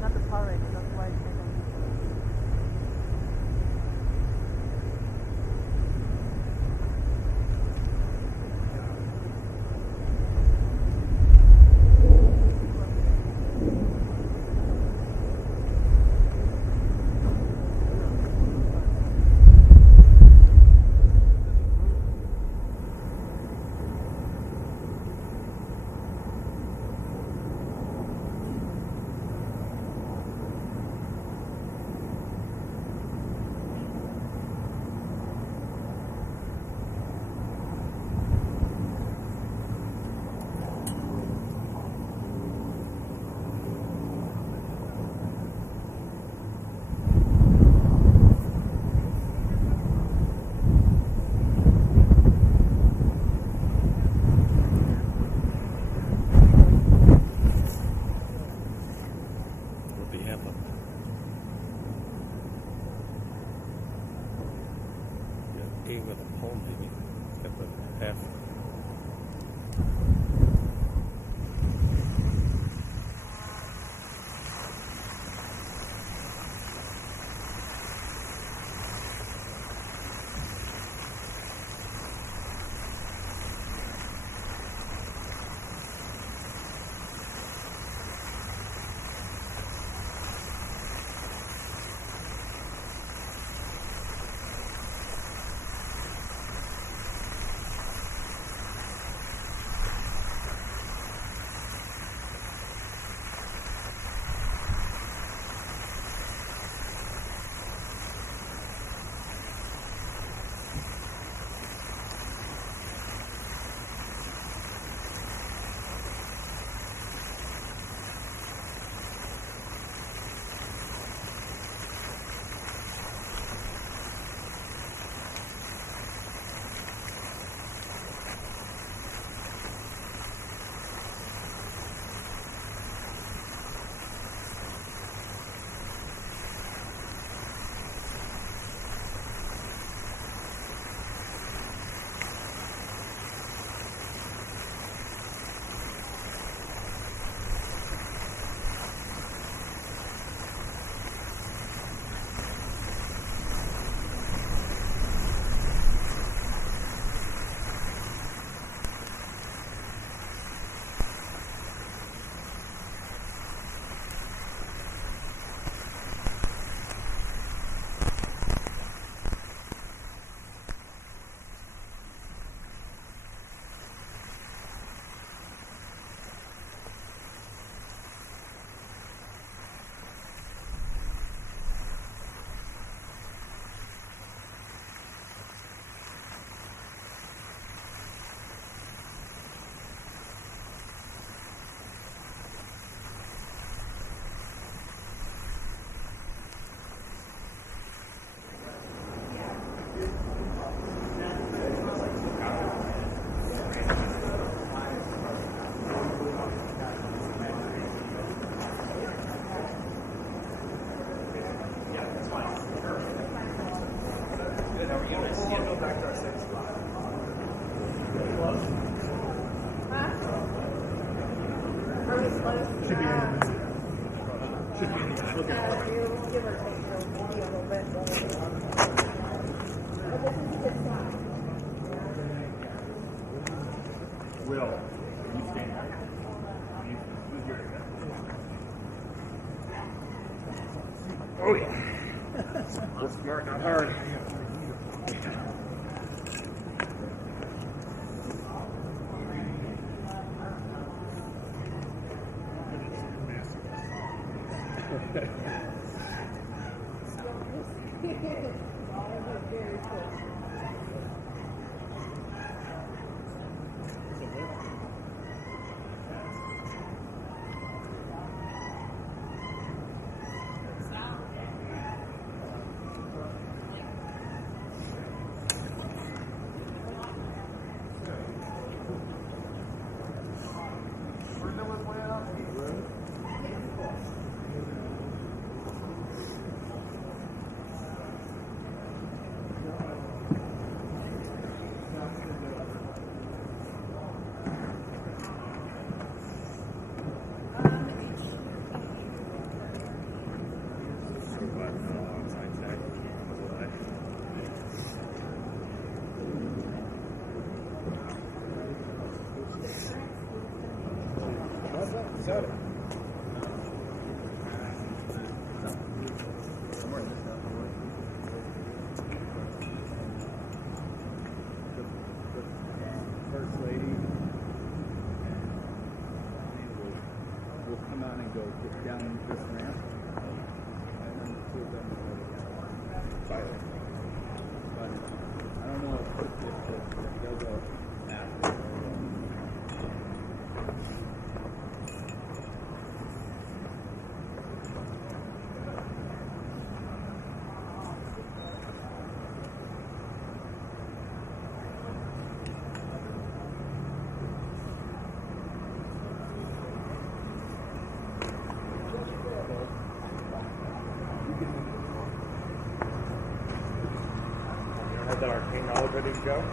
Not the power rating, that's why it's making Oh yeah. Smart, not hard. got it. First lady will come out and go down this ramp, and then the two of them will go together. But I don't know if they'll go after. Have that arcane knowledge ready to go?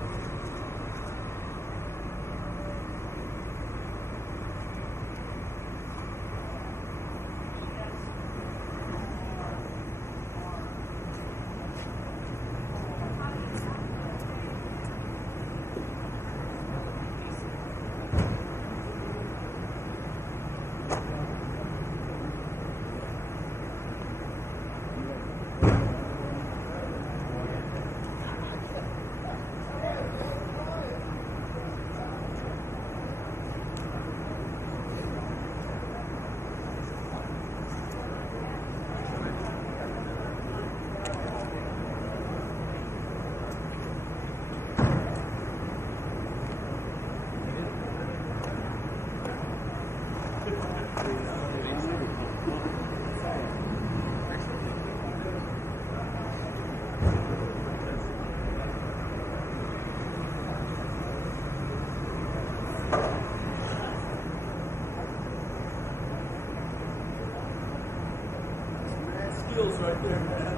Right there, man.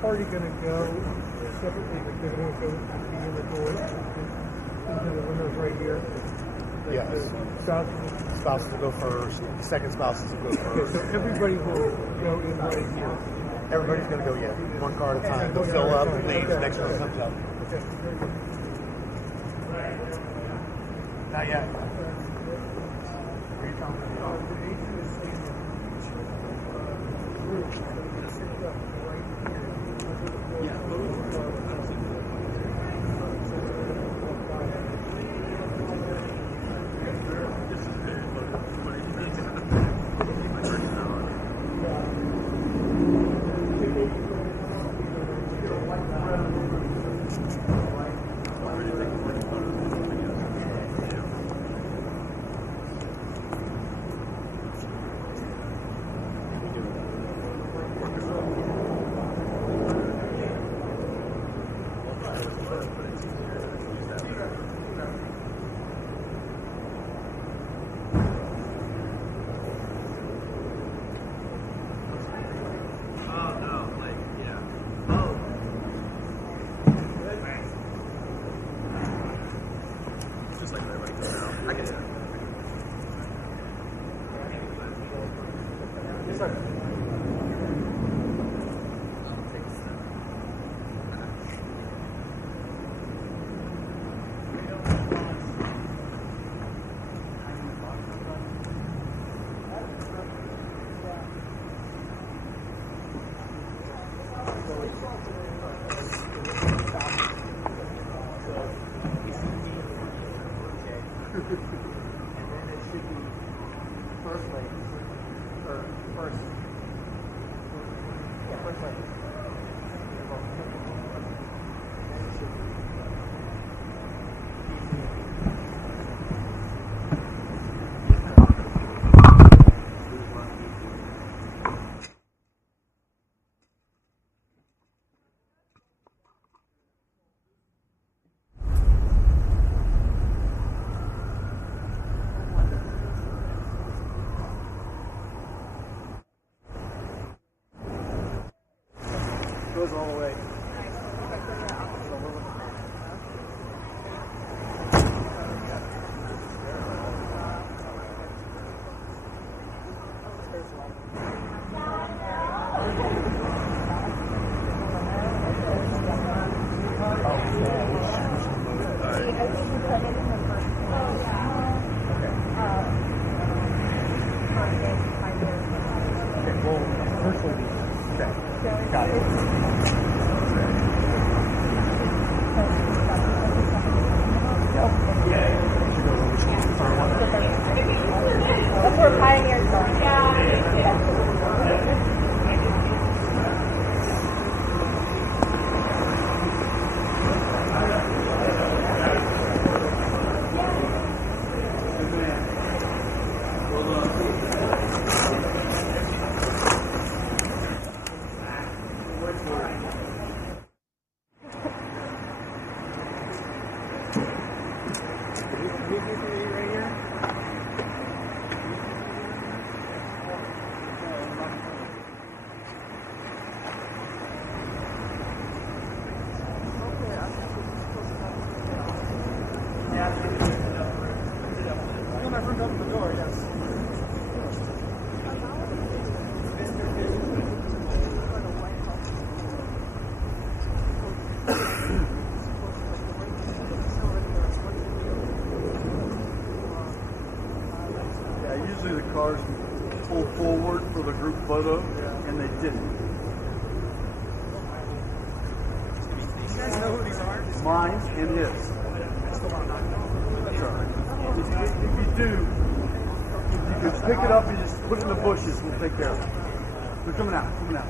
Party going to go separately, but they're going to go in the door into the windows right here. Yes. Spouses will go first. Second spouses will go Okay, first. so everybody will go in right here. Everybody's going to go, yeah, one car at a time. They'll fill up, leave, the next one comes up. Okay. Not yet. Goes all the way. virtual meeting. Okay. Got it. That's where Pioneer's going. Usually the cars pull forward for the group photo, and they didn't. You guys know who these are? Mine and his. That's all right. If you do, you can pick it up and just put it in the bushes. We'll take care of it. They're coming out. Coming out.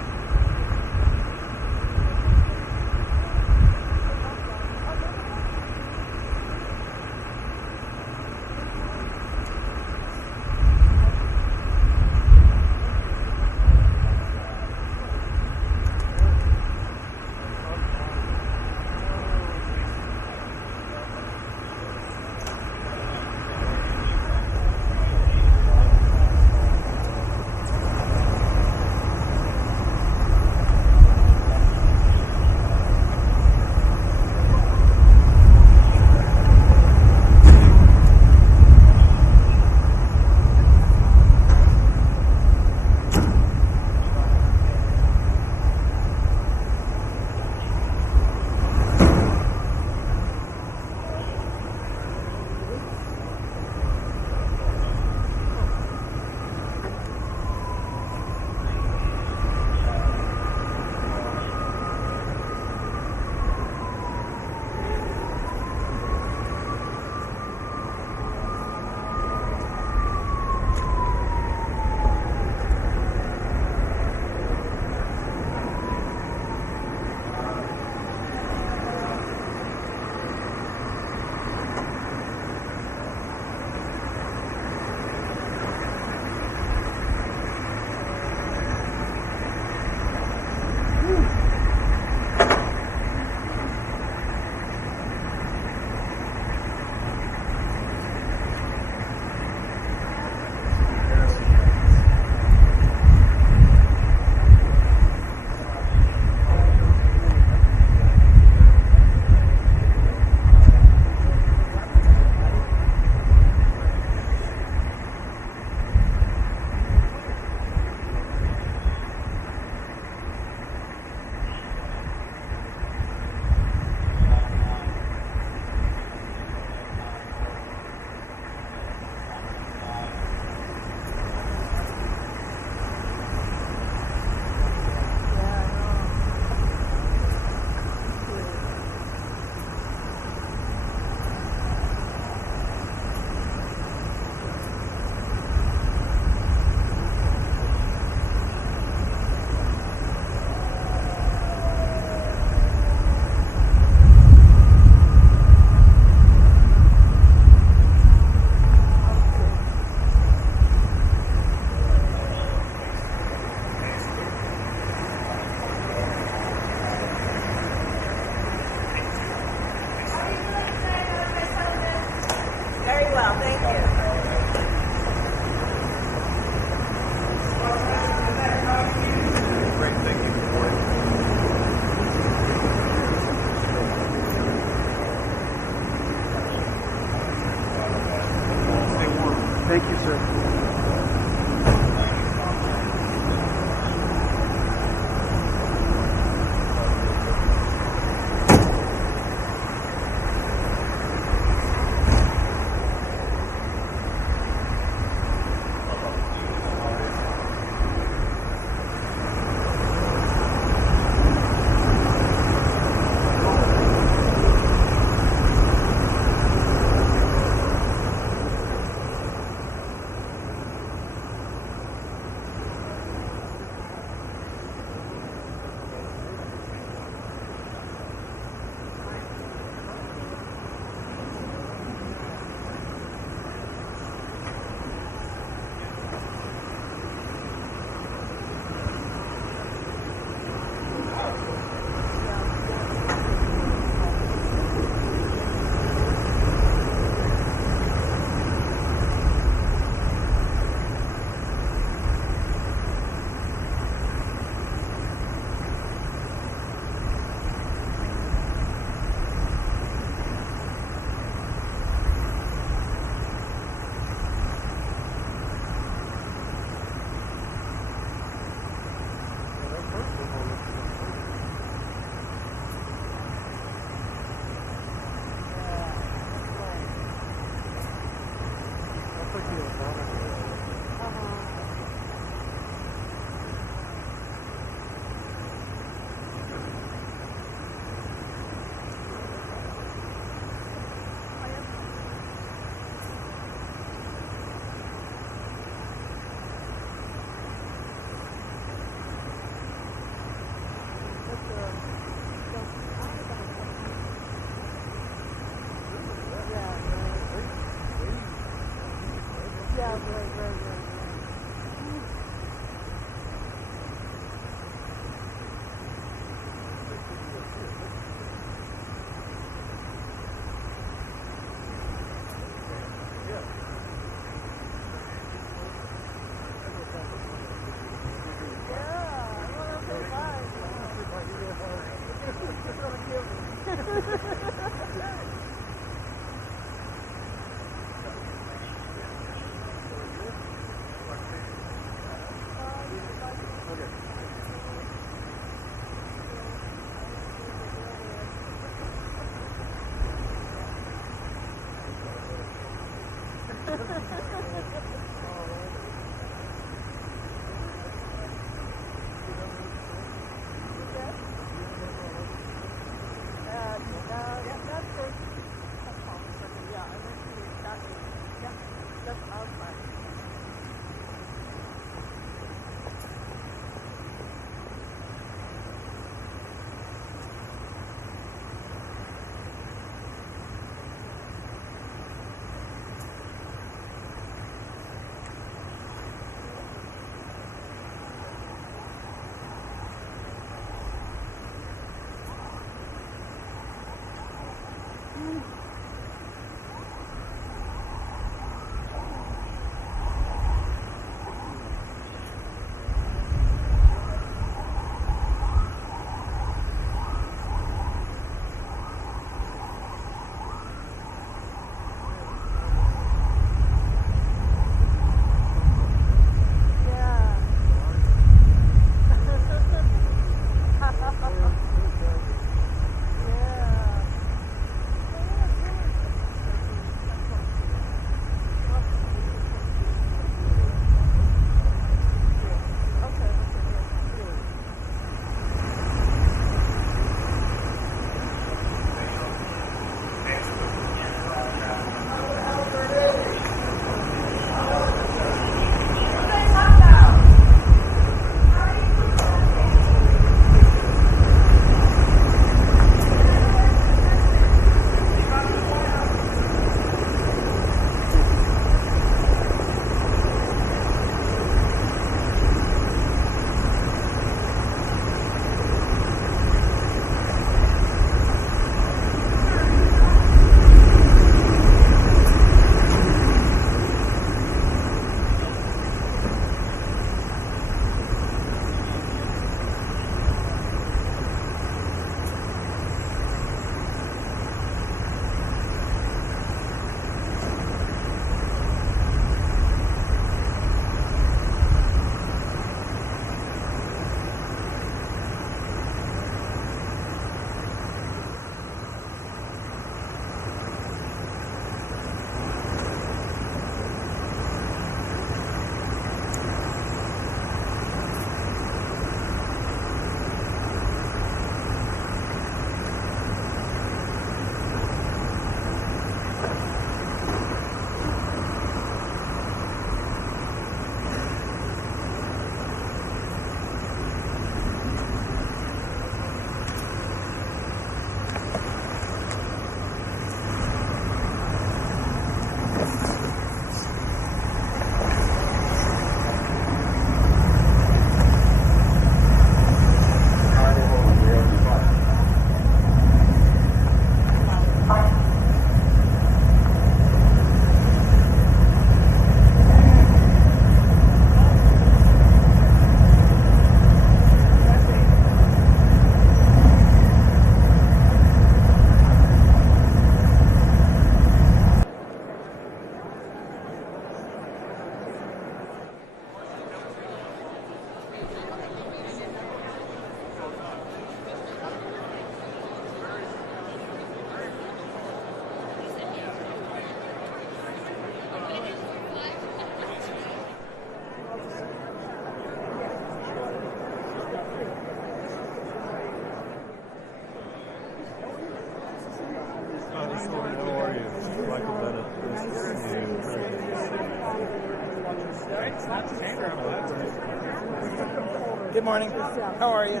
Good morning. How are you?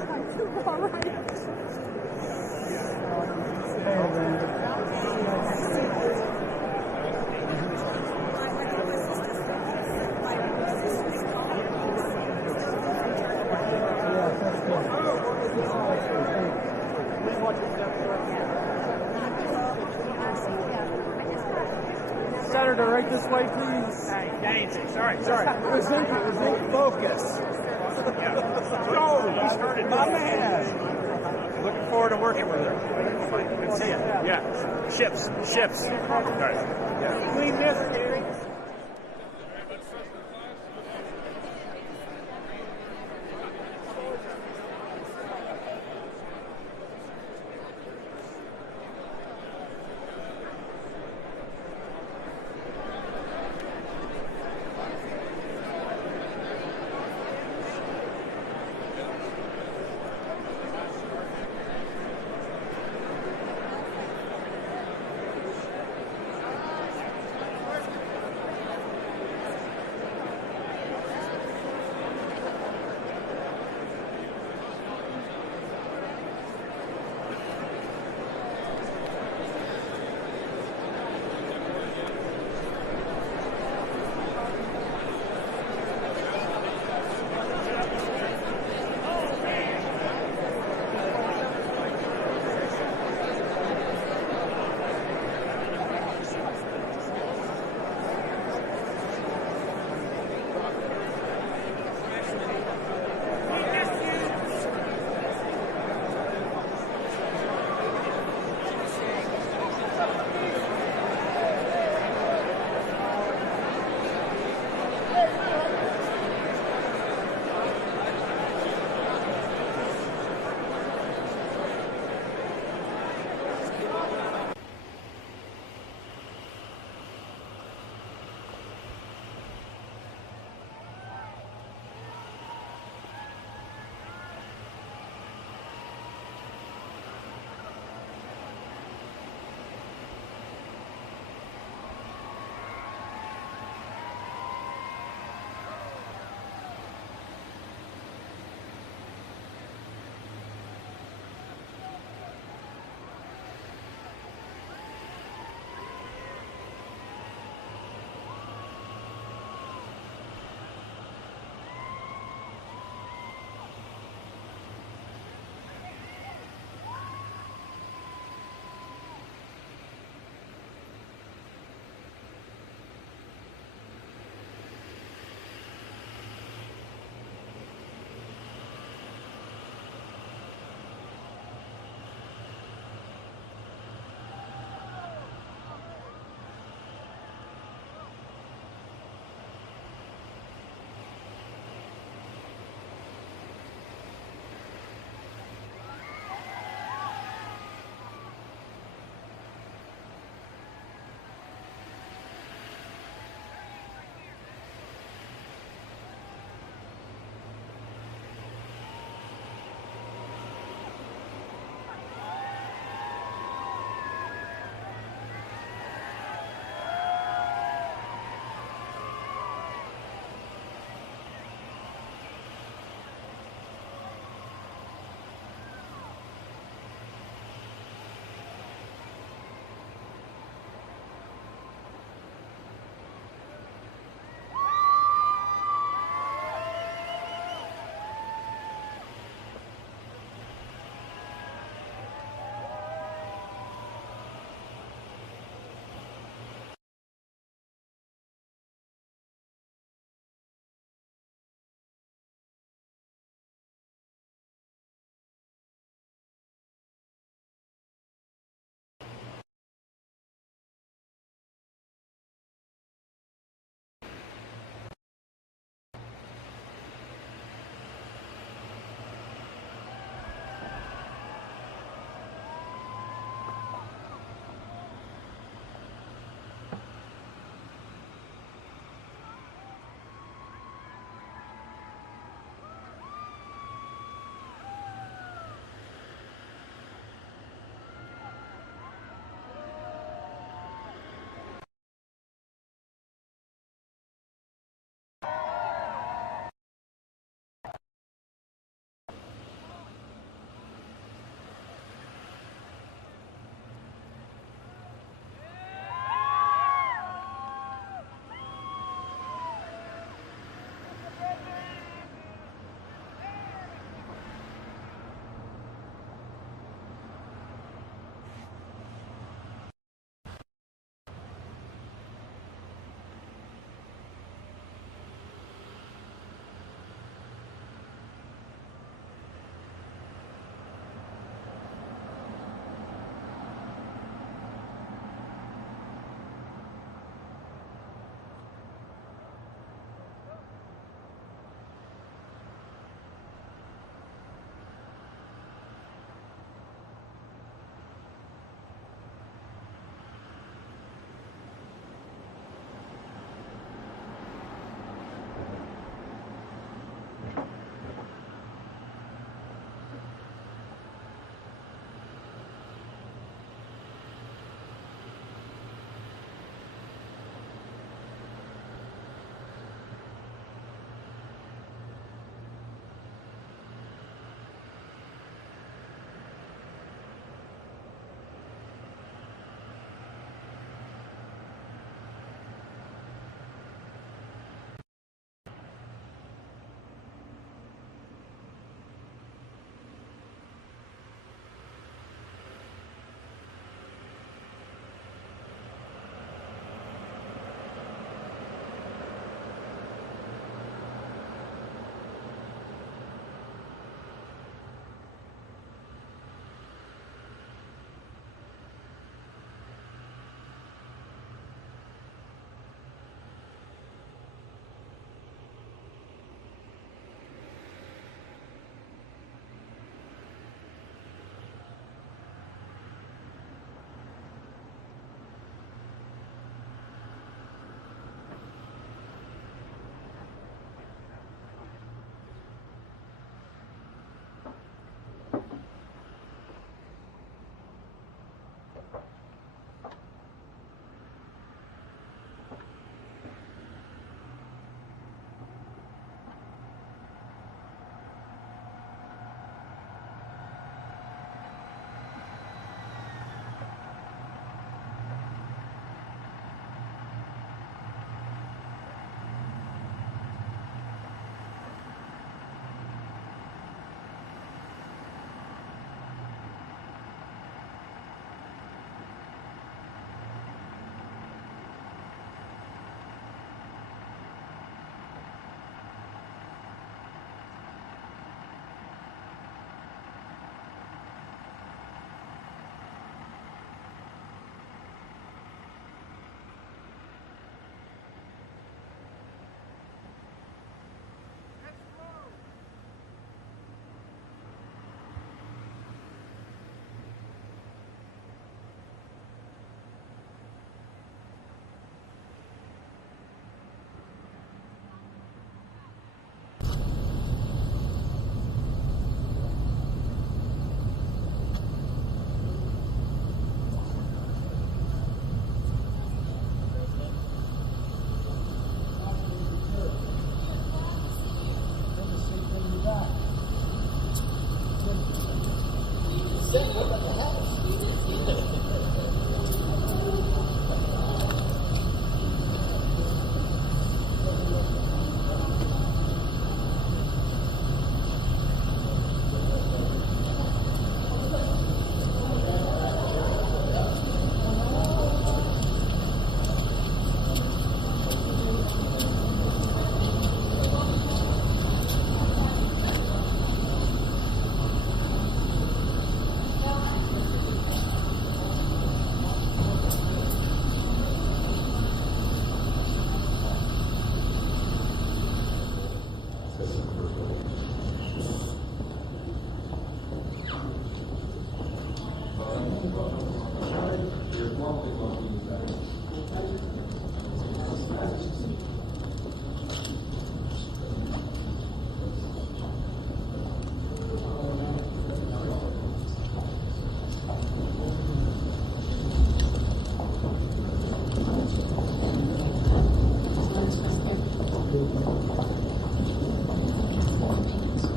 Senator, right this way, please. Sorry. Focus. My man. Looking forward to working with her. Good to see you. Yeah. Ships. All right. Yeah. Clean this, Gary.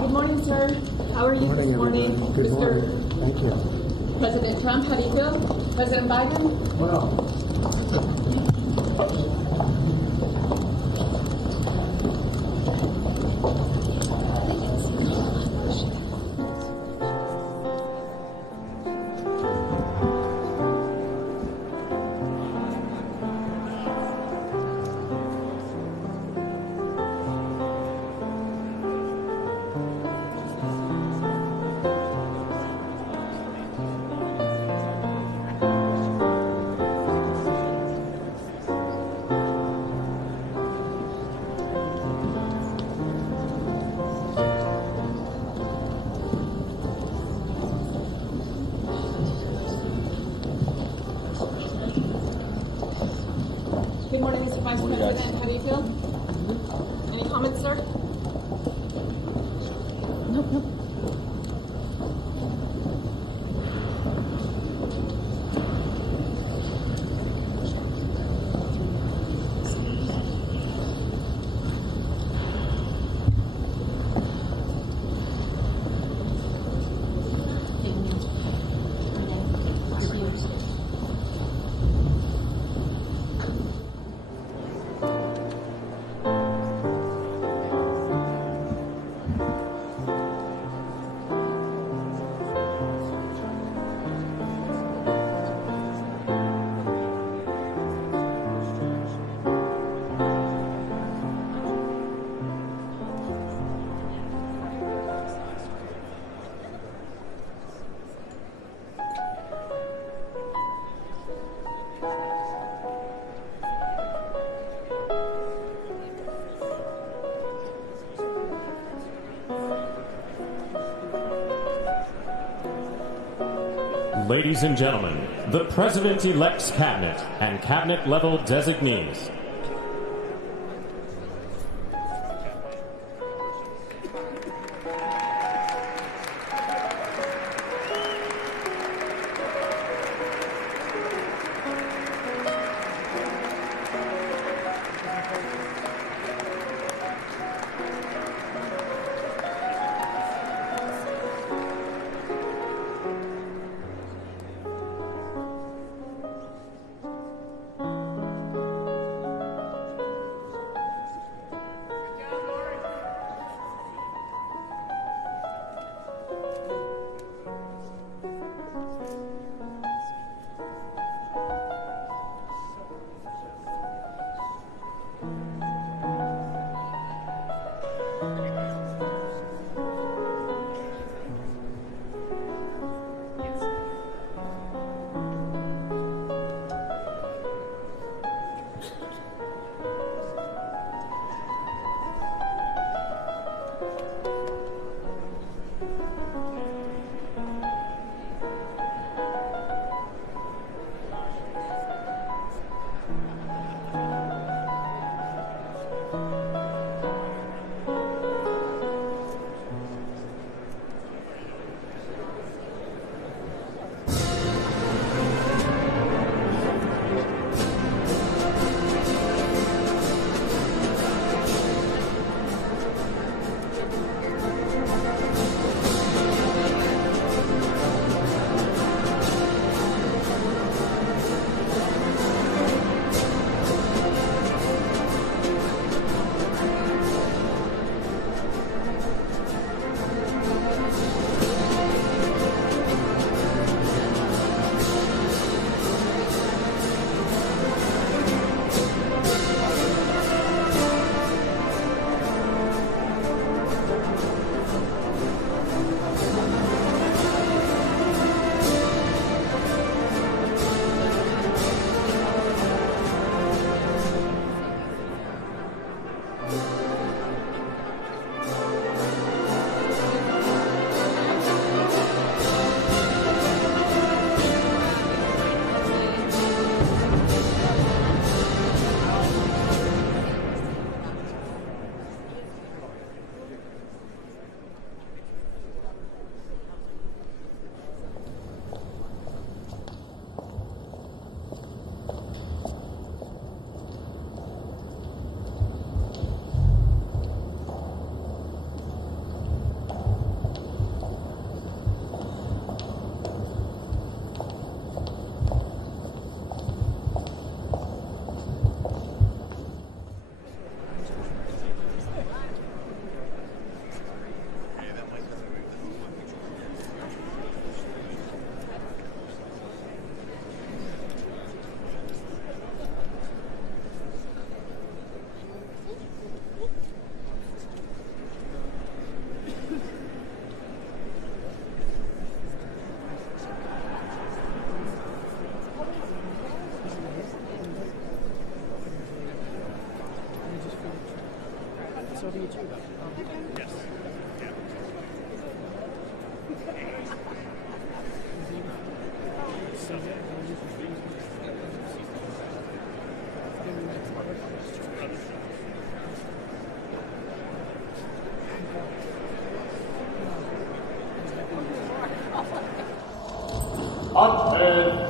Good morning, sir. How are you this morning? Good Mr. morning. Thank you. President Trump, how do you feel? President Biden? Well, Good morning, Mr. Vice President. How do you feel? Any comments, sir? Nope. Ladies and gentlemen, the President-elect's cabinet and cabinet-level designees.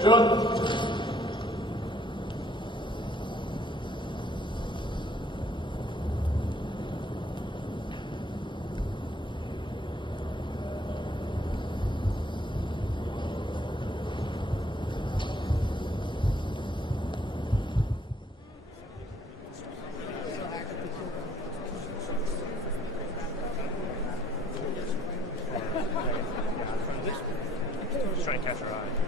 Just trying to catch her eye.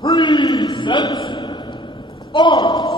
Present arms.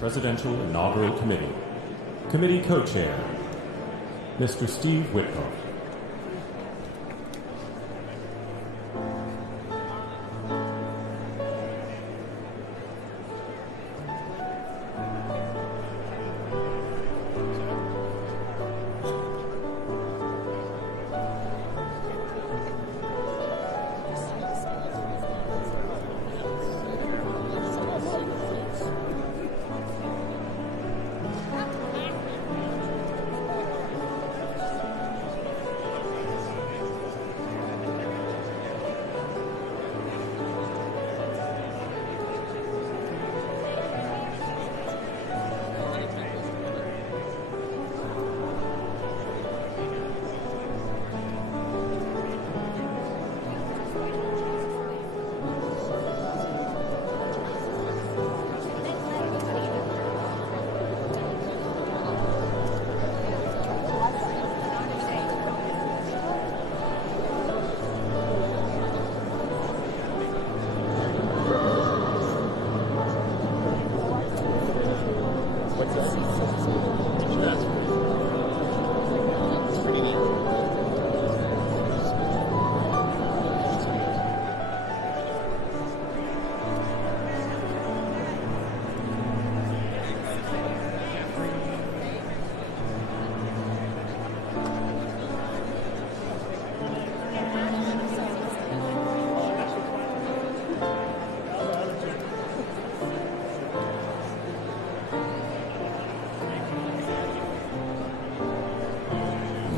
Presidential Inaugural Committee. Committee Co-Chair, Mr. Steve Whitcomb.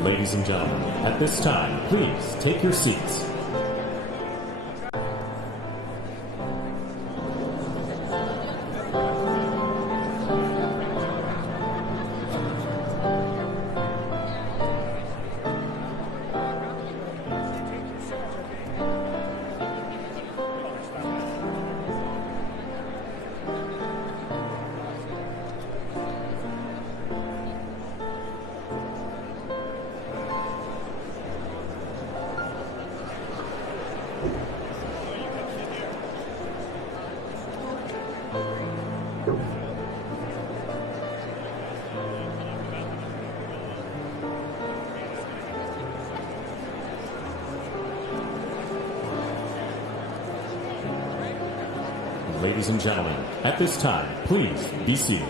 Ladies and gentlemen, at this time, please take your seats. Ladies and gentlemen, at this time, please be seated.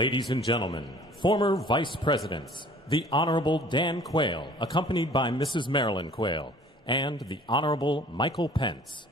Ladies and gentlemen, former Vice Presidents, the Honorable Dan Quayle, accompanied by Mrs. Marilyn Quayle, and the Honorable Michael Pence.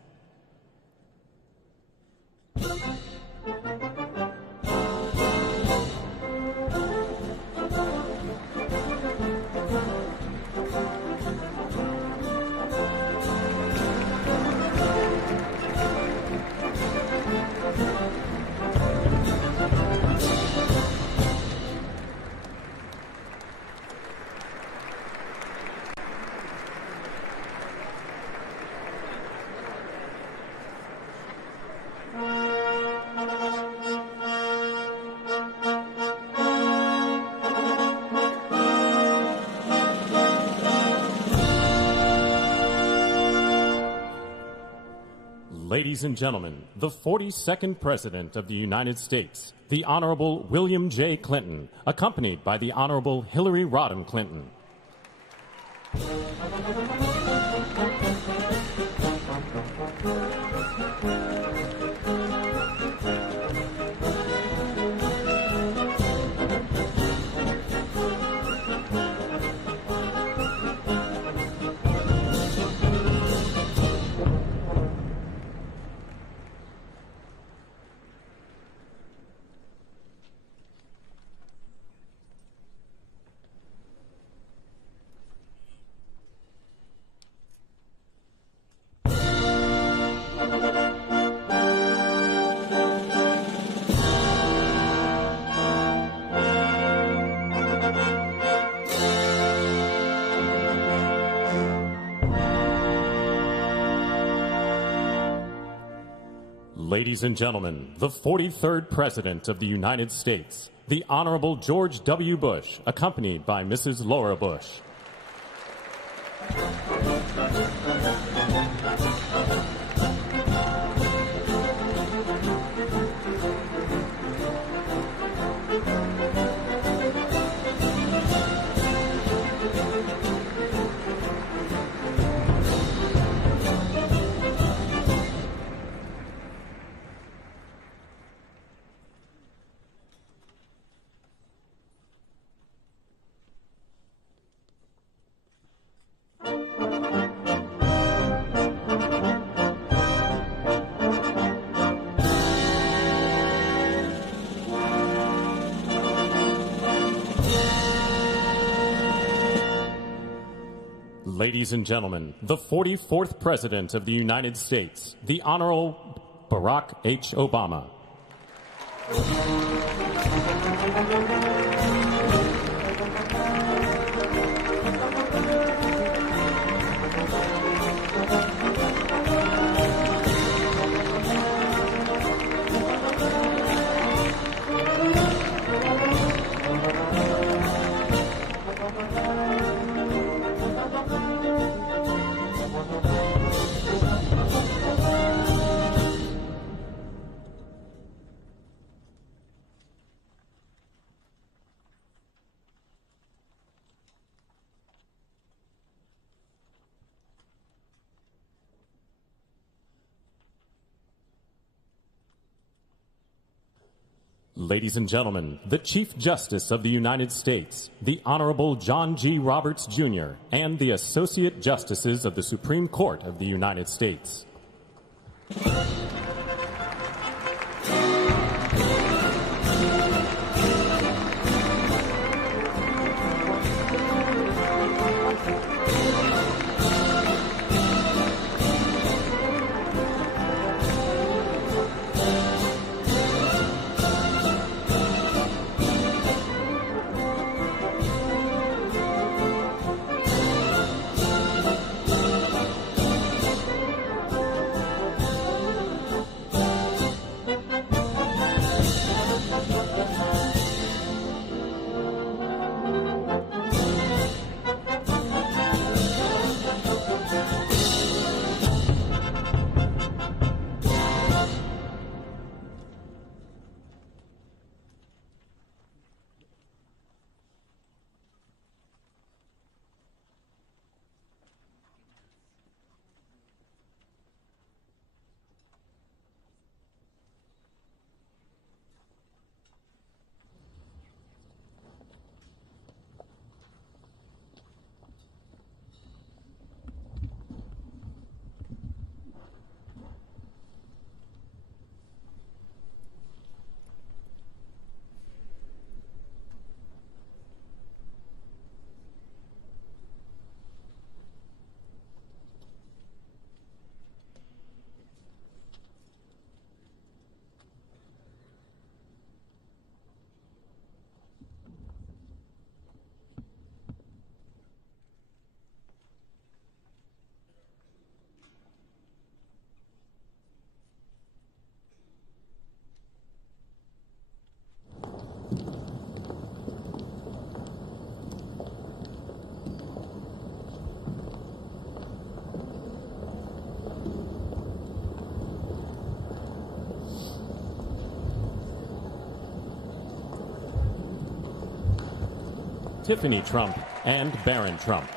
Ladies and gentlemen, the 42nd President of the United States, the Honorable William J. Clinton, accompanied by the Honorable Hillary Rodham Clinton. Ladies and gentlemen, the 43rd President of the United States, the Honorable George W. Bush, accompanied by Mrs. Laura Bush. Ladies and gentlemen, the 44th President of the United States, the Honorable Barack H. Obama. Ladies and gentlemen, the Chief Justice of the United States, the Honorable John G. Roberts, Jr., and the Associate Justices of the Supreme Court of the United States. Tiffany Trump and Barron Trump.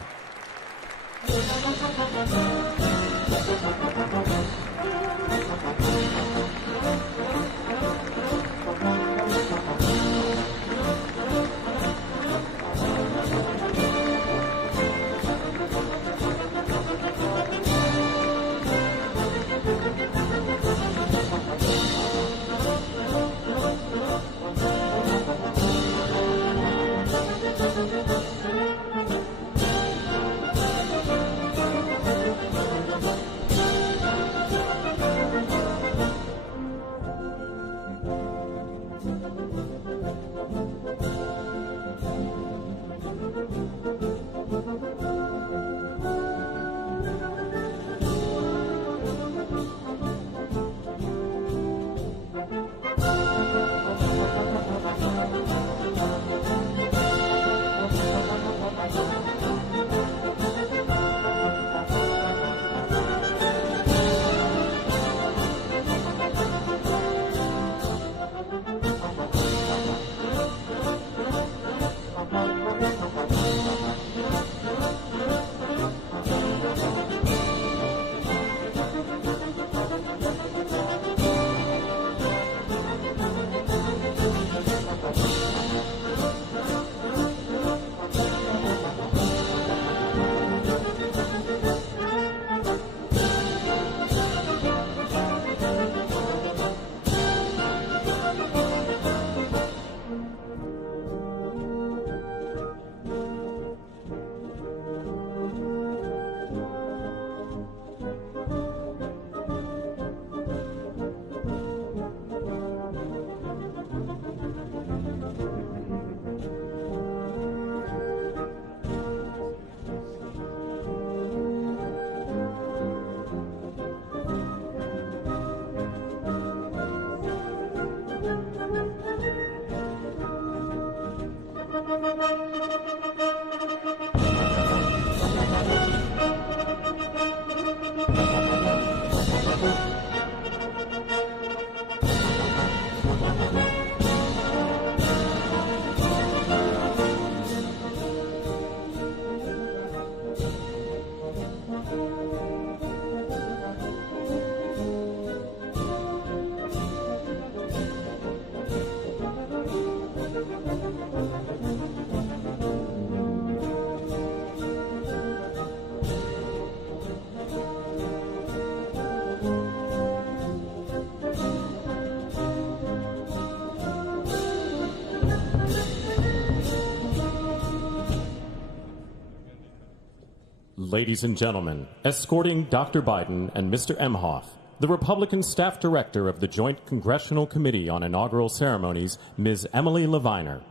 Ladies and gentlemen, escorting Dr. Biden and Mr. Emhoff, the Republican Staff Director of the Joint Congressional Committee on Inaugural Ceremonies, Ms. Emily Leviner,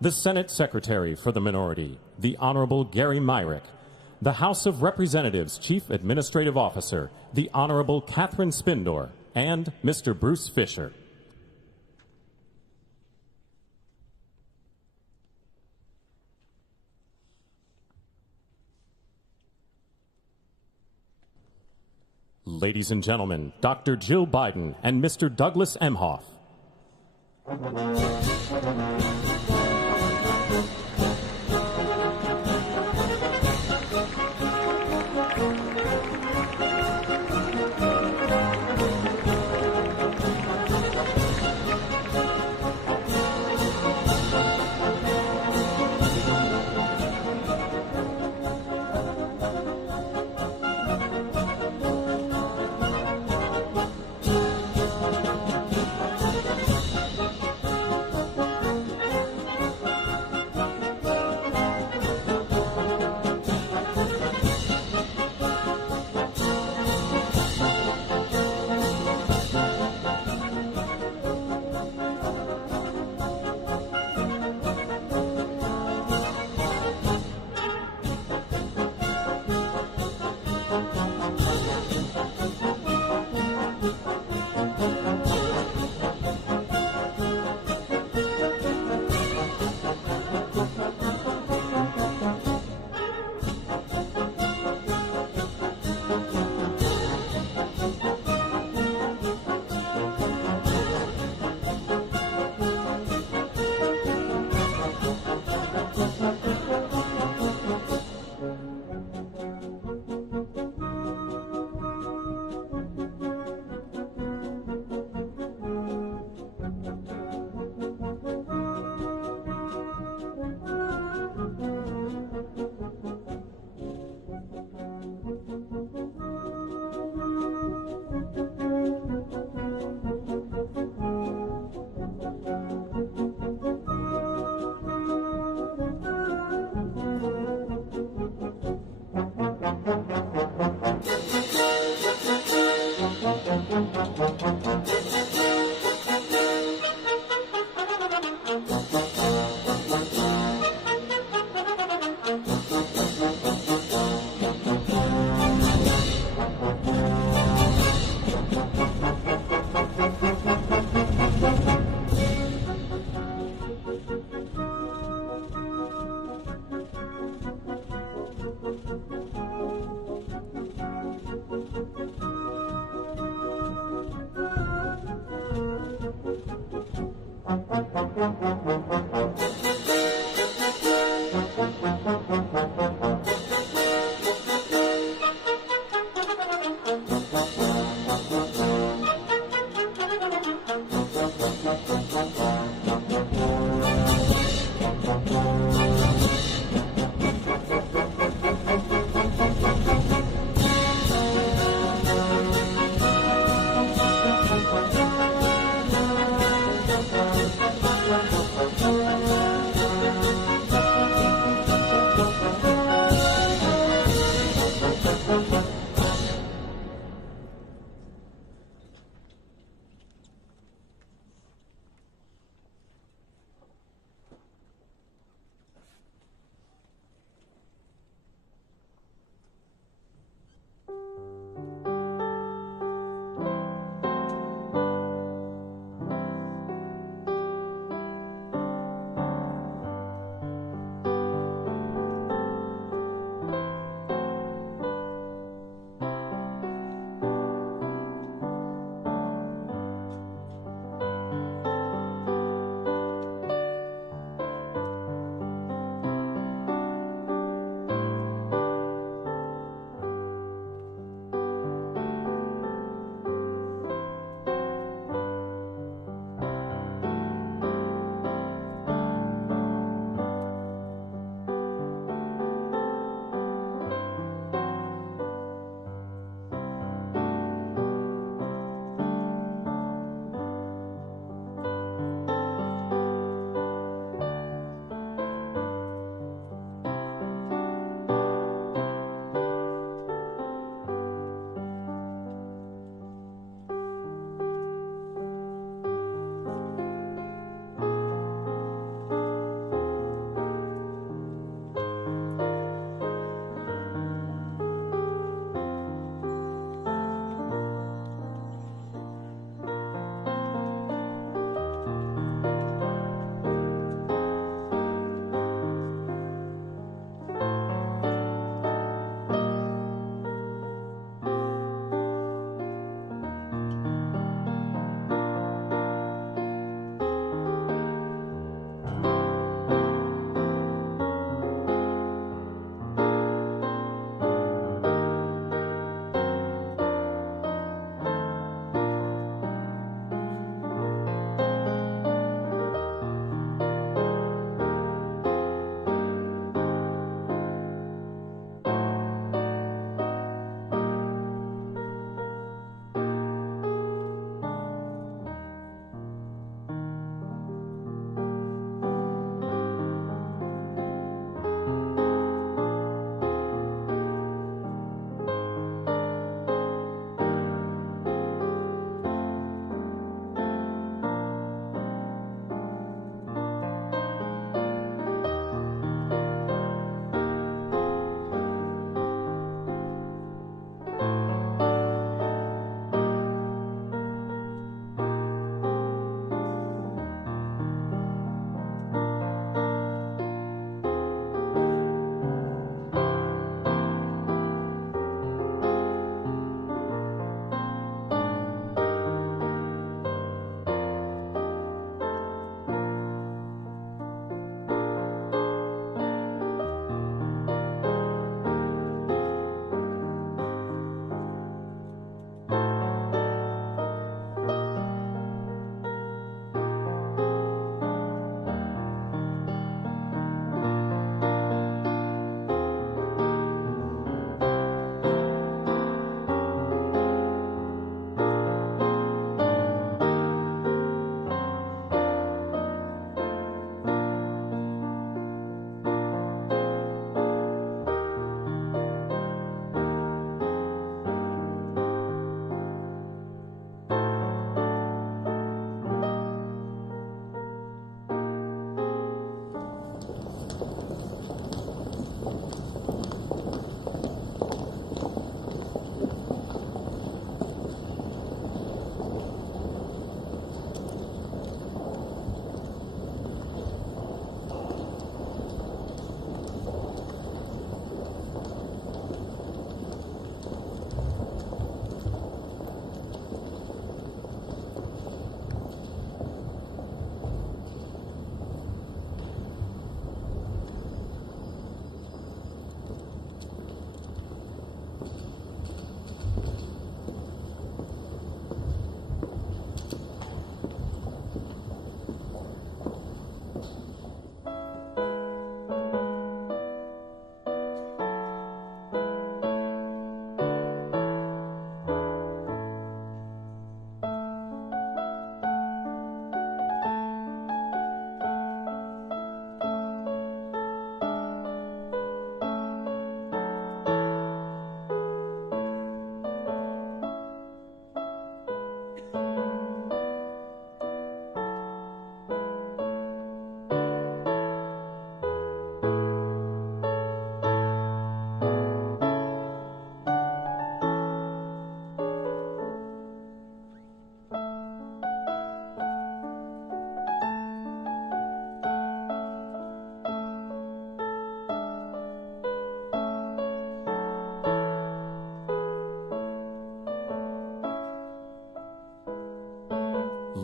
the Senate Secretary for the Minority, the Honorable Gary Myrick, the House of Representatives Chief Administrative Officer, the Honorable Catherine Spindor, and Mr. Bruce Fisher. Ladies and gentlemen, Dr. Jill Biden and Mr. Douglas Emhoff.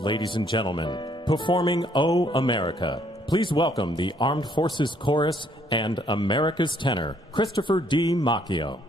Ladies and gentlemen, performing O America, please welcome the Armed Forces Chorus and America's tenor, Christopher D. Macchio.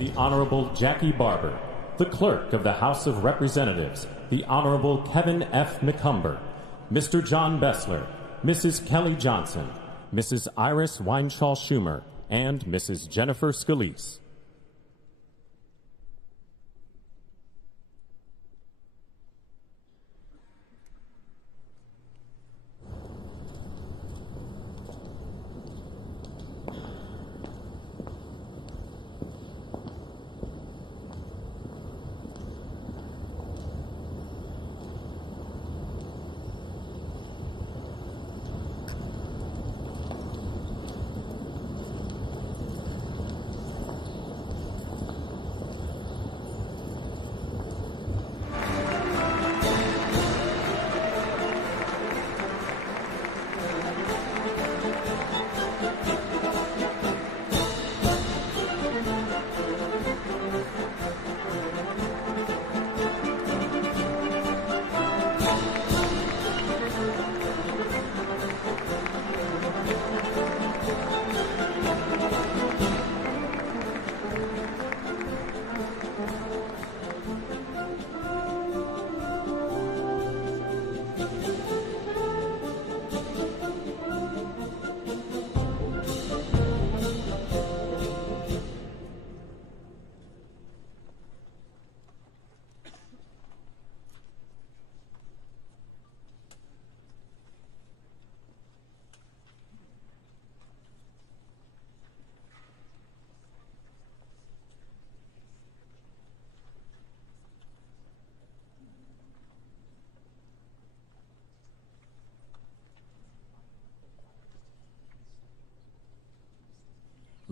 The Honorable Jackie Barber, the Clerk of the House of Representatives, the Honorable Kevin F. McCumber, Mr. John Bessler, Mrs. Kelly Johnson, Mrs. Iris Weinshaw Schumer, and Mrs. Jennifer Scalise.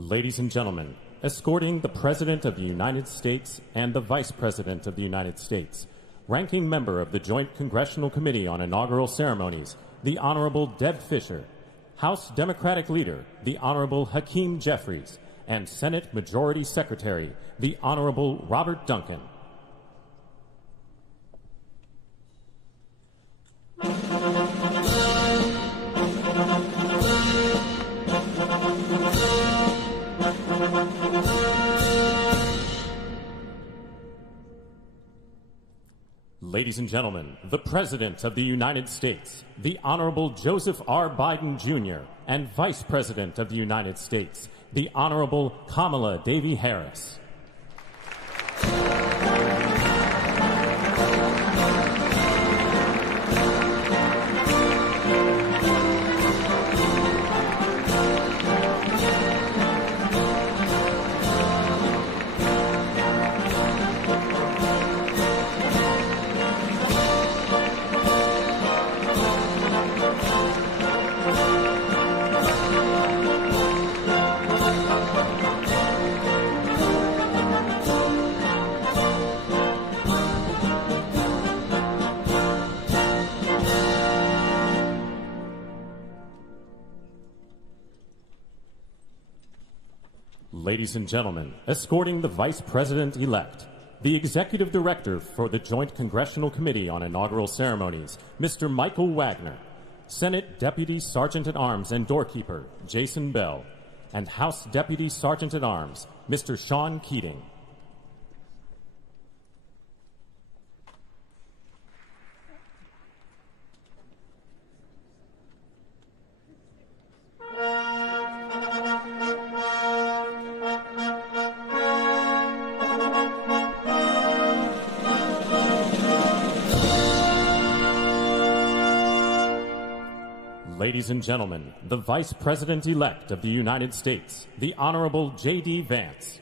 Ladies and gentlemen, escorting the President of the United States and the Vice President of the United States, Ranking Member of the Joint Congressional Committee on Inaugural Ceremonies, the Honorable Deb Fischer, House Democratic Leader, the Honorable Hakeem Jeffries, and Senate Majority Secretary, the Honorable Robert Duncan. Ladies and gentlemen, the President of the United States, the Honorable Joseph R. Biden Jr., and Vice President of the United States, the Honorable Kamala Devi Harris. Ladies and gentlemen, escorting the Vice President-elect, the Executive Director for the Joint Congressional Committee on Inaugural Ceremonies, Mr. Michael Wagner, Senate Deputy Sergeant-at-Arms and Doorkeeper, Jason Bell, and House Deputy Sergeant-at-Arms, Mr. Sean Keating. Ladies and gentlemen, the Vice President-elect of the United States, the Honorable J.D. Vance.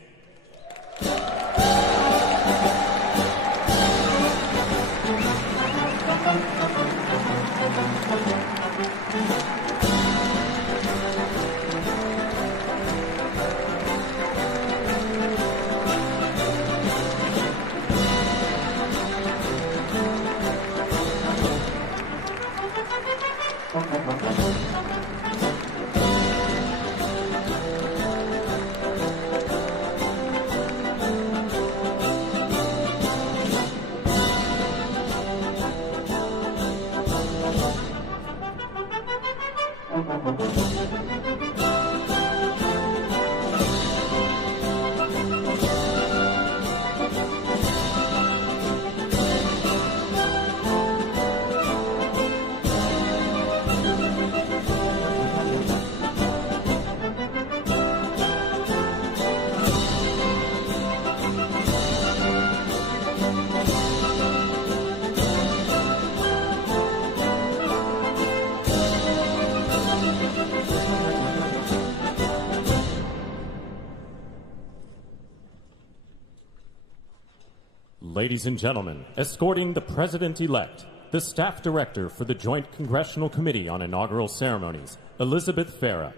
Ladies and gentlemen, escorting the President-elect, the Staff Director for the Joint Congressional Committee on Inaugural Ceremonies, Elizabeth Farah,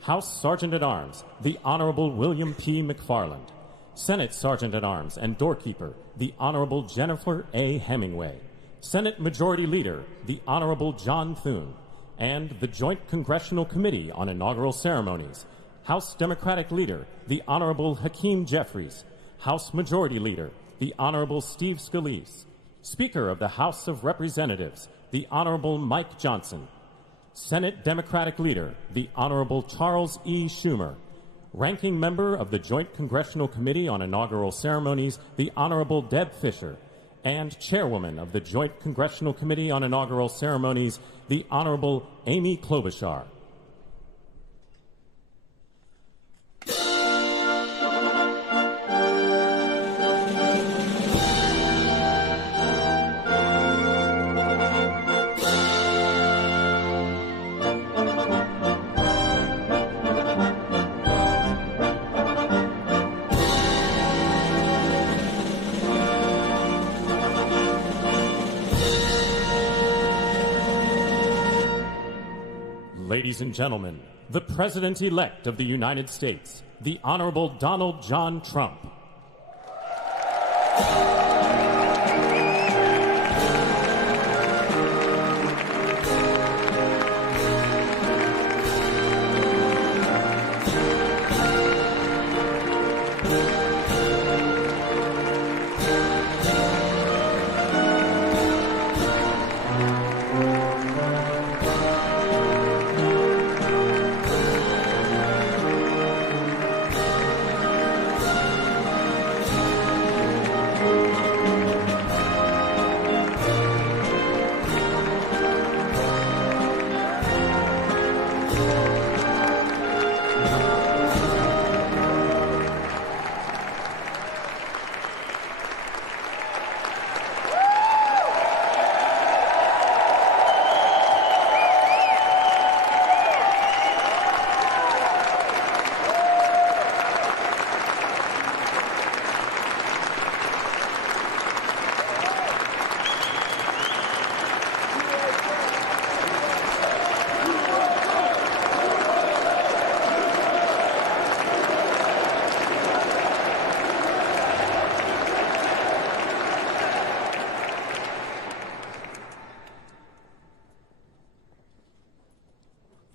House Sergeant-at-Arms, the Honorable William P. McFarland, Senate Sergeant-at-Arms and Doorkeeper, the Honorable Jennifer A. Hemingway, Senate Majority Leader, the Honorable John Thune, and the Joint Congressional Committee on Inaugural Ceremonies, House Democratic Leader, the Honorable Hakeem Jeffries, House Majority Leader, the Honorable Steve Scalise, Speaker of the House of Representatives, the Honorable Mike Johnson, Senate Democratic Leader, the Honorable Charles E. Schumer, Ranking Member of the Joint Congressional Committee on Inaugural Ceremonies, the Honorable Deb Fischer, and Chairwoman of the Joint Congressional Committee on Inaugural Ceremonies, the Honorable Amy Klobuchar. Ladies and gentlemen, the President-elect of the United States, the Honorable Donald John Trump.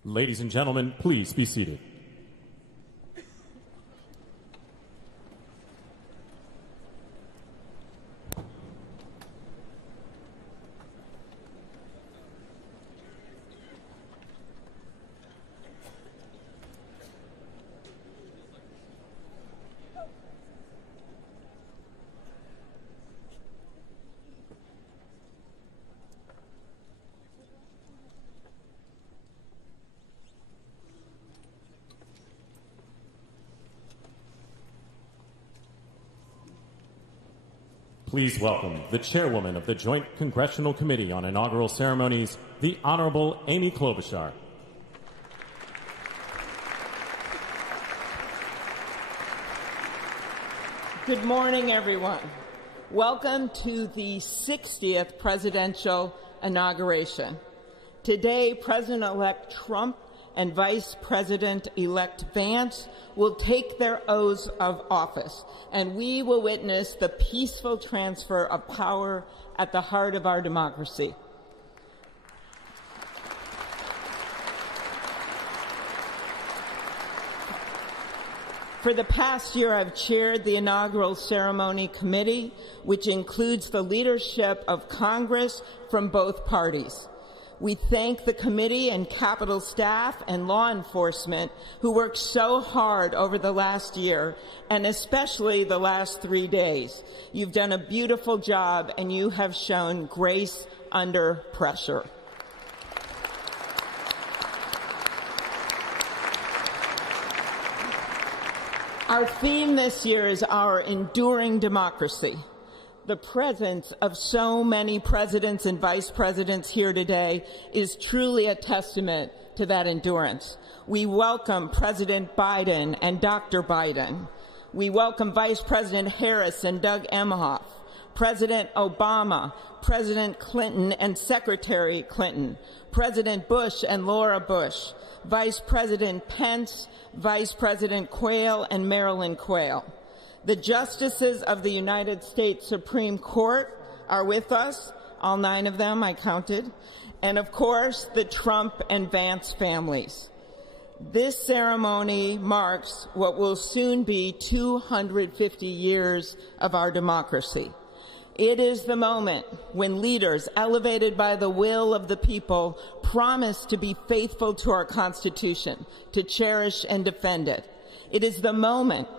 Ladies and gentlemen, please be seated. Please welcome the chairwoman of the Joint Congressional Committee on Inaugural Ceremonies, the Honorable Amy Klobuchar. Good morning, everyone. Welcome to the 60th presidential inauguration. Today, President-elect Trump and Vice President-elect Vance will take their oaths of office, and we will witness the peaceful transfer of power at the heart of our democracy. For the past year, I've chaired the Inaugural Ceremony Committee, which includes the leadership of Congress from both parties. We thank the committee and Capitol staff and law enforcement who worked so hard over the last year, and especially the last 3 days. You've done a beautiful job, and you have shown grace under pressure. Our theme this year is our enduring democracy. The presence of so many presidents and vice presidents here today is truly a testament to that endurance. We welcome President Biden and Dr. Biden. We welcome Vice President Harris and Doug Emhoff, President Obama, President Clinton and Secretary Clinton, President Bush and Laura Bush, Vice President Pence, Vice President Quayle and Marilyn Quayle. The justices of the United States Supreme Court are with us, all 9 of them I counted, and of course the Trump and Vance families. This ceremony marks what will soon be 250 years of our democracy. It is the moment when leaders elevated by the will of the people promise to be faithful to our Constitution, to cherish and defend it. It is the moment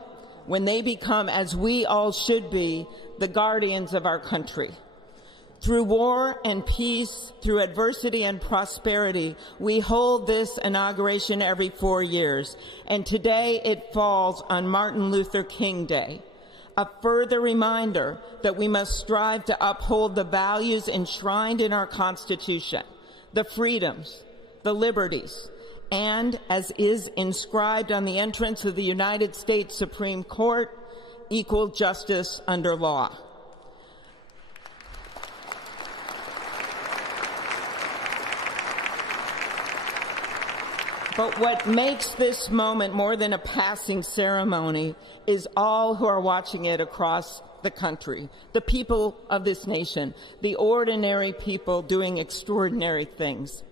when they become, as we all should be, the guardians of our country. Through war and peace, through adversity and prosperity, we hold this inauguration every 4 years, and today it falls on Martin Luther King Day, a further reminder that we must strive to uphold the values enshrined in our Constitution, the freedoms, the liberties, and, as is inscribed on the entrance of the United States Supreme Court, equal justice under law. But what makes this moment more than a passing ceremony is all who are watching it across the country, the people of this nation, the ordinary people doing extraordinary things.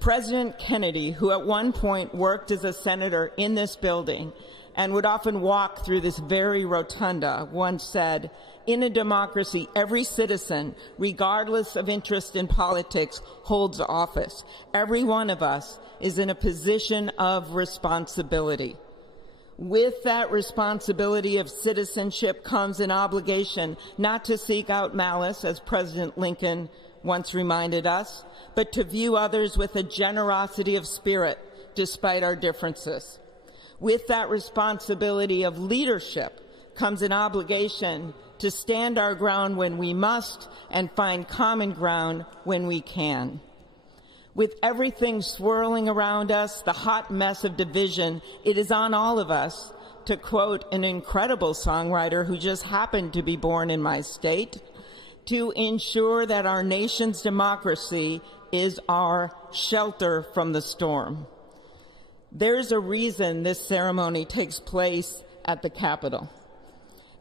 President Kennedy, who at one point worked as a senator in this building and would often walk through this very rotunda, once said, "In a democracy, every citizen, regardless of interest in politics, holds office. Every one of us is in a position of responsibility." With that responsibility of citizenship comes an obligation not to seek out malice, as President Lincoln once reminded us, but to view others with a generosity of spirit despite our differences. With that responsibility of leadership comes an obligation to stand our ground when we must and find common ground when we can. With everything swirling around us, the hot mess of division, it is on all of us, to quote an incredible songwriter who just happened to be born in my state, to ensure that our nation's democracy is our shelter from the storm. There's a reason this ceremony takes place at the Capitol.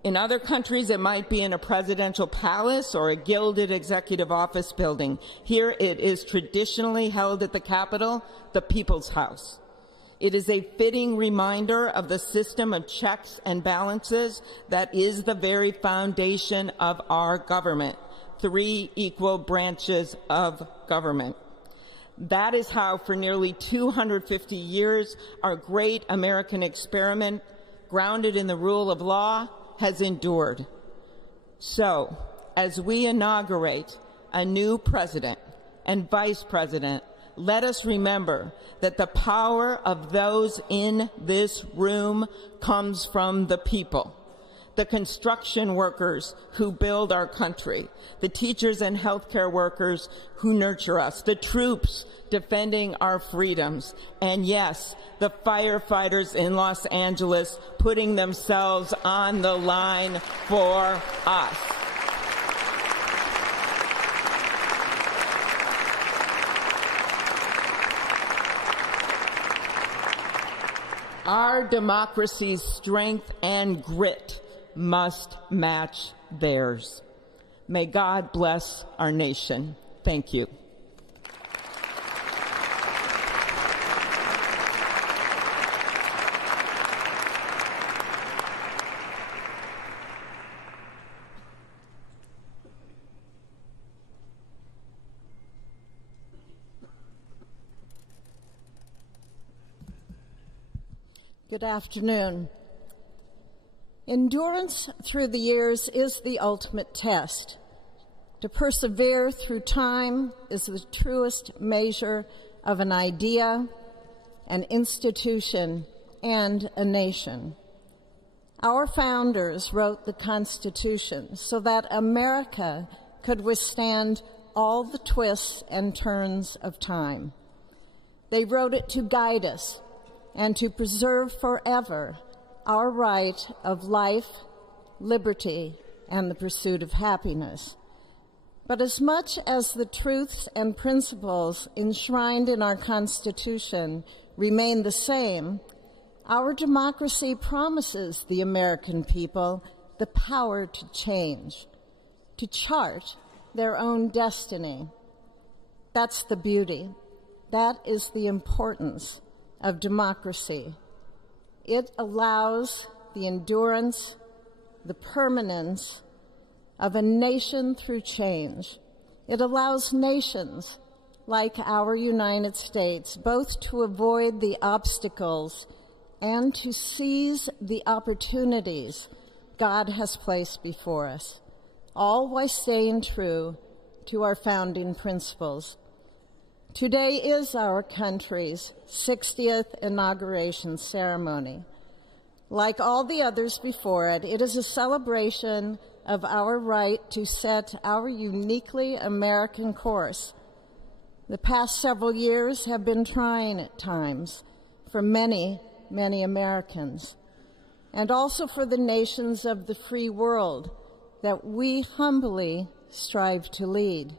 In other countries, it might be in a presidential palace or a gilded executive office building. Here it is traditionally held at the Capitol, the People's House. It is a fitting reminder of the system of checks and balances that is the very foundation of our government, 3 equal branches of government. That is how, for nearly 250 years, our great American experiment, grounded in the rule of law, has endured. So, as we inaugurate a new president and vice president, let us remember that the power of those in this room comes from the people. The construction workers who build our country, the teachers and healthcare workers who nurture us, the troops defending our freedoms, and yes, the firefighters in Los Angeles putting themselves on the line for us. Our democracy's strength and grit must match theirs. May God bless our nation. Thank you. Good afternoon. Endurance through the years is the ultimate test. To persevere through time is the truest measure of an idea, an institution, and a nation. Our founders wrote the Constitution so that America could withstand all the twists and turns of time. They wrote it to guide us and to preserve forever our right of life, liberty, and the pursuit of happiness. But as much as the truths and principles enshrined in our Constitution remain the same, our democracy promises the American people the power to change, to chart their own destiny. That's the beauty. That is the importance of democracy. It allows the endurance, the permanence of a nation through change. It allows nations like our United States both to avoid the obstacles and to seize the opportunities God has placed before us, all while staying true to our founding principles. Today is our country's 60th inauguration ceremony. Like all the others before it, it is a celebration of our right to set our uniquely American course. The past several years have been trying at times for many, many Americans, and also for the nations of the free world that we humbly strive to lead.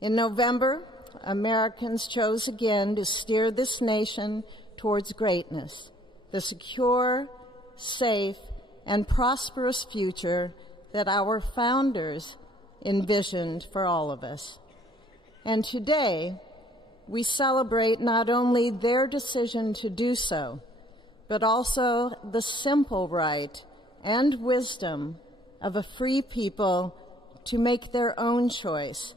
In November, Americans chose again to steer this nation towards greatness, the secure, safe, and prosperous future that our founders envisioned for all of us. And today, we celebrate not only their decision to do so, but also the simple right and wisdom of a free people to make their own choice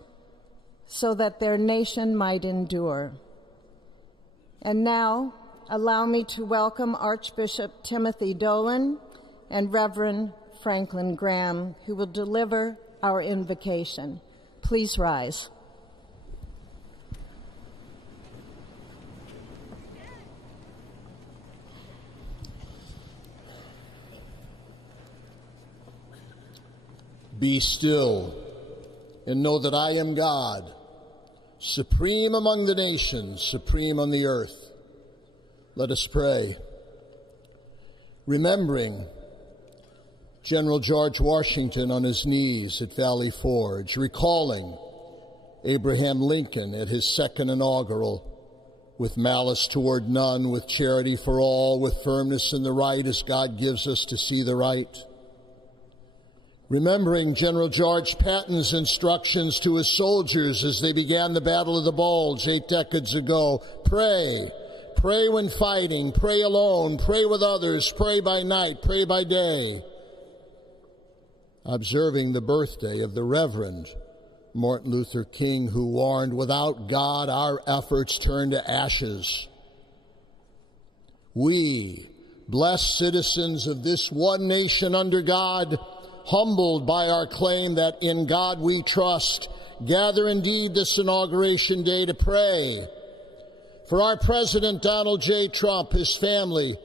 so that their nation might endure. And now, allow me to welcome Archbishop Timothy Dolan and Reverend Franklin Graham, who will deliver our invocation. Please rise. Be still and know that I am God, supreme among the nations, supreme on the earth. Let us pray. Remembering General George Washington on his knees at Valley Forge, recalling Abraham Lincoln at his second inaugural, with malice toward none, with charity for all, with firmness in the right as God gives us to see the right. Remembering General George Patton's instructions to his soldiers as they began the Battle of the Bulge 8 decades ago. Pray. Pray when fighting. Pray alone. Pray with others. Pray by night. Pray by day. Observing the birthday of the Reverend Martin Luther King, who warned, without God, our efforts turn to ashes. We, blessed citizens of this one nation under God, humbled by our claim that in God we trust, gather indeed this Inauguration Day to pray for our President Donald J. Trump, his family,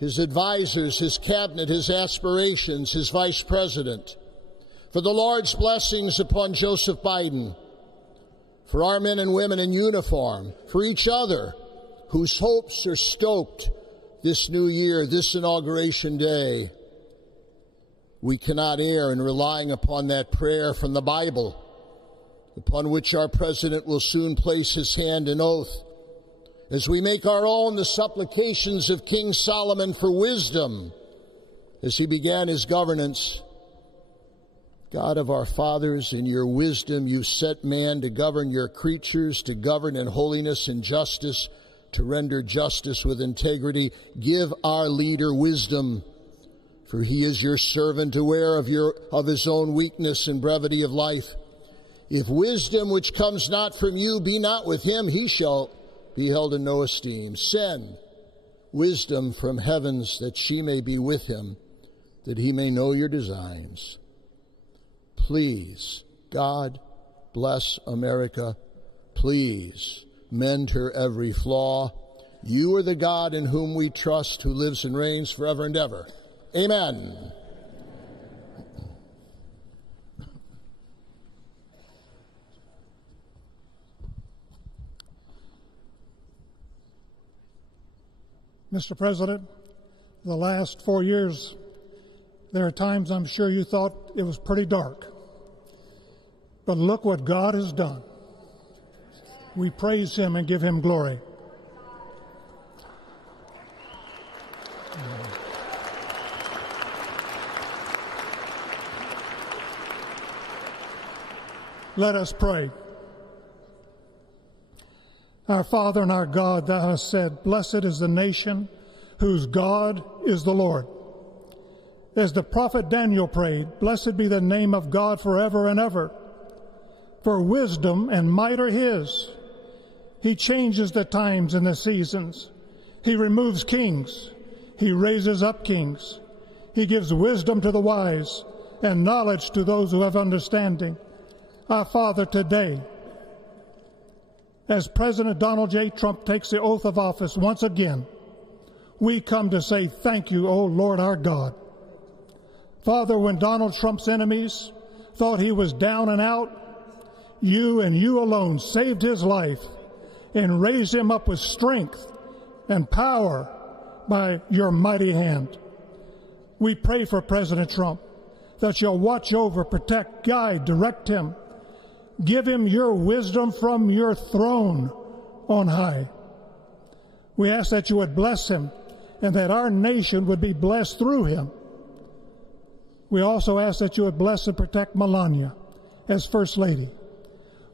his advisors, his cabinet, his aspirations, his vice president, for the Lord's blessings upon Joseph Biden, for our men and women in uniform, for each other whose hopes are stoked this new year, this Inauguration Day. We cannot err in relying upon that prayer from the Bible, upon which our president will soon place his hand in oath, as we make our own the supplications of King Solomon for wisdom as he began his governance. God of our fathers, in your wisdom you set man to govern your creatures, to govern in holiness and justice, to render justice with integrity. Give our leader wisdom, for he is your servant, aware of his own weakness and brevity of life. If wisdom which comes not from you be not with him, he shall be held in no esteem. Send wisdom from heavens that she may be with him, that he may know your designs. Please, God, bless America. Please, mend her every flaw. You are the God in whom we trust, who lives and reigns forever and ever. Amen. Mr. President, the last 4 years, there are times I'm sure you thought it was pretty dark. But look what God has done. We praise him and give him glory. Let us pray. Our Father and our God, thou hast said, blessed is the nation whose God is the Lord. As the prophet Daniel prayed, blessed be the name of God forever and ever. For wisdom and might are his. He changes the times and the seasons. He removes kings. He raises up kings. He gives wisdom to the wise and knowledge to those who have understanding. Our Father, today, as President Donald J. Trump takes the oath of office once again, we come to say thank you, O Lord our God. Father, when Donald Trump's enemies thought he was down and out, you and you alone saved his life and raised him up with strength and power by your mighty hand. We pray for President Trump that you'll watch over, protect, guide, direct him. Give him your wisdom from your throne on high. We ask that you would bless him and that our nation would be blessed through him. We also ask that you would bless and protect Melania as First Lady.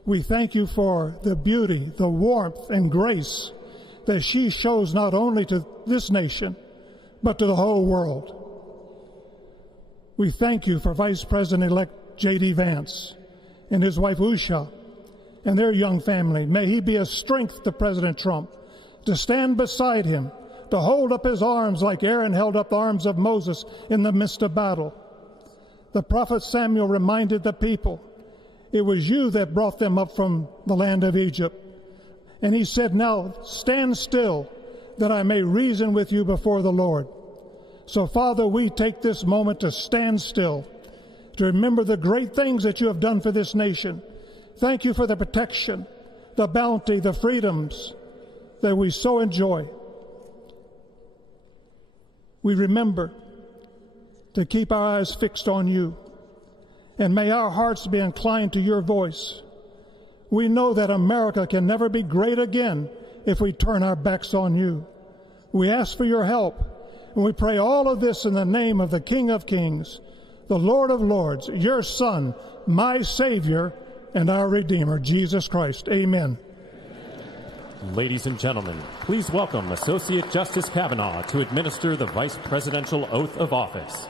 We thank you for the beauty, the warmth, and grace that she shows not only to this nation, but to the whole world. We thank you for Vice President-elect J.D. Vance and his wife Usha and their young family. May he be a strength to President Trump, to stand beside him, to hold up his arms like Aaron held up the arms of Moses in the midst of battle. The prophet Samuel reminded the people, it was you that brought them up from the land of Egypt. And he said, now stand still, that I may reason with you before the Lord. So, Father, we take this moment to stand still, to remember the great things that you have done for this nation. Thank you for the protection, the bounty, the freedoms that we so enjoy. We remember to keep our eyes fixed on you, and may our hearts be inclined to your voice. We know that America can never be great again if we turn our backs on you. We ask for your help, and we pray all of this in the name of the King of Kings, the Lord of Lords, your Son, my Savior, and our Redeemer, Jesus Christ. Amen. Ladies and gentlemen, please welcome Associate Justice Kavanaugh to administer the Vice Presidential Oath of Office.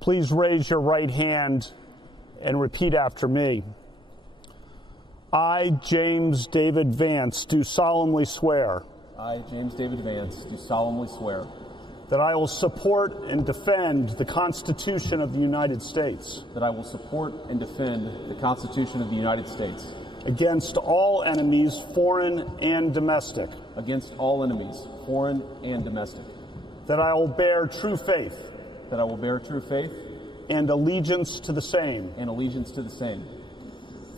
Please raise your right hand and repeat after me. I, James David Vance, do solemnly swear. I, James David Vance, do solemnly swear. That I will support and defend the Constitution of the United States. That I will support and defend the Constitution of the United States. Against all enemies, foreign and domestic. Against all enemies, foreign and domestic. That I will bear true faith. That I will bear true faith. And allegiance to the same. And allegiance to the same.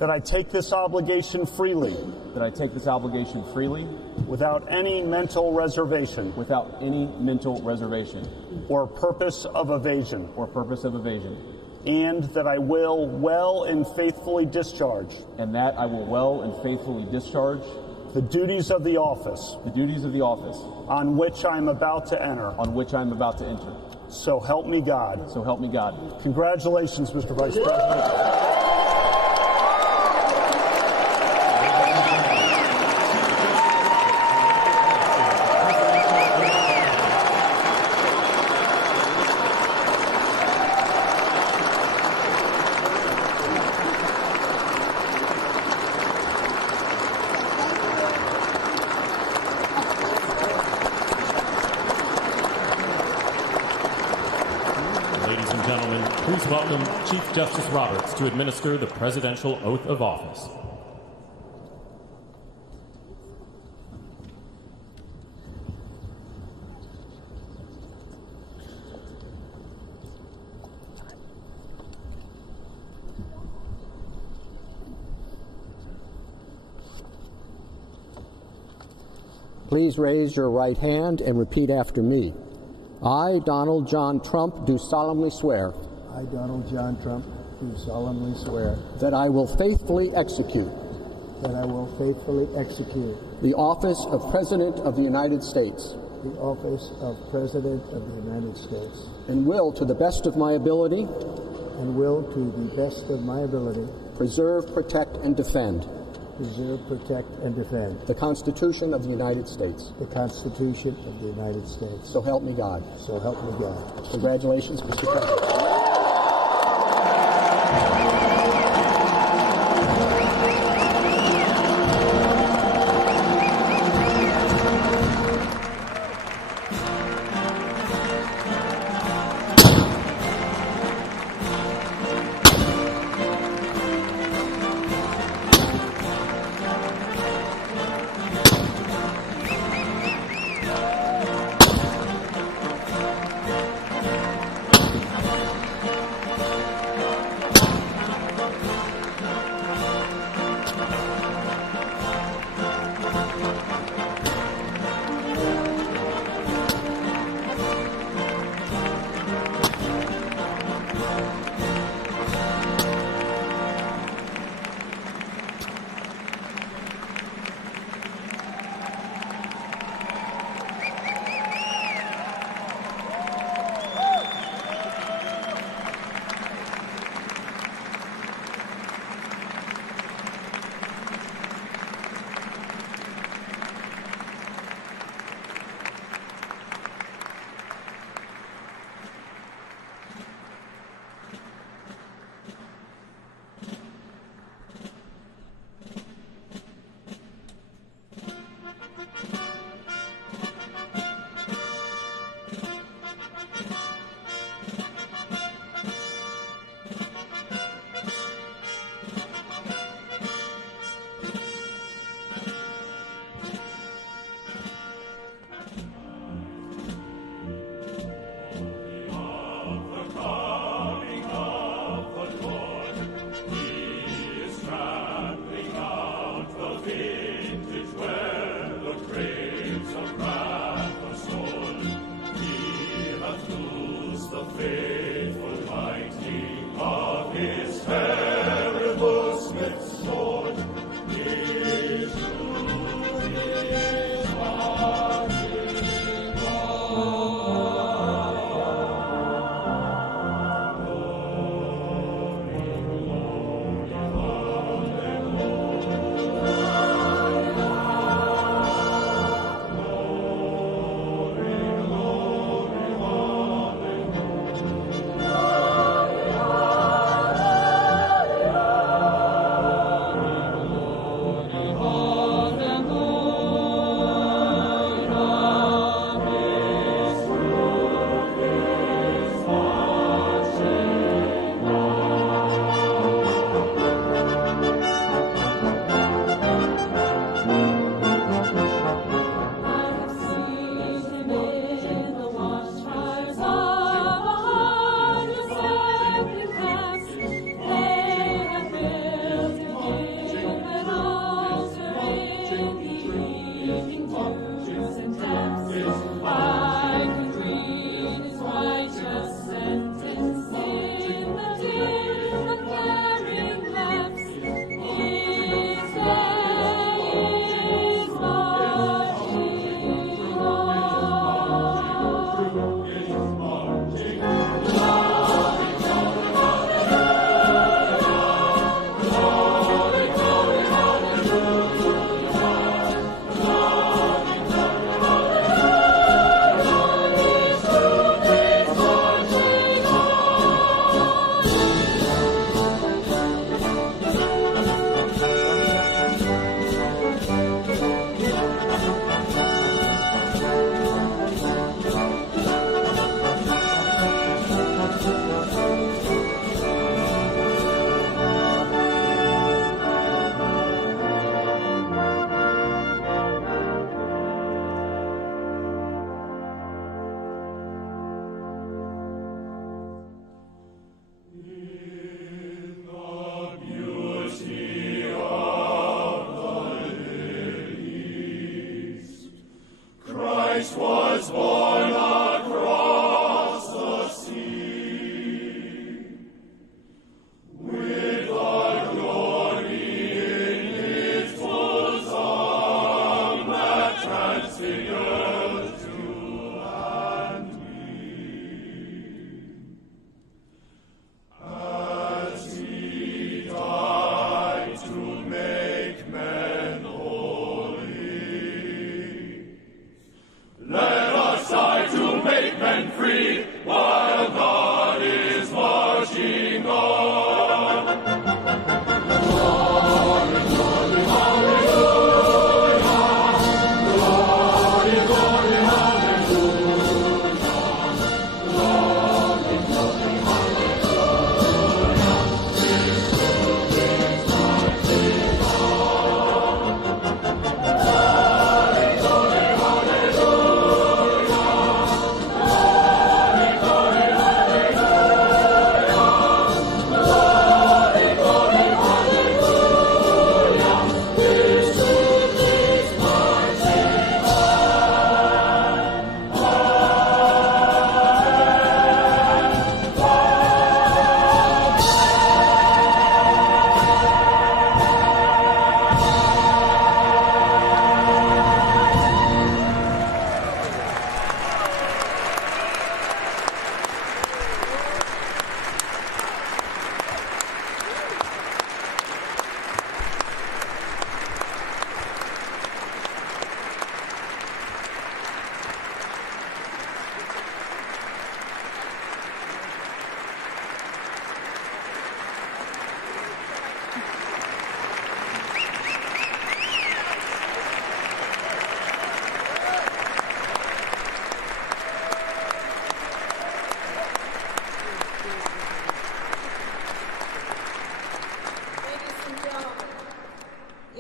That I take this obligation freely. That I take this obligation freely. Without any mental reservation. Without any mental reservation. Or purpose of evasion. Or purpose of evasion. And that I will well and faithfully discharge. And that I will well and faithfully discharge. The duties of the office. The duties of the office. On which I am about to enter. On which I am about to enter. So help me God. So help me God. Congratulations, Mr. Vice President. Please welcome Chief Justice Roberts to administer the Presidential Oath of Office. Please raise your right hand and repeat after me. I, Donald John Trump, do solemnly swear. I, Donald John Trump, do solemnly swear. That I will faithfully execute. That I will faithfully execute. The office of President of the United States. The office of President of the United States. And will, to the best of my ability. And will, to the best of my ability. Preserve, protect, and defend. Preserve, protect, and defend. The Constitution of the United States. The Constitution of the United States. So help me God. So help me God. Congratulations, Mr. President.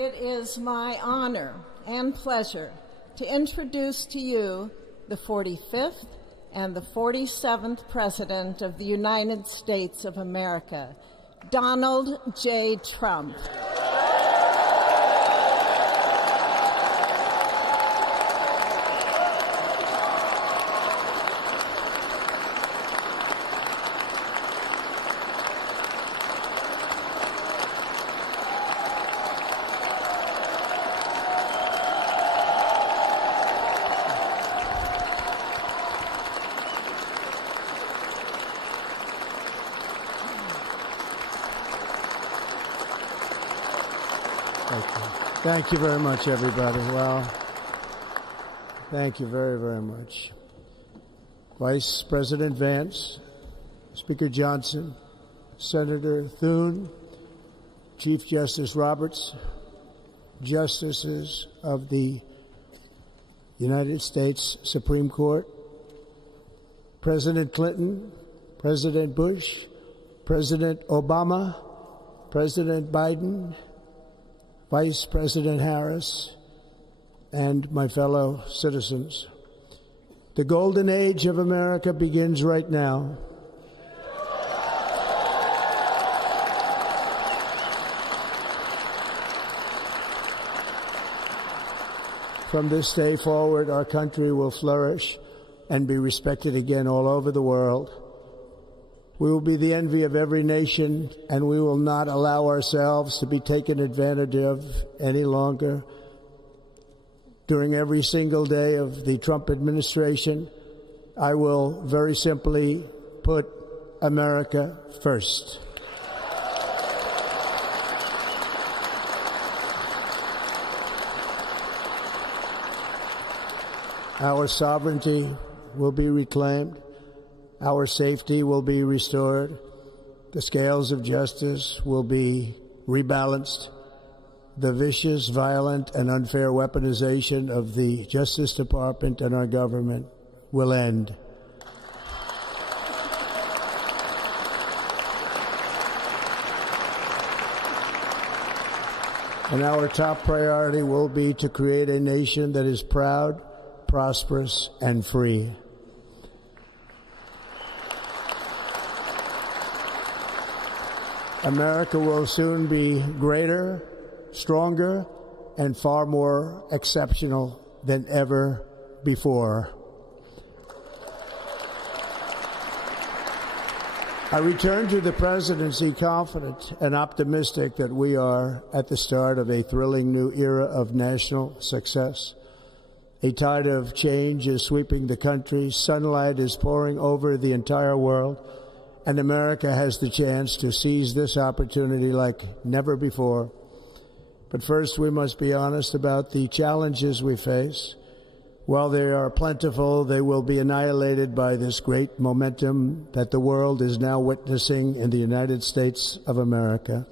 It is my honor and pleasure to introduce to you the 45th and the 47th President of the United States of America, Donald J. Trump. Thank you very much, everybody. Well, thank you very, very much. Vice President Vance, Speaker Johnson, Senator Thune, Chief Justice Roberts, Justices of the United States Supreme Court, President Clinton, President Bush, President Obama, President Biden, Vice President Harris, and my fellow citizens. The golden age of America begins right now. From this day forward, our country will flourish and be respected again all over the world. We will be the envy of every nation, and we will not allow ourselves to be taken advantage of any longer. During every single day of the Trump administration, I will very simply put America first. Our sovereignty will be reclaimed. Our safety will be restored. The scales of justice will be rebalanced. The vicious, violent, and unfair weaponization of the Justice Department and our government will end. And our top priority will be to create a nation that is proud, prosperous, and free. America will soon be greater, stronger, and far more exceptional than ever before. I return to the presidency confident and optimistic that we are at the start of a thrilling new era of national success. A tide of change is sweeping the country. Sunlight is pouring over the entire world. And America has the chance to seize this opportunity like never before. But first, we must be honest about the challenges we face. While they are plentiful, they will be annihilated by this great momentum that the world is now witnessing in the United States of America.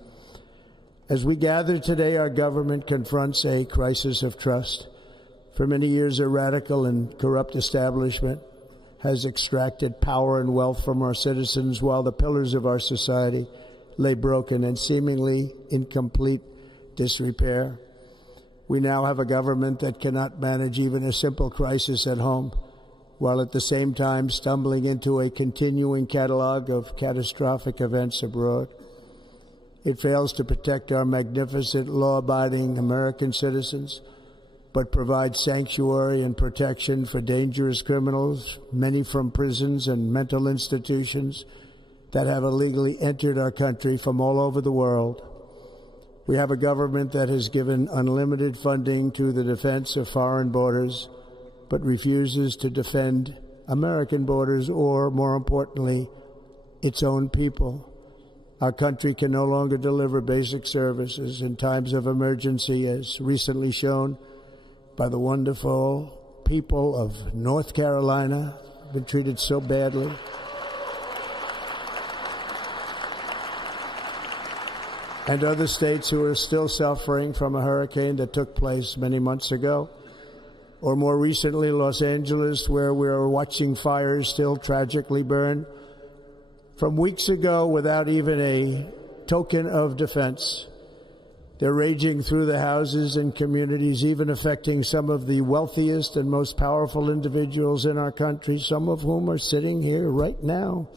As we gather today, our government confronts a crisis of trust. For many years, a radical and corrupt establishment has extracted power and wealth from our citizens while the pillars of our society lay broken and seemingly in complete disrepair. We now have a government that cannot manage even a simple crisis at home, while at the same time stumbling into a continuing catalog of catastrophic events abroad. It fails to protect our magnificent, law-abiding American citizens, but provides sanctuary and protection for dangerous criminals, many from prisons and mental institutions that have illegally entered our country from all over the world. We have a government that has given unlimited funding to the defense of foreign borders, but refuses to defend American borders or, more importantly, its own people. Our country can no longer deliver basic services in times of emergency, as recently shown by the wonderful people of North Carolina, been treated so badly. And other states who are still suffering from a hurricane that took place many months ago. Or more recently, Los Angeles, where we are watching fires still tragically burn. From weeks ago, without even a token of defense, they're raging through the houses and communities, even affecting some of the wealthiest and most powerful individuals in our country, some of whom are sitting here right now.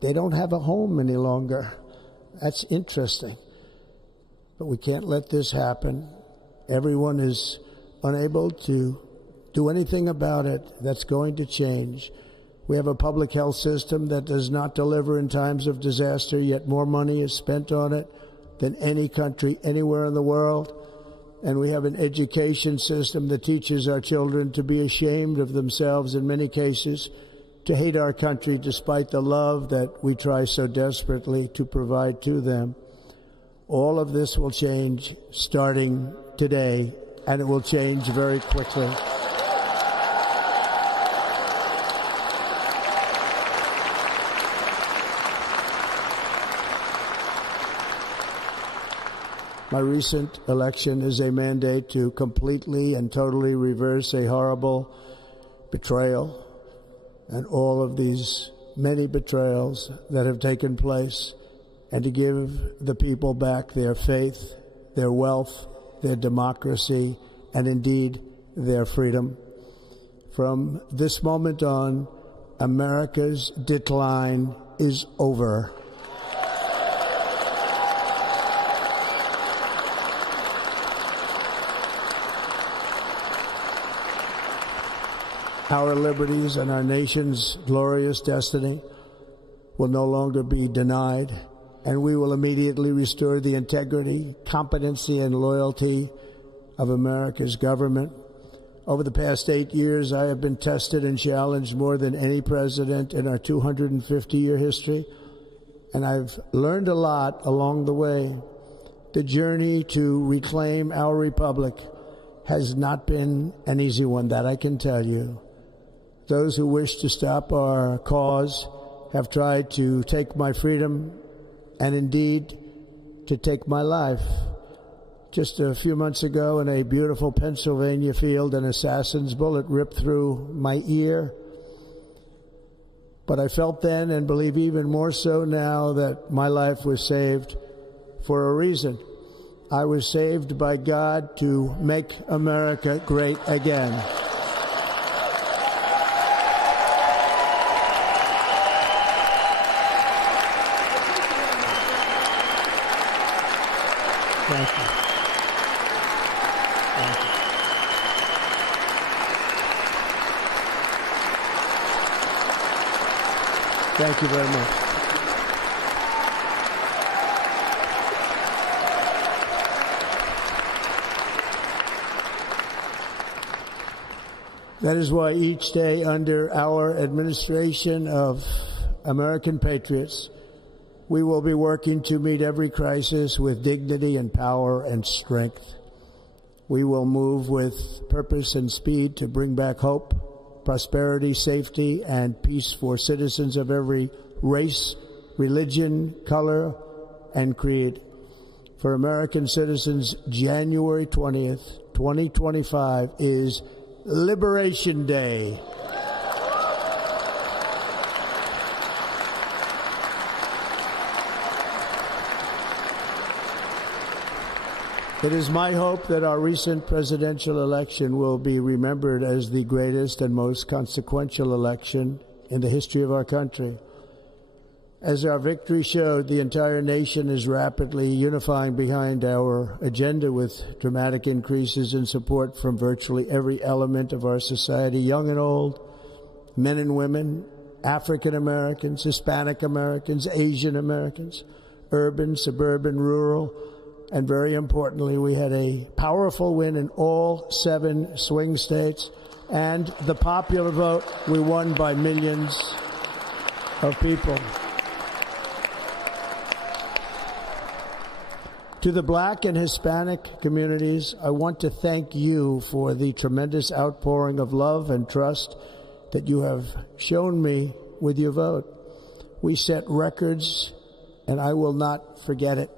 They don't have a home any longer. That's interesting. But we can't let this happen. Everyone is unable to do anything about it. That's going to change. We have a public health system that does not deliver in times of disaster, yet more money is spent on it than any country anywhere in the world. And we have an education system that teaches our children to be ashamed of themselves in many cases, to hate our country despite the love that we try so desperately to provide to them. All of this will change starting today, and it will change very quickly. My recent election is a mandate to completely and totally reverse a horrible betrayal and all of these many betrayals that have taken place, and to give the people back their faith, their wealth, their democracy, and indeed their freedom. From this moment on, America's decline is over. Our liberties and our nation's glorious destiny will no longer be denied, and we will immediately restore the integrity, competency, and loyalty of America's government. Over the past 8 years, I have been tested and challenged more than any president in our 250-year history, and I've learned a lot along the way. The journey to reclaim our republic has not been an easy one, that I can tell you. Those who wish to stop our cause have tried to take my freedom and indeed to take my life. Just a few months ago in a beautiful Pennsylvania field, an assassin's bullet ripped through my ear. But I felt then, and believe even more so now, that my life was saved for a reason. I was saved by God to make America great again. Thank you. Thank you. Thank you very much. That is why each day under our administration of American patriots, we will be working to meet every crisis with dignity and power and strength. We will move with purpose and speed to bring back hope, prosperity, safety, and peace for citizens of every race, religion, color, and creed. For American citizens, January 20th, 2025 is Liberation Day. It is my hope that our recent presidential election will be remembered as the greatest and most consequential election in the history of our country. As our victory showed, the entire nation is rapidly unifying behind our agenda with dramatic increases in support from virtually every element of our society, young and old, men and women, African Americans, Hispanic Americans, Asian Americans, urban, suburban, rural. And very importantly, we had a powerful win in all 7 swing states. And the popular vote, we won by millions of people. To the Black and Hispanic communities, I want to thank you for the tremendous outpouring of love and trust that you have shown me with your vote. We set records, and I will not forget it.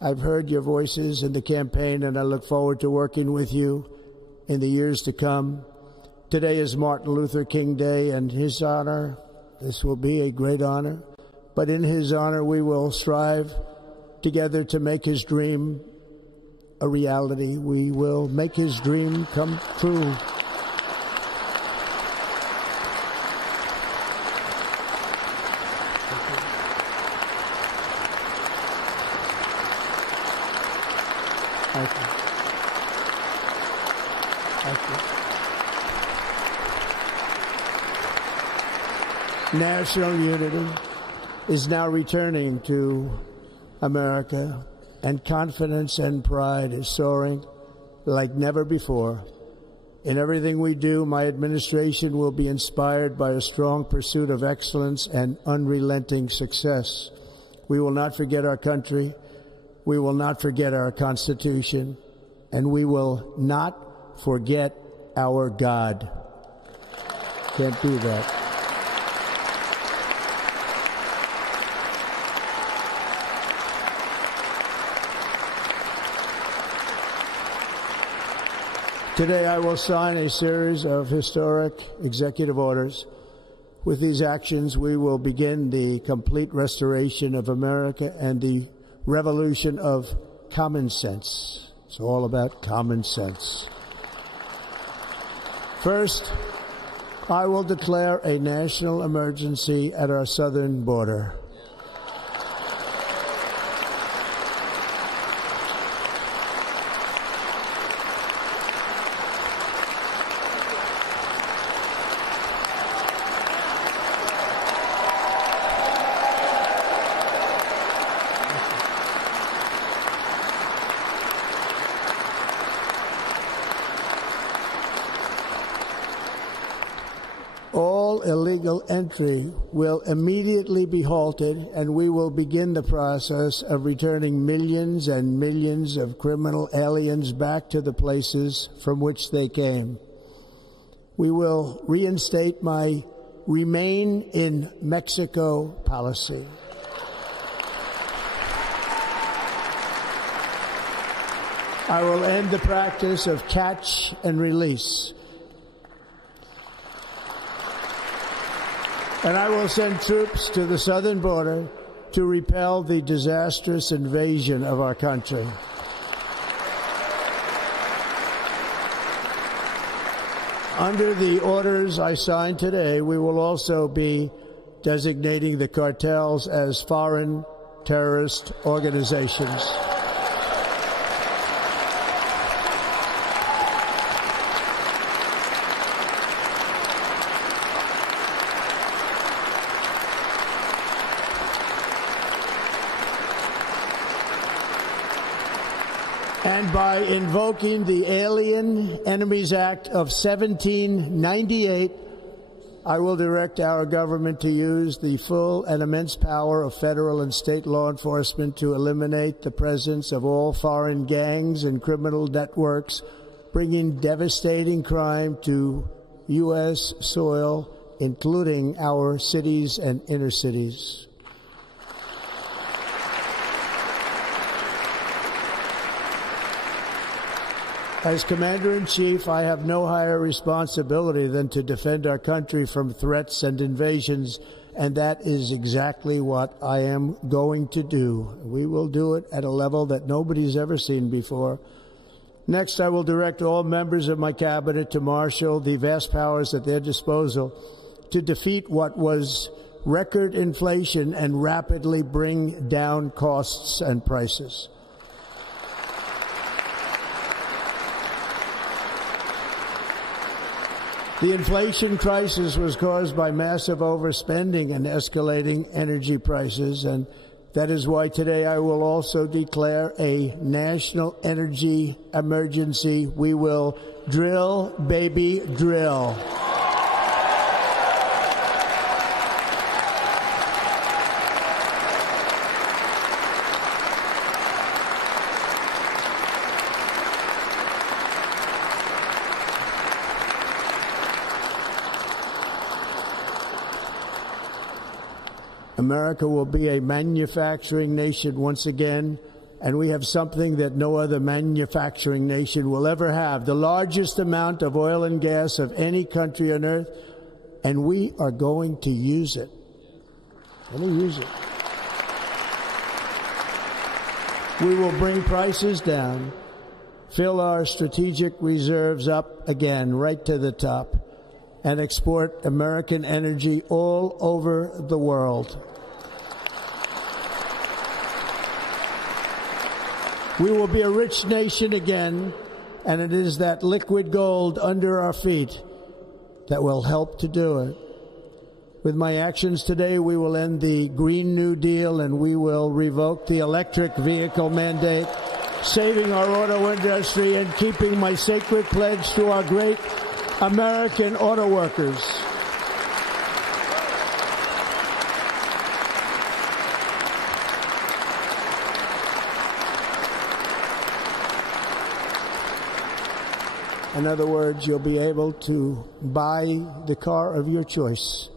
I've heard your voices in the campaign, and I look forward to working with you in the years to come. Today is Martin Luther King Day, and his honor, this will be a great honor, but in his honor we will strive together to make his dream a reality. We will make his dream come true. Thank you. Thank you. National unity is now returning to America, and confidence and pride is soaring like never before. In everything we do, my administration will be inspired by a strong pursuit of excellence and unrelenting success. We will not forget our country, We will not forget our Constitution, and we will not forget our God. Can't do that. Today I will sign a series of historic executive orders. With these actions, we will begin the complete restoration of America and the revolution of common sense. It's all about common sense. First, I will declare a national emergency at our southern border. All illegal entry will immediately be halted, and we will begin the process of returning millions and millions of criminal aliens back to the places from which they came. We will reinstate my Remain in Mexico policy. I will end the practice of catch and release. And I will send troops to the southern border to repel the disastrous invasion of our country. Under the orders I signed today, we will also be designating the cartels as foreign terrorist organizations. And by invoking the Alien Enemies Act of 1798, I will direct our government to use the full and immense power of federal and state law enforcement to eliminate the presence of all foreign gangs and criminal networks, bringing devastating crime to U.S. soil, including our cities and inner cities. As Commander-in-Chief, I have no higher responsibility than to defend our country from threats and invasions, and that is exactly what I am going to do. We will do it at a level that nobody's ever seen before. Next, I will direct all members of my cabinet to marshal the vast powers at their disposal to defeat what was record inflation and rapidly bring down costs and prices. The inflation crisis was caused by massive overspending and escalating energy prices, and that is why today I will also declare a national energy emergency. We will drill, baby, drill. America will be a manufacturing nation once again, and we have something that no other manufacturing nation will ever have, the largest amount of oil and gas of any country on earth, and we are going to use it. We will bring prices down, fill our strategic reserves up again right to the top, and export American energy all over the world. We will be a rich nation again, and it is that liquid gold under our feet that will help to do it. With my actions today, we will end the Green New Deal, and we will revoke the electric vehicle mandate, saving our auto industry and keeping my sacred pledge to our great American auto workers. In other words, you'll be able to buy the car of your choice.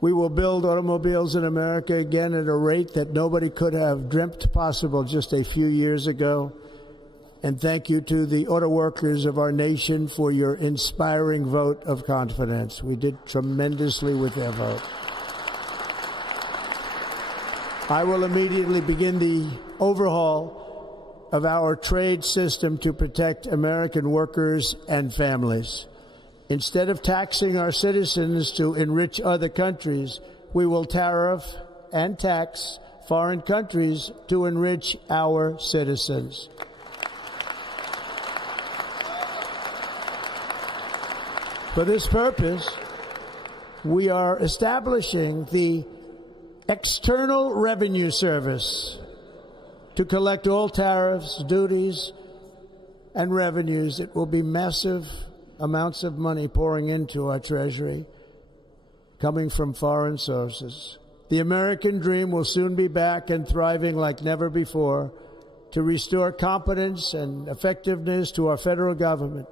We will build automobiles in America again at a rate that nobody could have dreamt possible just a few years ago. And thank you to the auto workers of our nation for your inspiring vote of confidence. We did tremendously with their vote. I will immediately begin the overhaul of our trade system to protect American workers and families. Instead of taxing our citizens to enrich other countries, we will tariff and tax foreign countries to enrich our citizens. For this purpose, we are establishing the External Revenue Service to collect all tariffs, duties, and revenues. It will be massive amounts of money pouring into our treasury, coming from foreign sources. The American dream will soon be back and thriving like never before to restore competence and effectiveness to our federal government.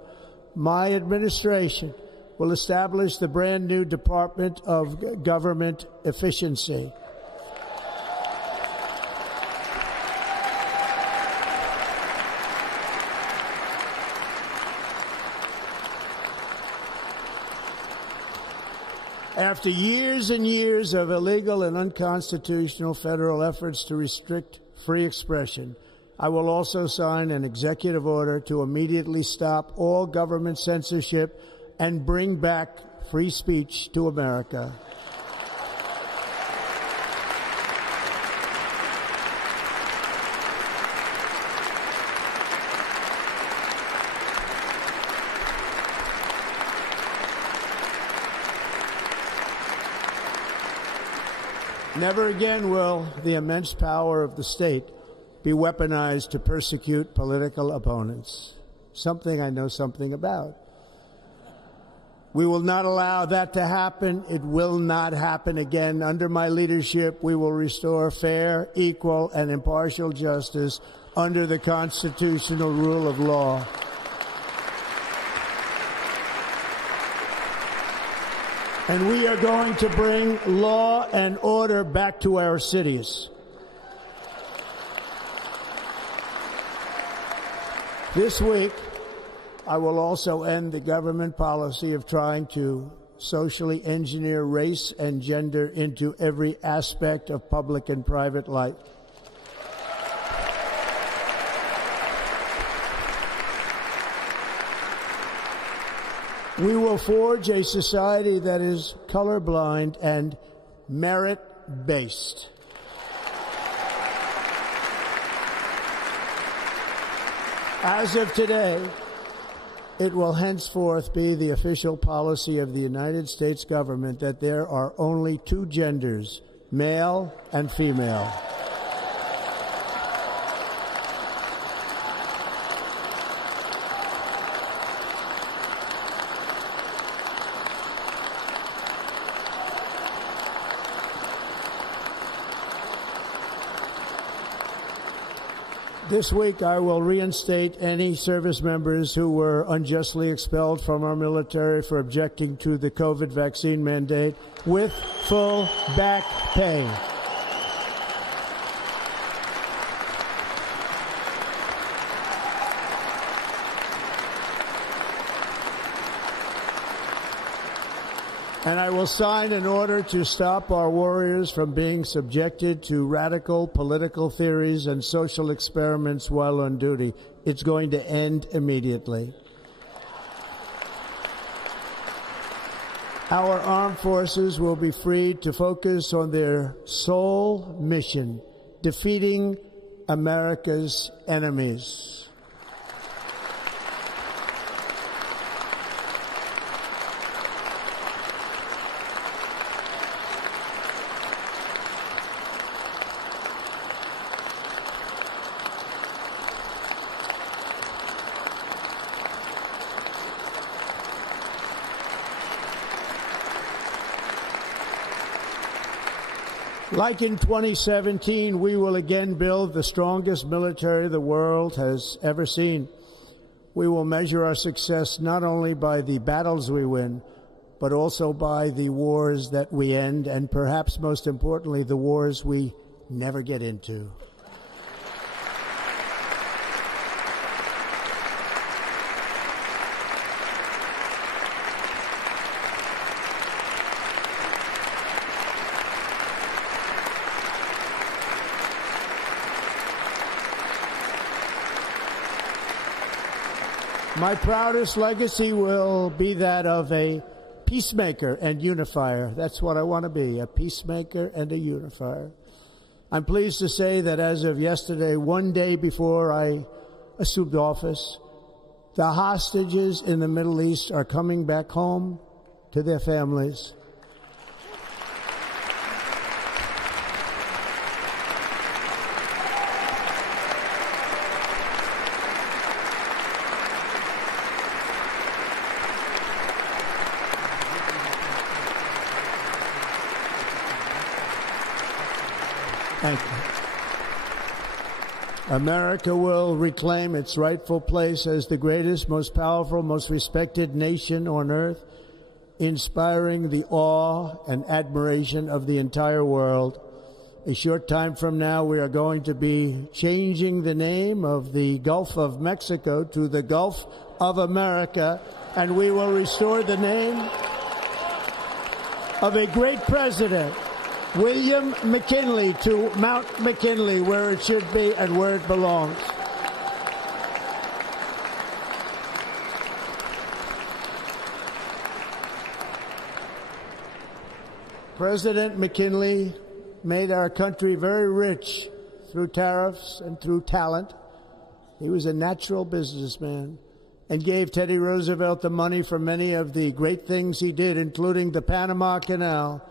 My administration will establish the brand new Department of Government Efficiency. After years and years of illegal and unconstitutional federal efforts to restrict free expression, I will also sign an executive order to immediately stop all government censorship and bring back free speech to America. Never again will the immense power of the state be weaponized to persecute political opponents, something I know something about. We will not allow that to happen. It will not happen again. Under my leadership, we will restore fair, equal, and impartial justice under the constitutional rule of law. And we are going to bring law and order back to our cities. This week, I will also end the government policy of trying to socially engineer race and gender into every aspect of public and private life. We will forge a society that is colorblind and merit-based. As of today, it will henceforth be the official policy of the United States government that there are only two genders, male and female. This week, I will reinstate any service members who were unjustly expelled from our military for objecting to the COVID vaccine mandate with full back pay. And I will sign an order to stop our warriors from being subjected to radical political theories and social experiments while on duty. It's going to end immediately. Our armed forces will be free to focus on their sole mission, defeating America's enemies. Like in 2017, we will again build the strongest military the world has ever seen. We will measure our success not only by the battles we win, but also by the wars that we end, and perhaps most importantly, the wars we never get into. My proudest legacy will be that of a peacemaker and unifier. That's what I want to be, a peacemaker and a unifier. I'm pleased to say that as of yesterday, one day before I assumed office, the hostages in the Middle East are coming back home to their families. Thank you. America will reclaim its rightful place as the greatest, most powerful, most respected nation on earth, inspiring the awe and admiration of the entire world. A short time from now, we are going to be changing the name of the Gulf of Mexico to the Gulf of America, and we will restore the name of a great president, William McKinley, to Mount McKinley, where it should be and where it belongs. President McKinley made our country very rich through tariffs and through talent. He was a natural businessman and gave Teddy Roosevelt the money for many of the great things he did, including the Panama Canal,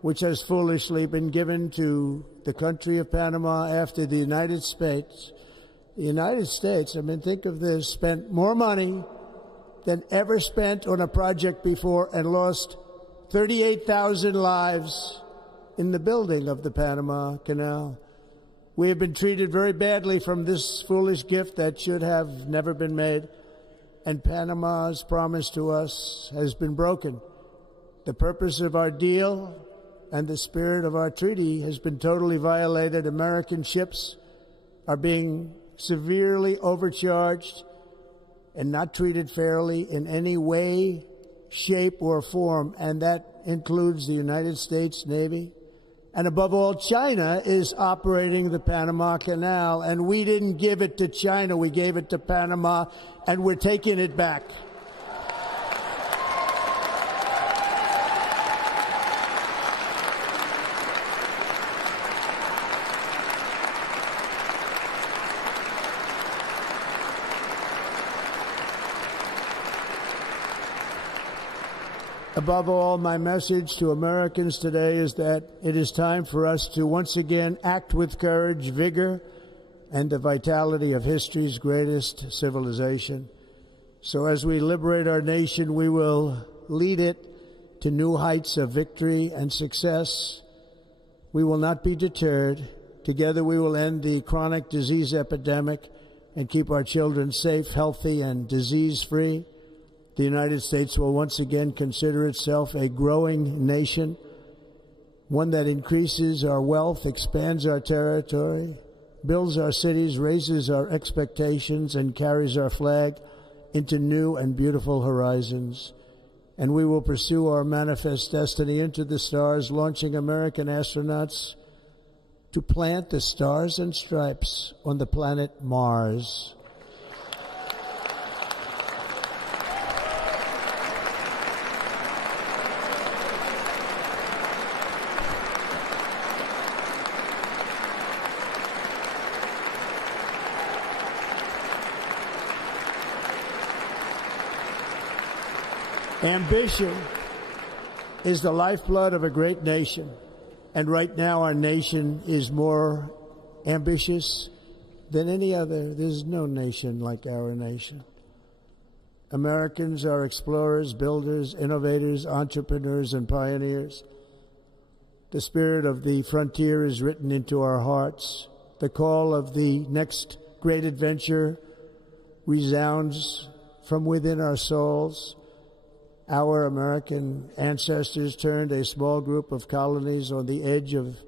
which has foolishly been given to the country of Panama after the United States. The United States, I mean, think of this, spent more money than ever spent on a project before and lost 38,000 lives in the building of the Panama Canal. We have been treated very badly from this foolish gift that should have never been made, and Panama's promise to us has been broken. The purpose of our deal and the spirit of our treaty has been totally violated. American ships are being severely overcharged and not treated fairly in any way, shape, or form, and that includes the United States Navy. And above all, China is operating the Panama Canal, and we didn't give it to China, we gave it to Panama, and we're taking it back. Above all, my message to Americans today is that it is time for us to once again act with courage, vigor, and the vitality of history's greatest civilization. So as we liberate our nation, we will lead it to new heights of victory and success. We will not be deterred. Together we will end the chronic disease epidemic and keep our children safe, healthy, and disease-free. The United States will once again consider itself a growing nation, one that increases our wealth, expands our territory, builds our cities, raises our expectations, and carries our flag into new and beautiful horizons. And we will pursue our manifest destiny into the stars, launching American astronauts to plant the stars and stripes on the planet Mars. Ambition is the lifeblood of a great nation, and right now our nation is more ambitious than any other. There's no nation like our nation. Americans are explorers, builders, innovators, entrepreneurs, and pioneers. The spirit of the frontier is written into our hearts. The call of the next great adventure resounds from within our souls. Our American ancestors turned a small group of colonies on the edge of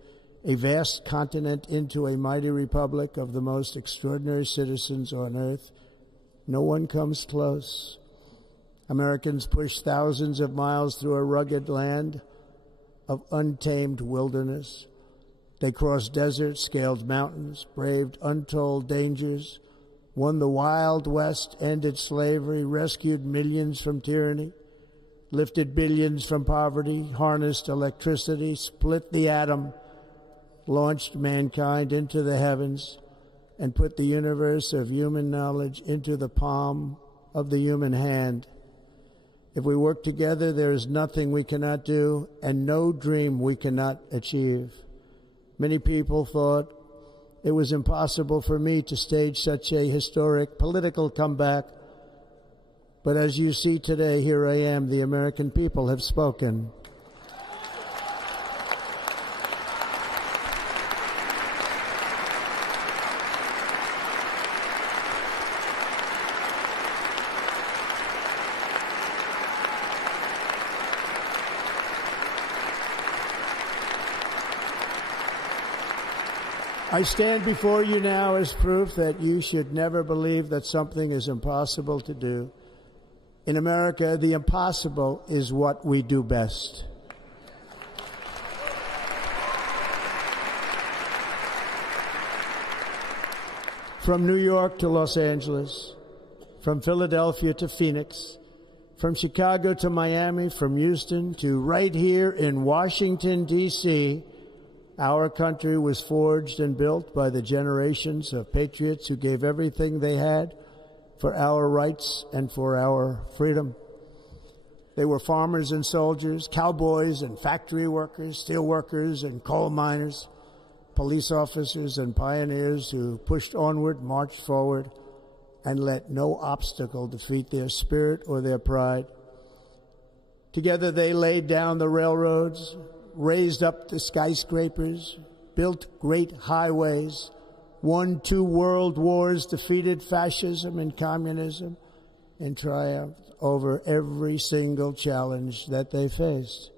a vast continent into a mighty republic of the most extraordinary citizens on earth. No one comes close. Americans pushed thousands of miles through a rugged land of untamed wilderness. They crossed deserts, scaled mountains, braved untold dangers, won the Wild West, ended slavery, rescued millions from tyranny, lifted billions from poverty, harnessed electricity, split the atom, launched mankind into the heavens, and put the universe of human knowledge into the palm of the human hand. If we work together, there is nothing we cannot do and no dream we cannot achieve. Many people thought it was impossible for me to stage such a historic political comeback. But as you see today, here I am. The American people have spoken. I stand before you now as proof that you should never believe that something is impossible to do. In America, the impossible is what we do best. From New York to Los Angeles, from Philadelphia to Phoenix, from Chicago to Miami, from Houston to right here in Washington, D.C., our country was forged and built by the generations of patriots who gave everything they had for our rights and for our freedom. They were farmers and soldiers, cowboys and factory workers, steel workers and coal miners, police officers and pioneers who pushed onward, marched forward, and let no obstacle defeat their spirit or their pride. Together they laid down the railroads, raised up the skyscrapers, built great highways, won 2 world wars, defeated fascism and communism, and triumphed over every single challenge that they faced.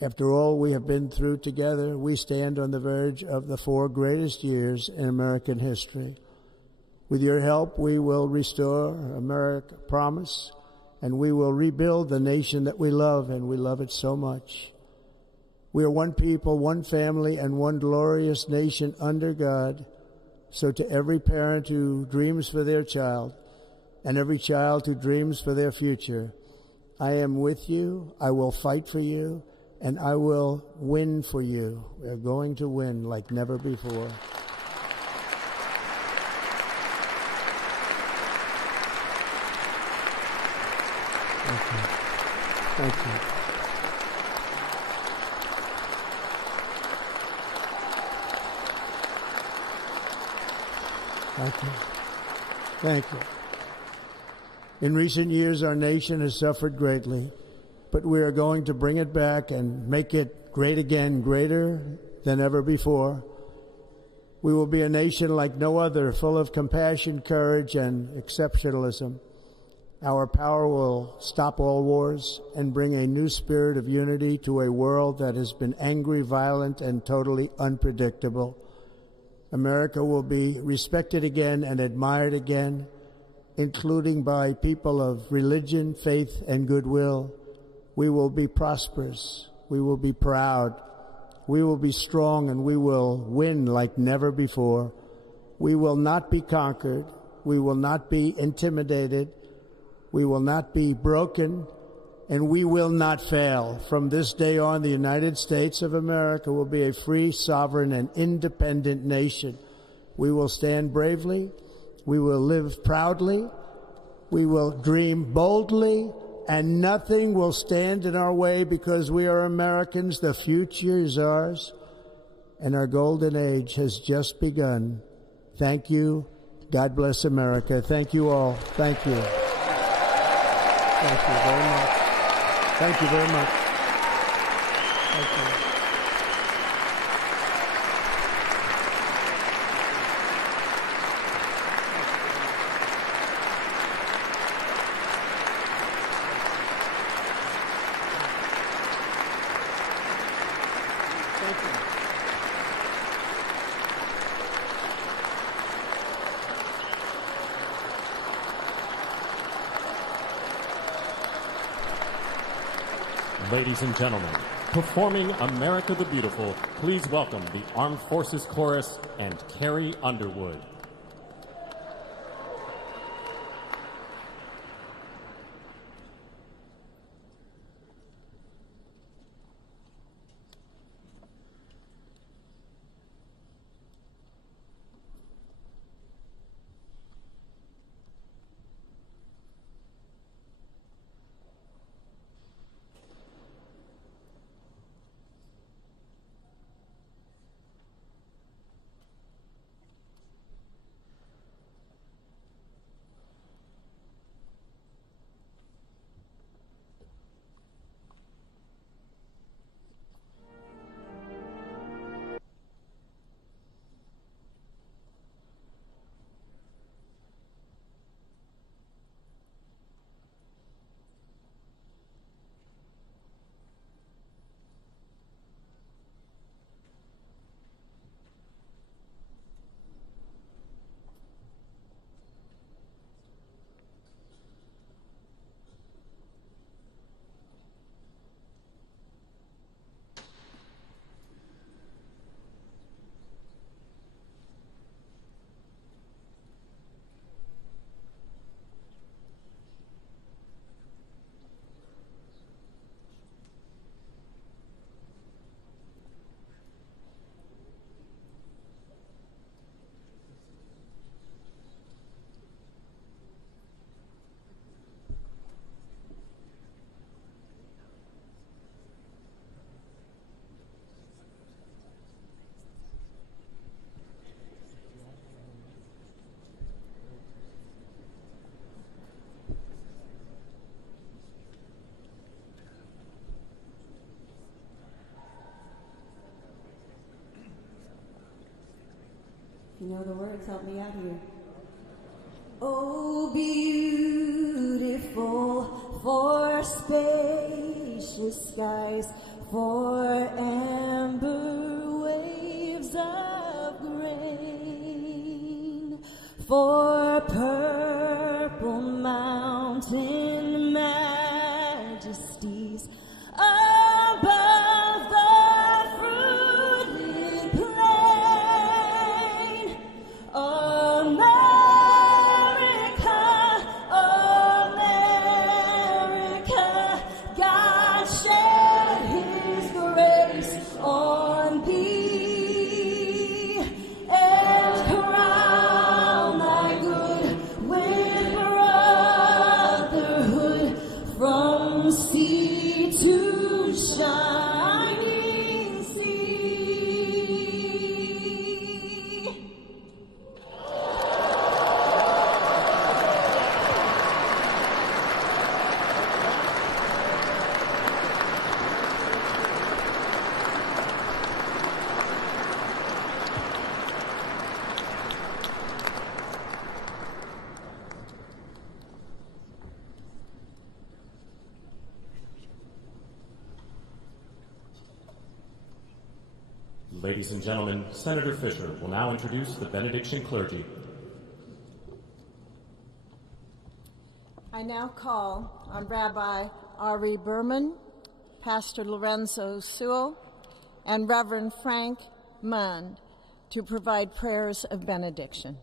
After all we have been through together, we stand on the verge of the 4 greatest years in American history. With your help, we will restore America's promise, and we will rebuild the nation that we love, and we love it so much. We are one people, one family, and one glorious nation under God. So to every parent who dreams for their child, and every child who dreams for their future, I am with you, I will fight for you, and I will win for you. We are going to win like never before. Thank you. Thank you. Thank you. Thank you. In recent years, our nation has suffered greatly, but we are going to bring it back and make it great again, greater than ever before. We will be a nation like no other, full of compassion, courage, and exceptionalism. Our power will stop all wars and bring a new spirit of unity to a world that has been angry, violent, and totally unpredictable. America will be respected again and admired again, including by people of religion, faith, and goodwill. We will be prosperous. We will be proud. We will be strong, and we will win like never before. We will not be conquered. We will not be intimidated. We will not be broken, and we will not fail. From this day on, the United States of America will be a free, sovereign, and independent nation. We will stand bravely. We will live proudly. We will dream boldly, and nothing will stand in our way because we are Americans. The future is ours, and our golden age has just begun. Thank you. God bless America. Thank you all. Thank you. Thank you very much. Thank you very much. Thank you. Ladies and gentlemen, performing America the Beautiful, please welcome the Armed Forces Chorus and Carrie Underwood. You know the words, help me out here. Oh, beautiful for spacious skies, for amber waves of grain, for purple mountain majesties above the fruited plain. America, America, God shed His grace on thee and crown thy good with brotherhood from sea to shining sea. Ladies and gentlemen, Senator Fisher will now introduce the benediction clergy. I now call on Rabbi Ari Berman, Pastor Lorenzo Sewell, and Reverend Frank Mund to provide prayers of benediction.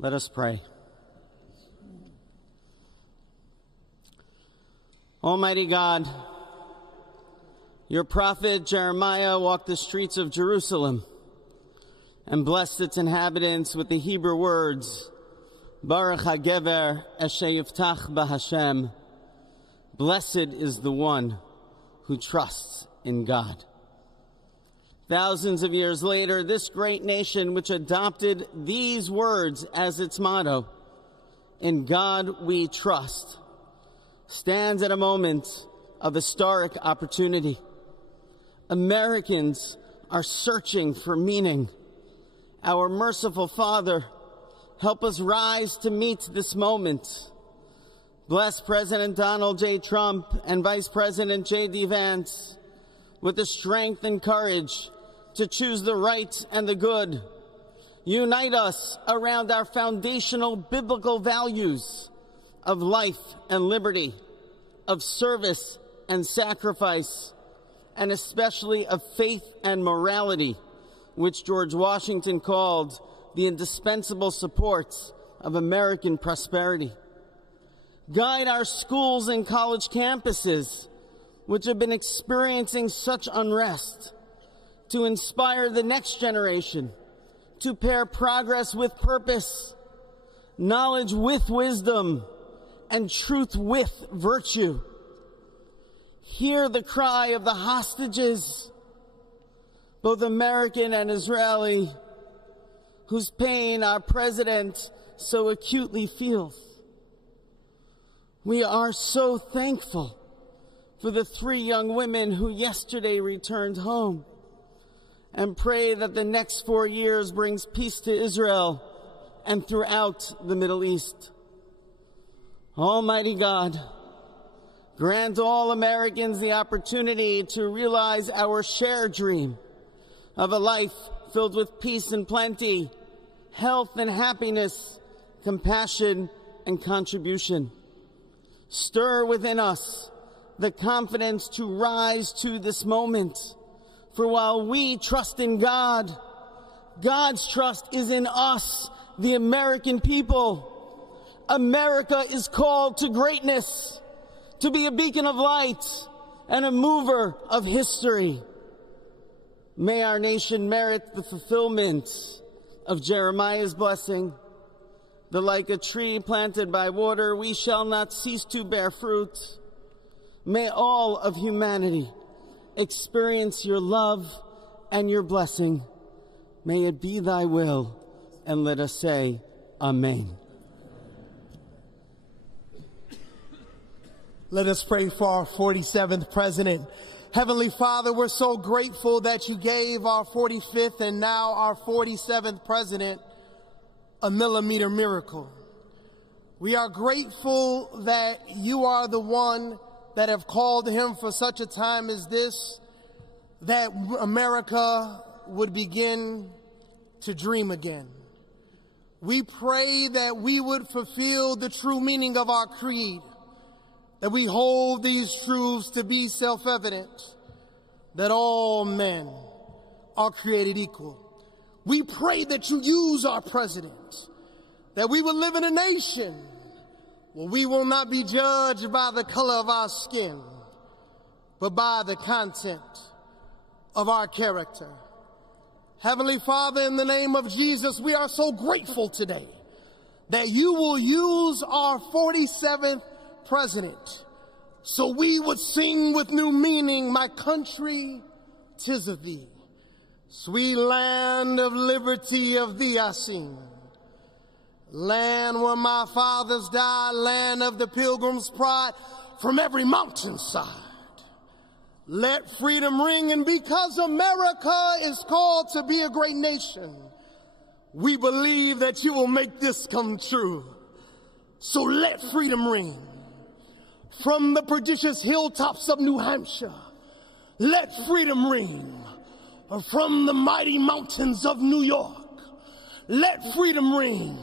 Let us pray. Almighty God, your prophet Jeremiah walked the streets of Jerusalem and blessed its inhabitants with the Hebrew words, Baruch HaGever Asher Yiftach BaHashem. Blessed is the one who trusts in God. Thousands of years later, this great nation, which adopted these words as its motto, "In God we trust," stands at a moment of historic opportunity. Americans are searching for meaning. Our merciful Father, help us rise to meet this moment. Bless President Donald J. Trump and Vice President J.D. Vance with the strength and courage to choose the right and the good. Unite us around our foundational biblical values of life and liberty, of service and sacrifice, and especially of faith and morality, which George Washington called the indispensable supports of American prosperity. Guide our schools and college campuses, which have been experiencing such unrest, to inspire the next generation, to pair progress with purpose, knowledge with wisdom, and truth with virtue. Hear the cry of the hostages, both American and Israeli, whose pain our president so acutely feels. We are so thankful for the 3 young women who yesterday returned home, and pray that the next 4 years brings peace to Israel and throughout the Middle East. Almighty God, grant all Americans the opportunity to realize our shared dream of a life filled with peace and plenty, health and happiness, compassion and contribution. Stir within us the confidence to rise to this moment. For while we trust in God, God's trust is in us, the American people. America is called to greatness, to be a beacon of light and a mover of history. May our nation merit the fulfillment of Jeremiah's blessing, that like a tree planted by water, we shall not cease to bear fruit. May all of humanity experience your love and your blessing. May it be thy will, and let us say, Amen. Let us pray for our 47th president. Heavenly Father, we're so grateful that you gave our 45th and now our 47th president a millimeter miracle. We are grateful that you are the one that have called him for such a time as this, that America would begin to dream again. We pray that we would fulfill the true meaning of our creed, that we hold these truths to be self-evident, that all men are created equal. We pray that you use our president, that we will live in a nation where we will not be judged by the color of our skin, but by the content of our character. Heavenly Father, in the name of Jesus, we are so grateful today that you will use our 47th president so we would sing with new meaning, my country, 'tis of thee. Sweet land of liberty, of thee I sing. Land where my fathers died, land of the pilgrim's pride, from every mountainside. Let freedom ring, and because America is called to be a great nation, we believe that you will make this come true. So let freedom ring. From the prodigious hilltops of New Hampshire, let freedom ring. From the mighty mountains of New York, let freedom ring.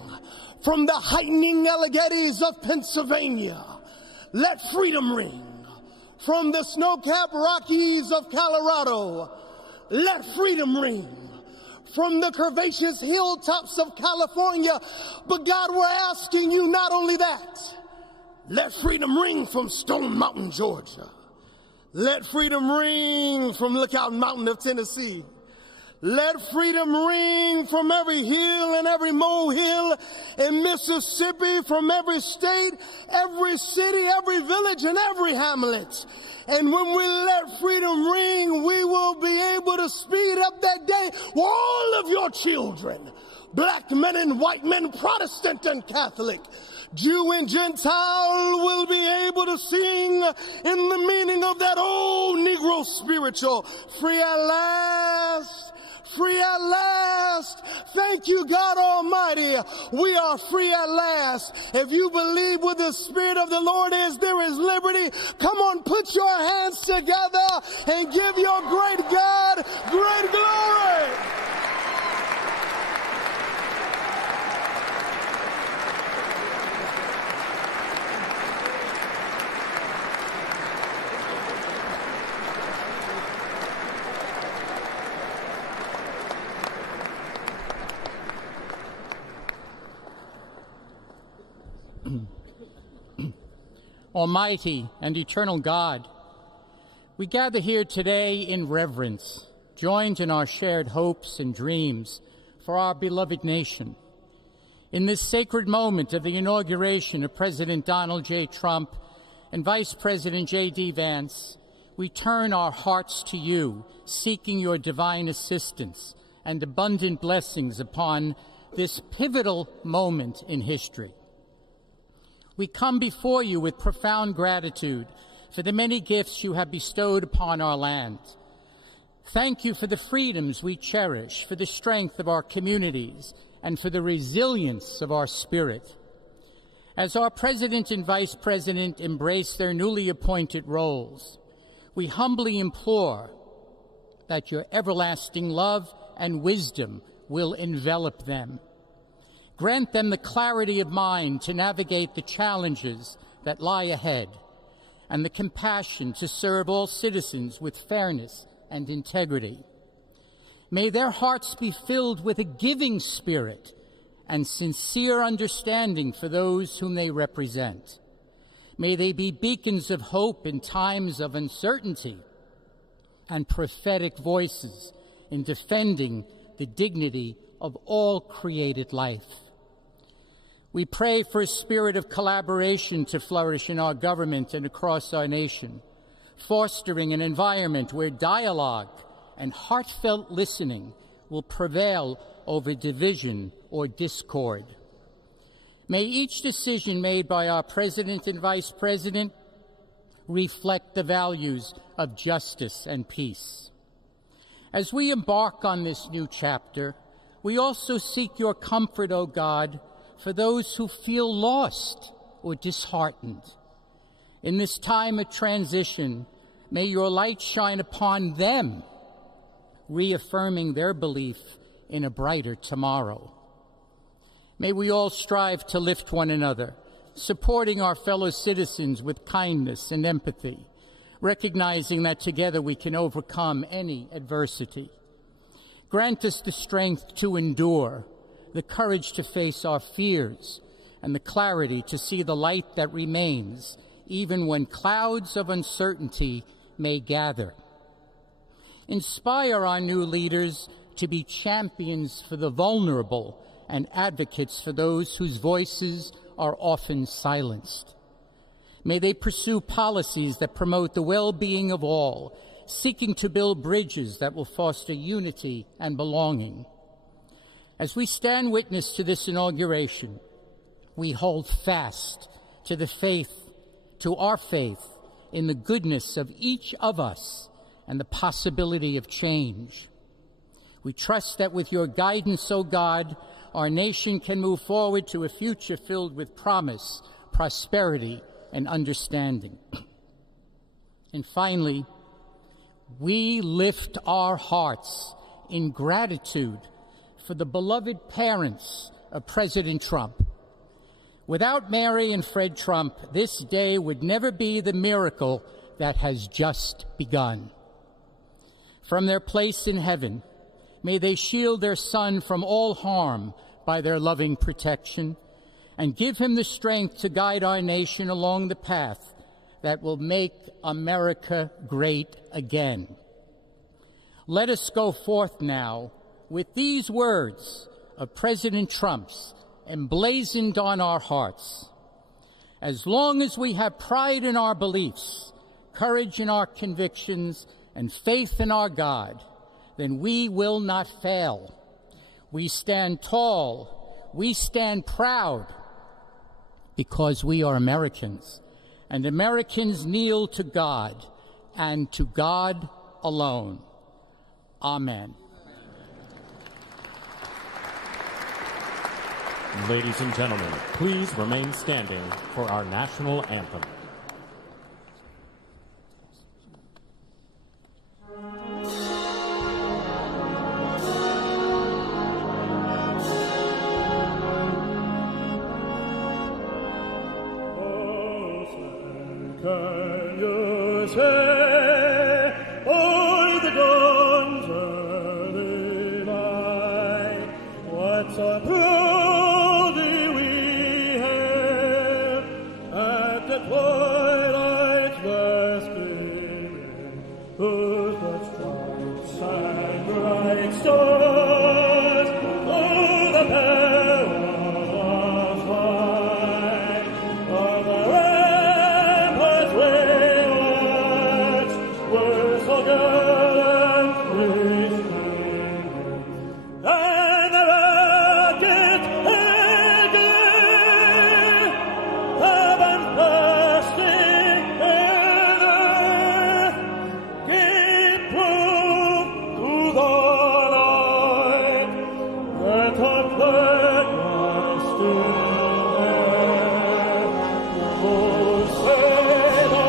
From the heightening Alleghenies of Pennsylvania, let freedom ring. From the snow-capped Rockies of Colorado, let freedom ring. From the curvaceous hilltops of California, but God, we're asking you not only that, let freedom ring from Stone Mountain, Georgia. Let freedom ring from Lookout Mountain of Tennessee. Let freedom ring from every hill and every molehill in Mississippi, from every state, every city, every village, and every hamlet. And when we let freedom ring, we will be able to speed up that day where all of your children, black men and white men, Protestant and Catholic, Jew and Gentile, will be able to sing in the meaning of that old Negro spiritual. Free at last, free at last. Thank you, God Almighty. We are free at last. If you believe where the Spirit of the Lord is, there is liberty. Come on, put your hands together and give your great God great glory. Almighty and eternal God, we gather here today in reverence, joined in our shared hopes and dreams for our beloved nation. In this sacred moment of the inauguration of President Donald J. Trump and Vice President J.D. Vance, we turn our hearts to you, seeking your divine assistance and abundant blessings upon this pivotal moment in history. We come before you with profound gratitude for the many gifts you have bestowed upon our land. Thank you for the freedoms we cherish, for the strength of our communities, and for the resilience of our spirit. As our President and Vice President embrace their newly appointed roles, we humbly implore that your everlasting love and wisdom will envelop them. Grant them the clarity of mind to navigate the challenges that lie ahead and the compassion to serve all citizens with fairness and integrity. May their hearts be filled with a giving spirit and sincere understanding for those whom they represent. May they be beacons of hope in times of uncertainty and prophetic voices in defending the dignity of all created life. We pray for a spirit of collaboration to flourish in our government and across our nation, fostering an environment where dialogue and heartfelt listening will prevail over division or discord. May each decision made by our President and Vice President reflect the values of justice and peace. As we embark on this new chapter, we also seek your comfort, O God, for those who feel lost or disheartened. In this time of transition, may your light shine upon them, reaffirming their belief in a brighter tomorrow. May we all strive to lift one another, supporting our fellow citizens with kindness and empathy, recognizing that together we can overcome any adversity. Grant us the strength to endure, the courage to face our fears, and the clarity to see the light that remains, even when clouds of uncertainty may gather. Inspire our new leaders to be champions for the vulnerable and advocates for those whose voices are often silenced. May they pursue policies that promote the well-being of all, seeking to build bridges that will foster unity and belonging. As we stand witness to this inauguration, we hold fast to our faith in the goodness of each of us and the possibility of change. We trust that with your guidance, O God, our nation can move forward to a future filled with promise, prosperity, and understanding. And finally, we lift our hearts in gratitude for the beloved parents of President Trump. Without Mary and Fred Trump, this day would never be the miracle that has just begun. From their place in heaven, may they shield their son from all harm by their loving protection, and give him the strength to guide our nation along the path that will make America great again. Let us go forth now with these words of President Trump's emblazoned on our hearts. As long as we have pride in our beliefs, courage in our convictions, and faith in our God, then we will not fail. We stand tall, we stand proud, because we are Americans, and Americans kneel to God, and to God alone. Amen. Ladies and gentlemen, please remain standing for our national anthem. Can you say, all the guns are mine, what so proudly we hailed at the twilight's last gleaming, whose blood stripes and bright stars through the perilous fight of the ramparts waves were so gallantly streaming, and the rockets eagerly heaven bursting in earth gave proof to the night that our flag was still there. Oh, say that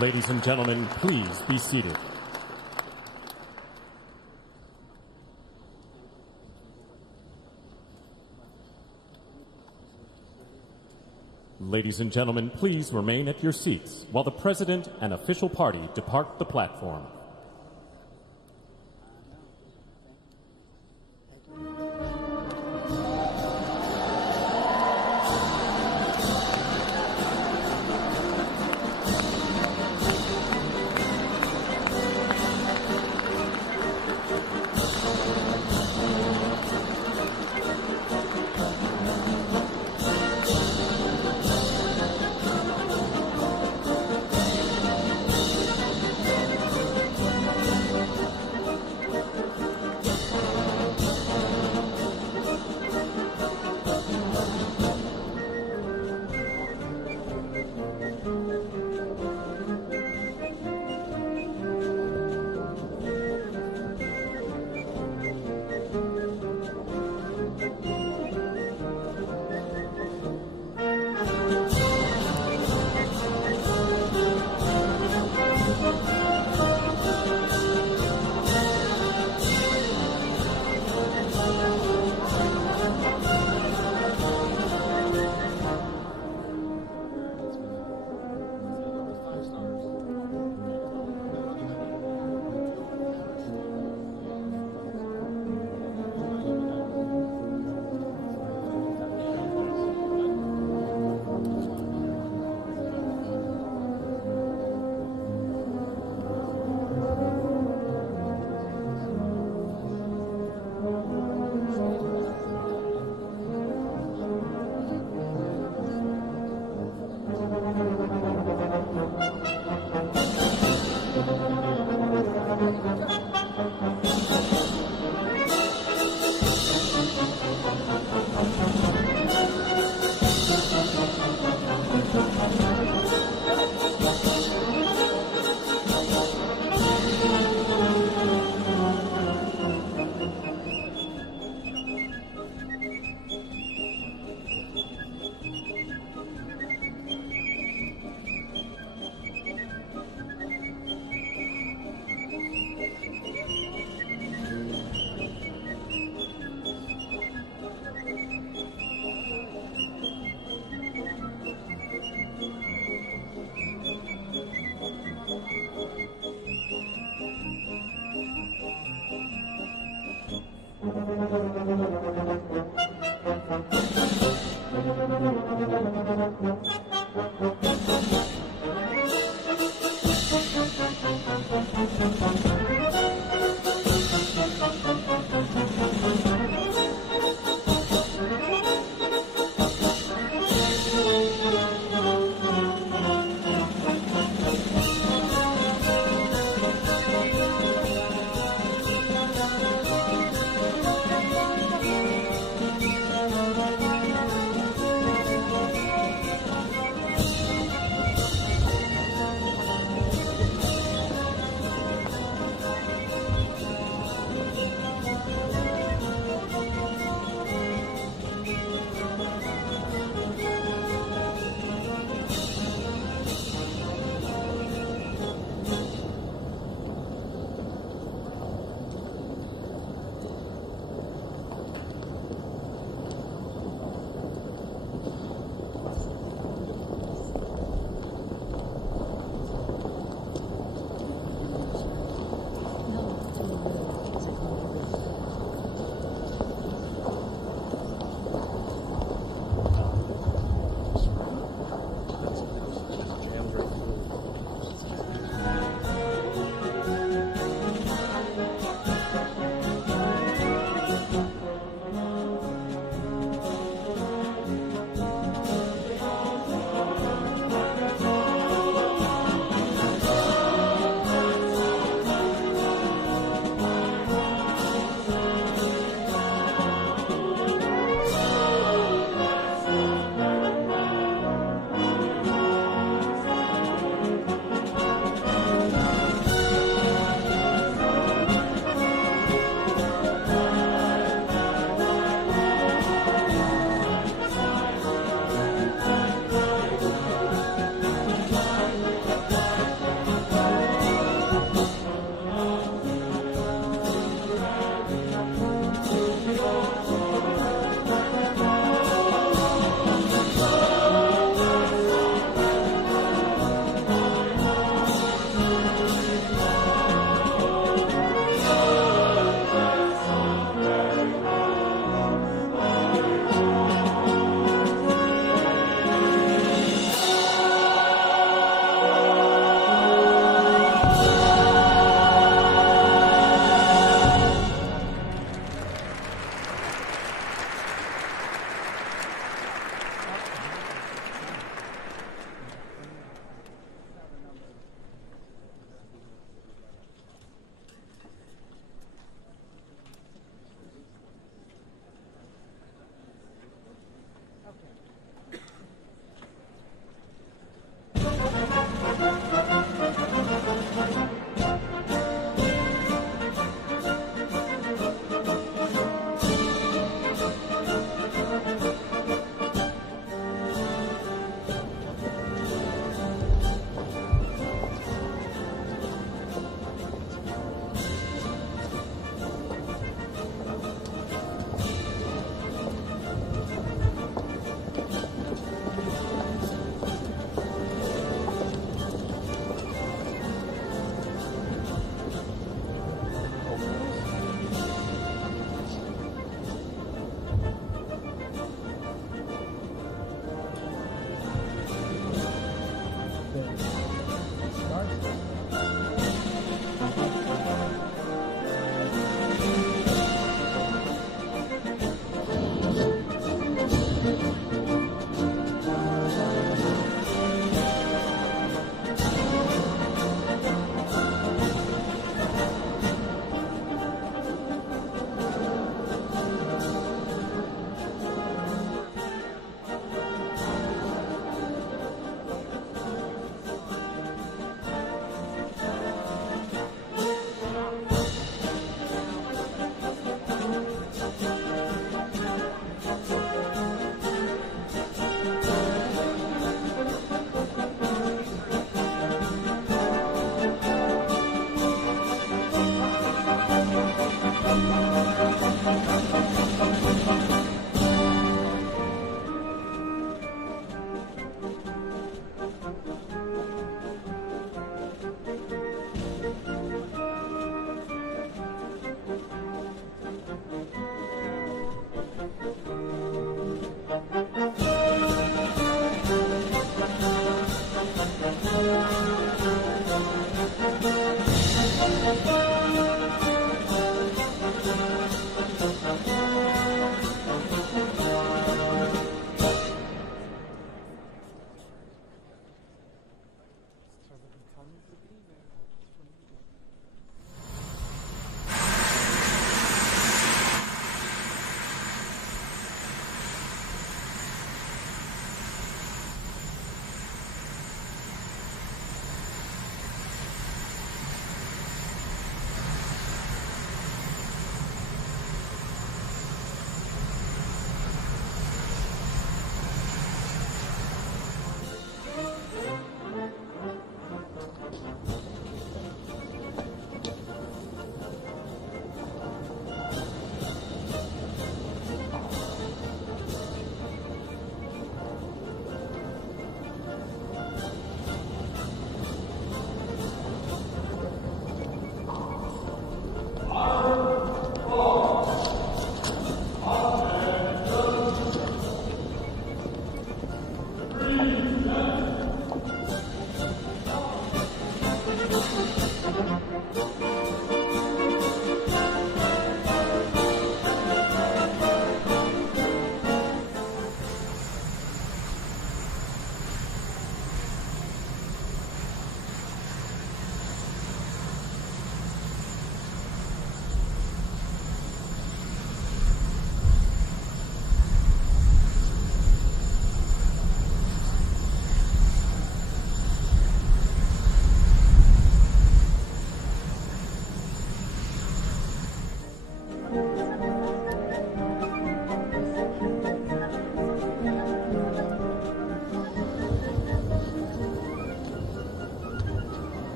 Ladies and gentlemen, please be seated. Ladies and gentlemen, please remain at your seats while the President and official party depart the platform.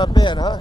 A bit, huh?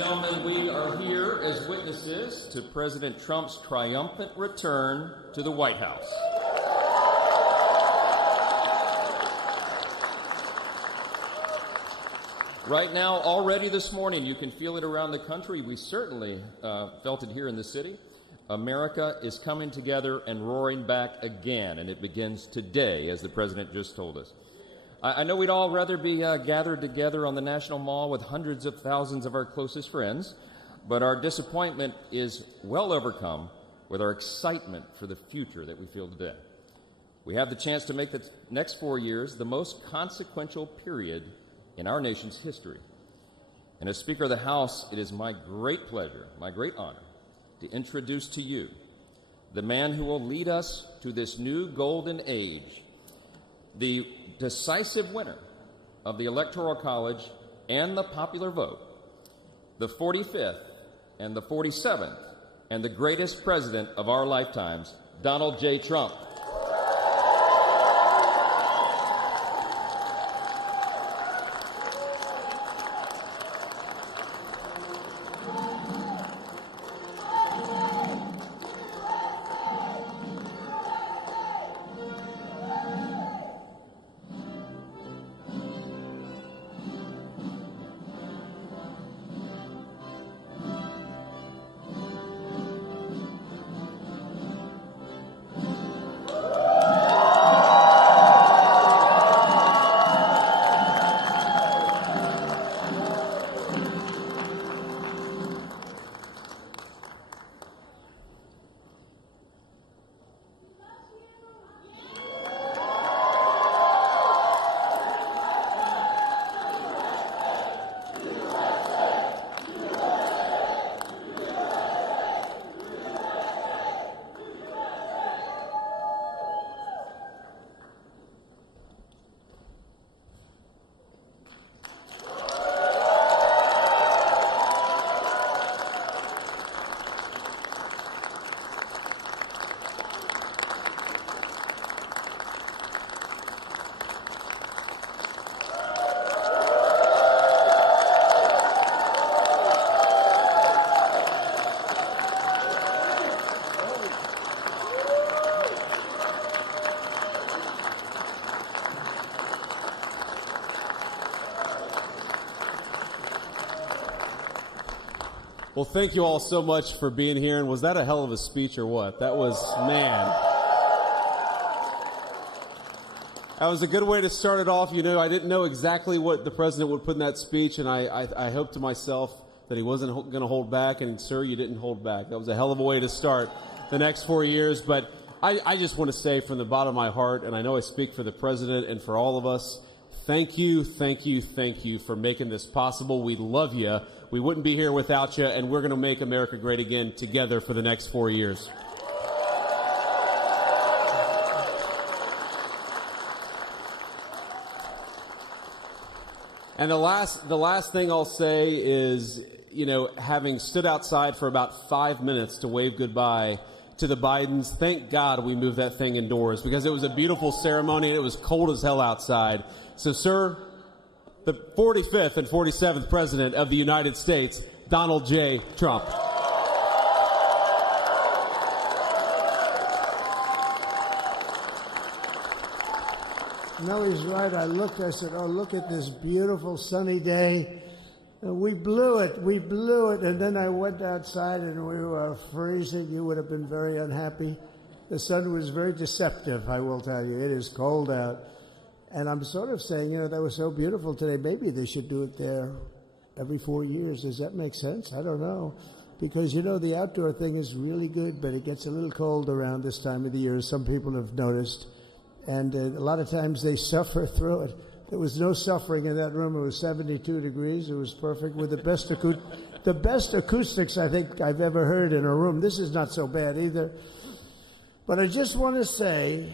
gentlemen, we are here as witnesses to President Trump's triumphant return to the White House. Right now, already this morning, you can feel it around the country. We certainly felt it here in the city. America is coming together and roaring back again, and it begins today, as the President just told us. I know we'd all rather be gathered together on the National Mall with hundreds of thousands of our closest friends, but our disappointment is well overcome with our excitement for the future that we feel today. We have the chance to make the next 4 years the most consequential period in our nation's history. And as Speaker of the House, it is my great pleasure, my great honor, to introduce to you the man who will lead us to this new golden age, the decisive winner of the Electoral College and the popular vote, the 45th and the 47th, and the greatest president of our lifetimes, Donald J. Trump. Well, thank you all so much for being here. And was that a hell of a speech or what? That was, man. That was a good way to start it off. You know, I didn't know exactly what the president would put in that speech, and I hoped to myself that he wasn't going to hold back. And, sir, you didn't hold back. That was a hell of a way to start the next 4 years. But I just want to say from the bottom of my heart, and I know I speak for the president and for all of us, thank you, thank you, thank you for making this possible. We love you. We wouldn't be here without you, and we're going to make America great again together for the next 4 years. And the last thing I'll say is, you know, having stood outside for about 5 minutes to wave goodbye to the Bidens, thank God we moved that thing indoors because it was a beautiful ceremony and it was cold as hell outside. So, sir, the 45th and 47th President of the United States, Donald J. Trump. No, he's right. I looked, I said, oh, look at this beautiful sunny day. And we blew it. And then I went outside and we were freezing. You would have been very unhappy. The sun was very deceptive, I will tell you. It is cold out. And I'm sort of saying, you know, that was so beautiful today. Maybe they should do it there every 4 years. Does that make sense? I don't know. Because, you know, the outdoor thing is really good, but it gets a little cold around this time of the year, as some people have noticed. And a lot of times they suffer through it. There was no suffering in that room. It was 72 degrees. It was perfect with the best acoustics I think I've ever heard in a room. This is not so bad either. But I just want to say,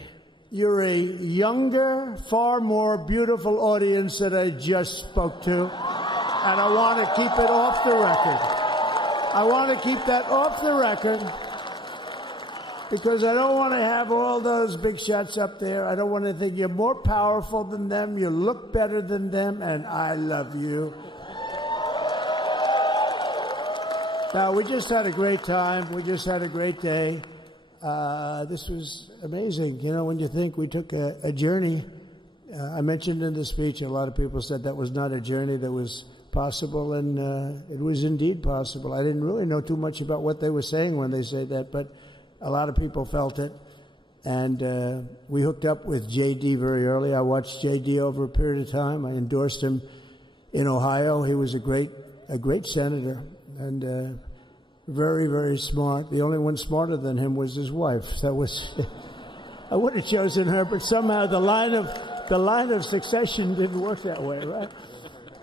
you're a younger, far more beautiful audience that I just spoke to. And I want to keep it off the record. I want to keep that off the record because I don't want to have all those big shots up there. I don't want to think you're more powerful than them, you look better than them, and I love you. Now, we just had a great time. We just had a great day. This was amazing. You know, when you think we took a journey, I mentioned in the speech, a lot of people said that was not a journey that was possible, and it was indeed possible. I didn't really know too much about what they were saying when they said that, but a lot of people felt it. And we hooked up with J.D. very early. I watched J.D. over a period of time. I endorsed him in Ohio. He was a great senator and very, very smart. The only one smarter than him was his wife. That was I would have chosen her, but somehow the line of succession didn't work that way, right?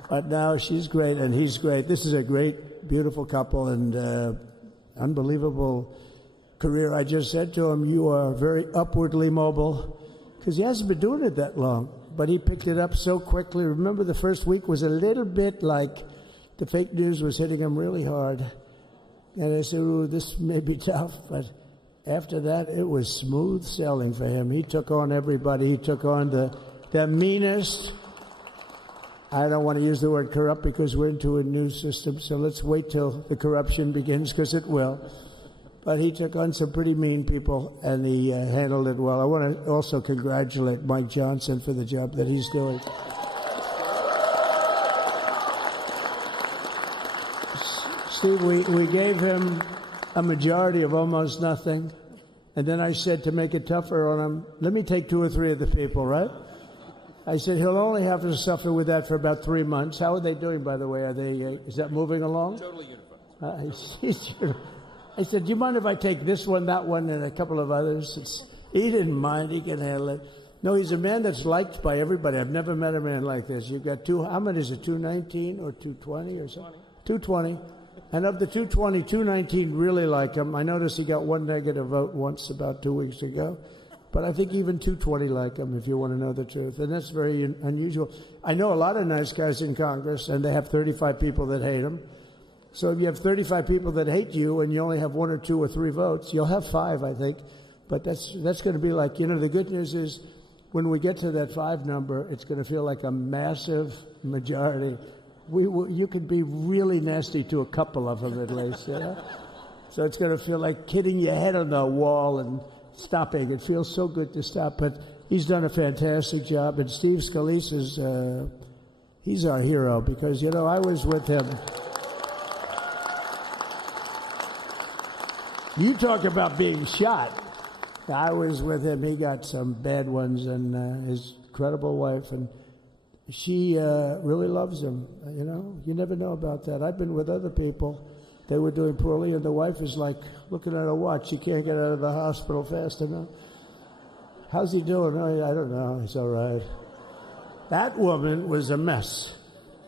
But now she's great and he's great. This is a great, beautiful couple and unbelievable career. I just said to him, you are very upwardly mobile, because he hasn't been doing it that long, but he picked it up so quickly. Remember, the first week was a little bit like the fake news was hitting him really hard. And I said, ooh, this may be tough, but after that, it was smooth sailing for him. He took on everybody. He took on the meanest. I don't want to use the word corrupt because we're into a new system, so let's wait till the corruption begins, because it will. But he took on some pretty mean people, and he handled it well. I want to also congratulate Mike Johnson for the job that he's doing. Steve, we gave him a majority of almost nothing, and then I said to make it tougher on him, let me take 2 or 3 of the people, right? I said he'll only have to suffer with that for about 3 months. How are they doing, by the way? Are they? Is that moving along? Totally unified. I said, do you mind if I take this one, that one, and a couple of others? He didn't mind. He can handle it. No, he's a man that's liked by everybody. I've never met a man like this. You've got how many is it, 219 or 220 or something? 220. And of the 220, 219 really like him. I noticed he got 1 negative vote once about 2 weeks ago. But I think even 220 like him, if you want to know the truth. And that's very unusual. I know a lot of nice guys in Congress, and they have 35 people that hate him. So if you have 35 people that hate you and you only have 1 or 2 or 3 votes, you'll have 5, I think. But that's going to be like, you know, the good news is when we get to that 5 number, it's going to feel like a massive majority. You could be really nasty to a couple of them at least, you know? So it's going to feel like hitting your head on the wall and stopping. It feels so good to stop. But he's done a fantastic job. And Steve Scalise he's our hero because, you know, I was with him. You talk about being shot. I was with him. He got some bad ones, and his incredible wife, and she really loves him. You know, you never know about that. I've been with other people. They were doing poorly, and the wife is like looking at her watch. She can't get out of the hospital fast enough. How's he doing? Oh, I don't know. He's all right. That woman was a mess.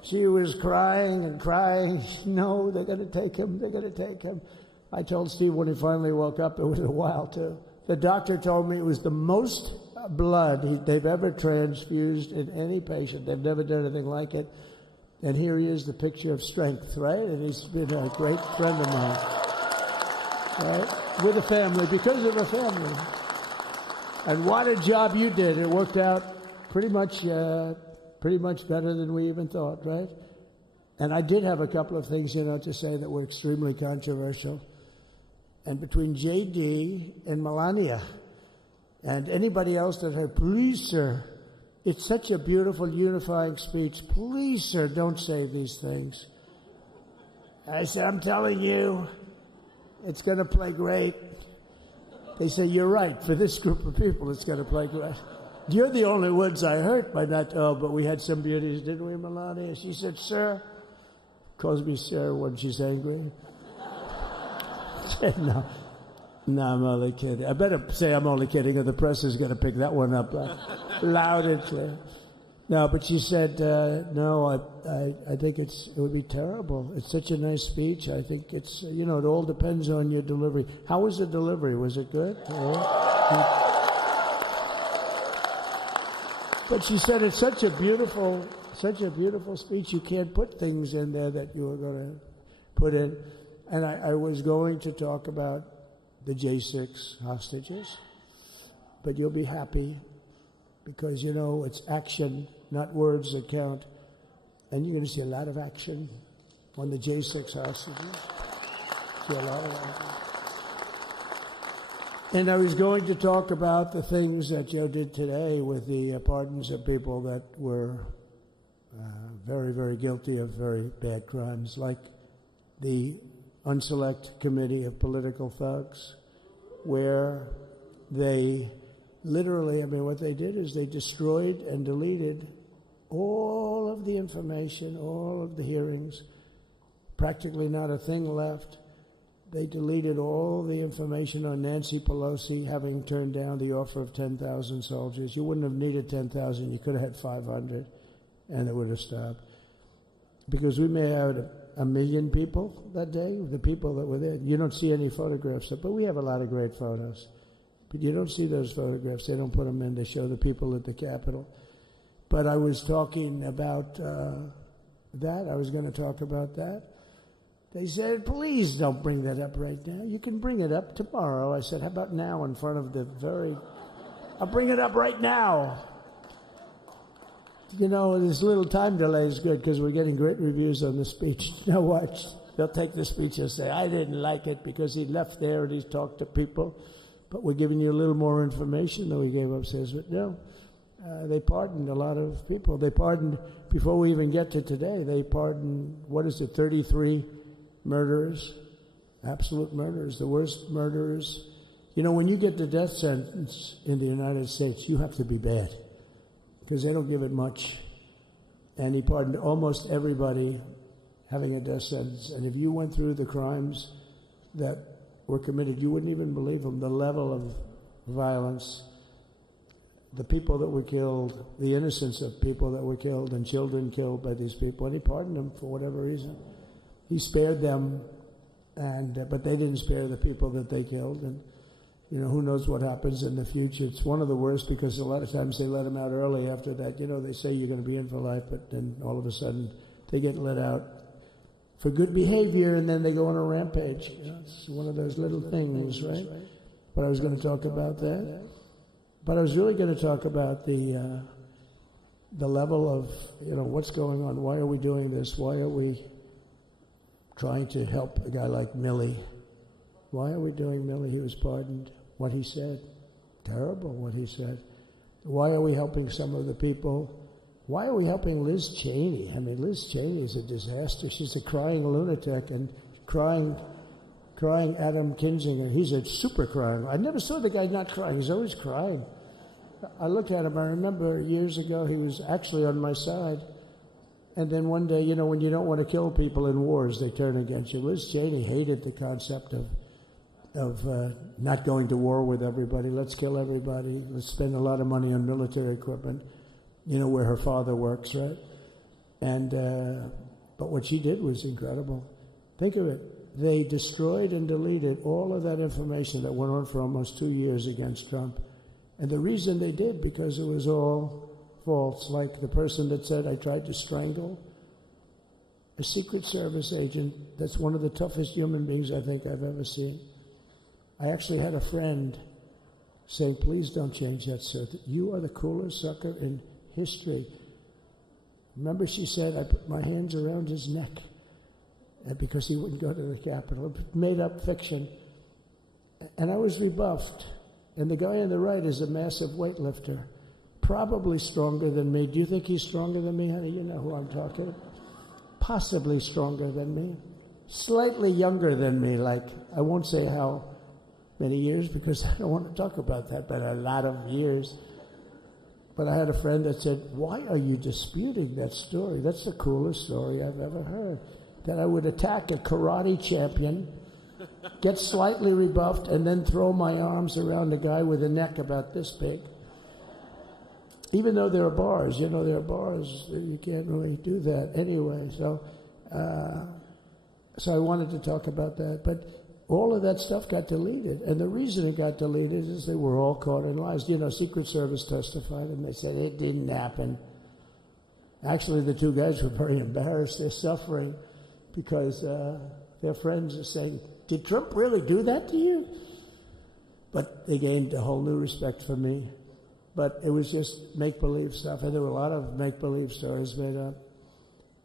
She was crying and crying. No, they're going to take him. They're going to take him. I told Steve when he finally woke up, it was a while, too. The doctor told me it was the most blood they've ever transfused in any patient. They've never done anything like it. And here he is, the picture of strength, right? And he's been a great friend of mine, right? With a family, because of a family. And what a job you did. It worked out pretty much better than we even thought, right? And I did have a couple of things, to say that were extremely controversial. And between J.D. and Melania and anybody else that heard, please, sir, it's such a beautiful, unifying speech. Please, sir, don't say these things. I said, I'm telling you, it's going to play great. They say, you're right. For this group of people, it's going to play great. You're the only ones I hurt by not, but we had some beauties, didn't we, Melania? She said, sir, calls me sir when she's angry. No, I'm only kidding. I better say I'm only kidding, or the press is going to pick that one up loud and clear. No, but she said, no, I think it would be terrible. It's such a nice speech. I think it's, it all depends on your delivery. How was the delivery? Was it good? But she said it's such a beautiful speech. You can't put things in there that you were going to put in. And I was going to talk about the J6 hostages, but you'll be happy because, it's action, not words that count. And you're going to see a lot of action on the J6 hostages. See a lot of action. And I was going to talk about the things that Joe did today with the pardons of people that were very, very guilty of very bad crimes, like the Unselect Committee of Political Thugs, where they literally, what they did is they destroyed and deleted all of the information, all of the hearings, practically not a thing left. They deleted all the information on Nancy Pelosi having turned down the offer of 10,000 soldiers. You wouldn't have needed 10,000. You could have had 500, and it would have stopped. Because we may have had 1 million people that day, the people that were there. You don't see any photographs, but we have a lot of great photos. But you don't see those photographs. They don't put them in to show the people at the Capitol. But I was talking about that. I was going to talk about that. They said, please don't bring that up right now. You can bring it up tomorrow. I said, how about now in front of I'll bring it up right now. This little time delay is good because we're getting great reviews on the speech. Now watch. They'll take the speech and say, I didn't like it because he left there and he's talked to people. But we're giving you a little more information than we gave upstairs. But no, they pardoned a lot of people. They pardoned, before we even get to today, they pardoned, 33 murderers, absolute murderers, the worst murderers. When you get the death sentence in the United States, you have to be bad because they don't give it much. And he pardoned almost everybody having a death sentence. And if you went through the crimes that were committed, you wouldn't even believe them. The level of violence, the people that were killed, the innocence of people that were killed and children killed by these people. And he pardoned them for whatever reason. He spared them, but they didn't spare the people that they killed. And, who knows what happens in the future. It's one of the worst because a lot of times they let them out early after that. They say you're going to be in for life, but then all of a sudden they get let out for good behavior, and then they go on a rampage. It's one of those little things, right? But I was going to talk about that. But I was really going to talk about the level of, what's going on. Why are we doing this? Why are we trying to help a guy like Milley? Why are we doing Milley? He was pardoned. What he said, terrible what he said. Why are we helping some of the people? Why are we helping Liz Cheney? Liz Cheney is a disaster. She's a crying lunatic and crying crying Adam Kinzinger. He's a super crier. I never saw the guy not crying. He's always crying. I looked at him. I remember years ago he was actually on my side. And then one day, when you don't want to kill people in wars, they turn against you. Liz Cheney hated the concept of not going to war with everybody. Let's kill everybody. Let's spend a lot of money on military equipment, where her father works, right? And but what she did was incredible. Think of it. They destroyed and deleted all of that information that went on for almost 2 years against Trump. And the reason they did, because it was all false. Like the person that said, I tried to strangle a Secret Service agent. That's one of the toughest human beings I think I've ever seen. I actually had a friend saying, please don't change that, sir. You are the coolest sucker in history. Remember, she said, I put my hands around his neck because he wouldn't go to the Capitol. Made up fiction. And I was rebuffed. And the guy on the right is a massive weightlifter, probably stronger than me. Do you think he's stronger than me, honey? You know who I'm talking about. Possibly stronger than me. Slightly younger than me, I won't say how many years because I don't want to talk about that, but a lot of years. But I had a friend that said, why are you disputing that story? That's the coolest story I've ever heard. That I would attack a karate champion, get slightly rebuffed, and then throw my arms around a guy with a neck about this big. Even though there are bars, there are bars, you can't really do that anyway. So I wanted to talk about that. But all of that stuff got deleted. And the reason it got deleted is they were all caught in lies. Secret Service testified, and they said it didn't happen. Actually, the two guys were very embarrassed. They're suffering because their friends are saying, did Trump really do that to you? But they gained a whole new respect for me. But it was just make-believe stuff, and there were a lot of make-believe stories made up.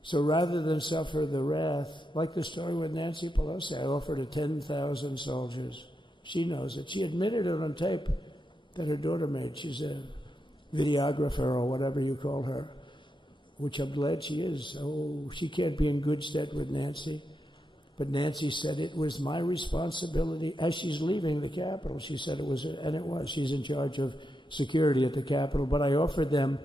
So rather than suffer the wrath, like the story with Nancy Pelosi, I offered her 10,000 soldiers. She knows it. She admitted it on tape that her daughter made. She's a videographer or whatever you call her, which I'm glad she is. Oh, she can't be in good stead with Nancy. But Nancy said it was my responsibility as she's leaving the Capitol. She said it was, and it was. She's in charge of security at the Capitol. But I offered them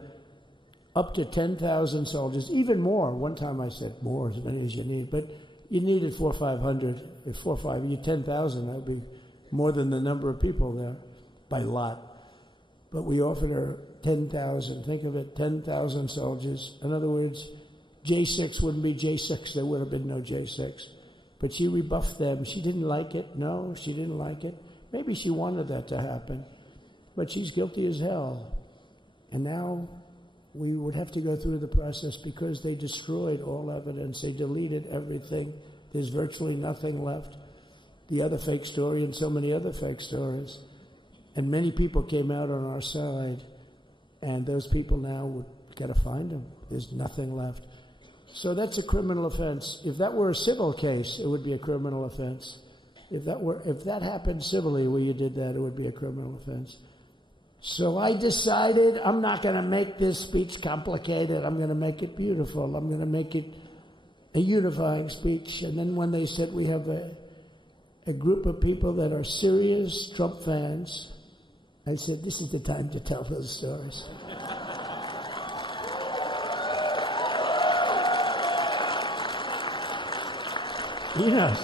up to 10,000 soldiers, even more. One time I said more, as many as you need. But you needed 400 or 500. If 4 or 5, you 10,000, that would be more than the number of people there by lot. But we offered her 10,000. Think of it, 10,000 soldiers. In other words, J6 wouldn't be J6. There would have been no J6. But she rebuffed them. She didn't like it. No, she didn't like it. Maybe she wanted that to happen. But she's guilty as hell. And now we would have to go through the process because they destroyed all evidence. They deleted everything. There's virtually nothing left. The other fake story and so many other fake stories. And many people came out on our side. And those people now, we've got to find them. There's nothing left. So that's a criminal offense. If that were a civil case, it would be a criminal offense. If that happened civilly where you did that, it would be a criminal offense. So I decided I'm not going to make this speech complicated. I'm going to make it beautiful. I'm going to make it a unifying speech. And then when they said we have a group of people that are serious Trump fans, I said, this is the time to tell those stories. He knows.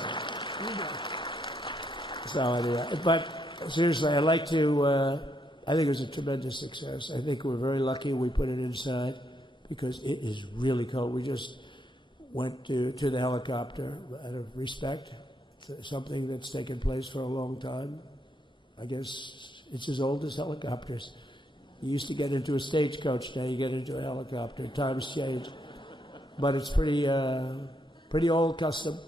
So, but seriously, I'd like to, I think it was a tremendous success. I think we're very lucky we put it inside because it is really cold. We just went to the helicopter out of respect to something that's taken place for a long time. I guess it's as old as helicopters. You used to get into a stagecoach, now you get into a helicopter. Times change. But it's pretty old custom.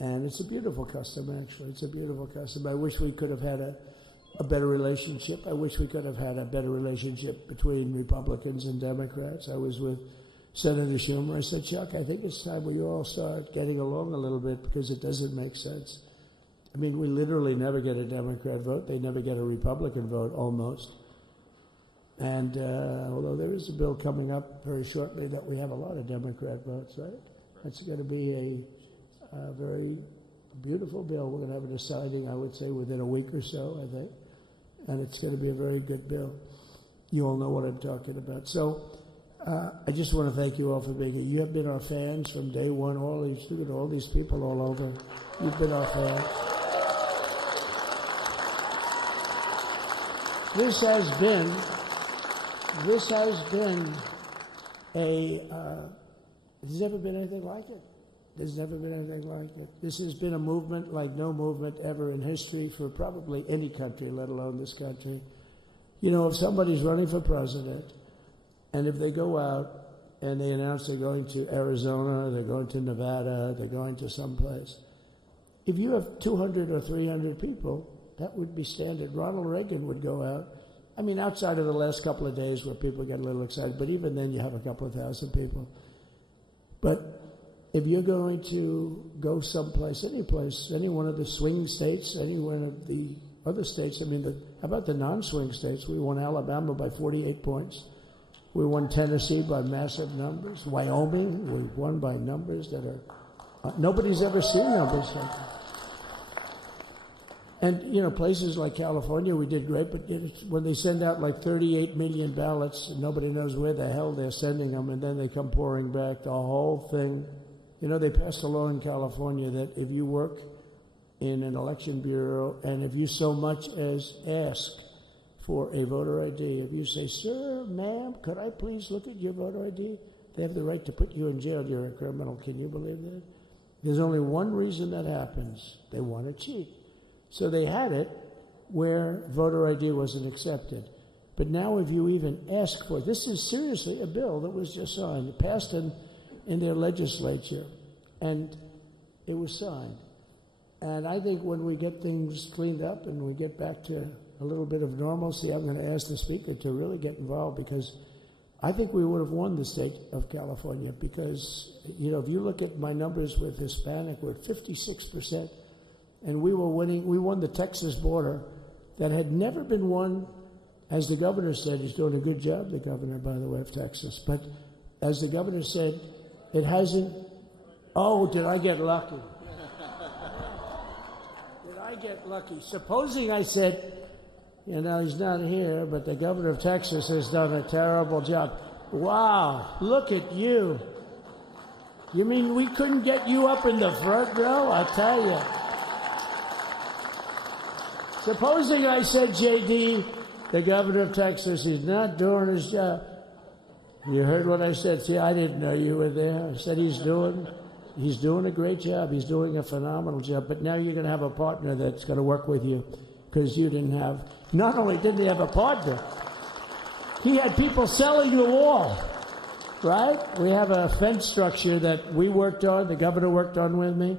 And it's a beautiful custom, actually. It's a beautiful custom. I wish we could have had a better relationship. I wish we could have had a better relationship between Republicans and Democrats. I was with Senator Schumer. I said, Chuck, I think it's time we all start getting along a little bit because it doesn't make sense. I mean, we literally never get a Democrat vote. They never get a Republican vote, almost. And although there is a bill coming up very shortly that we have a lot of Democrat votes, right? That's going to be a very beautiful bill. We're going to have a signing, I would say, within a week or so, I think. And it's going to be a very good bill. You all know what I'm talking about. So I just want to thank you all for being here. You have been our fans from day one. All these people all over. You've been our fans. This has been there's never been anything like it. There's never been anything like it. This has been a movement like no movement ever in history for probably any country, let alone this country. You know, if somebody's running for president, and if they go out and they announce they're going to Arizona, they're going to Nevada, they're going to someplace, if you have 200 or 300 people, that would be standard. Ronald Reagan would go out. I mean, outside of the last couple of days where people get a little excited, but even then you have a couple of thousand people. But if you're going to go someplace, any place, any one of the swing states, any one of the other states, I mean, how about the non-swing states? We won Alabama by 48 points. We won Tennessee by massive numbers. Wyoming, we won by numbers that are, nobody's ever seen numbers like that. And, you know, places like California, we did great, but when they send out like 38 million ballots, and nobody knows where the hell they're sending them, and then they come pouring back, the whole thing. You know, they passed a law in California that if you work in an election bureau and if you so much as ask for a voter ID, if you say, sir, ma'am, could I please look at your voter ID? They have the right to put you in jail. You're a criminal. Can you believe that? There's only one reason that happens. They want to cheat. So they had it where voter ID wasn't accepted. But now if you even ask for it, this is seriously a bill that was just signed, passed in their legislature, and it was signed. And I think when we get things cleaned up and we get back to a little bit of normalcy, I'm going to ask the Speaker to really get involved, because I think we would have won the state of California, because, you know, if you look at my numbers with Hispanic, we're at 56%, and we won the Texas border that had never been won. As the governor said, he's doing a good job, the governor, by the way, of Texas, but as the governor said, it hasn't. Oh, did I get lucky? Did I get lucky? Supposing I said, you know, he's not here, but the governor of Texas has done a terrible job. Wow, look at you. You mean we couldn't get you up in the front row? I'll tell you. Supposing I said, J.D., the governor of Texas, is not doing his job. You heard what I said. See, I didn't know you were there. I said he's doing a great job. He's doing a phenomenal job. But now you're going to have a partner that's going to work with you, because you didn't have. Not only didn't he have a partner, he had people selling the wall, right? We have a fence structure that we worked on, the governor worked on with me,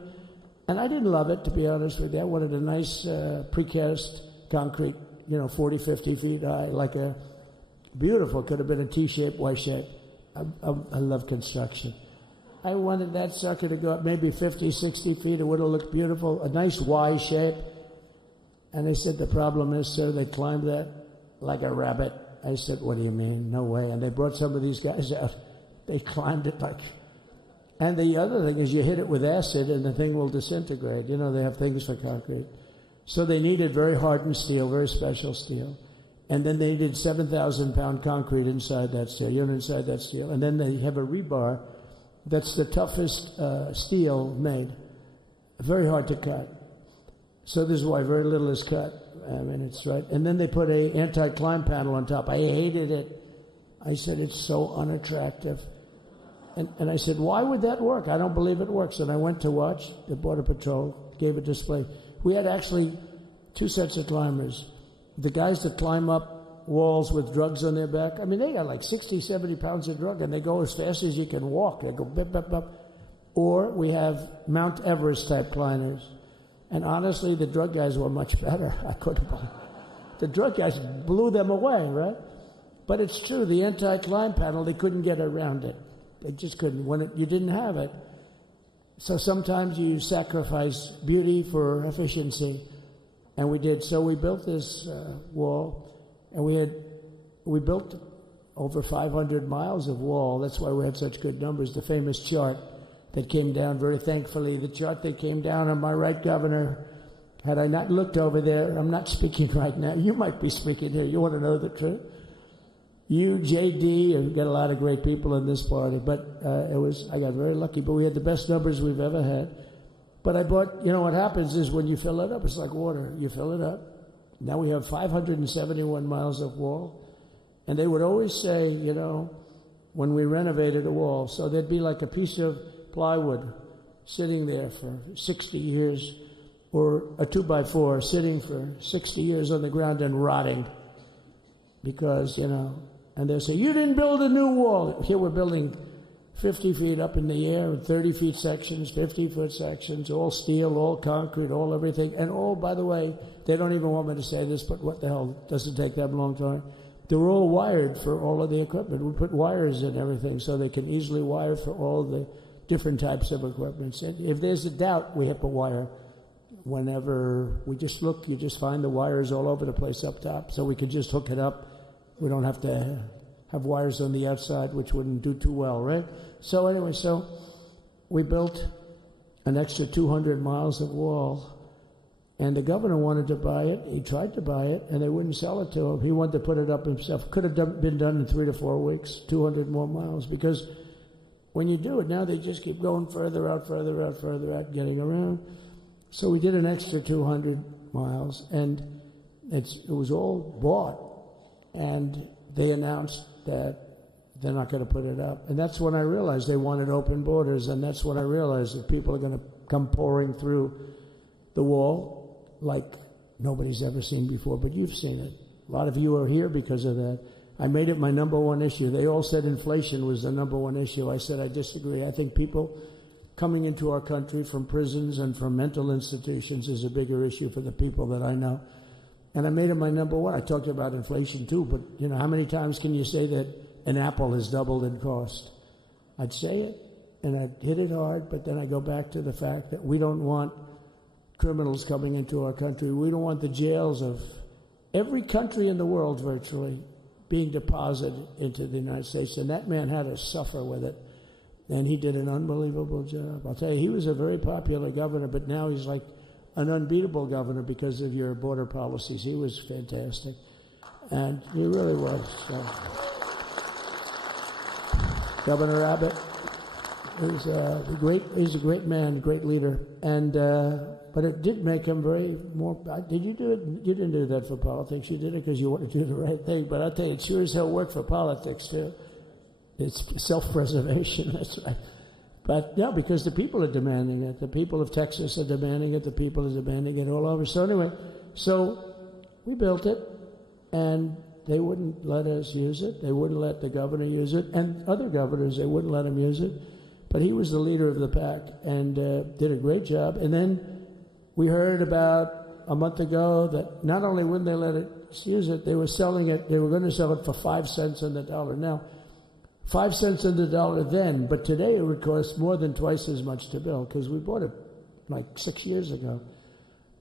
and I didn't love it, to be honest with you. I wanted a nice precast concrete, 40, 50 feet high, like a beautiful, could have been a T-shape, Y-shape. I love construction. I wanted that sucker to go up maybe 50, 60 feet. It would have looked beautiful, a nice Y shape. And they said, the problem is, sir, they climbed that like a rabbit. I said, what do you mean? No way. And they brought some of these guys out. They climbed it like. And the other thing is you hit it with acid and the thing will disintegrate. They have things for concrete. So they needed very hardened steel, very special steel. And then they needed 7,000-pound concrete inside that steel, inside that steel. And then they have a rebar that's the toughest steel made. Very hard to cut. So this is why very little is cut. I mean, it's right. And then they put a anti-climb panel on top. I hated it. I said, it's so unattractive. And I said, why would that work? I don't believe it works. And I went to watch the Border Patrol, gave a display. We had actually 2 sets of climbers. The guys that climb up walls with drugs on their back, I mean, they got like 60, 70 pounds of drug, and they go as fast as you can walk. They go bip, bip, bip. Or we have Mount Everest-type climbers. And honestly, the drug guys were much better. I couldn't believe it. The drug guys blew them away, right? But it's true, the anti-climb panel, they couldn't get around it. They just couldn't. You didn't have it. So sometimes you sacrifice beauty for efficiency. And we did. So we built this wall, and we built over 500 miles of wall. That's why we had such good numbers. The famous chart that came down very thankfully. The chart that came down on my right, Governor, had I not looked over there, I'm not speaking right now. You might be speaking here. You want to know the truth? You, JD, and we've got a lot of great people in this party, but I got very lucky, but we had the best numbers we've ever had. But I bought, what happens is when you fill it up, it's like water. You fill it up. Now we have 571 miles of wall. And they would always say, when we renovated a wall, so there'd be like a piece of plywood sitting there for 60 years, or a 2x4 sitting for 60 years on the ground and rotting. Because, and they'll say, you didn't build a new wall. Here we're building 50 feet up in the air, 30 feet sections, 50-foot sections, all steel, all concrete, all everything. And all, by the way, they don't even want me to say this, but what the hell, it doesn't take that long time. They're all wired for all of the equipment. We put wires in everything so they can easily wire for all the different types of equipment. And if there's a doubt, we have to wire. Whenever we just look, you just find the wires all over the place up top, so we can just hook it up. We don't have to have wires on the outside, which wouldn't do too well, right? So anyway, we built an extra 200 miles of wall, and the governor wanted to buy it. He tried to buy it, and they wouldn't sell it to him. He wanted to put it up himself. Could have been done in 3 to 4 weeks, 200 more miles, because when you do it, now they just keep going further out, getting around. So we did an extra 200 miles, and it was all bought, and they announced that they're not going to put it up. And that's when I realized they wanted open borders, and that's when I realized that people are going to come pouring through the wall like nobody's ever seen before, but you've seen it. A lot of you are here because of that. I made it my number one issue. They all said inflation was the number one issue. I said I disagree. I think people coming into our country from prisons and from mental institutions is a bigger issue for the people that I know. And I made it my number one. I talked about inflation too, but how many times can you say that an apple has doubled in cost? I'd say it, and I'd hit it hard, but then I go back to the fact that we don't want criminals coming into our country. We don't want the jails of every country in the world virtually being deposited into the United States, and that man had to suffer with it. And he did an unbelievable job. I'll tell you, he was a very popular governor, but now he's like an unbeatable governor because of your border policies. He was fantastic. And he really was. So. Governor Abbott is he's a great man, great leader. And but it did make him did you do it? You didn't do that for politics. You did it because you wanted to do the right thing. But I'll tell you, it sure as hell worked for politics too. It's self-preservation, that's right. But no, because the people are demanding it. The people of Texas are demanding it. The people are demanding it all over. So anyway, we built it, and they wouldn't let us use it. They wouldn't let the governor use it. And other governors, they wouldn't let him use it. But he was the leader of the pack and did a great job. And then we heard about a month ago that not only wouldn't they let us use it, they were selling it. They were going to sell it for 5 cents on the dollar. Now, 5 cents on the dollar then, but today it would cost more than twice as much to build because we bought it like 6 years ago.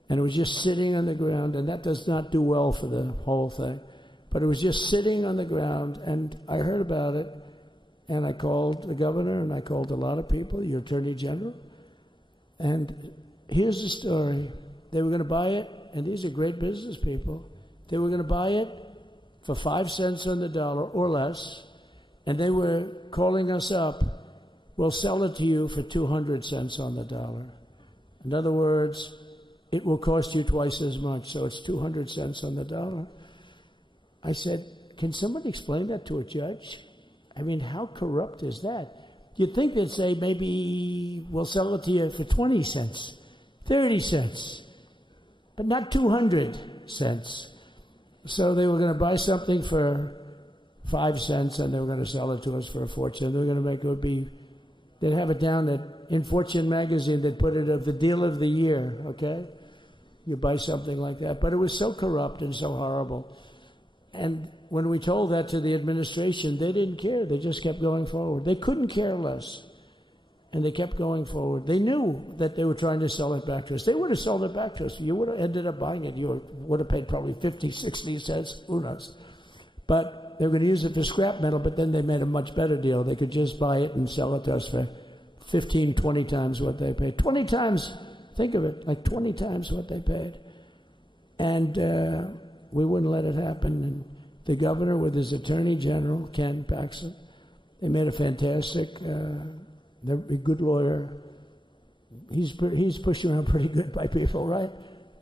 And it was just sitting on the ground, and that does not do well for the whole thing. But it was just sitting on the ground, and I heard about it, and I called the governor, and I called a lot of people, your attorney general. And here's the story. They were going to buy it, and these are great business people. They were going to buy it for 5 cents on the dollar or less. And they were calling us up, we'll sell it to you for 200 cents on the dollar. In other words, it will cost you twice as much, so it's 200 cents on the dollar. I said, can somebody explain that to a judge? I mean, how corrupt is that? You'd think they'd say, maybe we'll sell it to you for 20 cents, 30 cents, but not 200 cents. So they were going to buy something for 5 cents, and they were going to sell it to us for a fortune. They were going to make it they'd have it down in Fortune magazine, they'd put it of the deal of the year, okay? You buy something like that. But it was so corrupt and so horrible. And when we told that to the administration, they didn't care. They just kept going forward. They couldn't care less. And they kept going forward. They knew that they were trying to sell it back to us. They would have sold it back to us. You would have ended up buying it. You would have paid probably 50, 60 cents. Who knows? But they were going to use it for scrap metal, but then they made a much better deal. They could just buy it and sell it to us for 15, 20 times what they paid. 20 times, think of it, like 20 times what they paid. And we wouldn't let it happen. And the governor with his attorney general, Ken Paxton, they made a fantastic, they're a good lawyer. He's pushed around pretty good by people, right?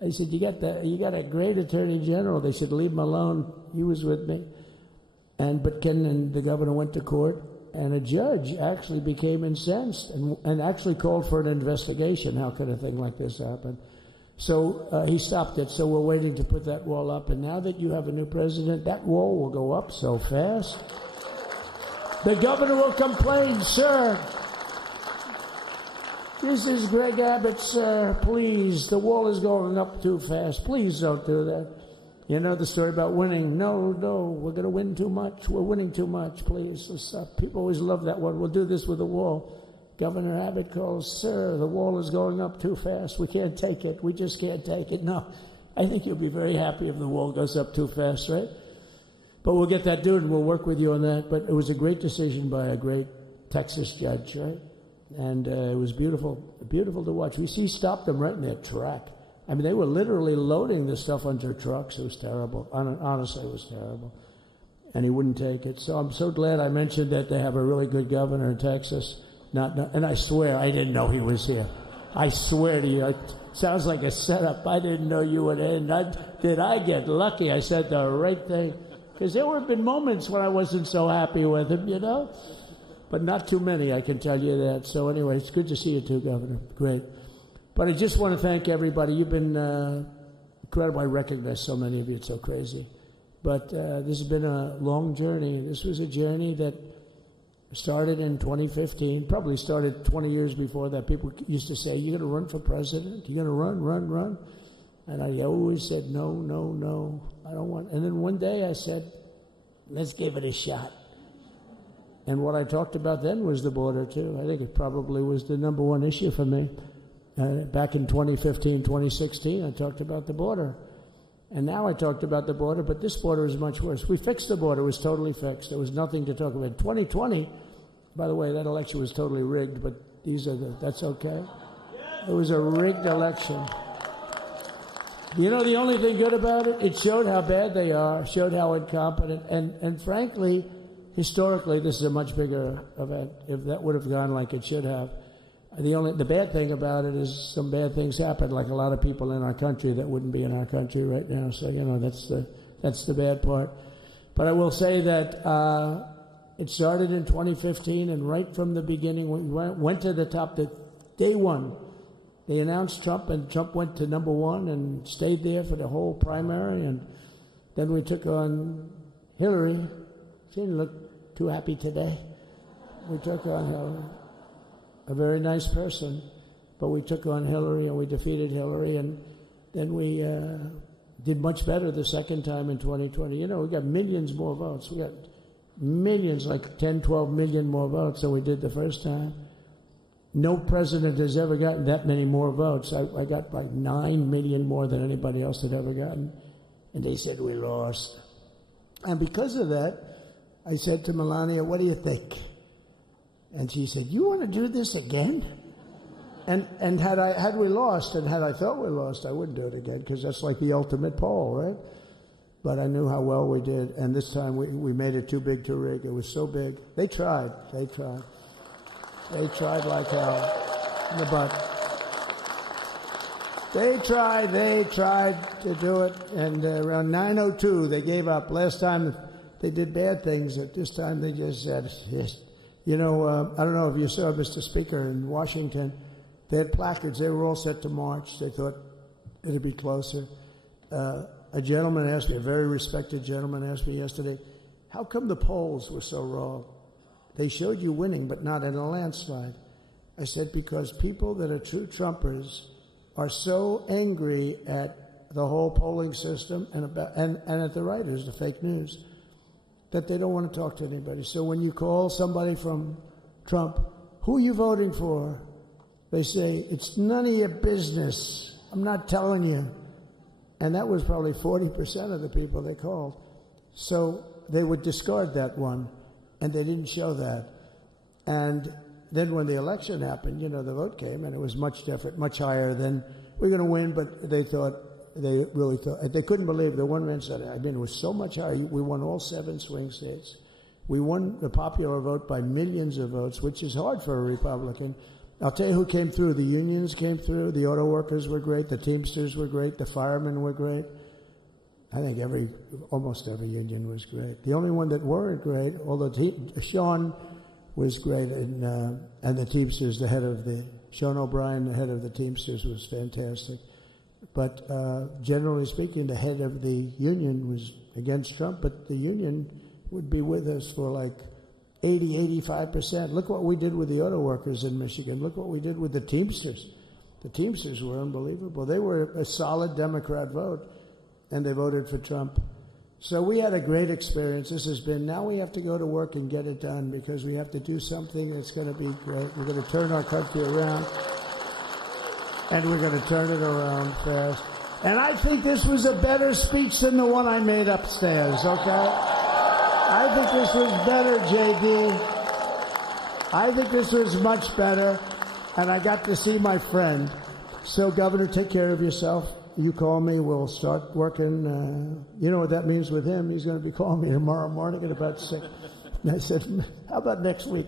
I said, you got a great attorney general. They said, leave him alone. He was with me. But Ken and the governor went to court, and a judge actually became incensed and actually called for an investigation. How could a thing like this happen? So he stopped it. So we're waiting to put that wall up. And now that you have a new president, that wall will go up so fast. The governor will complain, sir. This is Greg Abbott, sir. Please, the wall is going up too fast. Please don't do that. You know the story about winning. No, we're going to win too much. We're winning too much. Please, stop. People always love that one. We'll do this with the wall. Governor Abbott calls, sir, the wall is going up too fast. We can't take it. We just can't take it. No, I think you'll be very happy if the wall goes up too fast, right? But we'll get that dude and we'll work with you on that. But it was a great decision by a great Texas judge, right? And it was beautiful to watch. He stopped them right in their track. I mean, they were literally loading this stuff onto trucks. It was terrible. Honestly, it was terrible. And he wouldn't take it. So I'm so glad I mentioned that they have a really good governor in Texas. And I swear, I didn't know he was here. I swear to you, it sounds like a setup. I didn't know you would end. Did I get lucky? I said the right thing. Because there have been moments when I wasn't so happy with him, you know? But not too many, I can tell you that. So anyway, it's good to see you too, Governor. Great. But I just want to thank everybody. You've been incredible. I recognize so many of you. It's so crazy. But this has been a long journey. This was a journey that started in 2015, probably started 20 years before that. People used to say, you're going to run for president? You're going to run? And I always said, no, I don't want. And then one day I said, let's give it a shot. And what I talked about then was the border, too. I think it probably was the number one issue for me. Back in 2015, 2016, I talked about the border. And now I talked about the border, but this border is much worse. We fixed the border. It was totally fixed. There was nothing to talk about. 2020, by the way, that election was totally rigged, but that's okay. It was a rigged election. You know the only thing good about it? It showed how bad they are, showed how incompetent, and frankly, historically, this is a much bigger event if that would have gone like it should have. The bad thing about it is some bad things happened, like a lot of people in our country that wouldn't be in our country right now. So, you know, that's the bad part. But I will say that it started in 2015, and right from the beginning, we went to the top. Day one, they announced Trump, and Trump went to number one and stayed there for the whole primary. And then we took on Hillary. She didn't look too happy today. We took on Hillary. A very nice person, but we took on Hillary and we defeated Hillary, and then we did much better the second time in 2020. You know, we got millions more votes. We got millions, like 10, 12 million more votes than we did the first time. No president has ever gotten that many more votes. I got like 9 million more than anybody else had ever gotten, and they said we lost. And because of that, I said to Melania, what do you think? And she said, you want to do this again? And had we lost, and had I thought we lost, I wouldn't do it again, because that's like the ultimate poll, right? But I knew how well we did, and this time we made it too big to rig. It was so big. They tried like hell in the butt. They tried to do it, and around 9:02 they gave up. Last time they did bad things, at this time they just said, yes. You know, I don't know if you saw, Mr. Speaker, in Washington, they had placards. They were all set to march. They thought it'd be closer. A gentleman asked me, a very respected gentleman asked me yesterday, how come the polls were so wrong? They showed you winning, but not in a landslide. I said, because people that are true Trumpers are so angry at the whole polling system and at the writers, the fake news, that they don't want to talk to anybody. So when you call somebody from Trump, who are you voting for? They say, it's none of your business. I'm not telling you. And that was probably 40% of the people they called. So they would discard that one, and they didn't show that. And then when the election happened, the vote came, and it was much different, much higher than we're going to win, but they really thought, they couldn't believe the one man said, it was so much higher. We won all 7 swing states. We won the popular vote by millions of votes, which is hard for a Republican. I'll tell you who came through. The unions came through. The auto workers were great. The Teamsters were great. The firemen were great. I think almost every union was great. The only one that weren't great, although Sean was great, and the Teamsters, Sean O'Brien, the head of the Teamsters, was fantastic. But generally speaking, the head of the union was against Trump, but the union would be with us for like 85%. Look what we did with the auto workers in Michigan. Look what we did with the Teamsters. The Teamsters were unbelievable. They were a solid Democrat vote, and they voted for Trump. So we had a great experience. Now we have to go to work and get it done, because we have to do something that's going to be great. We're going to turn our country around, and we're going to turn it around fast. And I think this was a better speech than the one I made upstairs, okay? I think this was better, JD. I think this was much better, and I got to see my friend. So, Governor, take care of yourself. You call me, we'll start working. You know what that means with him. He's going to be calling me tomorrow morning at about 6. I said, how about next week?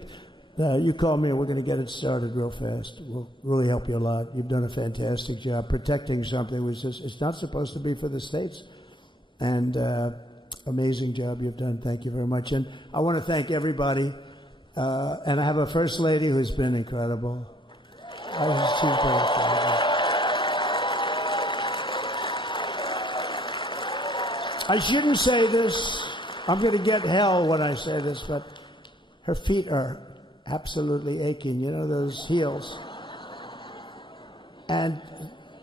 You call me and we're going to get it started real fast. We'll really help you a lot. You've done a fantastic job protecting something which it's not supposed to be for the states. And amazing job you've done. Thank you very much. And I want to thank everybody. And I have a First Lady who's been incredible. She's been incredible. I shouldn't say this. I'm going to get hell when I say this, but her feet are absolutely aching. You know, those heels. And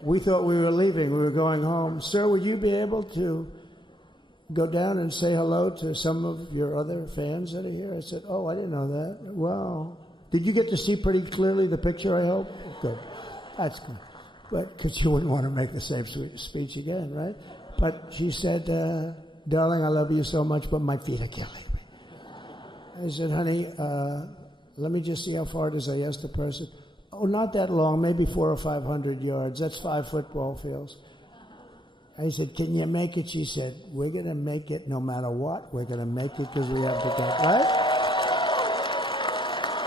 we thought we were leaving. We were going home. Sir, would you be able to go down and say hello to some of your other fans that are here? I said, oh, I didn't know that. Wow. Did you get to see pretty clearly the picture, I hope? Good. That's good. But because you wouldn't want to make the same speech again, right? But she said, darling, I love you so much, but my feet are killing me. I said, honey, let me just see how far it is. I asked the person. Oh, not that long, maybe 400 or 500 yards. That's 5 football fields. I said, can you make it? She said, we're going to make it no matter what. We're going to make it because we have to go. Right?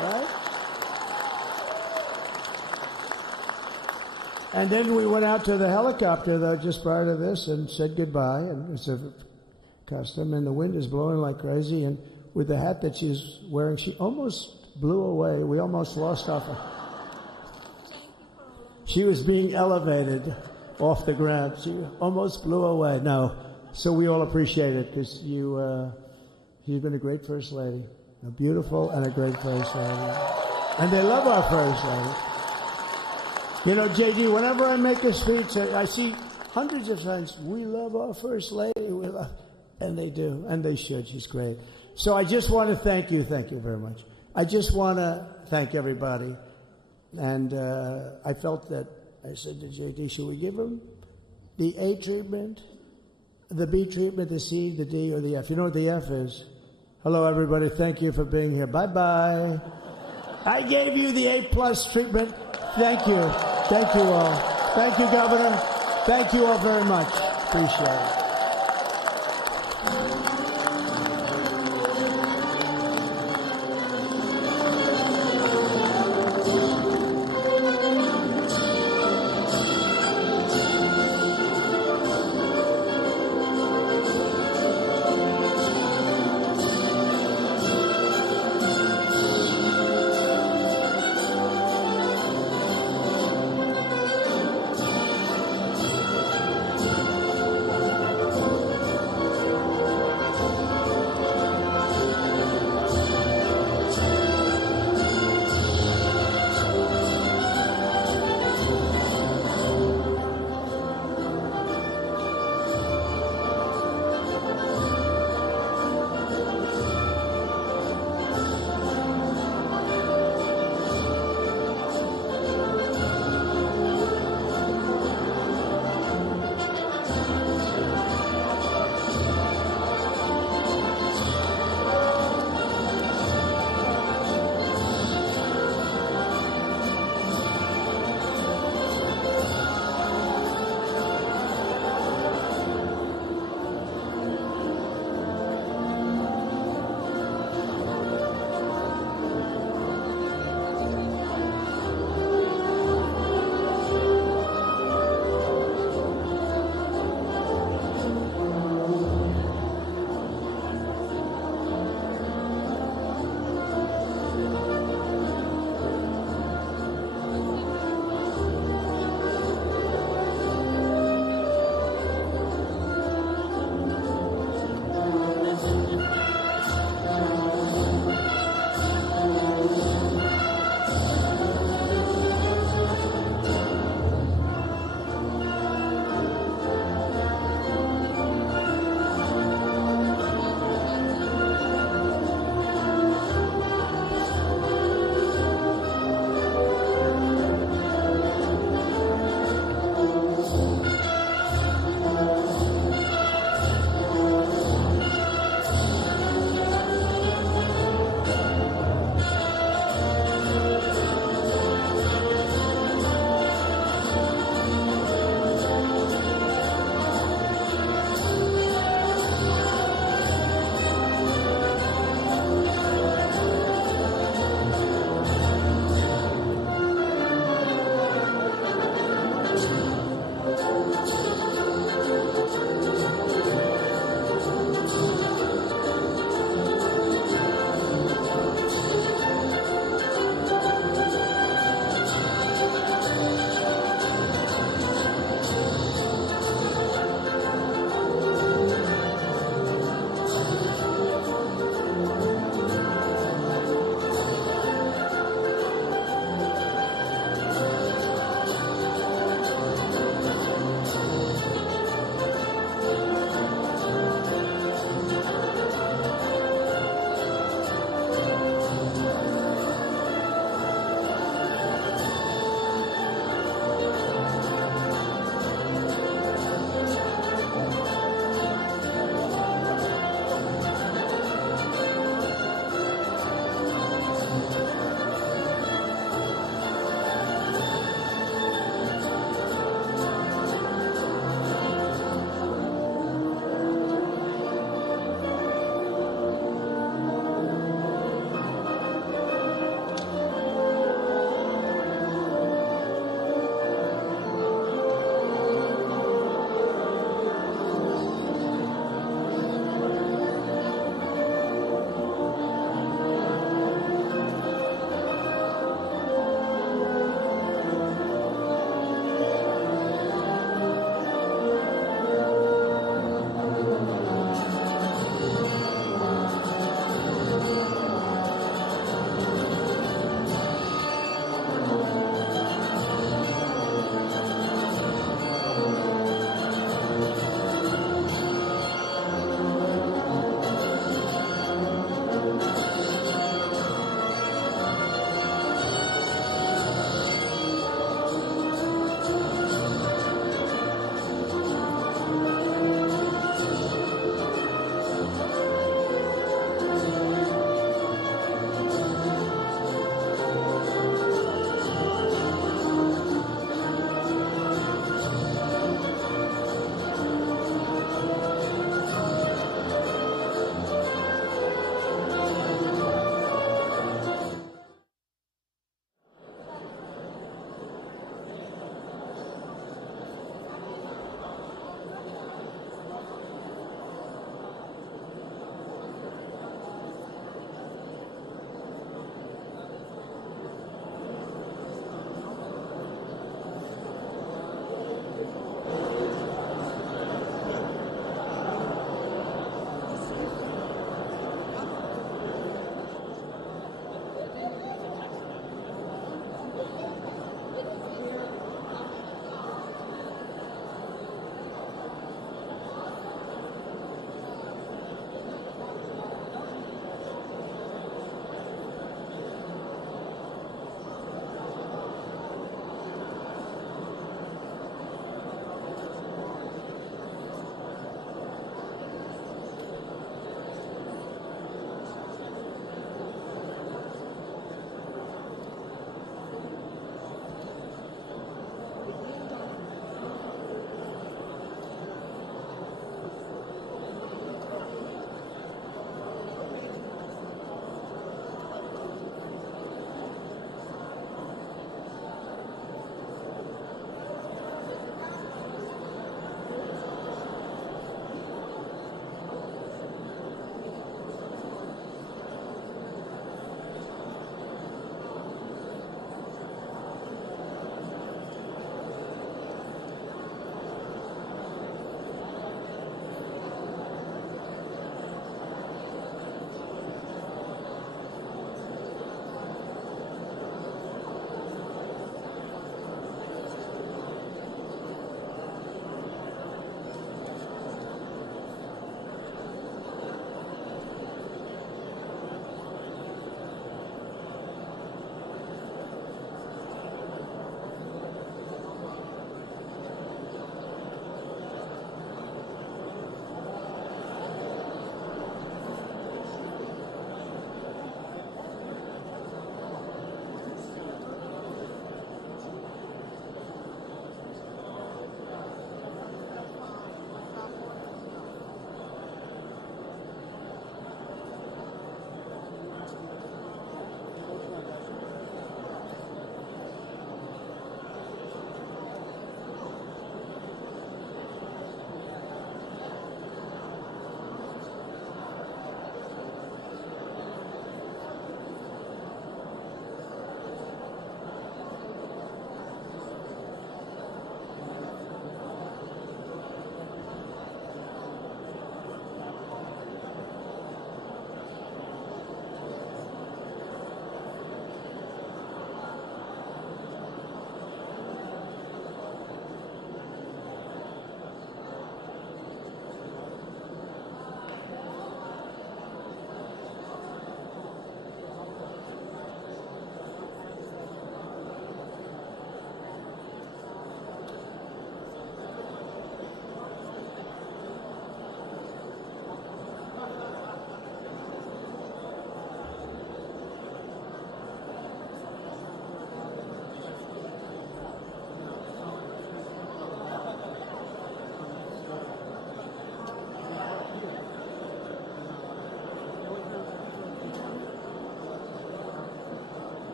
Right? And then we went out to the helicopter, though, just prior to this, and said goodbye. And it's a custom, and the wind is blowing like crazy. And with the hat that she's wearing, she almost blew away. We almost lost her. She was being elevated off the ground. She almost blew away. No. So we all appreciate it, because she's been a great First Lady. A beautiful and a great First Lady. And they love our First Lady. You know, JD, whenever I make a speech, I see hundreds of times, we love our First Lady. And they do, and they should. She's great. So I just want to thank you. Thank you very much. I just want to thank everybody. And I felt that, I said to JD, should we give him the A treatment, the B treatment, the C, the D, or the F? You know what the F is? Hello, everybody. Thank you for being here. Bye-bye. I gave you the A+ treatment. Thank you. Thank you all. Thank you, Governor. Thank you all very much. Appreciate it.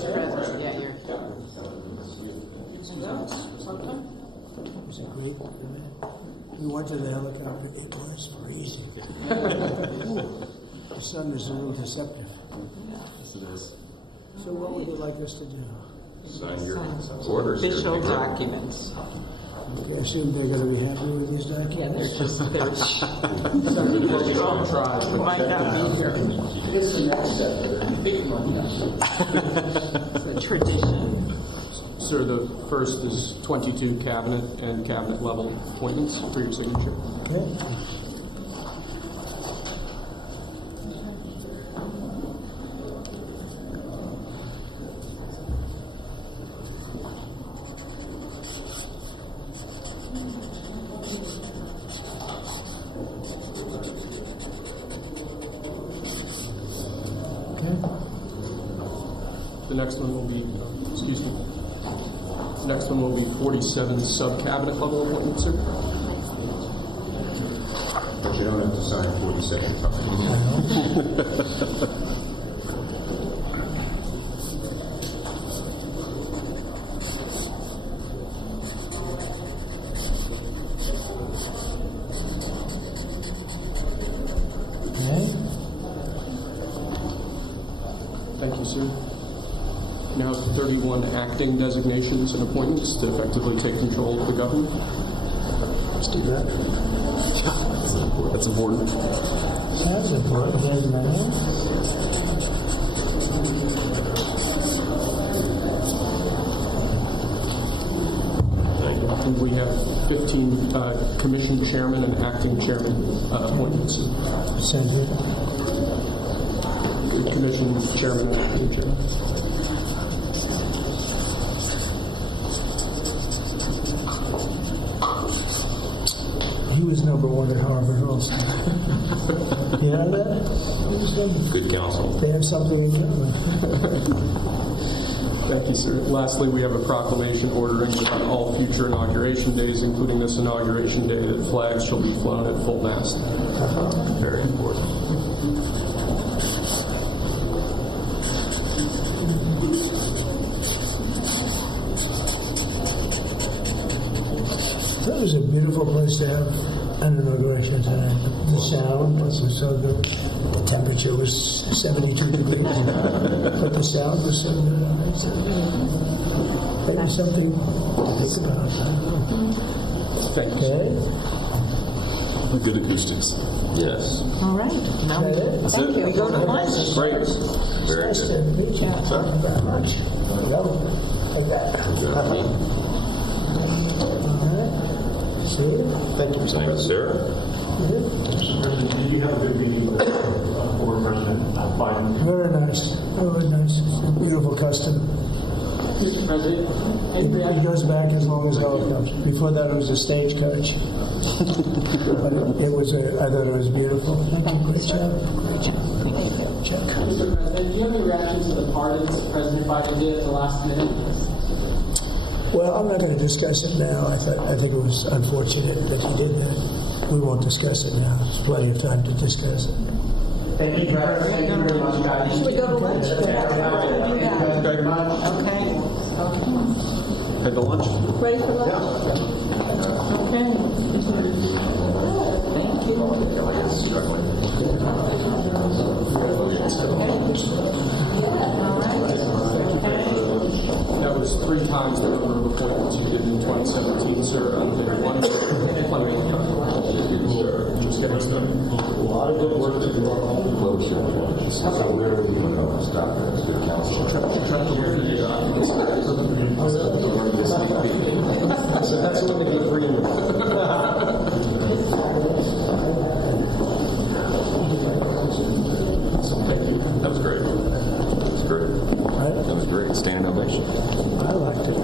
Vice President. Yeah, you're. Was it great? We went to the helicopter. It was freezing. The sun is a little deceptive. Yes, it is. So what would you like us to do? Sign your orders. Official documents. Okay, I assume they're going to be happy with these documents? Yeah, they're just, they're might not be here. It's the next step. It's a tradition. Sir, the first is 22 cabinet and cabinet level appointments for your signature. Okay. The next one will be, excuse me, the next one will be 47 sub-cabinet level appointments, sir. But you don't have to sign 47 Thank you, sir. Now 31 acting designations and appointments to effectively take control of the government. Let's do that. That's important. That's important, isn't it? And we have 15 commission chairman and acting chairman appointments. Senator. Commission chairman and acting chairman. He was number one at Harvard also. You know that? He was Good counsel. They have something in common. Thank you, sir. Lastly, we have a proclamation ordering that on all future inauguration days, including this inauguration day, that flags shall be flown at full mast. Very important. That was a beautiful place to have an inauguration tonight. The sound was so good. The temperature was 72 degrees. But the sound was so good. Maybe something to think about. Thank you. Okay. Good acoustics. Yes. All right. Now we go to lunch. Great. Very good. Good job. Thank you very much. Take that. Thank you, Thank you, sir. Did you have a good meeting with former President Biden? Very nice. Very nice. Beautiful custom. Mr. President, It goes back as long as helicopters. Before that, it was a stagecoach. But it was. I thought it was beautiful. Thank you. Great job. Great job. Check. Mr. President, do you have any reaction to the pardons that President Biden did at the last minute? Well, I'm not going to discuss it now. I think it was unfortunate that he did that. We won't discuss it now. There's plenty of time to discuss it. Thank you very much, guys. Should we go to lunch? Thank you guys very much. Okay. Head to lunch. Ready for lunch? Okay. Thank you. That was 3 times the number of appointments you did in 2017, sir. I think one is plenty of time. Just getting started. A lot of good work to do on all the closure. So rarely you know stop it. It's good counsel. So that's what they agree with. Thank you. That was great. That was great. That was great. Standing ovation. I liked it.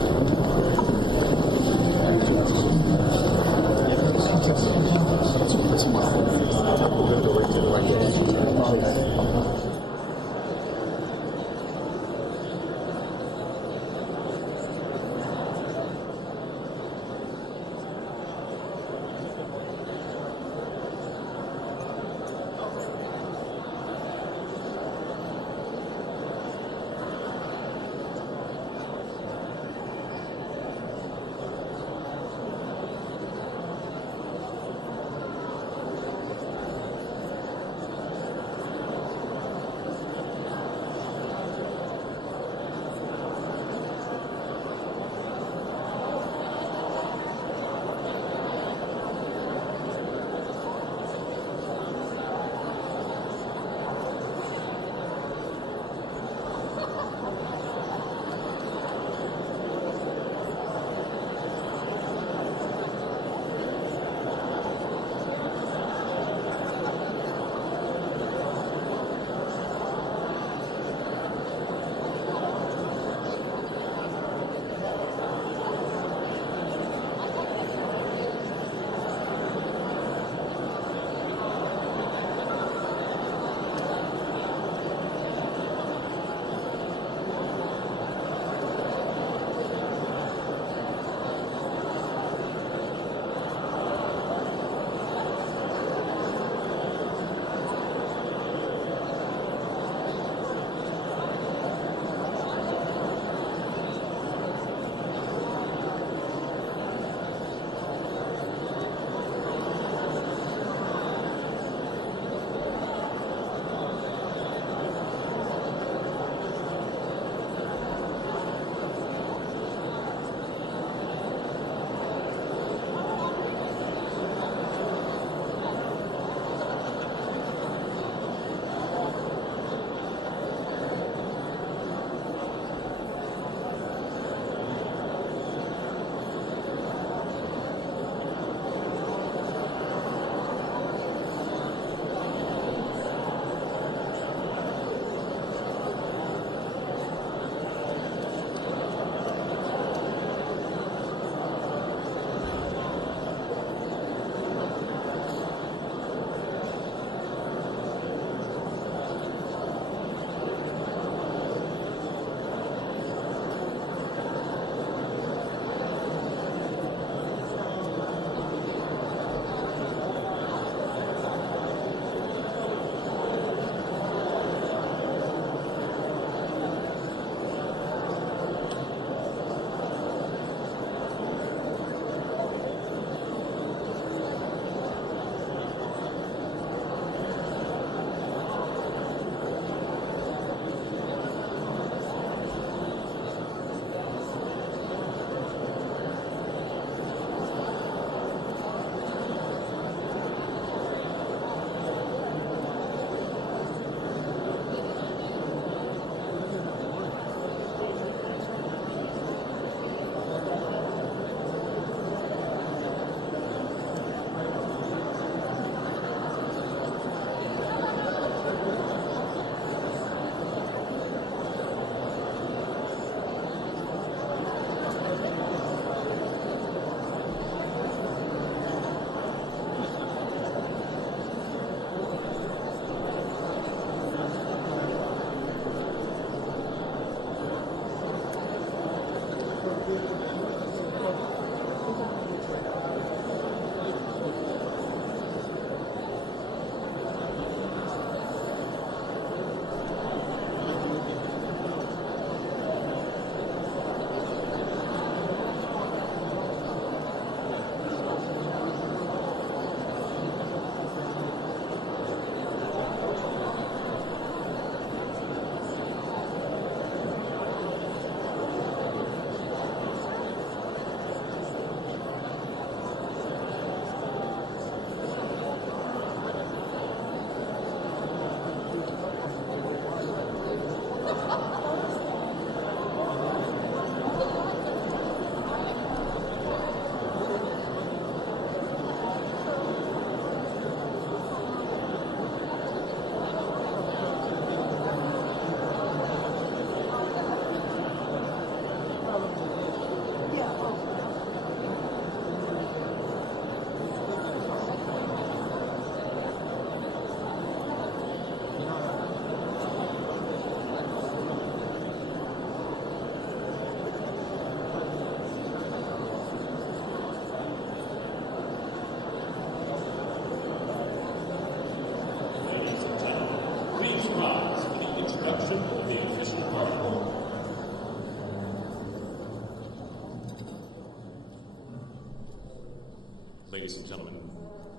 Ladies and gentlemen,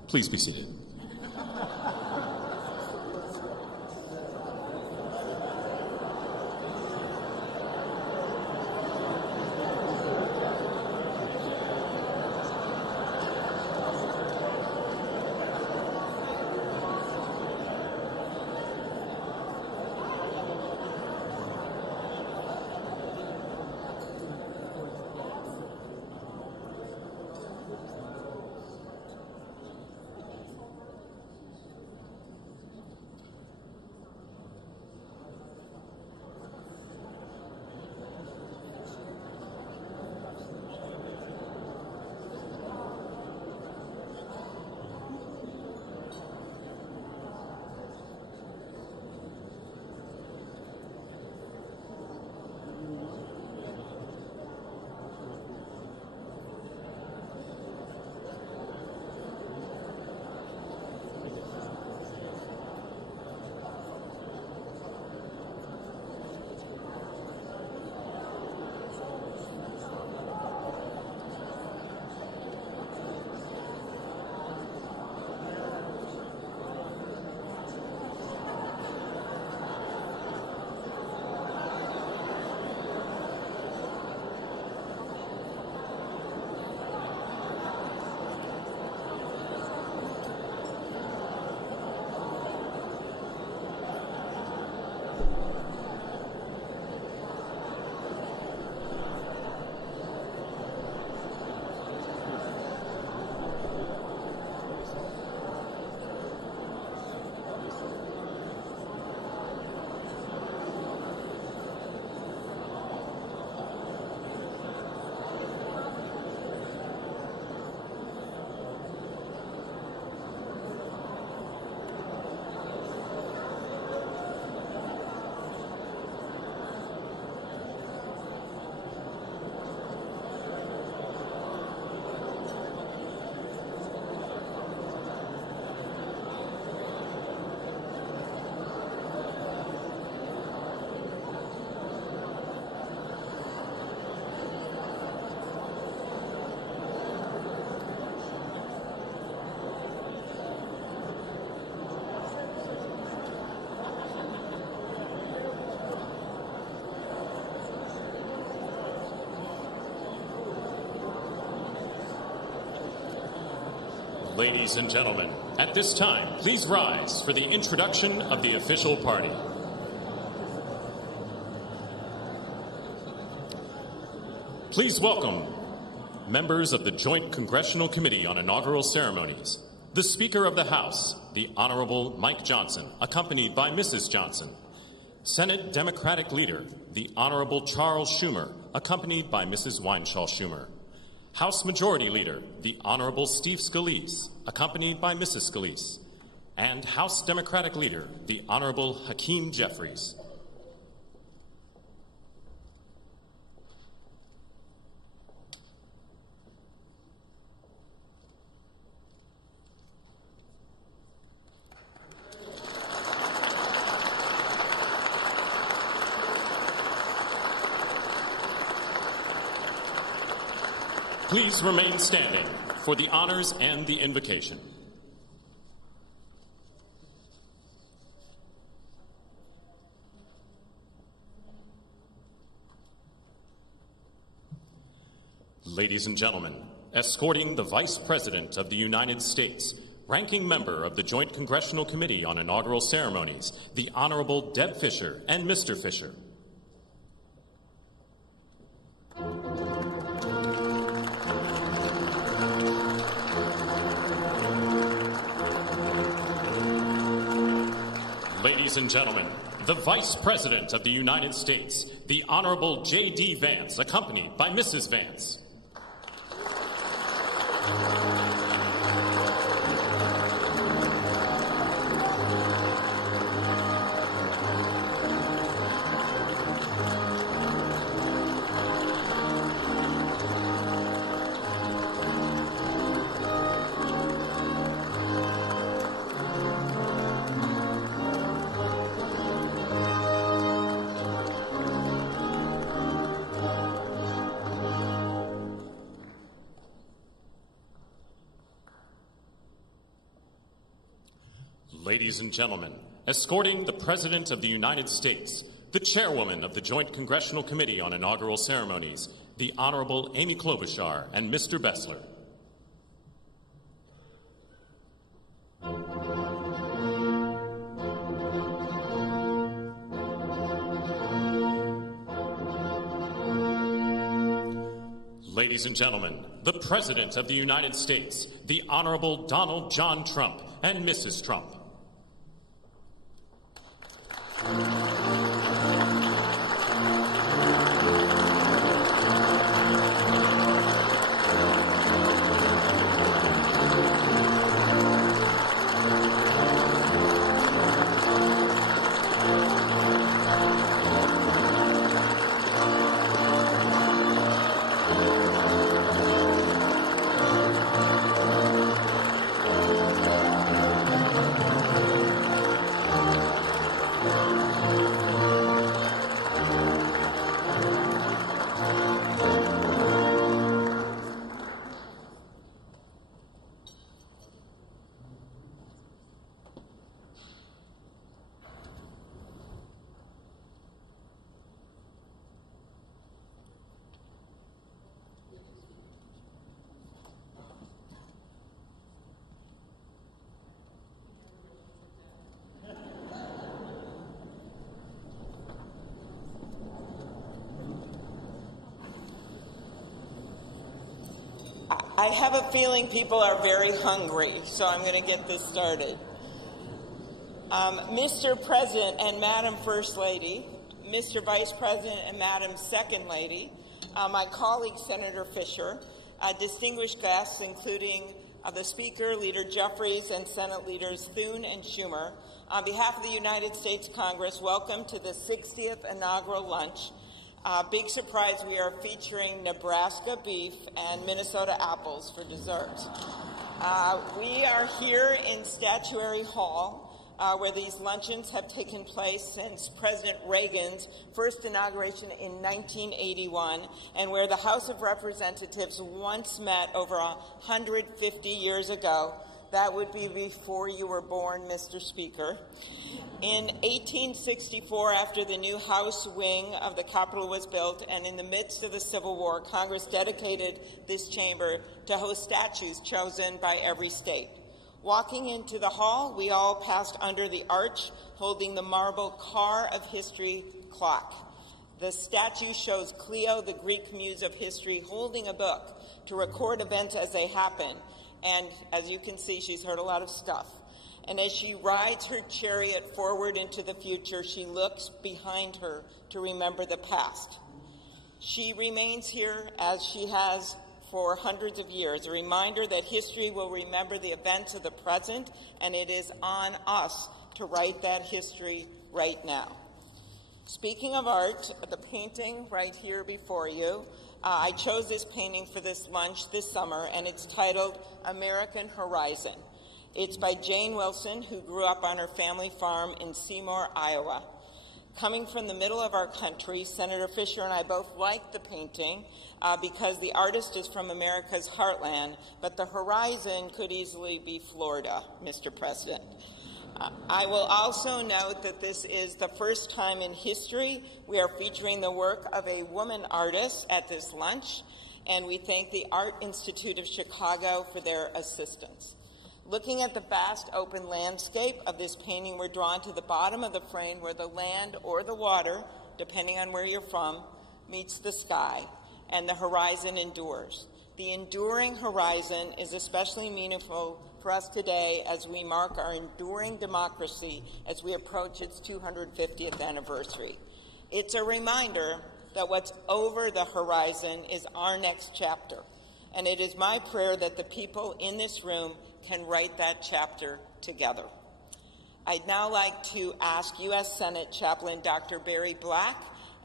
please be seated. Ladies and gentlemen, at this time, please rise for the introduction of the official party. Please welcome members of the Joint Congressional Committee on Inaugural Ceremonies, the Speaker of the House, the Honorable Mike Johnson, accompanied by Mrs. Johnson, Senate Democratic Leader, the Honorable Charles Schumer, accompanied by Mrs. Weinschall Schumer, House Majority Leader, the Honorable Steve Scalise, accompanied by Mrs. Scalise, and House Democratic Leader, the Honorable Hakeem Jeffries. Please remain standing for the honors and the invocation. Ladies and gentlemen, escorting the Vice President of the United States, ranking member of the Joint Congressional Committee on Inaugural Ceremonies, the Honorable Deb Fischer and Mr. Fischer. Ladies and gentlemen, the Vice President of the United States, the Honorable J.D. Vance, accompanied by Mrs. Vance. Ladies and gentlemen, escorting the President of the United States, the Chairwoman of the Joint Congressional Committee on Inaugural Ceremonies, the Honorable Amy Klobuchar, and Mr. Bessler. Ladies and gentlemen, the President of the United States, the Honorable Donald John Trump, and Mrs. Trump. I have a feeling people are very hungry, so I'm going to get this started. Mr. President and Madam First Lady, Mr. Vice President and Madam Second Lady, my colleague Senator Fisher, distinguished guests including the Speaker, Leader Jeffries, and Senate Leaders Thune and Schumer, on behalf of the United States Congress, welcome to the 60th inaugural lunch. Big surprise, we are featuring Nebraska beef and Minnesota apples for dessert. We are here in Statuary Hall, where these luncheons have taken place since President Reagan's first inauguration in 1981, and where the House of Representatives once met over 150 years ago. That would be before you were born, Mr. Speaker. In 1864, after the new House wing of the Capitol was built, and in the midst of the Civil War, Congress dedicated this chamber to host statues chosen by every state. Walking into the hall, we all passed under the arch, holding the marble Car of History clock. The statue shows Cleo, the Greek muse of history, holding a book to record events as they happen. And as you can see, she's heard a lot of stuff. And as she rides her chariot forward into the future, she looks behind her to remember the past. She remains here as she has for hundreds of years, a reminder that history will remember the events of the present, and it is on us to write that history right now. Speaking of art, the painting right here before you, I chose this painting for this lunch this summer, and it's titled American Horizon. It's by Jane Wilson, who grew up on her family farm in Seymour, Iowa. Coming from the middle of our country, Senator Fisher and I both like the painting because the artist is from America's heartland, but the horizon could easily be Florida, Mr. President. I will also note that this is the first time in history we are featuring the work of a woman artist at this lunch, and we thank the Art Institute of Chicago for their assistance. Looking at the vast open landscape of this painting, we're drawn to the bottom of the frame where the land or the water, depending on where you're from, meets the sky, and the horizon endures. The enduring horizon is especially meaningful for us today as we mark our enduring democracy as we approach its 250th anniversary. It's a reminder that what's over the horizon is our next chapter, and it is my prayer that the people in this room can write that chapter together. I'd now like to ask U.S. Senate Chaplain Dr. Barry Black,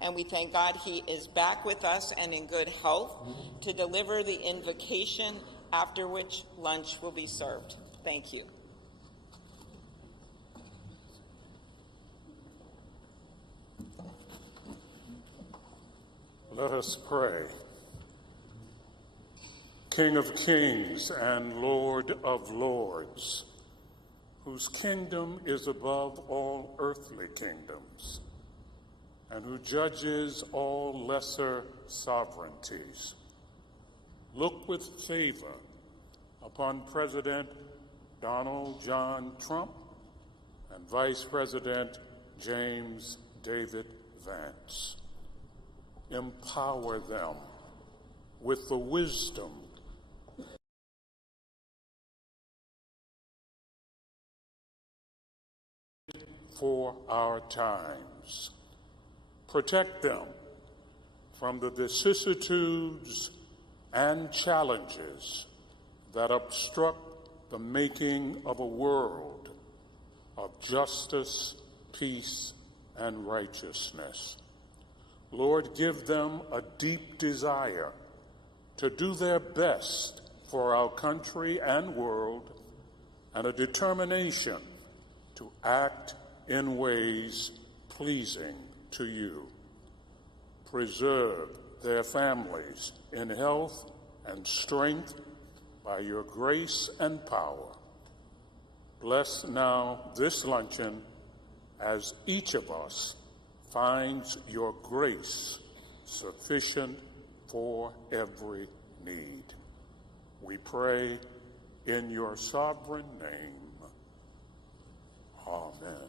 and we thank God he is back with us and in good health, to deliver the invocation, after which lunch will be served. Thank you. Let us pray. King of kings and Lord of lords, whose kingdom is above all earthly kingdoms, and who judges all lesser sovereignties. Look with favor upon President Donald John Trump and Vice President James David Vance. Empower them with the wisdom for our times. Protect them from the vicissitudes and challenges that obstruct the making of a world of justice, peace, and righteousness. Lord, give them a deep desire to do their best for our country and world, and a determination to act in ways pleasing to you. Preserve their families in health and strength by your grace and power. Bless now this luncheon as each of us finds your grace sufficient for every need. We pray in your sovereign name. Amen.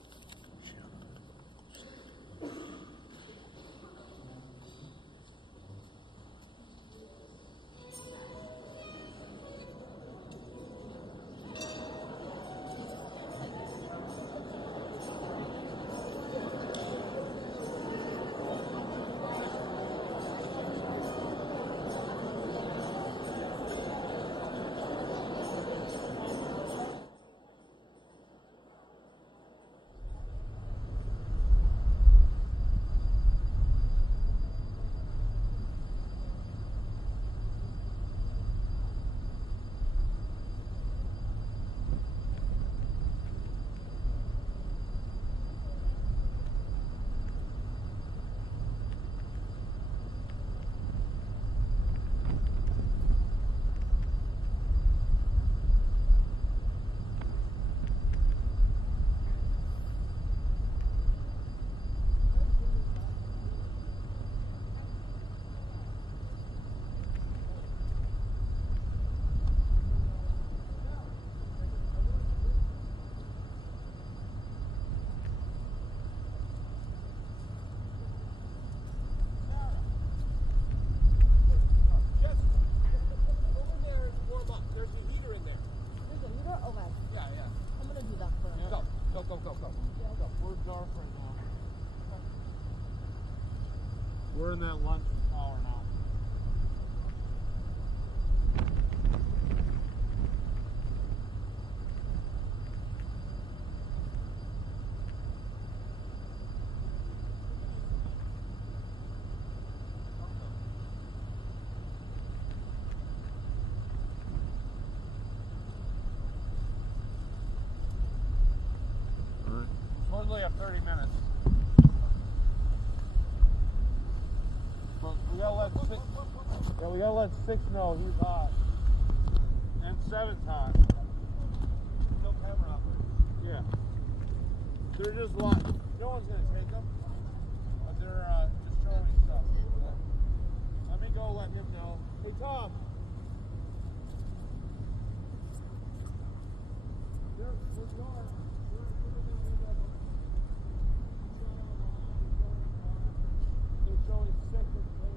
We're in that lunch hour now. Supposedly have 30 minutes. We gotta let 6 know he's hot. And 7's hot. No camera operator. Yeah. They're just lying. No one's gonna take them. But they're just showing stuff. Let me go let him know. Hey Tom. We're going. They're showing 6 and 8.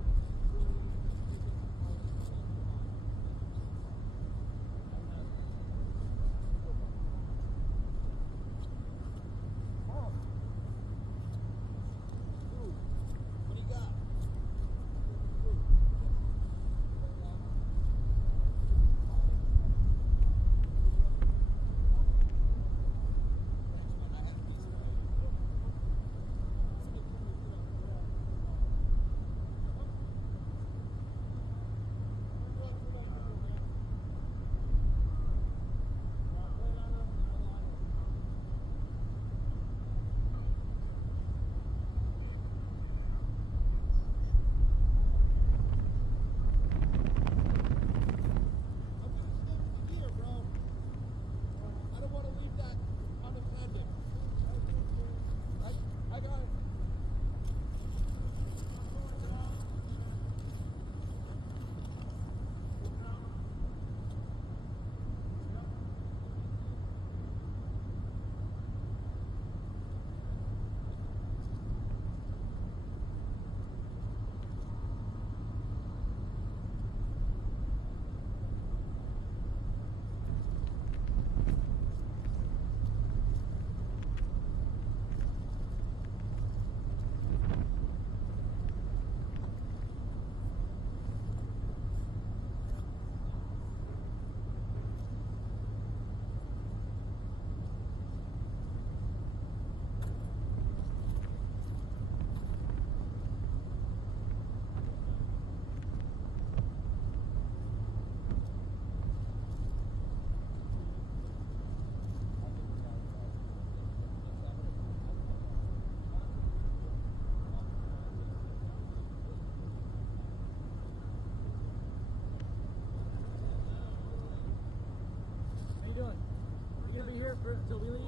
Till we leave?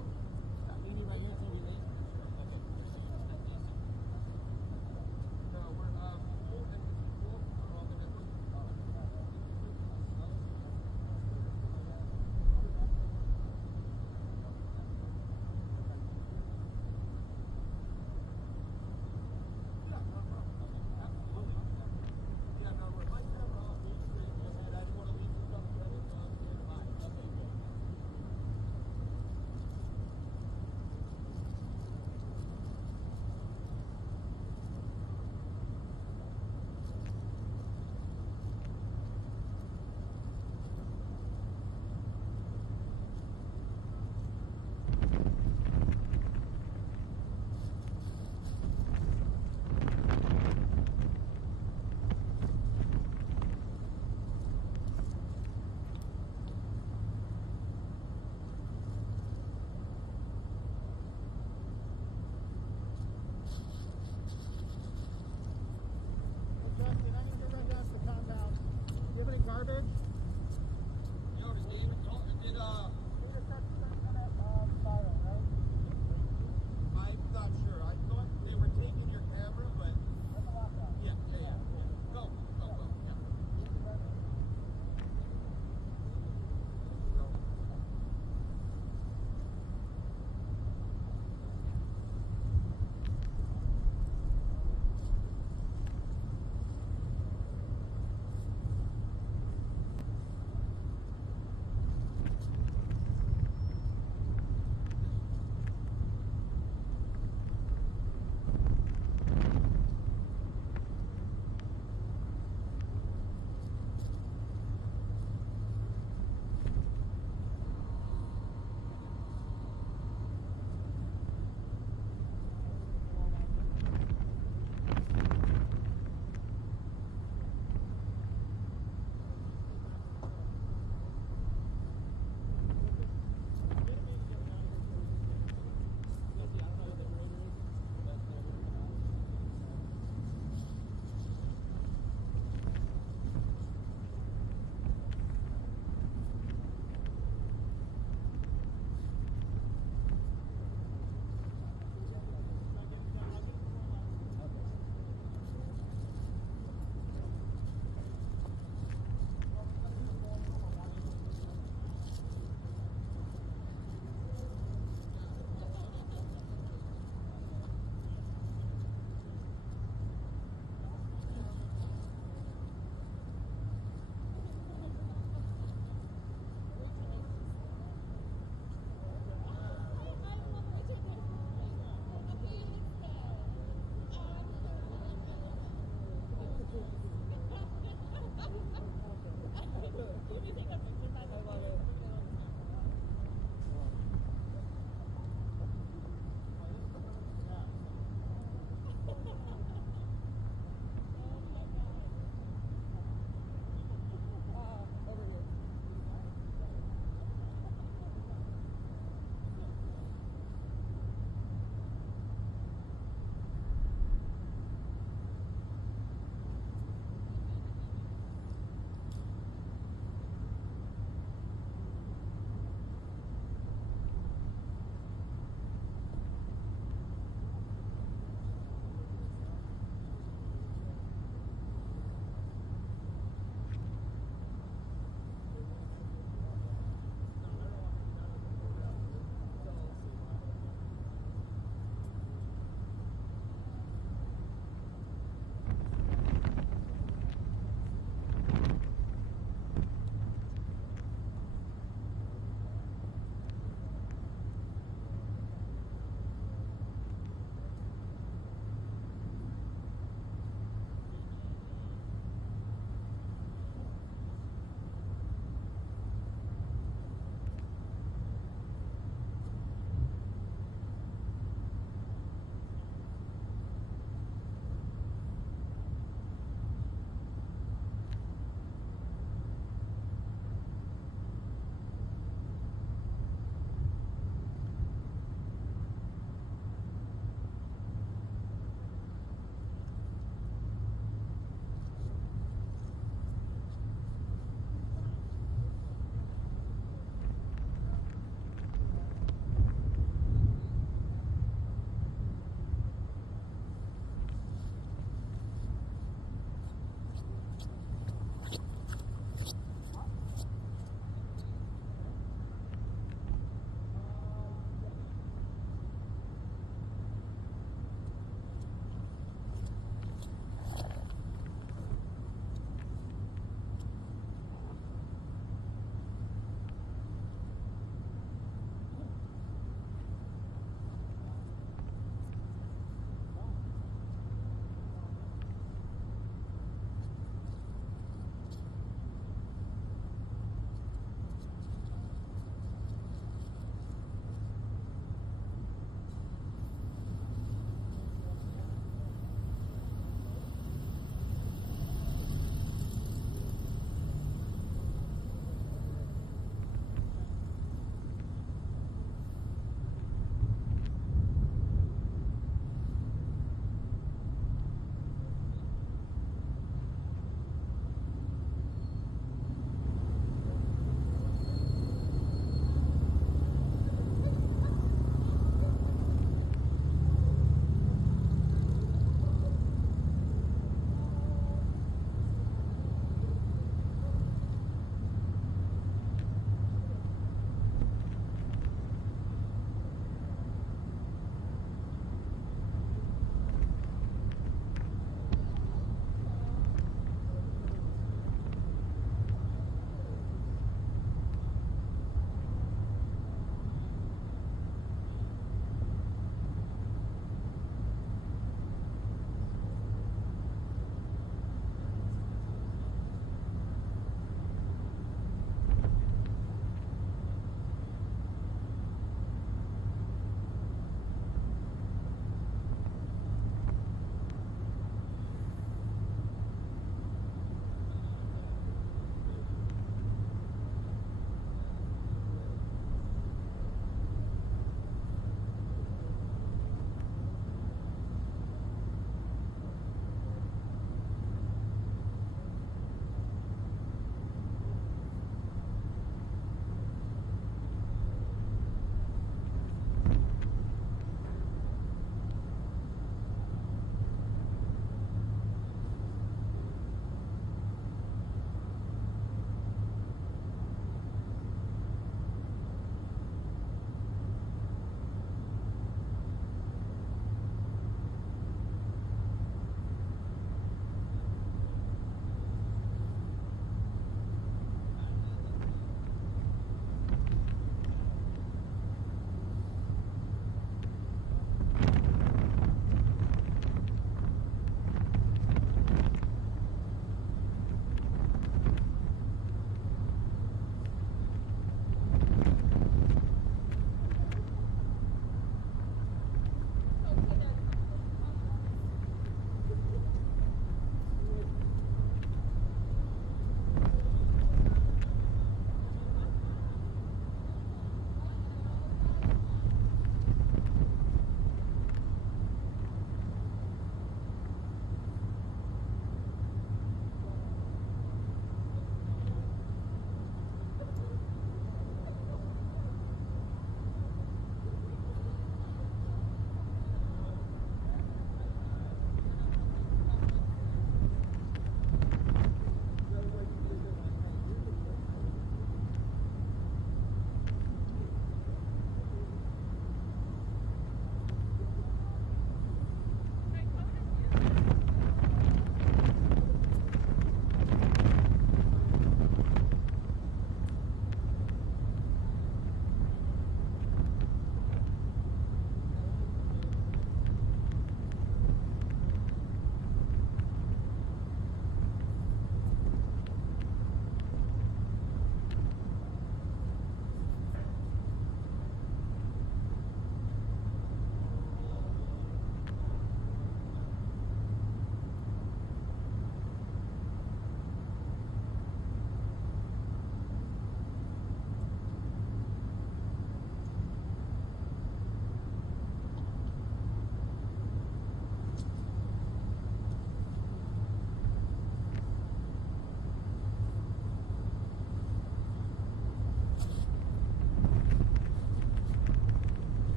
You need right here till we leave? No, we're, garbage? Yo, did I'm not sure. I thought they were taking your camera, but yeah. Go. Yeah.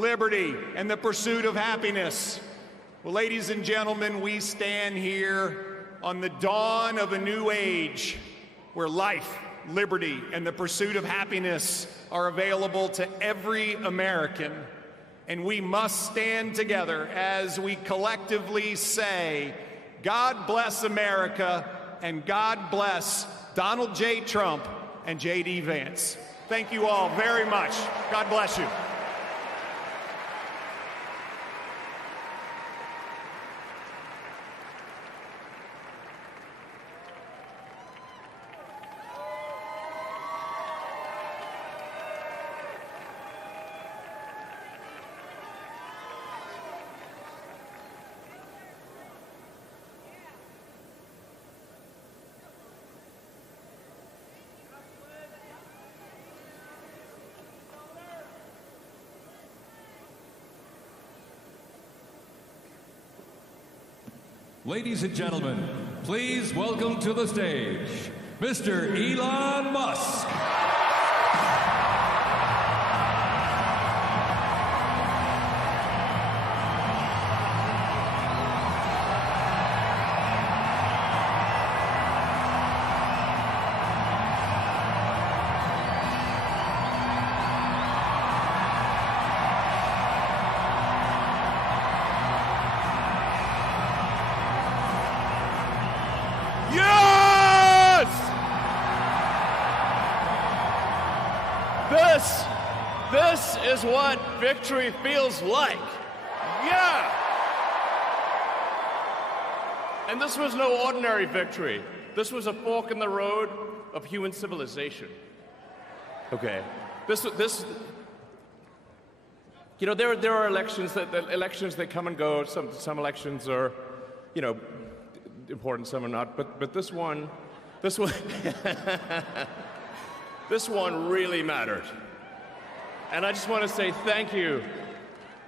liberty, and the pursuit of happiness. Well, ladies and gentlemen, we stand here on the dawn of a new age where life, liberty, and the pursuit of happiness are available to every American. And we must stand together as we collectively say, God bless America, and God bless Donald J. Trump and J.D. Vance. Thank you all very much. God bless you. Ladies and gentlemen, please welcome to the stage, Mr. Elon Musk. This is what victory feels like. Yeah! And this was no ordinary victory. This was a fork in the road of human civilization. Okay. You know, there are elections that come and go. Some elections are, you know, important, some are not. But this one this one really mattered. And I just want to say thank you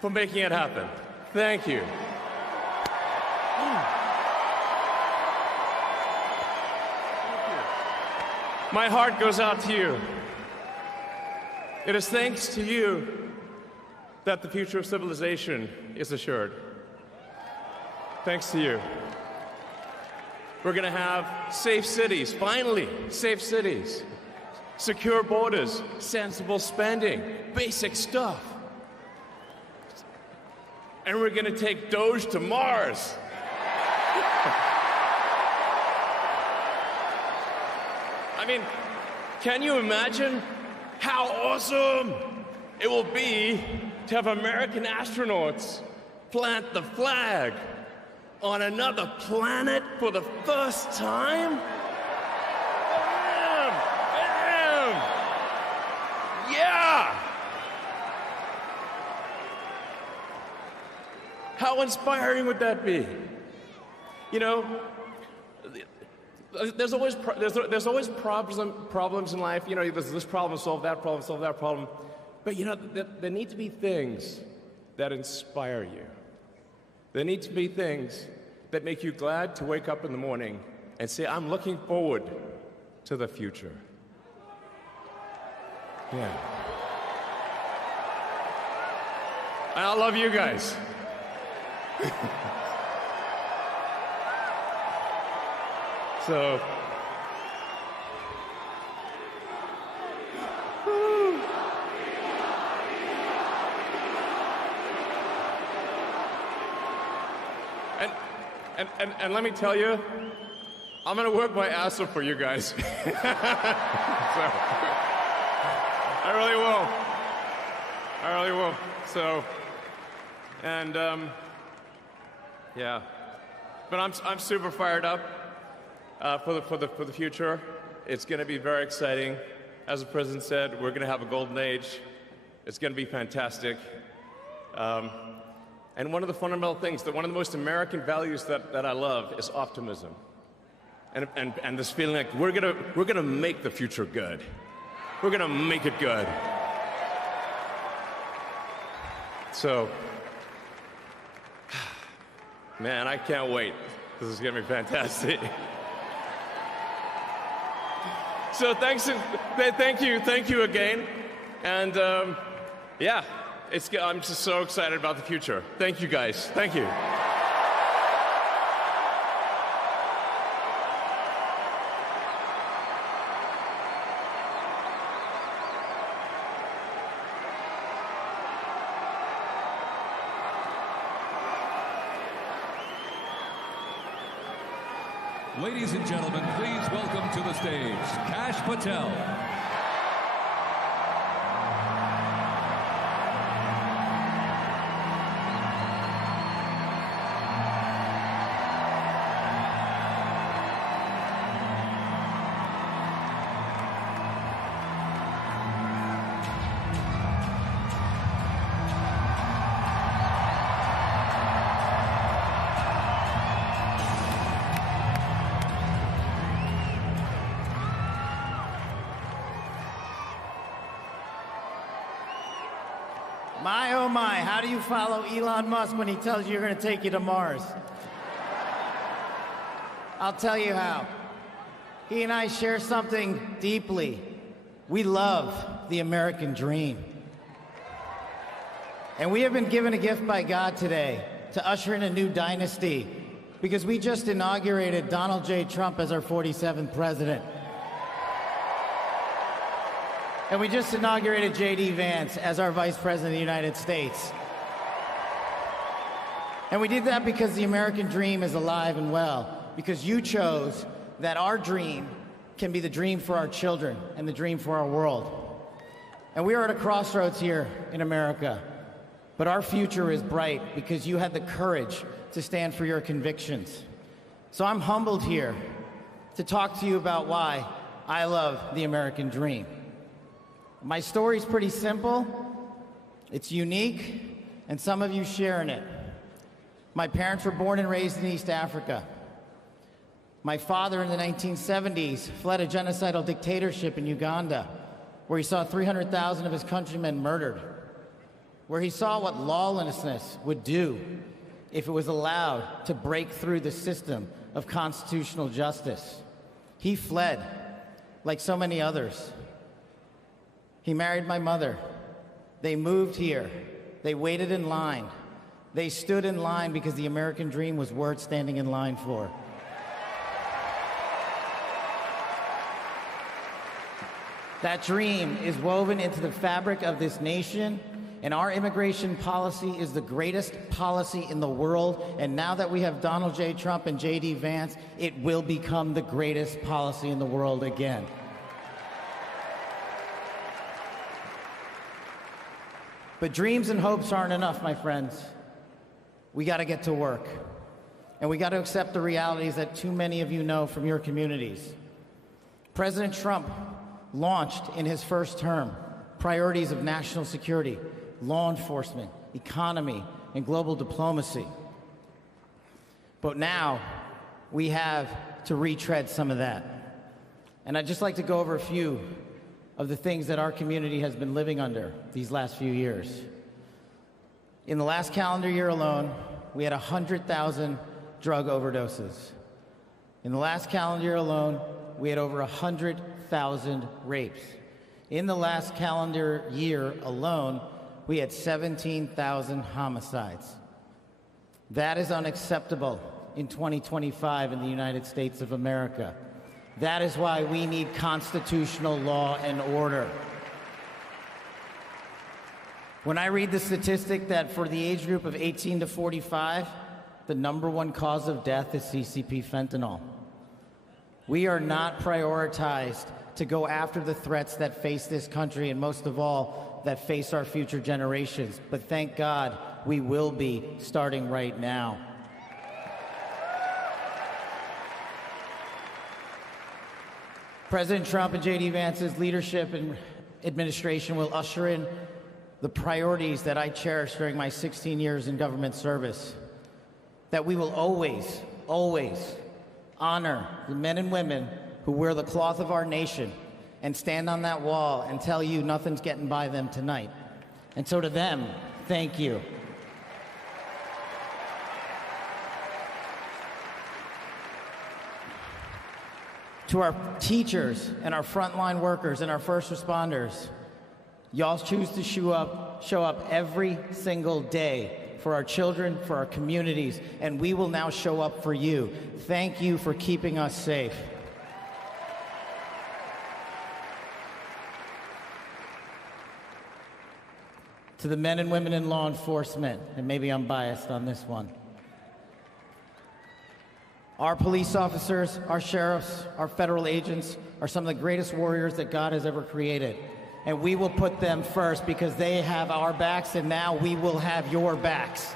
for making it happen. Thank you. My heart goes out to you. It is thanks to you that the future of civilization is assured. Thanks to you. We're going to have safe cities, finally, safe cities. Secure borders, sensible spending, basic stuff. And we're going to take Doge to Mars. I mean, can you imagine how awesome it will be to have American astronauts plant the flag on another planet for the first time? Yeah! How inspiring would that be? You know, there's always problems in life. You know, there's this problem, solve that problem. But you know, there need to be things that inspire you. There need to be things that make you glad to wake up in the morning and say, I'm looking forward to the future. Yeah. And I love you guys. So, and let me tell you, I'm gonna work my ass off for you guys. So, I really will. So, and yeah, but I'm super fired up for the future. It's going to be very exciting. As the president said, we're going to have a golden age. It's going to be fantastic. And one of the fundamental things, one of the most American values that I love is optimism, and this feeling like we're gonna make the future good. We're gonna make it good. So, man, I can't wait. This is gonna be fantastic. So thank you again, and yeah, I'm just so excited about the future. Thank you, guys. Thank you. Ladies and gentlemen, please welcome to the stage Kash Patel. My, oh my, how do you follow Elon Musk when he tells you you're going to take you to Mars? I'll tell you how. He and I share something deeply. We love the American dream. And we have been given a gift by God today to usher in a new dynasty because we just inaugurated Donald J. Trump as our 47th president. And we just inaugurated J.D. Vance as our Vice President of the United States. And we did that because the American dream is alive and well, because you chose that our dream can be the dream for our children and the dream for our world. And we are at a crossroads here in America, but our future is bright because you had the courage to stand for your convictions. So I'm humbled here to talk to you about why I love the American dream. My story's pretty simple, it's unique, and some of you share in it. My parents were born and raised in East Africa. My father in the 1970s fled a genocidal dictatorship in Uganda, where he saw 300,000 of his countrymen murdered, where he saw what lawlessness would do if it was allowed to break through the system of constitutional justice. He fled, like so many others. He married my mother. They moved here. They waited in line. They stood in line because the American dream was worth standing in line for. That dream is woven into the fabric of this nation, and our immigration policy is the greatest policy in the world. And now that we have Donald J. Trump and J.D. Vance, it will become the greatest policy in the world again. But dreams and hopes aren't enough, my friends. We got to get to work. And we got to accept the realities that too many of you know from your communities. President Trump launched in his first term priorities of national security, law enforcement, economy, and global diplomacy. But now we have to retread some of that. And I'd just like to go over a few of the things that our community has been living under these last few years. In the last calendar year alone, we had 100,000 drug overdoses. In the last calendar year alone, we had over 100,000 rapes. In the last calendar year alone, we had 17,000 homicides. That is unacceptable in 2025 in the United States of America. That is why we need constitutional law and order. When I read the statistic that for the age group of 18 to 45, the #1 cause of death is CCP fentanyl. We are not prioritized to go after the threats that face this country, and most of all, that face our future generations. But thank God, we will be starting right now. President Trump and J.D. Vance's leadership and administration will usher in the priorities that I cherished during my 16 years in government service. That we will always, always honor the men and women who wear the cloth of our nation and stand on that wall and tell you nothing's getting by them tonight. And so to them, thank you. To our teachers and our frontline workers and our first responders, Y'all choose to show up every single day for our children, for our communities, and we will now show up for you. Thank you for keeping us safe. To the men and women in law enforcement, and maybe I'm biased on this one, our police officers, our sheriffs, our federal agents are some of the greatest warriors that God has ever created. And we will put them first because they have our backs, and now we will have your backs.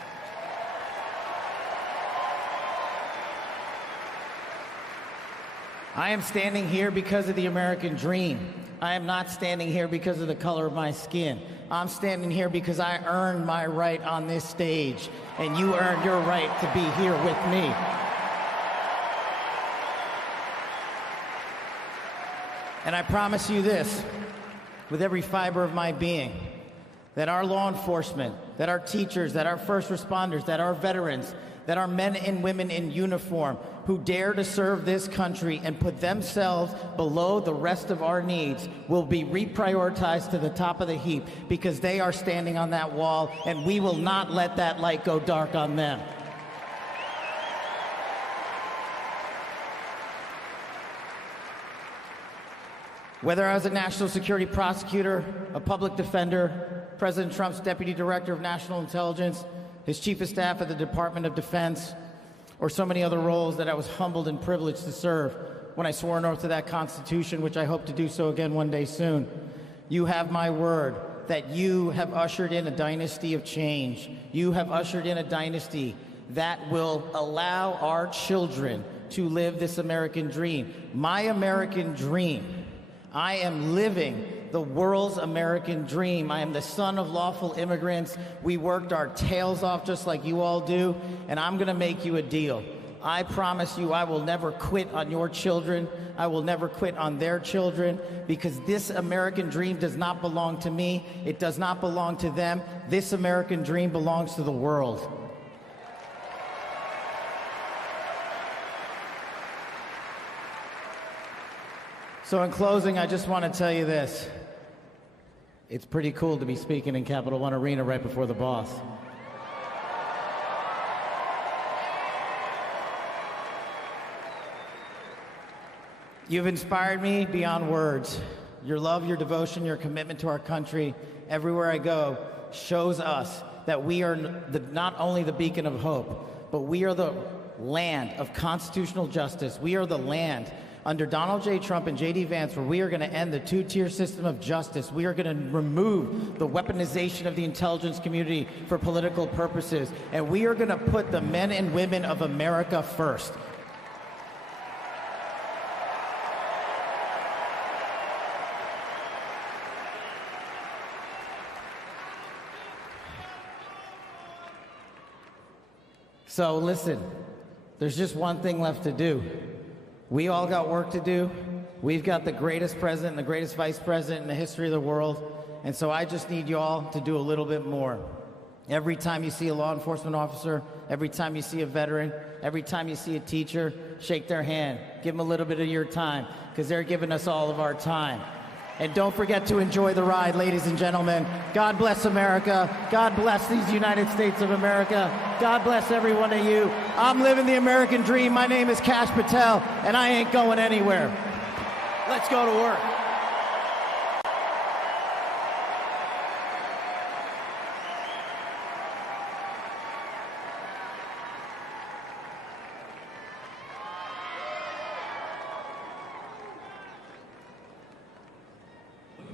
I am standing here because of the American dream. I am not standing here because of the color of my skin. I'm standing here because I earned my right on this stage, and you earned your right to be here with me. And I promise you this, with every fiber of my being, that our law enforcement, that our teachers, that our first responders, that our veterans, that our men and women in uniform who dare to serve this country and put themselves below the rest of our needs will be reprioritized to the top of the heap because they are standing on that wall, and we will not let that light go dark on them. Whether I was a national security prosecutor, a public defender, President Trump's deputy director of national intelligence, his chief of staff at the Department of Defense, or so many other roles that I was humbled and privileged to serve when I swore an oath to that Constitution, which I hope to do so again one day soon. You have my word that you have ushered in a dynasty of change. You have ushered in a dynasty that will allow our children to live this American dream. My American dream. I am living the world's American dream. I am the son of lawful immigrants. We worked our tails off just like you all do, and I'm going to make you a deal. I promise you I will never quit on your children. I will never quit on their children, because this American dream does not belong to me. It does not belong to them. This American dream belongs to the world. So in closing, I just want to tell you this. It's pretty cool to be speaking in Capital One Arena right before the boss. You've inspired me beyond words. Your love, your devotion, your commitment to our country, everywhere I go, shows us that we are not only the beacon of hope, but we are the land of constitutional justice. We are the land under Donald J. Trump and J.D. Vance, where we are going to end the two-tier system of justice. We are going to remove the weaponization of the intelligence community for political purposes. And we are going to put the men and women of America first. So listen, there's just one thing left to do. We all got work to do. We've got the greatest president and the greatest vice president in the history of the world. And so I just need you all to do a little bit more. Every time you see a law enforcement officer, every time you see a veteran, every time you see a teacher, shake their hand. Give them a little bit of your time, because they're giving us all of our time. And don't forget to enjoy the ride, ladies and gentlemen. God bless America. God bless these United States of America. God bless every one of you. I'm living the American dream. My name is Kash Patel, and I ain't going anywhere. Let's go to work.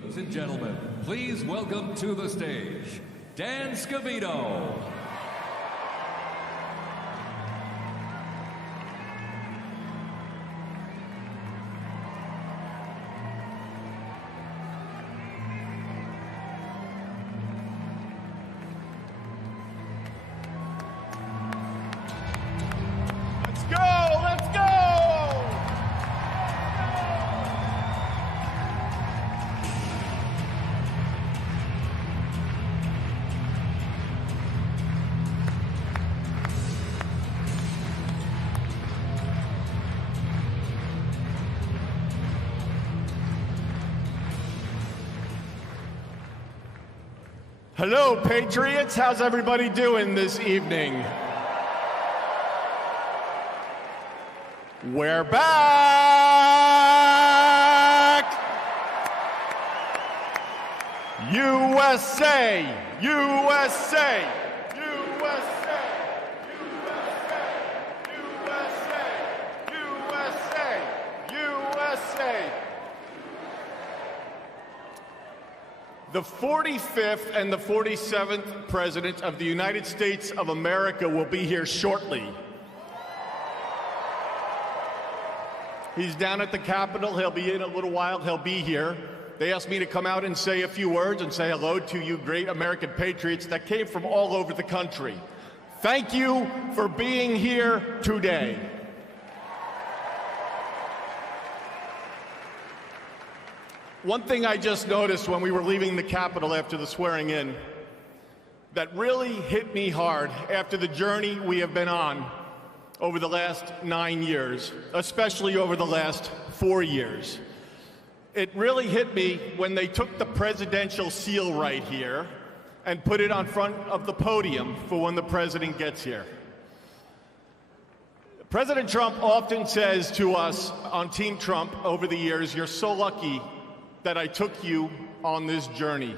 Ladies and gentlemen, please welcome to the stage, Dan Scavino. Let's go! Let's go! Hello, Patriots. How's everybody doing this evening? We're back! USA! USA! USA! USA! USA! USA! The 45th and the 47th President of the United States of America will be here shortly. He's down at the Capitol. He'll be in a little while. He'll be here. They asked me to come out and say a few words and say hello to you great American patriots that came from all over the country. Thank you for being here today. One thing I just noticed when we were leaving the Capitol after the swearing in that really hit me hard after the journey we have been on over the last 9 years, especially over the last 4 years. It really hit me when they took the presidential seal right here and put it on front of the podium for when the president gets here. President Trump often says to us on Team Trump over the years, "You're so lucky that I took you on this journey."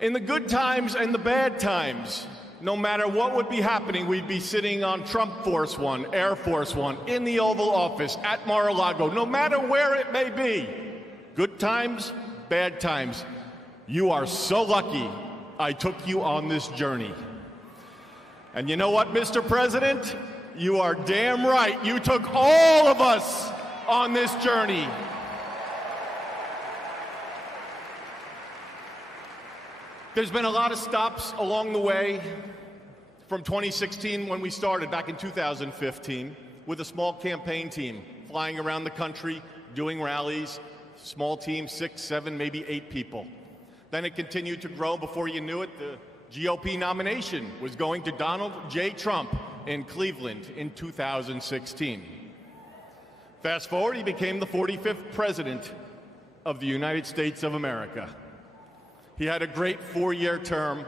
In the good times and the bad times, no matter what would be happening, we'd be sitting on Trump Force One, Air Force One, in the Oval Office, at Mar-a-Lago, no matter where it may be. Good times, bad times. You are so lucky I took you on this journey. And you know what, Mr. President? You are damn right. You took all of us on this journey. There's been a lot of stops along the way from 2016 when we started back in 2015 with a small campaign team flying around the country, doing rallies, small team, 6, 7, maybe 8 people. Then it continued to grow. Before you knew it, the GOP nomination was going to Donald J. Trump in Cleveland in 2016. Fast forward, he became the 45th President of the United States of America. He had a great 4-year term,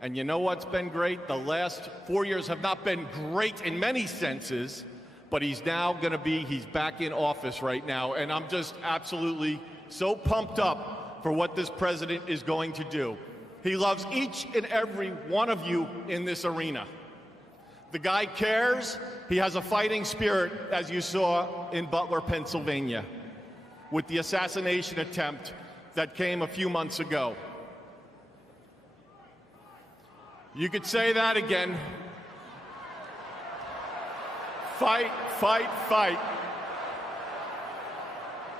and you know what's been great? The last 4 years have not been great in many senses, but he's back in office right now, and I'm just absolutely so pumped up for what this president is going to do. He loves each and every one of you in this arena. The guy cares. He has a fighting spirit, as you saw in Butler, Pennsylvania, with the assassination attempt that came a few months ago. You could say that again. Fight, fight, fight.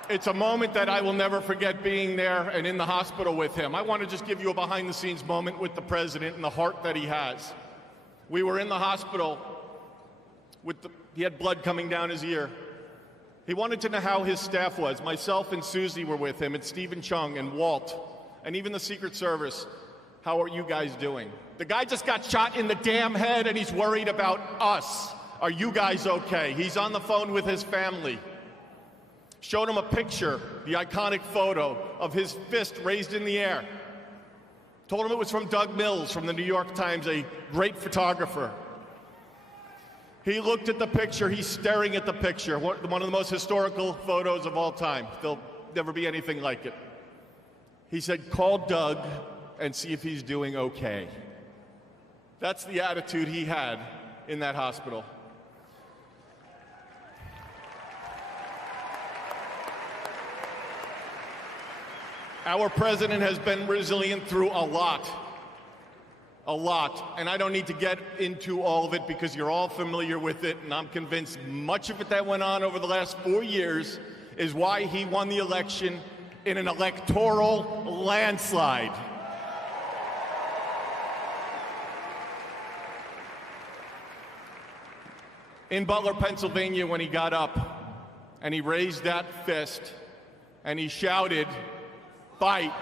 It's a moment that I will never forget, being there and in the hospital with him. I want to just give you a behind-the-scenes moment with the president and the heart that he has. We were in the hospital he had blood coming down his ear. He wanted to know how his staff was. Myself and Susie were with him, and Stephen Chung and Walt, and even the Secret Service. How are you guys doing? The guy just got shot in the damn head, and he's worried about us. Are you guys okay? He's on the phone with his family. Showed him a picture, the iconic photo of his fist raised in the air. Told him it was from Doug Mills from the New York Times, a great photographer. He looked at the picture. He's staring at the picture, one of the most historical photos of all time. There'll never be anything like it. He said, "Call Doug and see if he's doing okay." That's the attitude he had in that hospital. Our president has been resilient through a lot, and I don't need to get into all of it because you're all familiar with it, and I'm convinced much of it that went on over the last 4 years is why he won the election in an electoral landslide. In Butler, Pennsylvania, when he got up and he raised that fist and he shouted, "Fight."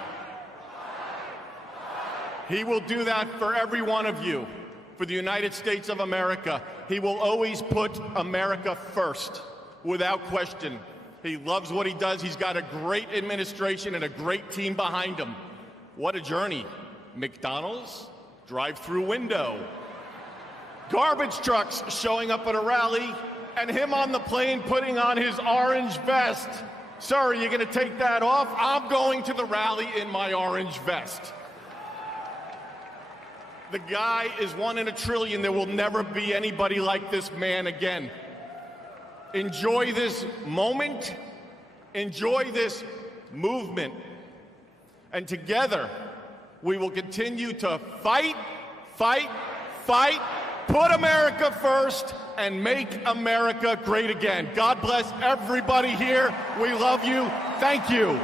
He will do that for every one of you, for the United States of America. He will always put America first, without question. He loves what he does. He's got a great administration and a great team behind him. What a journey. McDonald's, drive-through window. Garbage trucks showing up at a rally, and him on the plane putting on his orange vest. Sir, are you going to take that off? I'm going to the rally in my orange vest. The guy is 1 in a trillion. There will never be anybody like this man again. Enjoy this moment. Enjoy this movement. And together, we will continue to fight, fight, fight, put America first, and make America great again. God bless everybody here. We love you. Thank you.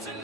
Tonight.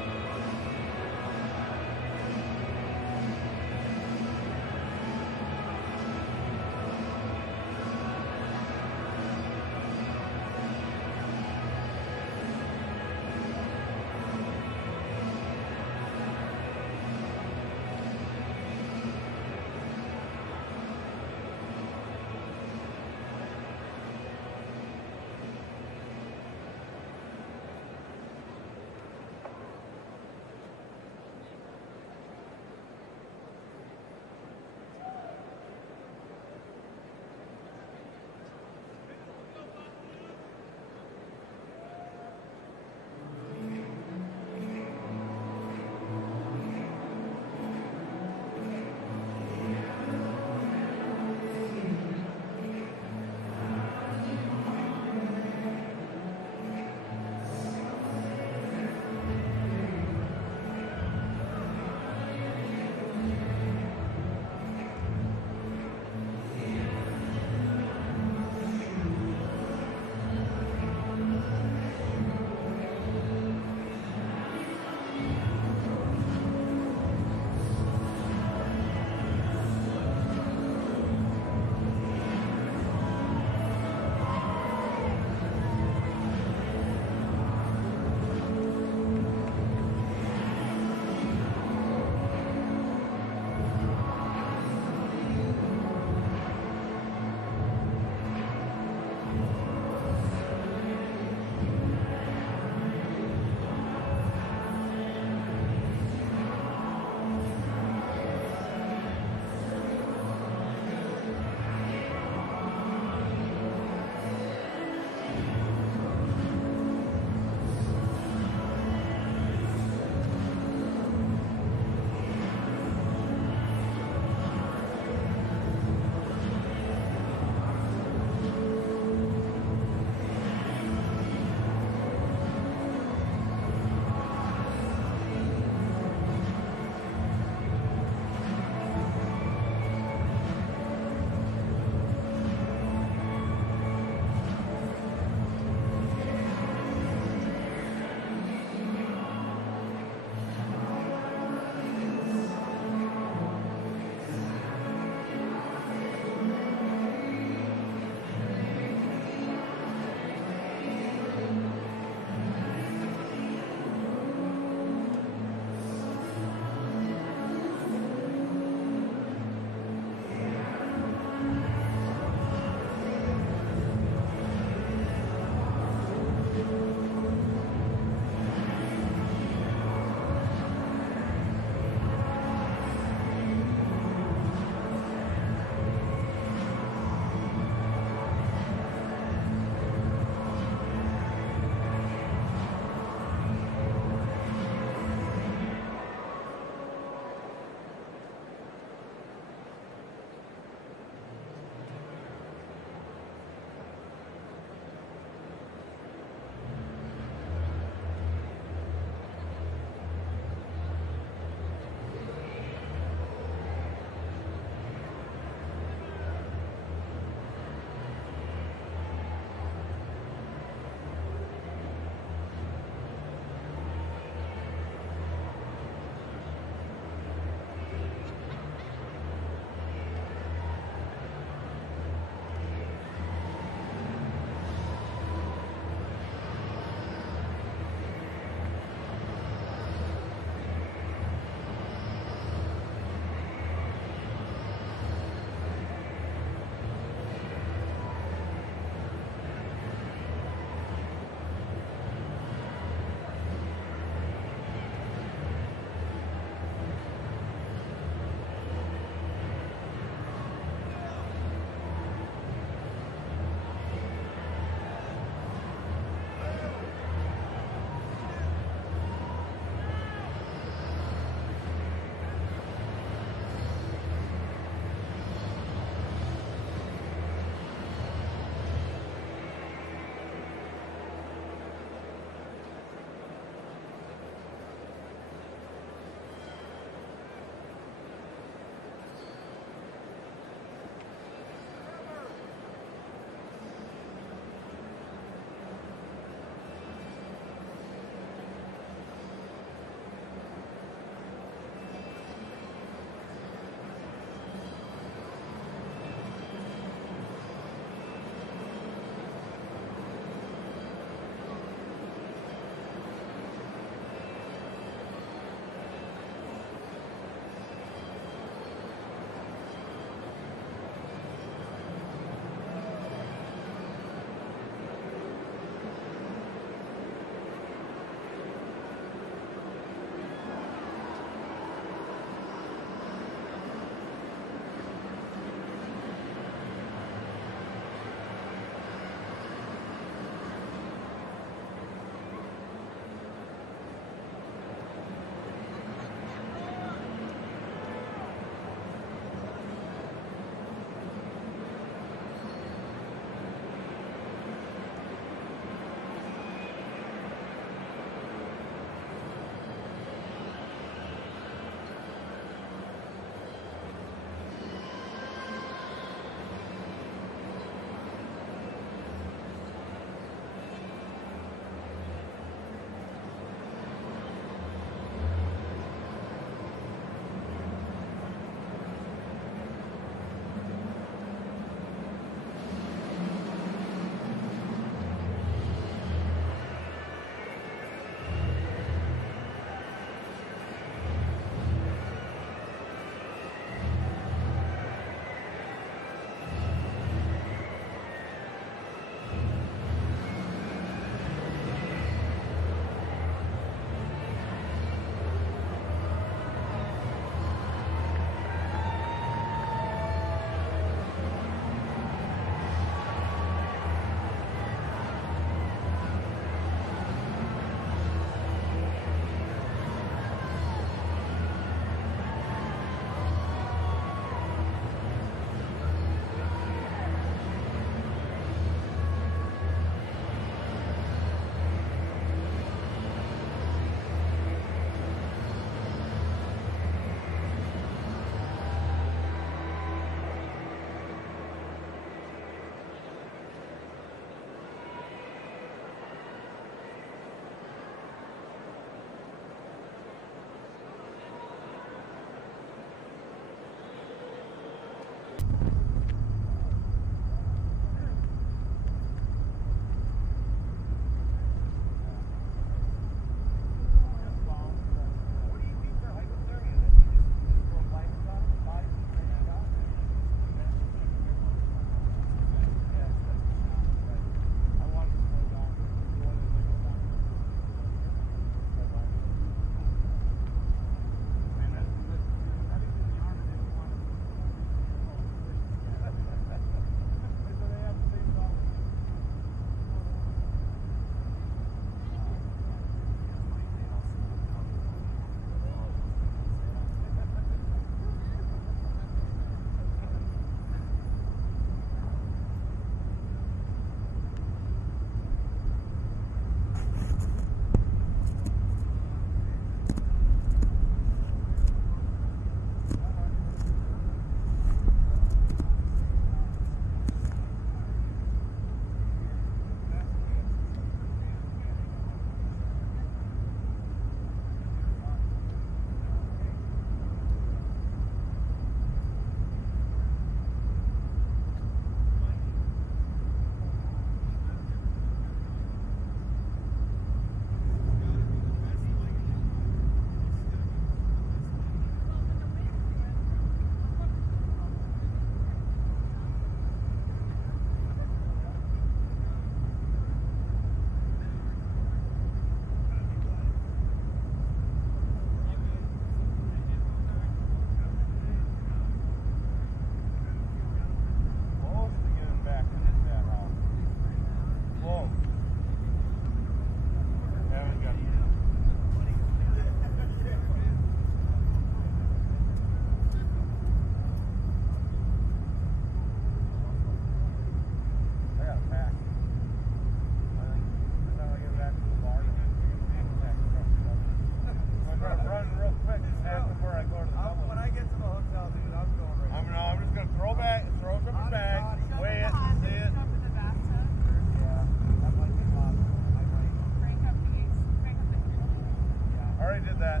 that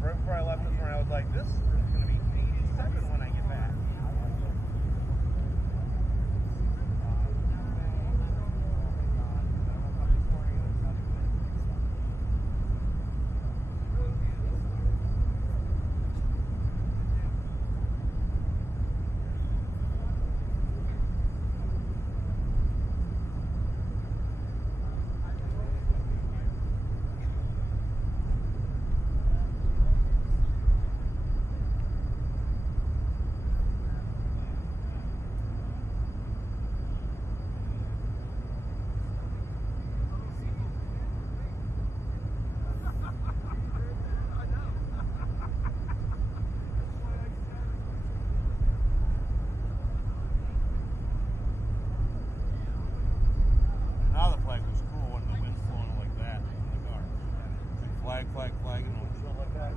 right before I left this morning. I was like, this is going to be 87 when I get back. Flag, and stuff like that.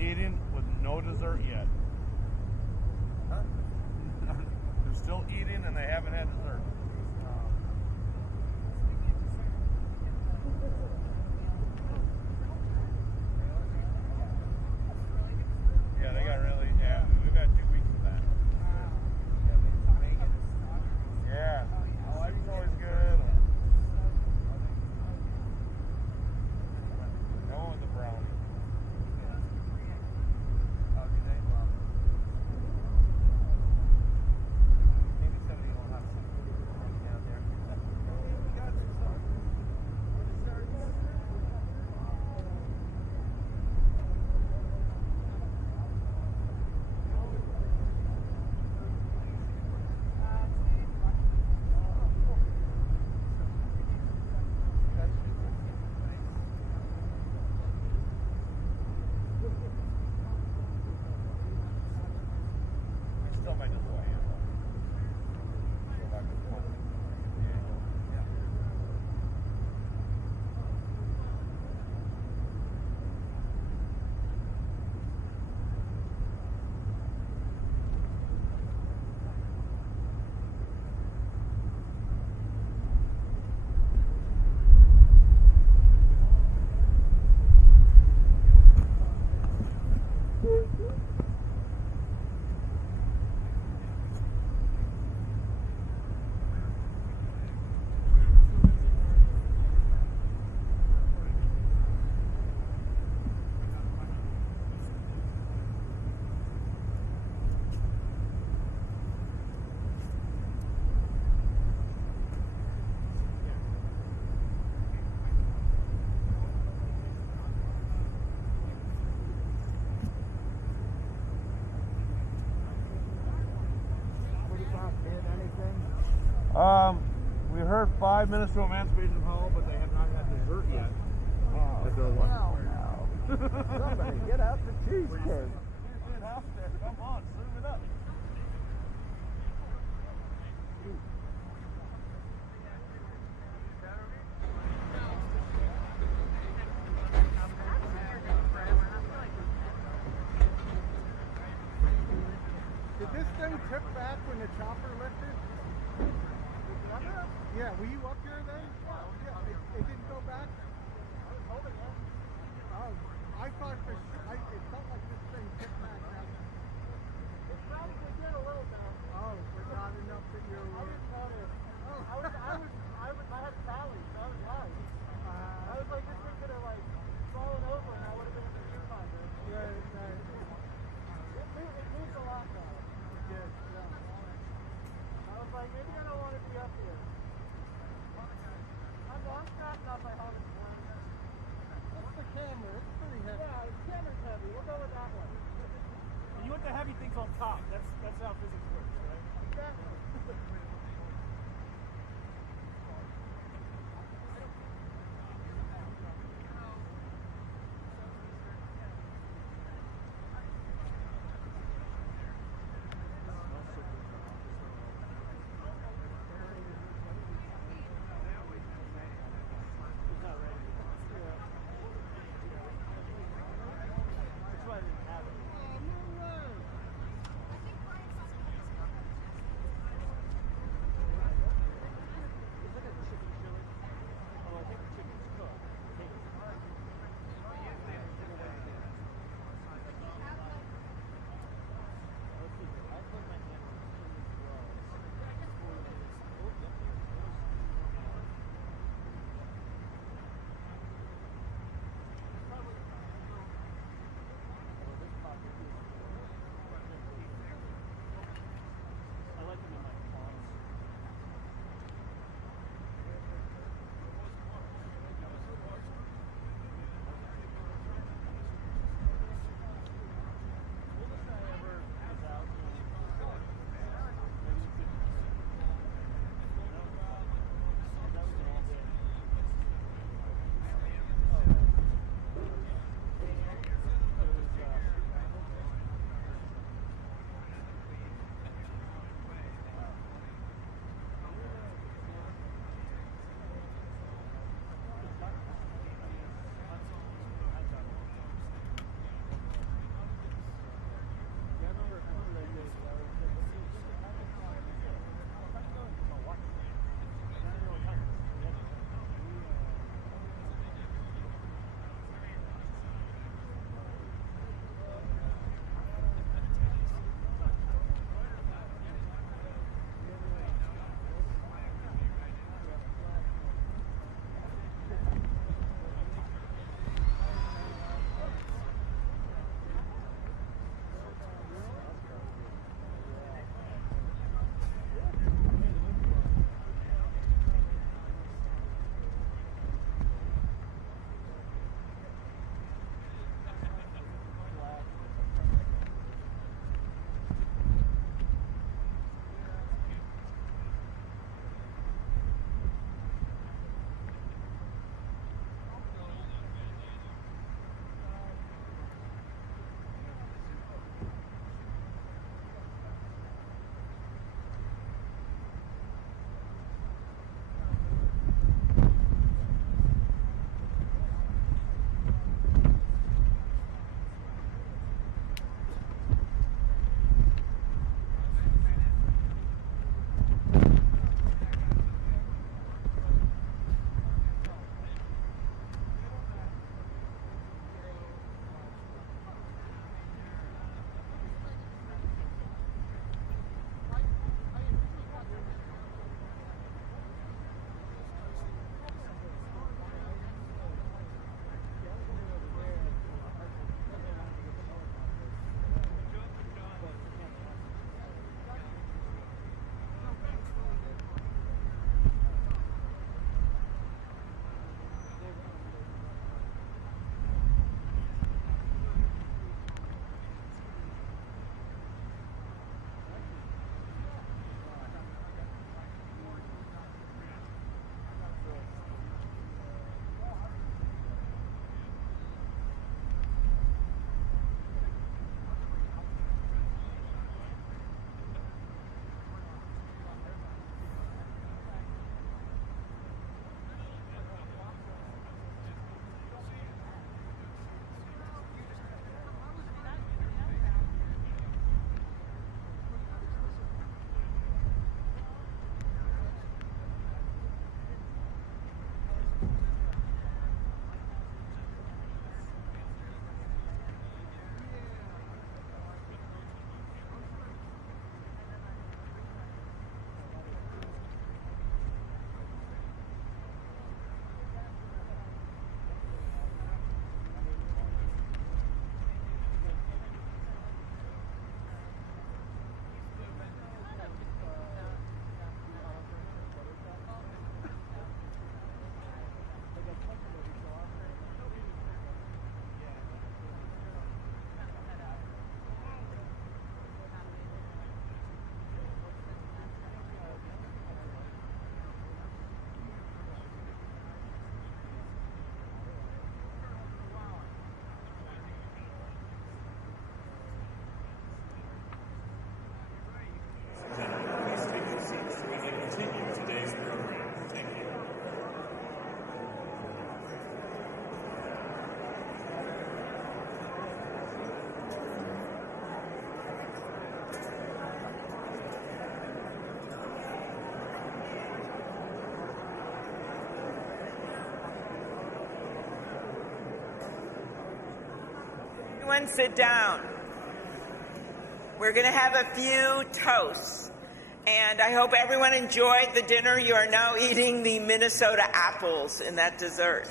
Eating with no dessert yet. Huh? They're still eating and they haven't had dessert. Yeah, they got really, yeah, we've had 2 weeks of that. Yeah, life's always good. That one was a brownie. her 5 minutes to Emancipation Hall, but they have not had dessert yet. At their lunch. Somebody get out the cheesecake. Get out there. Come on, serve it up. Did this thing tip back when the chopper lifted? Yeah, were you up here then? Yeah, it didn't go back? I was holding it. Oh, I thought it felt like this thing tipped back. It probably did a little bit. Oh, but not enough that you're... I didn't notice. I had tallies, so I was live. I was like, this thing could have like fallen over and I would have been in the viewfinder. Right. It moves a lot now. It did, yeah. I was like, maybe I don't want to be up here. I'm strapped up, I have it. What's the camera? It's pretty heavy. Yeah, the camera's heavy. We'll go with that one. And you want the heavy things on top. That's how physics works, right? Exactly. everyone sit down? We're going to have a few toasts, and I hope everyone enjoyed the dinner. You are now eating the Minnesota apples in that dessert.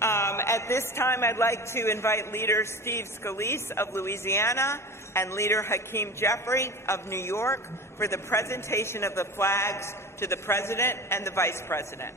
At this time, I'd like to invite Leader Steve Scalise of Louisiana and Leader Hakeem Jeffrey of New York for the presentation of the flags to the President and the Vice President.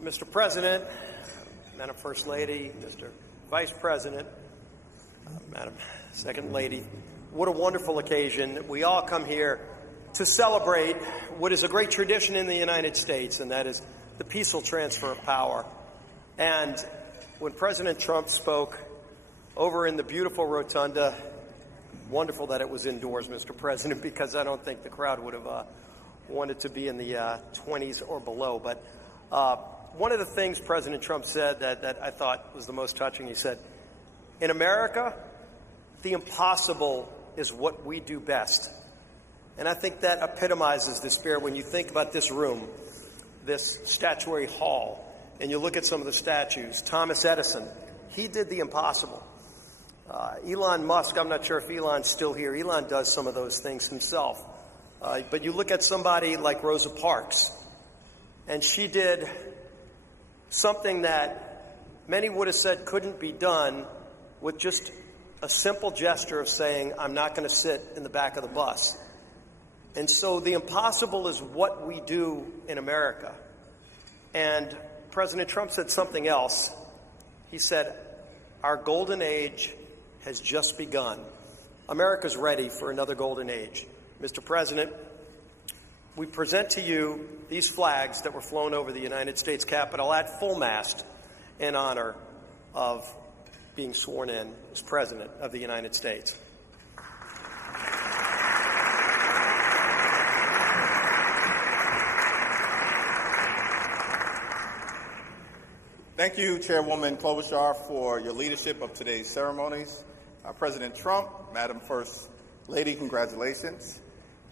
Mr. President, Madam First Lady, Mr. Vice President, Madam Second Lady, what a wonderful occasion. We all come here to celebrate what is a great tradition in the United States, and that is the peaceful transfer of power. And when President Trump spoke over in the beautiful rotunda, wonderful that it was indoors, Mr. President, because I don't think the crowd would have wanted to be in the 20s or below. But one of the things President Trump said that I thought was the most touching, he said, in America, the impossible is what we do best. And I think that epitomizes the spirit when you think about this room, this statuary hall, and you look at some of the statues. Thomas Edison, he did the impossible. Elon Musk, I'm not sure if Elon's still here. Elon does some of those things himself. But you look at somebody like Rosa Parks, and she did something that many would have said couldn't be done with just a simple gesture of saying, I'm not going to sit in the back of the bus. And so the impossible is what we do in America. And President Trump said something else. He said, our golden age has just begun. America's ready for another golden age. Mr. President, we present to you these flags that were flown over the United States Capitol at full mast in honor of being sworn in as President of the United States. Thank you, Chairwoman Klobuchar, for your leadership of today's ceremonies. President Trump, Madam First Lady, congratulations.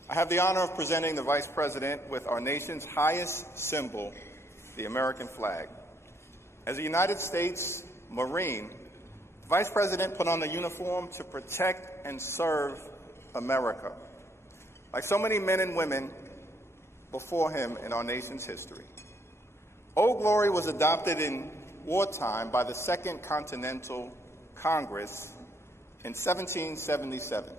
I have the honor of presenting the Vice President with our nation's highest symbol, the American flag. As a United States Marine, the Vice President put on the uniform to protect and serve America. Like so many men and women before him in our nation's history. Old Glory was adopted in wartime by the Second Continental Congress in 1777.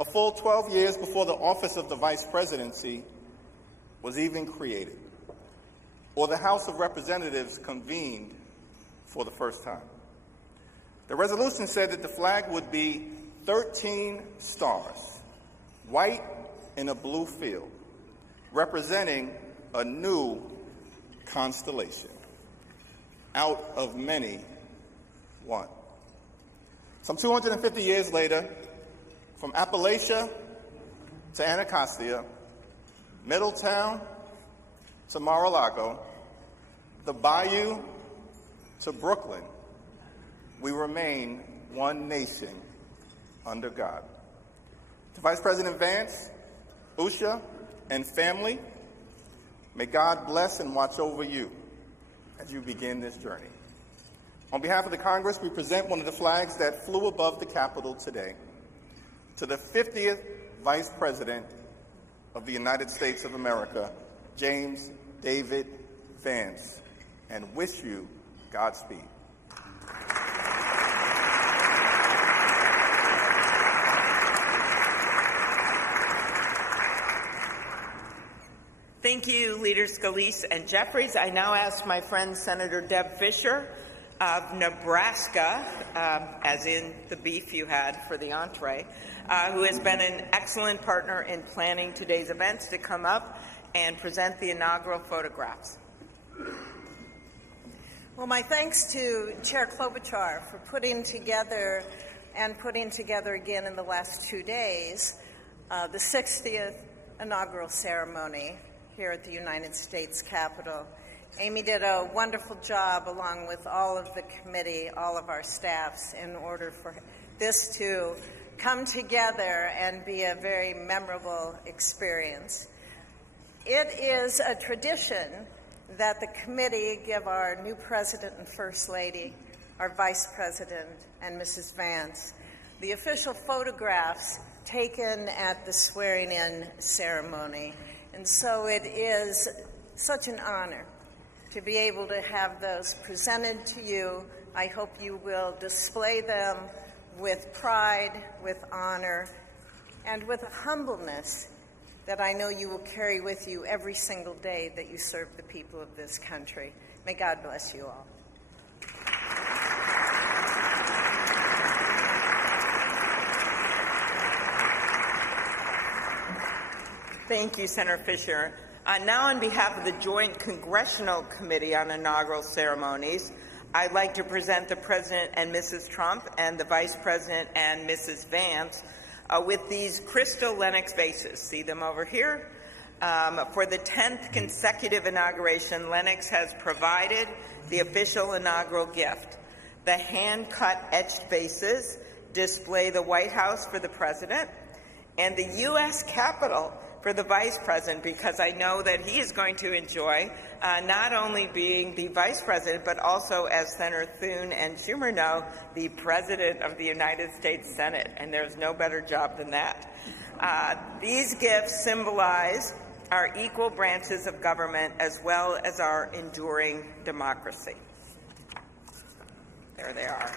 A full 12 years before the office of the Vice Presidency was even created, or the House of Representatives convened for the first time. The resolution said that the flag would be 13 stars, white in a blue field, representing a new constellation, out of many, one. Some 250 years later, from Appalachia to Anacostia, Middletown to Mar-a-Lago, the Bayou to Brooklyn, we remain one nation under God. To Vice President Vance, Usha, and family, may God bless and watch over you as you begin this journey. On behalf of the Congress, we present one of the flags that flew above the Capitol today to the 50th Vice President of the United States of America, James David Vance, and wish you Godspeed. Thank you, Leaders Scalise and Jeffries. I now ask my friend Senator Deb Fischer of Nebraska, as in the beef you had for the entree, who has been an excellent partner in planning today's events, to come up and present the inaugural photographs. Well, my thanks to Chair Klobuchar for putting together and putting together again in the last 2 days the 60th inaugural ceremony here at the United States Capitol. Amy did a wonderful job along with all of the committee, all of our staffs, in order for this to come together and be a very memorable experience. It is a tradition that the committee give our new President and First Lady, our Vice President, and Mrs. Vance the official photographs taken at the swearing-in ceremony. And so it is such an honor to be able to have those presented to you. I hope you will display them with pride, with honor, and with a humbleness that I know you will carry with you every single day that you serve the people of this country. May God bless you all. Thank you, Senator Fisher. Now, on behalf of the Joint Congressional Committee on Inaugural Ceremonies, I'd like to present the President and Mrs. Trump and the Vice President and Mrs. Vance with these crystal Lennox vases. See them over here? For the 10th consecutive inauguration, Lennox has provided the official inaugural gift. The hand-cut etched vases display the White House for the President and the U.S. Capitol for the Vice President, because I know that he is going to enjoy not only being the Vice President, but also, as Senator Thune and Schumer know, the President of the United States Senate, and there's no better job than that. These gifts symbolize our equal branches of government as well as our enduring democracy. There they are.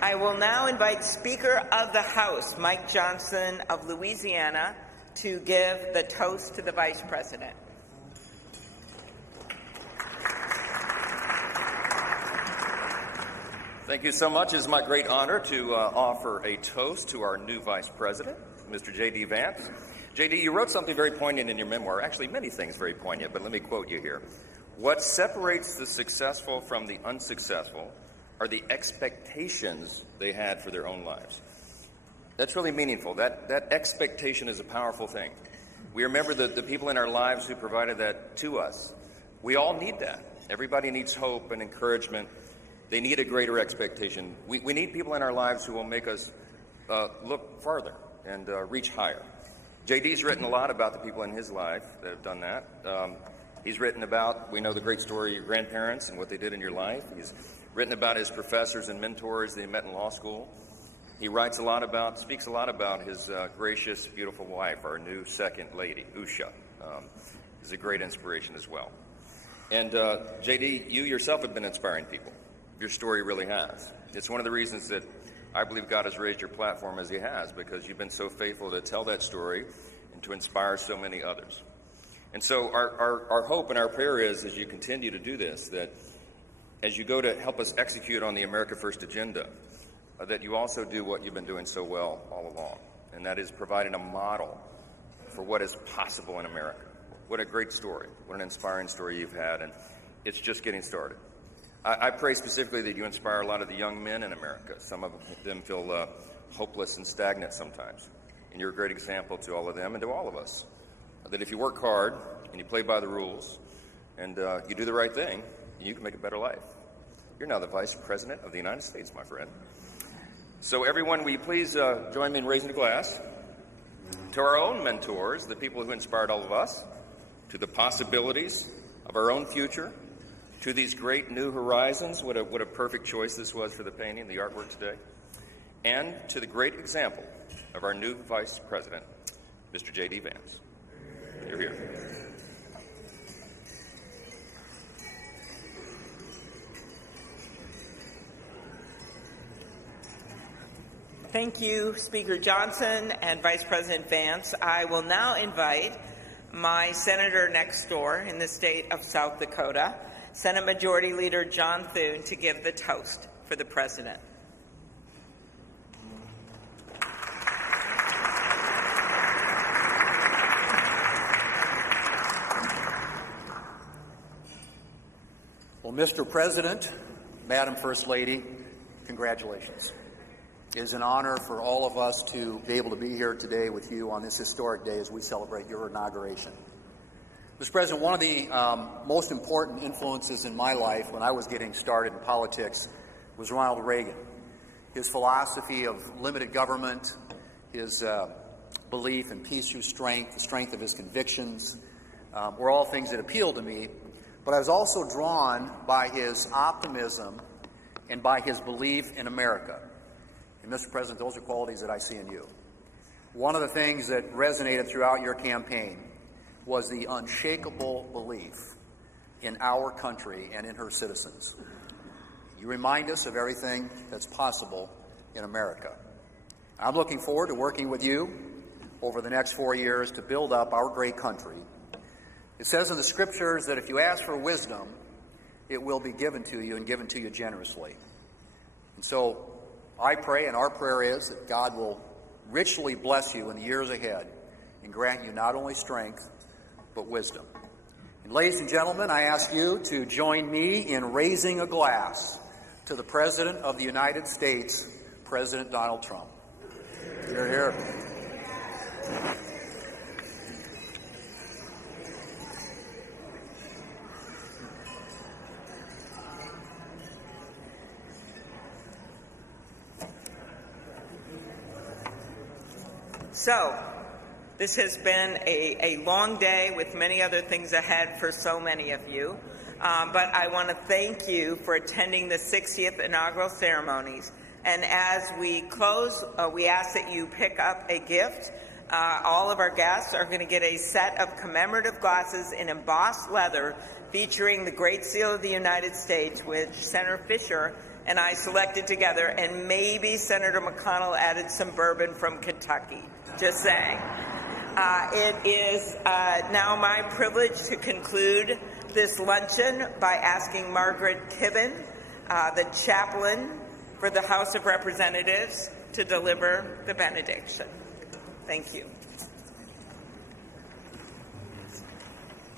I will now invite Speaker of the House, Mike Johnson of Louisiana, to give the toast to the Vice President. Thank you so much. It is my great honor to offer a toast to our new Vice President, Mr. J.D. Vance. J.D., you wrote something very poignant in your memoir, actually many things very poignant, but let me quote you here. What separates the successful from the unsuccessful are the expectations they had for their own lives. That's really meaningful. That expectation is a powerful thing. We remember the people in our lives who provided that to us. We all need that. Everybody needs hope and encouragement. They need a greater expectation. We need people in our lives who will make us look farther and reach higher. JD's written a lot about the people in his life that have done that. He's written about, we know the great story of your grandparents and what they did in your life. He's written about his professors and mentors that he met in law school. He speaks a lot about his gracious, beautiful wife, our new second lady, Usha. Is a great inspiration as well. And JD, you yourself have been inspiring people. Your story really has. It's one of the reasons that I believe God has raised your platform as he has, because you've been so faithful to tell that story and to inspire so many others. And so our hope and our prayer is, as you continue to do this, that as you go to help us execute on the America First agenda, that you also do what you've been doing so well all along, and that is providing a model for what is possible in America. What a great story. What an inspiring story you've had, and it's just getting started. I pray specifically that you inspire a lot of the young men in America. Some of them feel hopeless and stagnant sometimes, and you're a great example to all of them and to all of us, that if you work hard and you play by the rules and you do the right thing, you can make a better life. You're now the Vice President of the United States, my friend. So everyone, will you please join me in raising a glass to our own mentors, the people who inspired all of us, to the possibilities of our own future, to these great new horizons. What a perfect choice this was for the painting, the artwork today, and to the great example of our new Vice President, Mr. J.D. Vance. You're here. Thank you, Speaker Johnson and Vice President Vance. I will now invite my senator next door in the state of South Dakota, Senate Majority Leader John Thune, to give the toast for the President. Mr. President, Madam First Lady, congratulations. It is an honor for all of us to be able to be here today with you on this historic day as we celebrate your inauguration. Mr. President, one of the most important influences in my life when I was getting started in politics was Ronald Reagan. His philosophy of limited government, his belief in peace through strength, the strength of his convictions, were all things that appealed to me. But I was also drawn by his optimism and by his belief in America. And Mr. President, those are qualities that I see in you. One of the things that resonated throughout your campaign was the unshakable belief in our country and in her citizens. You remind us of everything that's possible in America. I'm looking forward to working with you over the next 4 years to build up our great country. It says in the scriptures that if you ask for wisdom, it will be given to you and given to you generously. And so I pray, and our prayer is, that God will richly bless you in the years ahead and grant you not only strength, but wisdom. And ladies and gentlemen, I ask you to join me in raising a glass to the President of the United States, President Donald Trump. Hear, hear. So, this has been a long day with many other things ahead for so many of you. But I want to thank you for attending the 60th inaugural ceremonies. And as we close, we ask that you pick up a gift. All of our guests are going to get a set of commemorative glasses in embossed leather featuring the Great Seal of the United States, which Senator Fisher and I selected together, and maybe Senator McConnell added some bourbon from Kentucky. Just saying. It is now my privilege to conclude this luncheon by asking Margaret Kibben, the chaplain for the House of Representatives, to deliver the benediction. Thank you.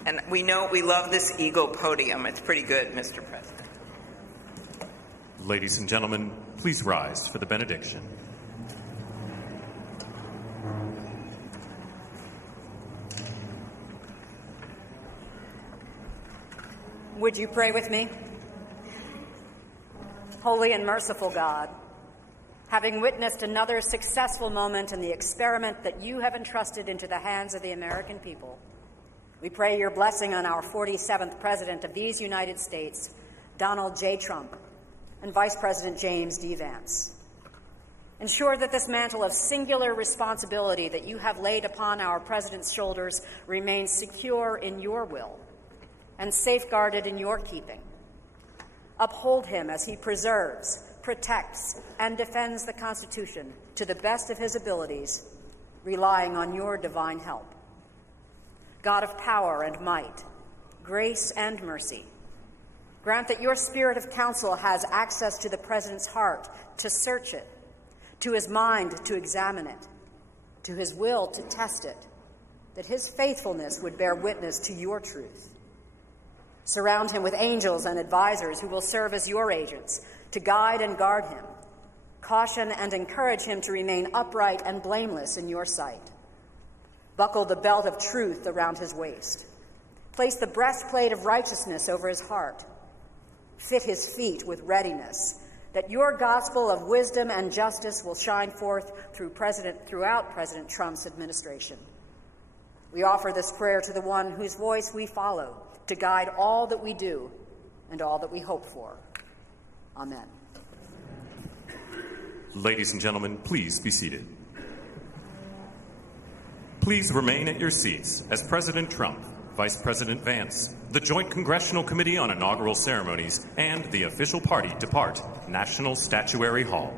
And we know we love this eagle podium. It's pretty good, Mr. President. Ladies and gentlemen, please rise for the benediction. Would you pray with me? Holy and merciful God, having witnessed another successful moment in the experiment that you have entrusted into the hands of the American people, we pray your blessing on our 47th President of these United States, Donald J. Trump, and Vice President James D. Vance. Ensure that this mantle of singular responsibility that you have laid upon our President's shoulders remains secure in your will and safeguarded in your keeping. Uphold him as he preserves, protects, and defends the Constitution to the best of his abilities, relying on your divine help. God of power and might, grace and mercy, grant that your spirit of counsel has access to the President's heart to search it, to his mind to examine it, to his will to test it, that his faithfulness would bear witness to your truth. Surround him with angels and advisors who will serve as your agents to guide and guard him. Caution and encourage him to remain upright and blameless in your sight. Buckle the belt of truth around his waist. Place the breastplate of righteousness over his heart. Fit his feet with readiness, that your gospel of wisdom and justice will shine forth throughout President Trump's administration. We offer this prayer to the one whose voice we follow, to guide all that we do and all that we hope for. Amen. Ladies and gentlemen, please be seated. Please remain at your seats as President Trump, Vice President Vance, the Joint Congressional Committee on Inaugural Ceremonies, and the official party depart National Statuary Hall.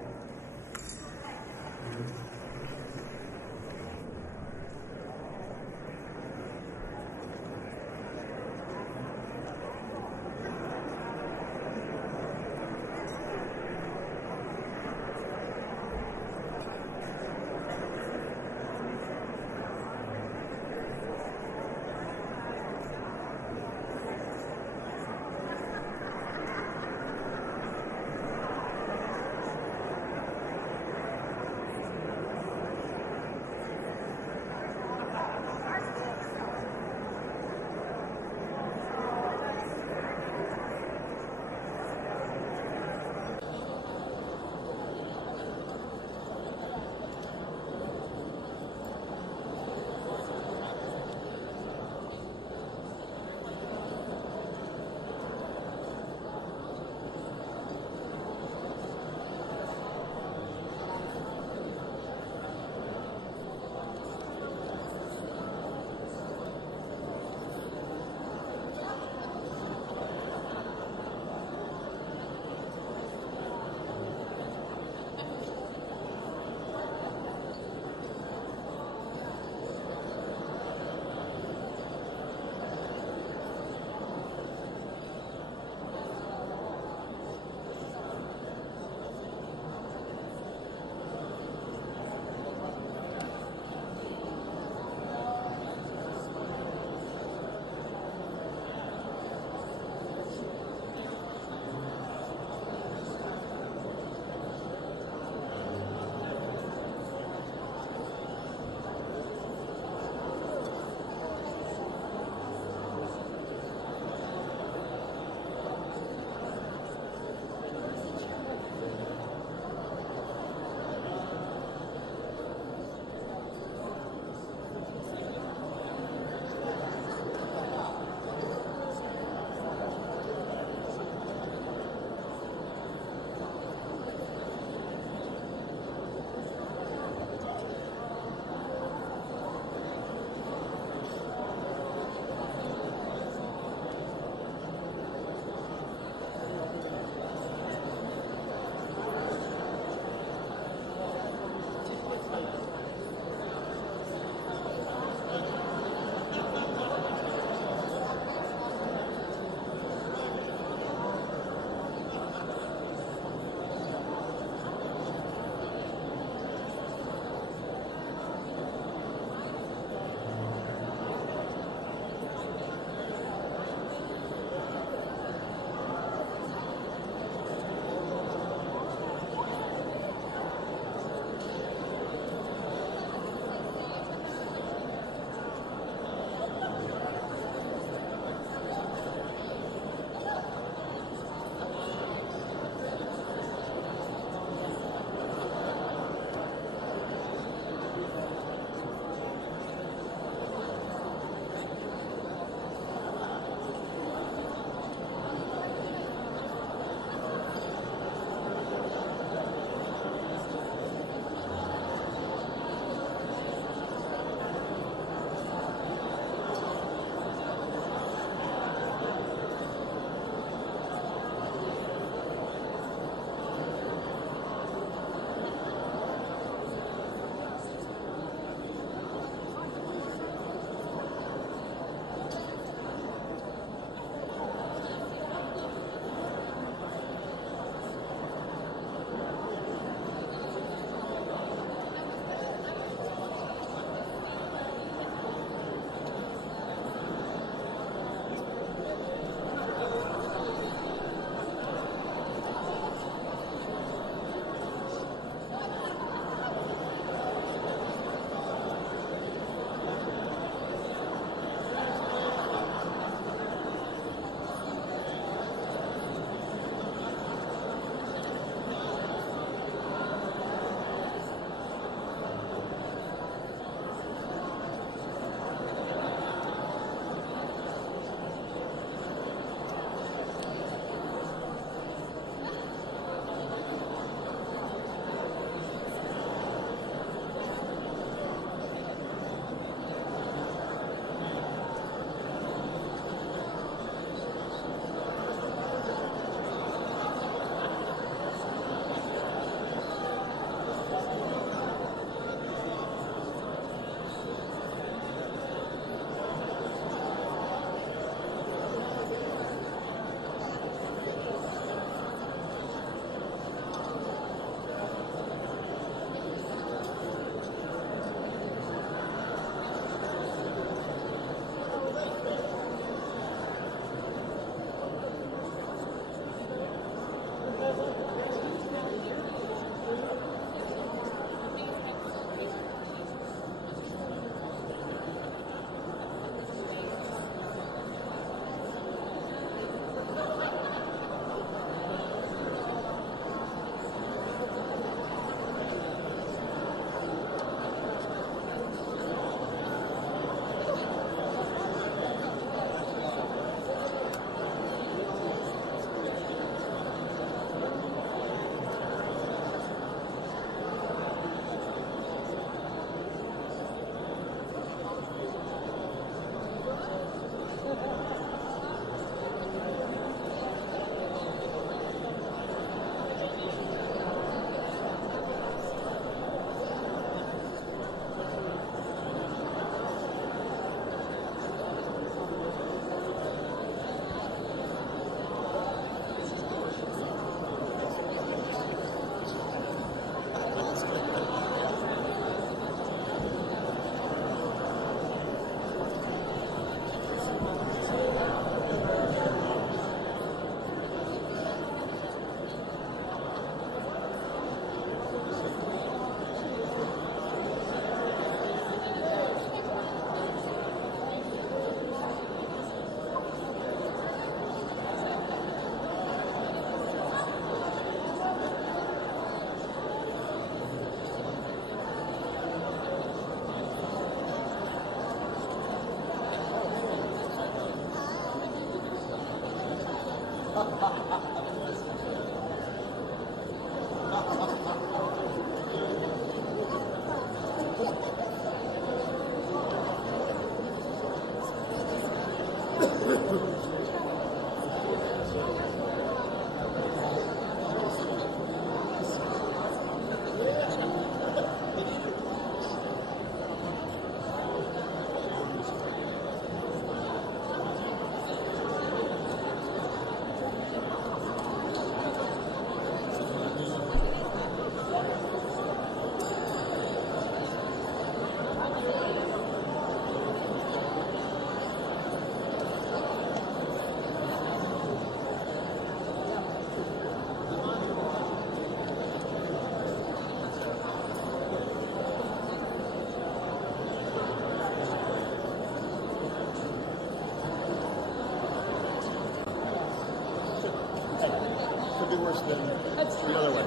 reverse than the other way.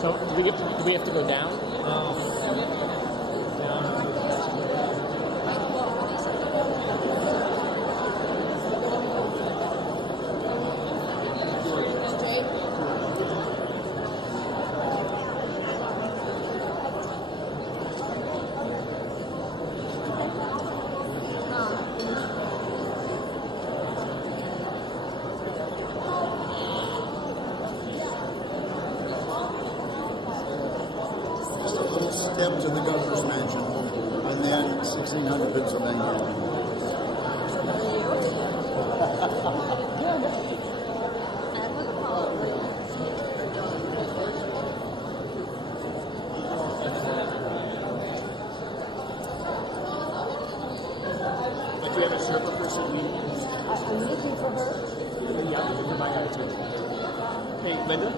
So do we have to go down? Steps to the governor's mansion, and then 1600 Pennsylvania. Like, do you have a server for Celine? I'm looking for her. Yeah, you can buy that too. Hey, Linda?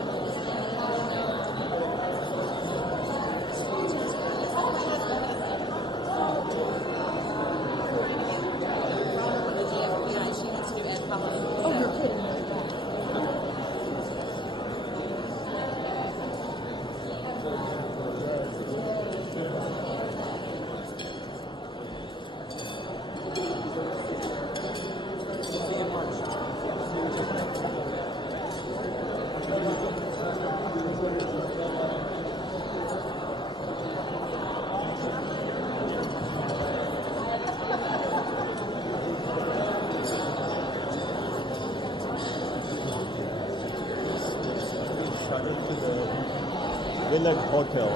Village Hotel,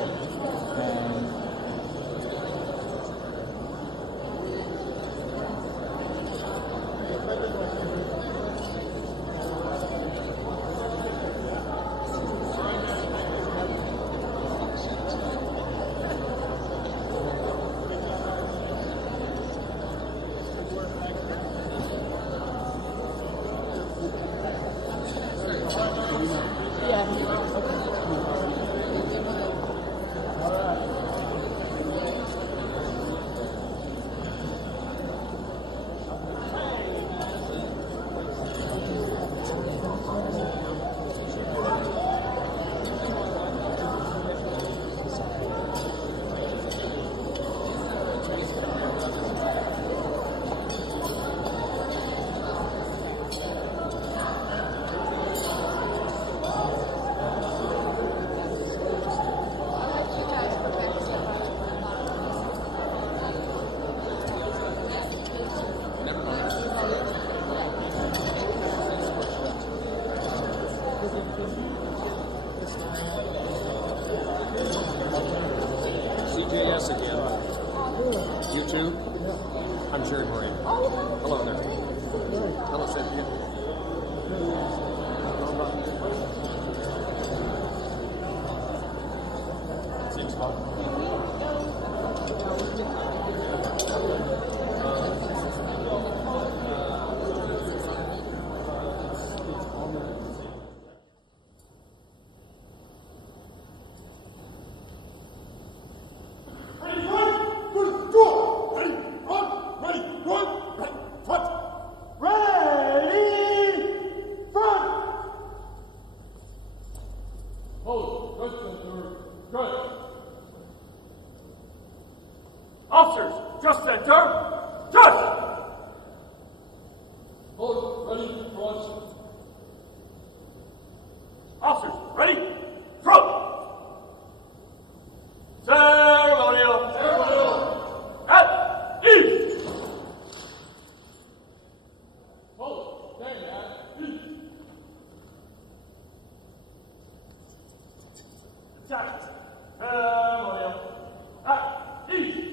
and CJS again. You too? I'm Jared Moran. Hello there. Hello, Cynthia. Ready, Officers, just center. Just! Hold, ready, launch. Officers, ready, throw! Ceremonial! Ceremonial! At ease! Hold, stand at ease. Attack! Ceremonial! At ease!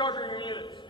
Discharging your units.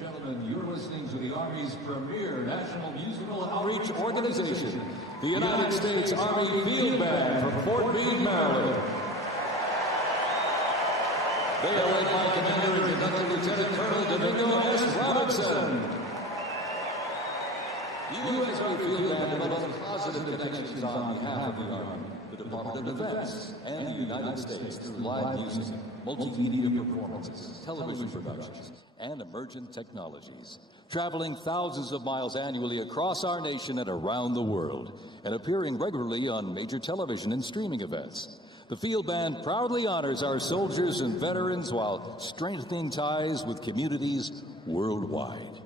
gentlemen, you're listening to the Army's premier national musical outreach organization, the United States Army Field Band from Fort Meade, Maryland. They are led by Commander-in-Chief Lieutenant Colonel Domingo S. Robinson. The U.S. Army Field Band develops positive connections on behalf of the Army, the Department of Defense, and the United States through live music, multimedia performances, television productions, and emergent technologies. Traveling thousands of miles annually across our nation and around the world, and appearing regularly on major television and streaming events. The Field Band proudly honors our soldiers and veterans while strengthening ties with communities worldwide.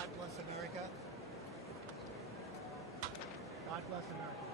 God bless America. God bless America.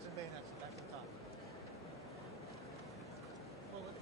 hooks and bayonets, back to the top. Bullets.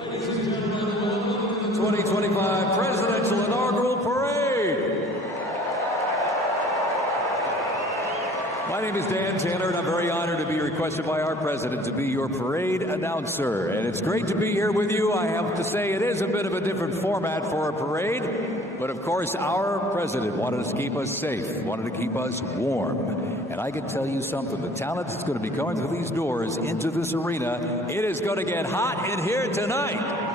2025 Presidential Inaugural Parade. My name is Dan Taylor, and I'm very honored to be requested by our president to be your parade announcer. And it's great to be here with you. I have to say it is a bit of a different format for a parade, but of course our president wanted us to keep us safe, wanted to keep us warm. And I can tell you something, the talent that's going to be going through these doors into this arena, it is going to get hot in here tonight.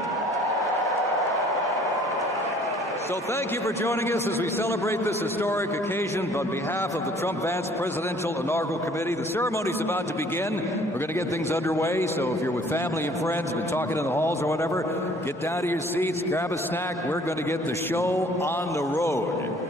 So thank you for joining us as we celebrate this historic occasion on behalf of the Trump-Vance Presidential Inaugural Committee. The ceremony's about to begin. We're going to get things underway, so if you're with family and friends, been talking in the halls or whatever, get down to your seats, grab a snack. We're going to get the show on the road.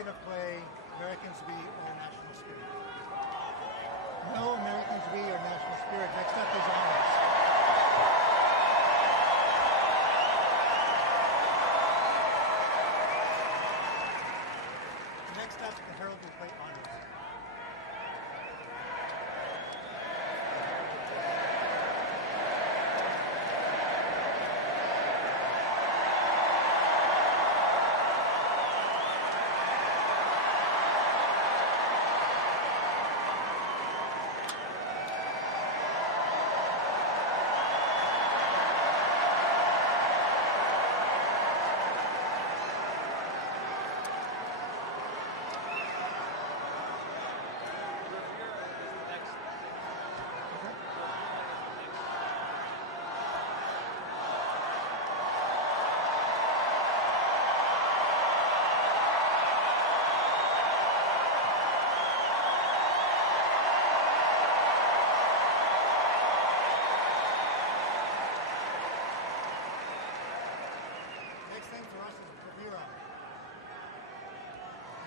going to play Americans We Are National Spirit. No, Americans We Are National Spirit. Next up is honors. Next up, the Herald will play honors.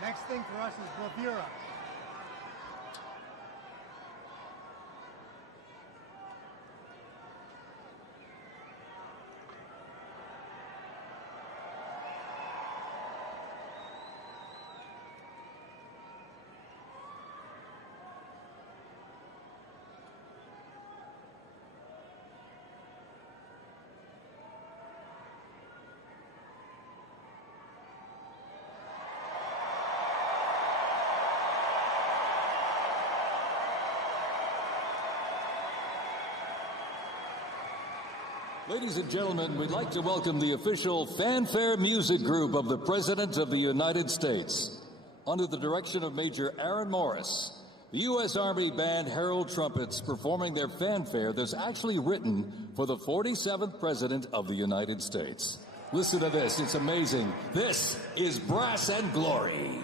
Next thing for us is bravura. Ladies and gentlemen, we'd like to welcome the official fanfare music group of the President of the United States. Under the direction of Major Aaron Morris, the U.S. Army Band Herald Trumpets performing their fanfare that's actually written for the 47th President of the United States. Listen to this, it's amazing. This is Brass and Glory.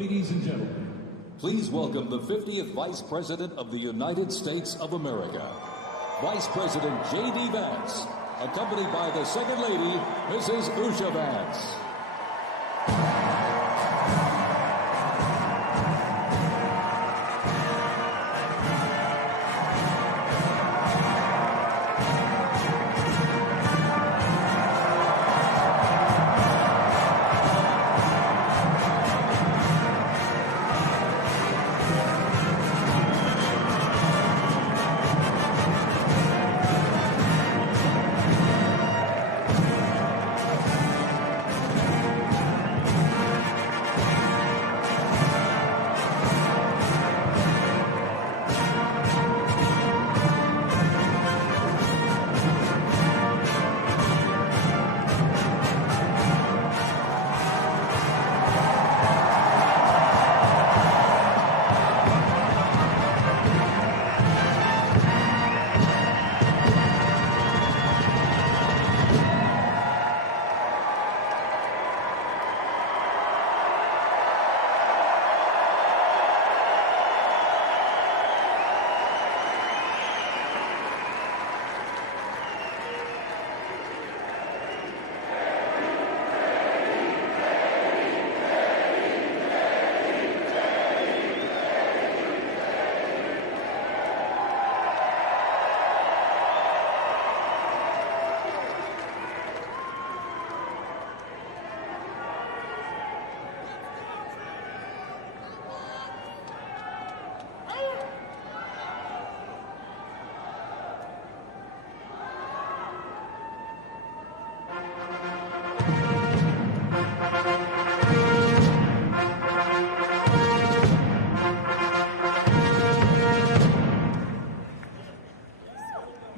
Ladies and gentlemen, please welcome the 50th Vice President of the United States of America, Vice President J.D. Vance, accompanied by the Second Lady, Mrs. Usha Vance.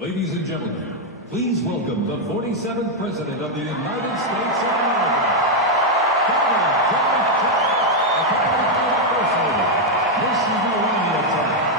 Ladies and gentlemen, please welcome the 47th President of the United States of America, Donald John Trump, accompanied by the First Lady, Miss Melania Trump.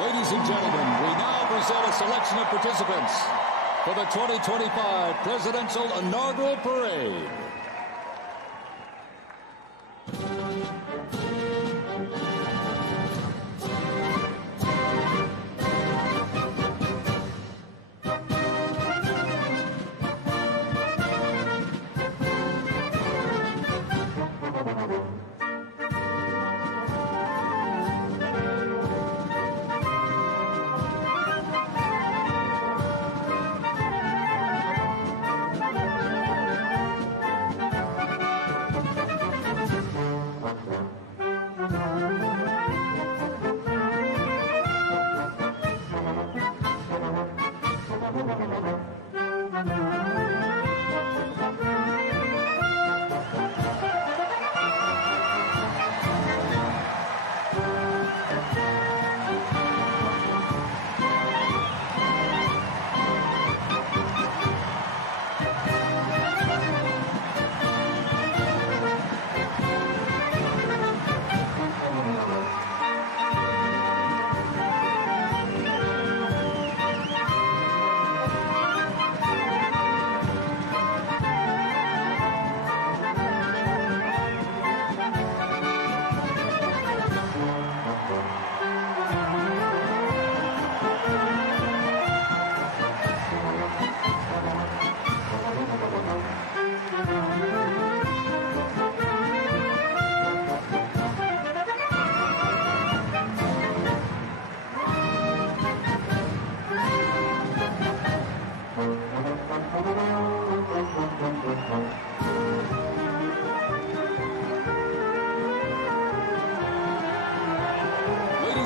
Ladies and gentlemen, we now present a selection of participants for the 2025 Presidential Inaugural Parade.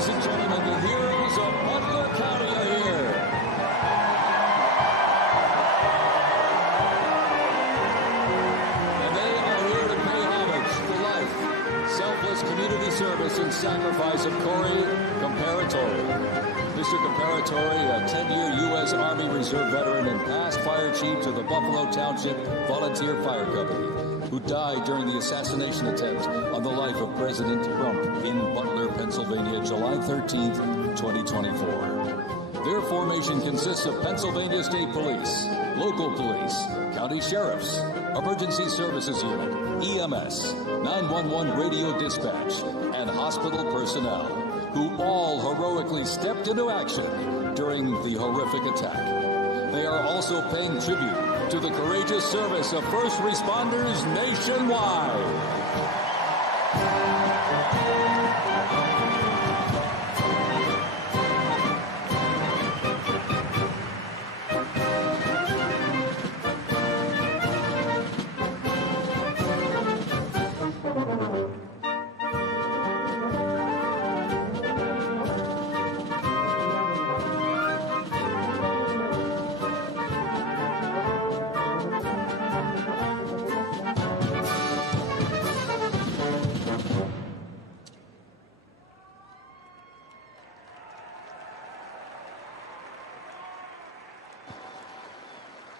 Ladies and gentlemen, the heroes of Butler County are here. And they are here to pay homage to life, selfless community service, and sacrifice of Corey Comparatori. Mr. Comparatori, a 10-year U.S. Army Reserve veteran and past fire chief of the Buffalo Township Volunteer Fire Company, who died during the assassination attempt on the life of President Trump in Butler, Pennsylvania, July 13th, 2024. Their formation consists of Pennsylvania State Police, local police, county sheriffs, emergency services unit, EMS, 911 radio dispatch, and hospital personnel, who all heroically stepped into action during the horrific attack. They are also paying tribute to the courageous service of first responders nationwide.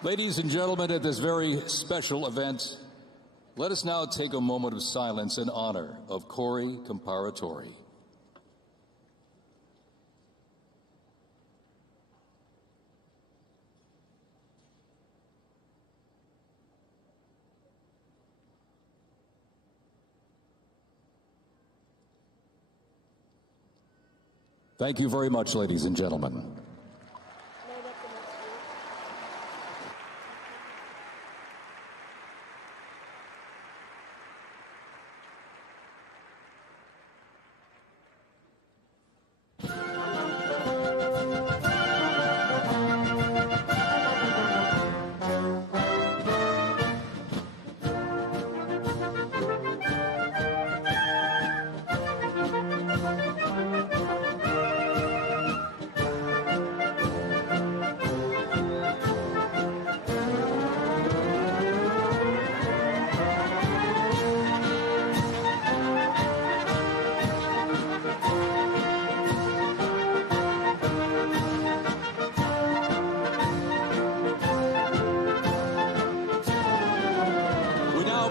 Ladies and gentlemen, at this very special event, let us now take a moment of silence in honor of Corey Comparatori. Thank you very much, ladies and gentlemen.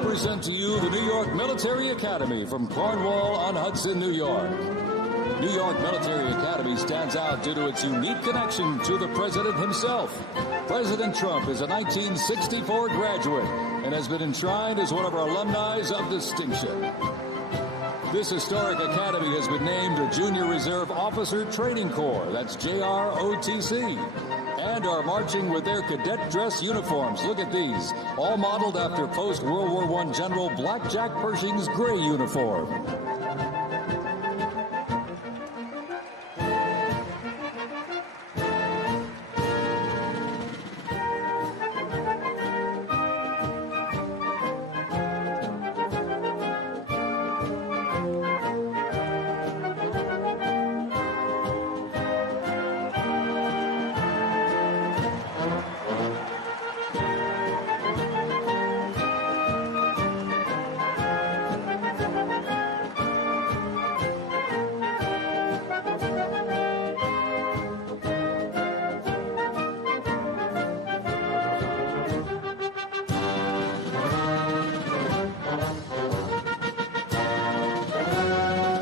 Present to you the New York Military Academy from Cornwall-on-Hudson, New York. New York Military Academy stands out due to its unique connection to the president himself. President Trump is a 1964 graduate and has been enshrined as one of our alumni of distinction. This historic academy has been named a Junior Reserve Officer Training Corps, that's JROTC, and are marching with their cadet dress uniforms. Look at these, all modeled after post-World War I General Blackjack Pershing's gray uniform.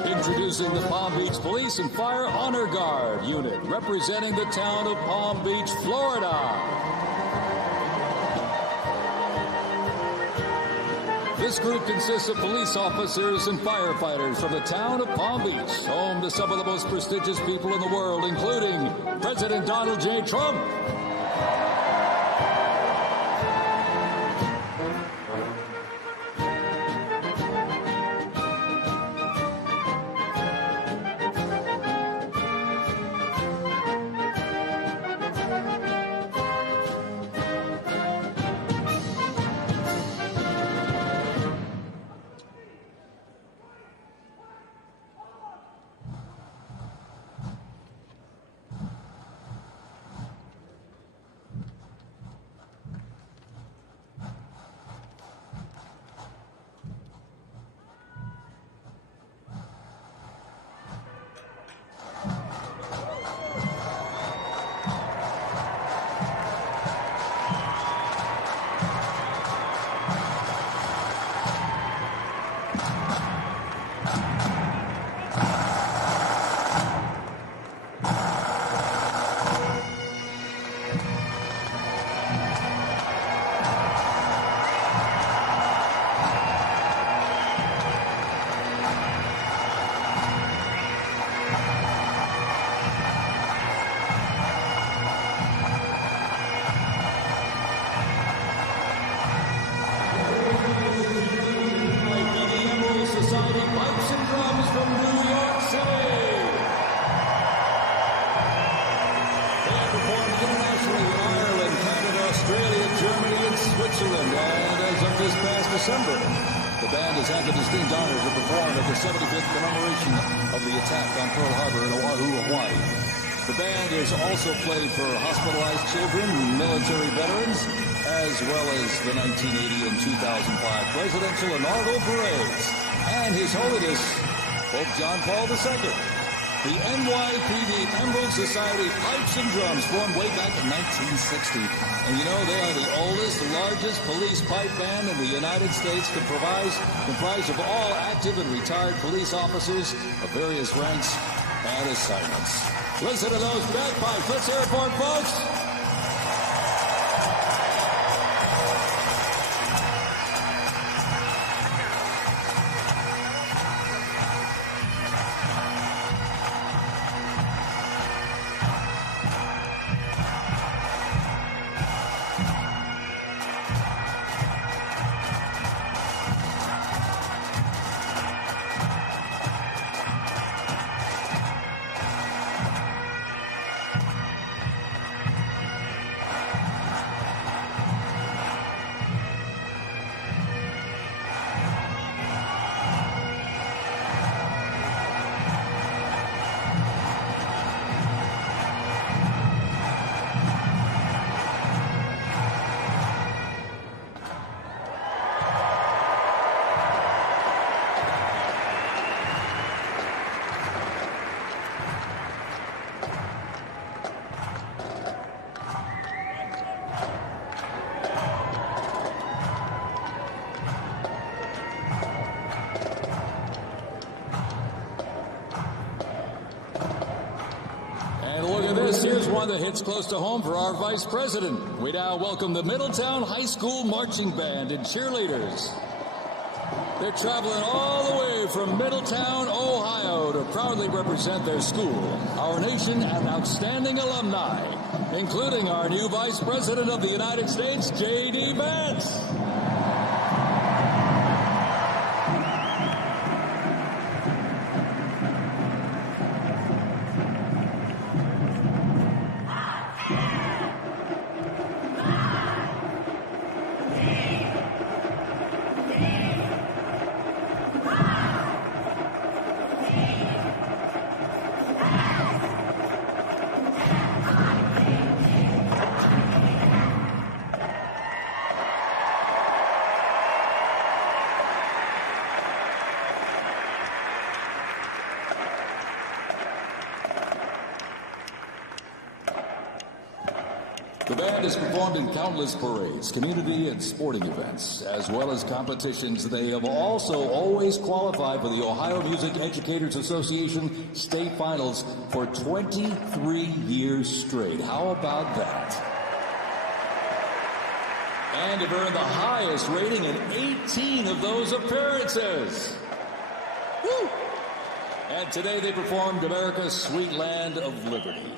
Introducing the Palm Beach Police and Fire Honor Guard unit, representing the town of Palm Beach, Florida. This group consists of police officers and firefighters from the town of Palm Beach, home to some of the most prestigious people in the world, including President Donald J. Trump. Maryland, and as of this past December, the band has had the distinct honor to perform at the 75th commemoration of the attack on Pearl Harbor in Oahu, Hawaii. The band has also played for hospitalized children, military veterans, as well as the 1980 and 2005 presidential inaugural parades, and His Holiness Pope John Paul II. The NYPD Emerald Society Pipes and Drums formed way back in 1960. And you know, they are the oldest, largest police pipe band in the United States, comprised of all active and retired police officers of various ranks and assignments. Listen to those bagpipes. Let's hear it for it, folks. Here's one that hits close to home for our Vice President. We now welcome the Middletown High School Marching Band and cheerleaders. They're traveling all the way from Middletown, Ohio to proudly represent their school, our nation, and outstanding alumni, including our new Vice President of the United States, J.D. Vance. The band has performed in countless parades, community and sporting events, as well as competitions. They have also always qualified for the Ohio Music Educators Association state finals for 23 years straight. How about that? And have earned the highest rating in 18 of those appearances. Woo! And today they performed America's Sweet Land of Liberty.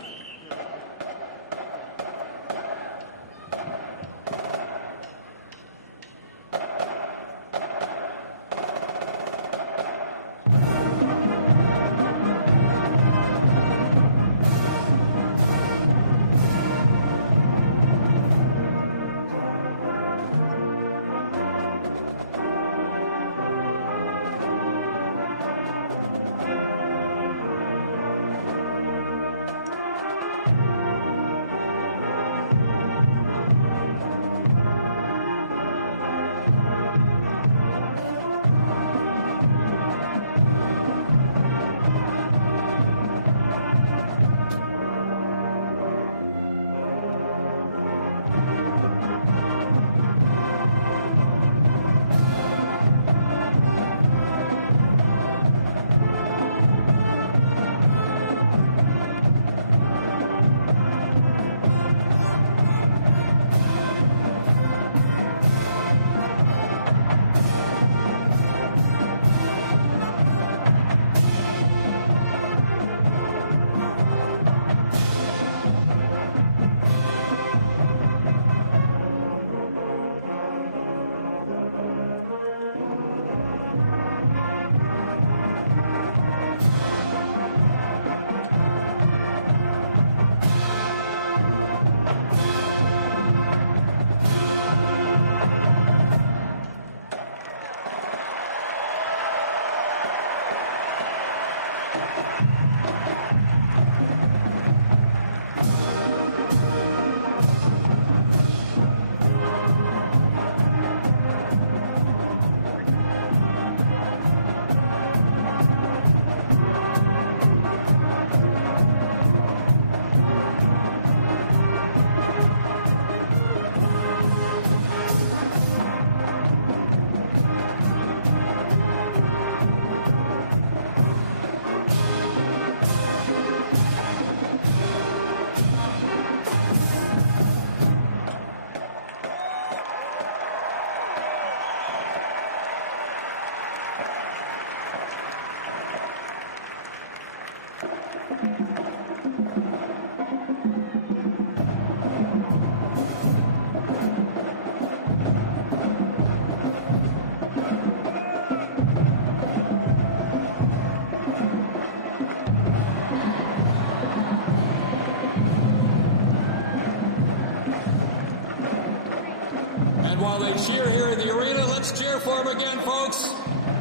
And while they cheer here in the arena, let's cheer for him again, folks,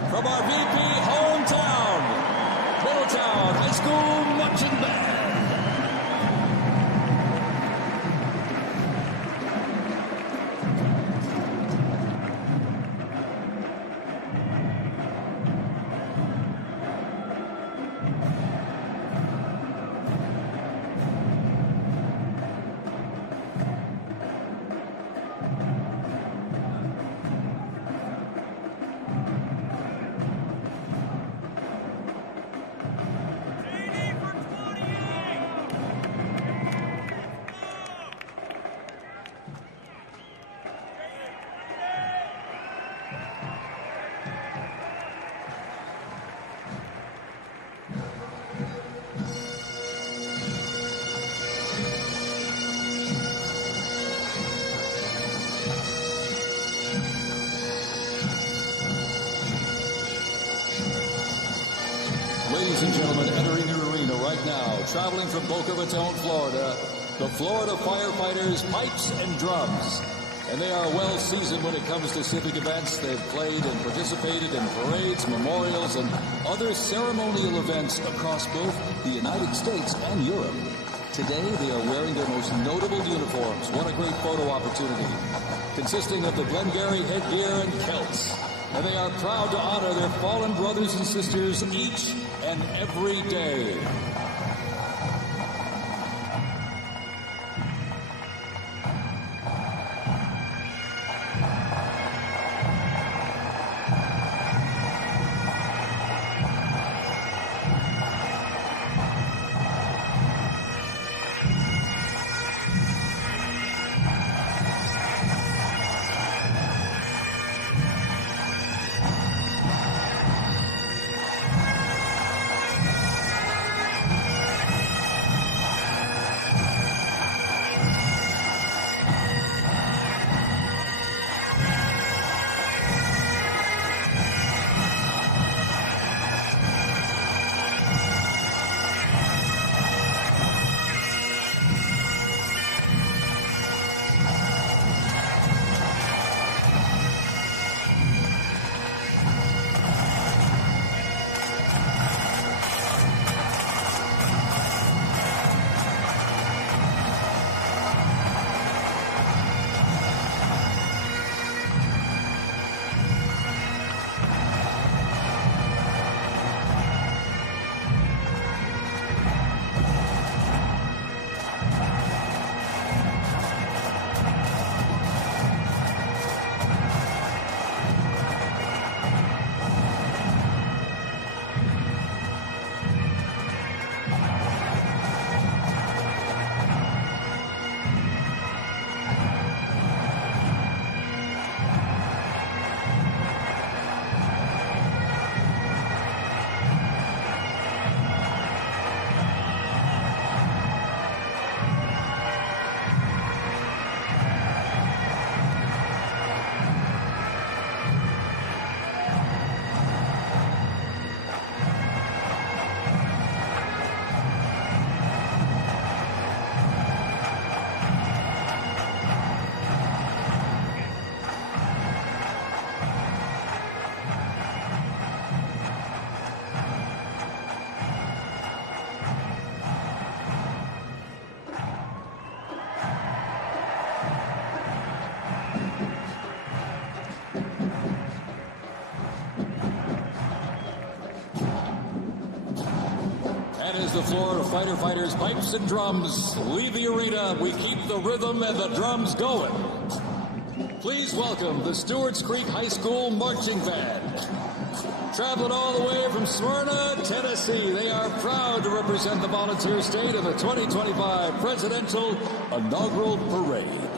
from our VP hometown, Middletown High School Marching Band. Ladies and gentlemen, entering the arena right now, traveling from Boca Raton, Florida, the Florida Firefighters Pipes and Drums. And they are well seasoned when it comes to civic events. They've played and participated in parades, memorials, and other ceremonial events across both the United States and Europe. Today, they are wearing their most notable uniforms. What a great photo opportunity. Consisting of the Glengarry headgear and kilts. And they are proud to honor their fallen brothers and sisters each and every day. As the Florida Firefighters Pipes and Drums leave the arena, we keep the rhythm and the drums going. Please welcome the Stewart's Creek High School Marching Band. Traveling all the way from Smyrna, Tennessee, they are proud to represent the volunteer state in the 2025 Presidential Inaugural Parade.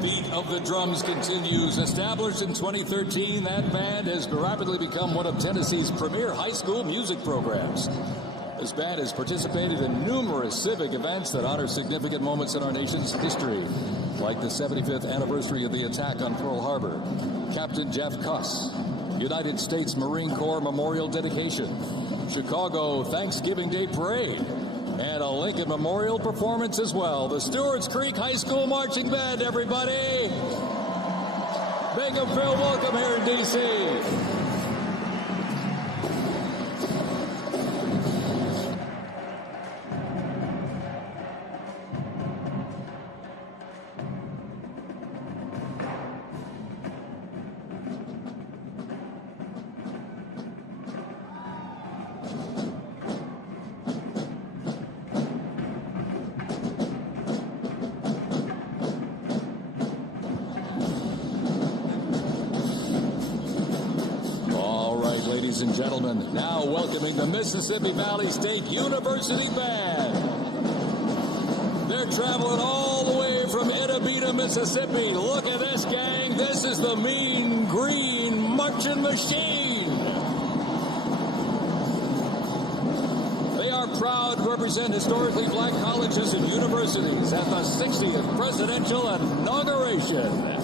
beat of the drums continues. Established in 2013, that band has rapidly become one of Tennessee's premier high school music programs. This band has participated in numerous civic events that honor significant moments in our nation's history, like the 75th anniversary of the attack on Pearl Harbor, Captain Jeff Cuss, United States Marine Corps Memorial Dedication, Chicago Thanksgiving Day Parade, and a Lincoln Memorial performance as well. The Stewart's Creek High School Marching Band, everybody. Make them feel welcome here in D.C. Ladies and gentlemen, now welcoming the Mississippi Valley State University Band. They're traveling all the way from Itabita, Mississippi. Look at this, gang. This is the Mean Green Marching Machine. They are proud to represent historically black colleges and universities at the 60th Presidential Inauguration.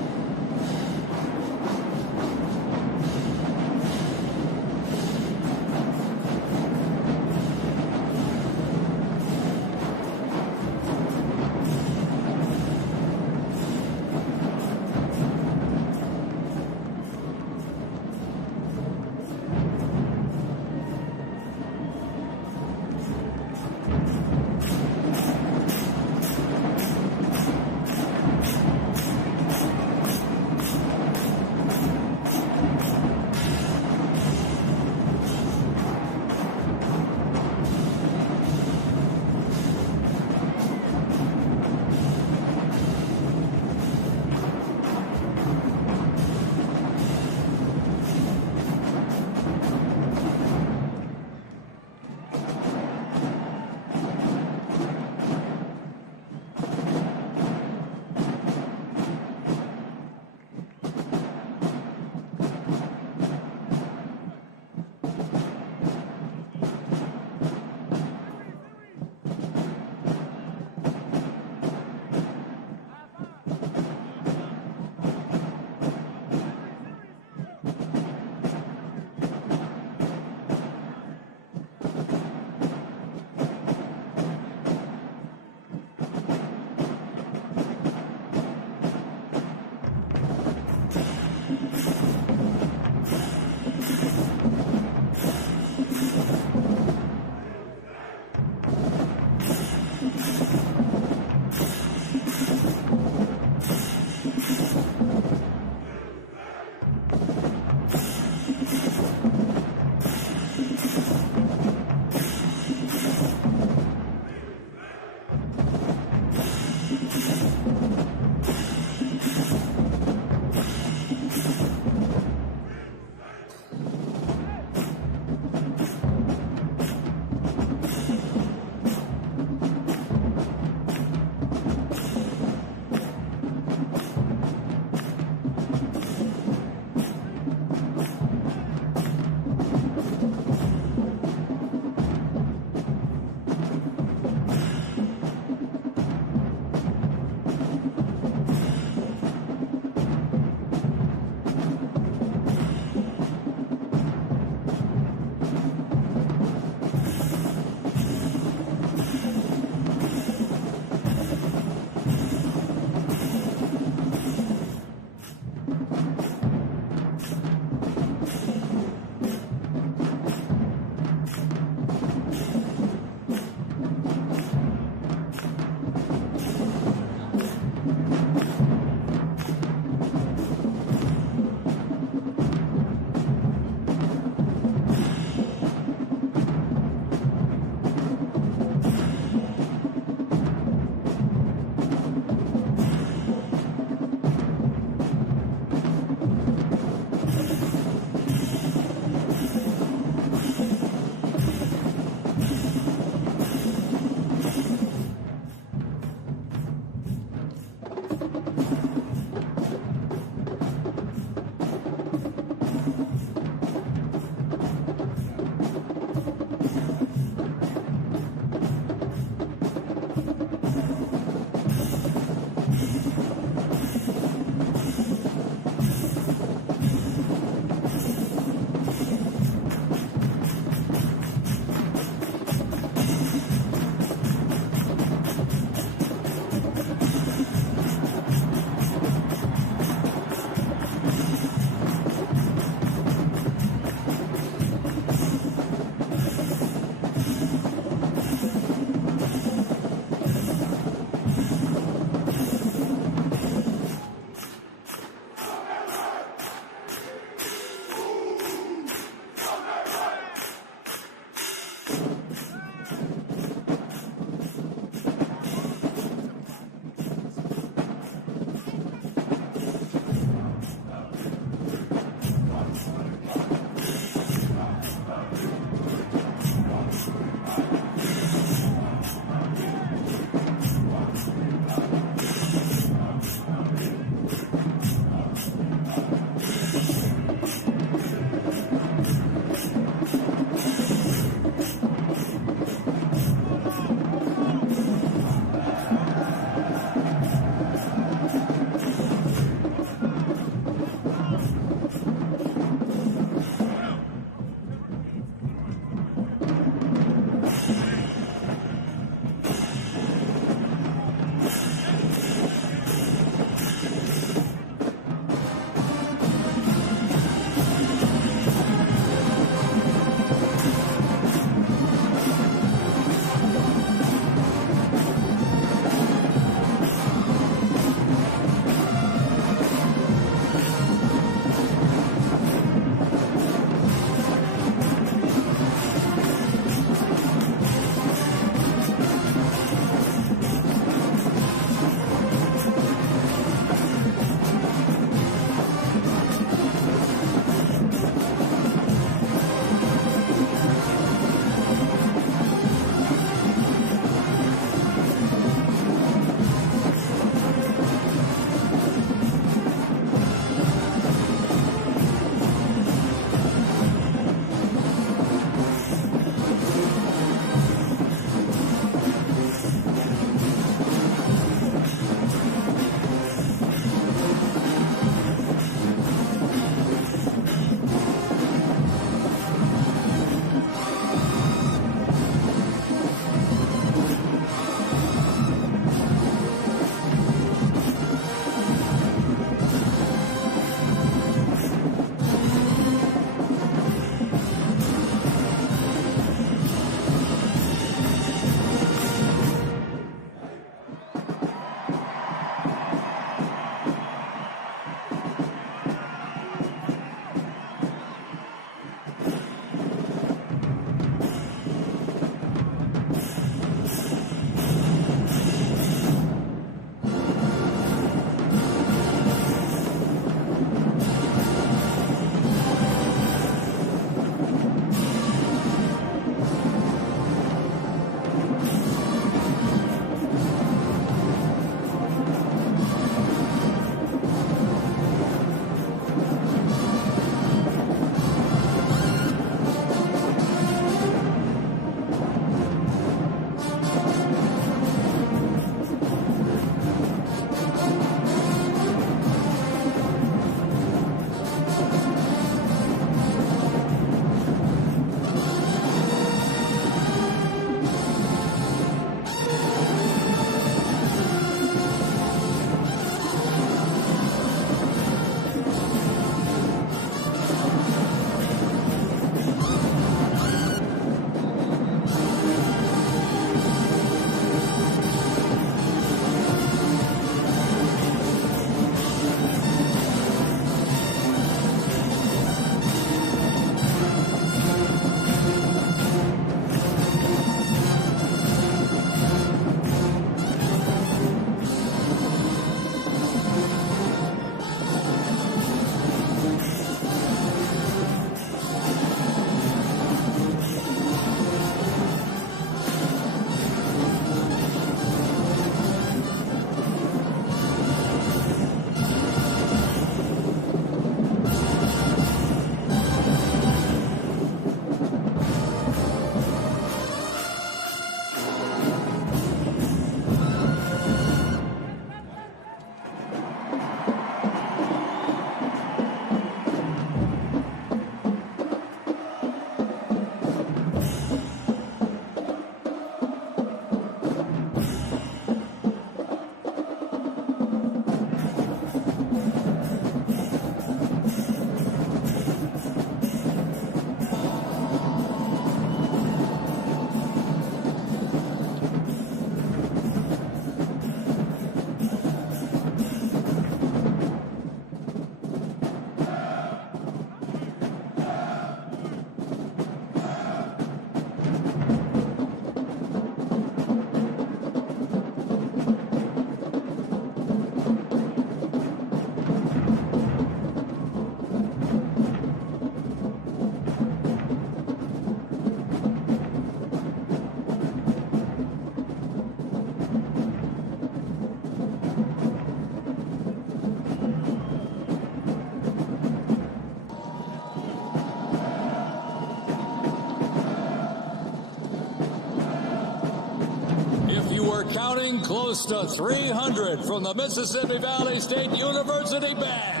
close to 300 from the Mississippi Valley State University Band.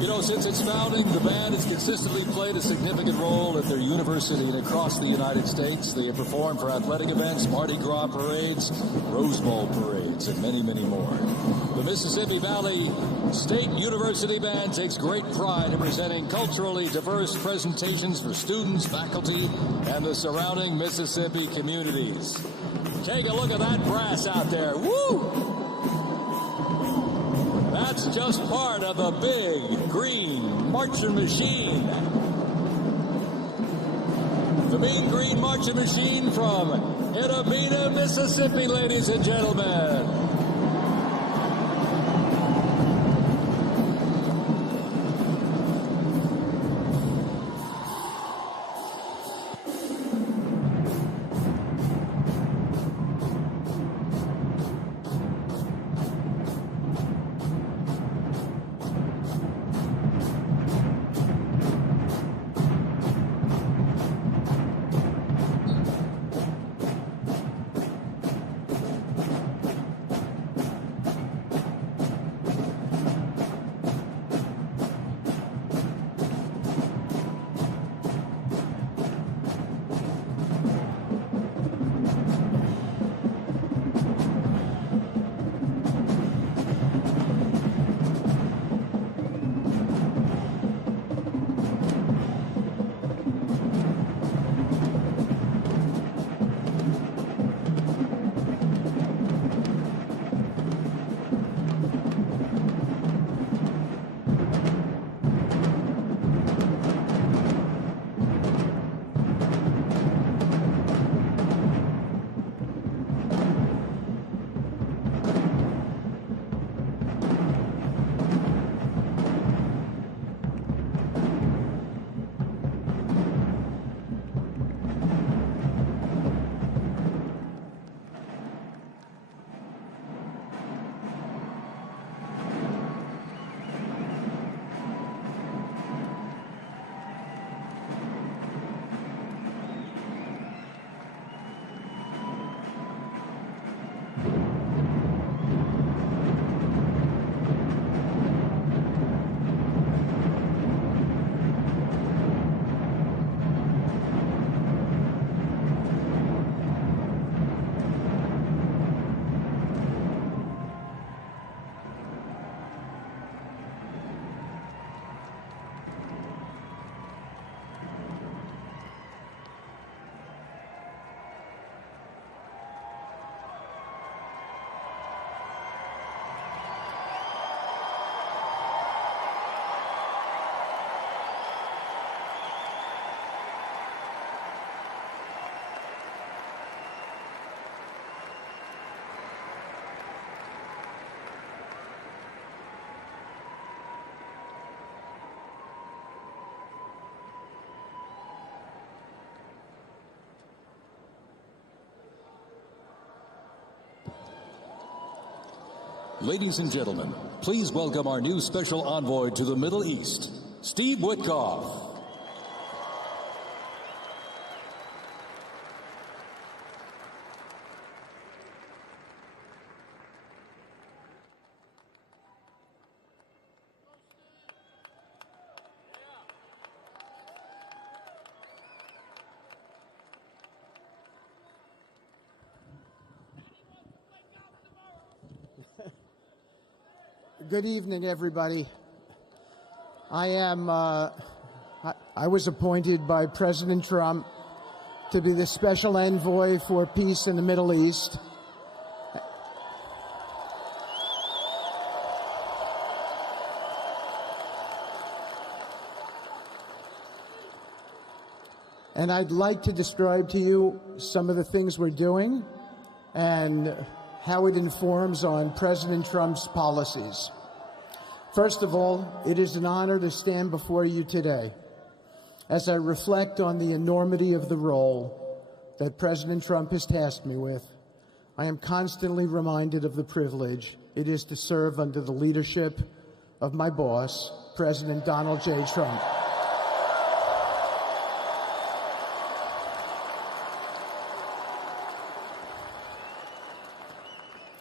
You know, since its founding, the band has consistently played a significant role at their university and across the United States. They have performed for athletic events, Mardi Gras parades, Rose Bowl parades, and many, many more. The Mississippi Valley State University Band takes great pride in presenting culturally diverse presentations for students, faculty, and the surrounding Mississippi communities. Take a look at that brass out there. Woo! That's just part of the big green marching machine. The Mean Green Marching Machine from Inaugural, Mississippi, ladies and gentlemen. Ladies and gentlemen, please welcome our new special envoy to the Middle East, Steve Witkoff. Good evening, everybody. I was appointed by President Trump to be the special envoy for peace in the Middle East. And I'd like to describe to you some of the things we're doing and how it informs on President Trump's policies. First of all, it is an honor to stand before you today as I reflect on the enormity of the role that President Trump has tasked me with. I am constantly reminded of the privilege it is to serve under the leadership of my boss, President Donald J. Trump.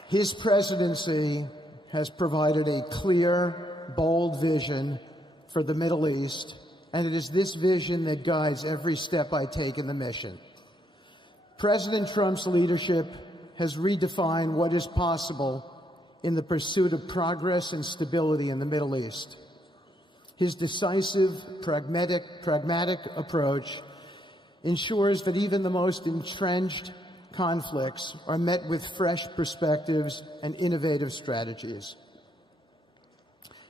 His presidency has provided a clear, bold vision for the Middle East, and it is this vision that guides every step I take in the mission. President Trump's leadership has redefined what is possible in the pursuit of progress and stability in the Middle East. His decisive, pragmatic approach ensures that even the most entrenched conflicts are met with fresh perspectives and innovative strategies.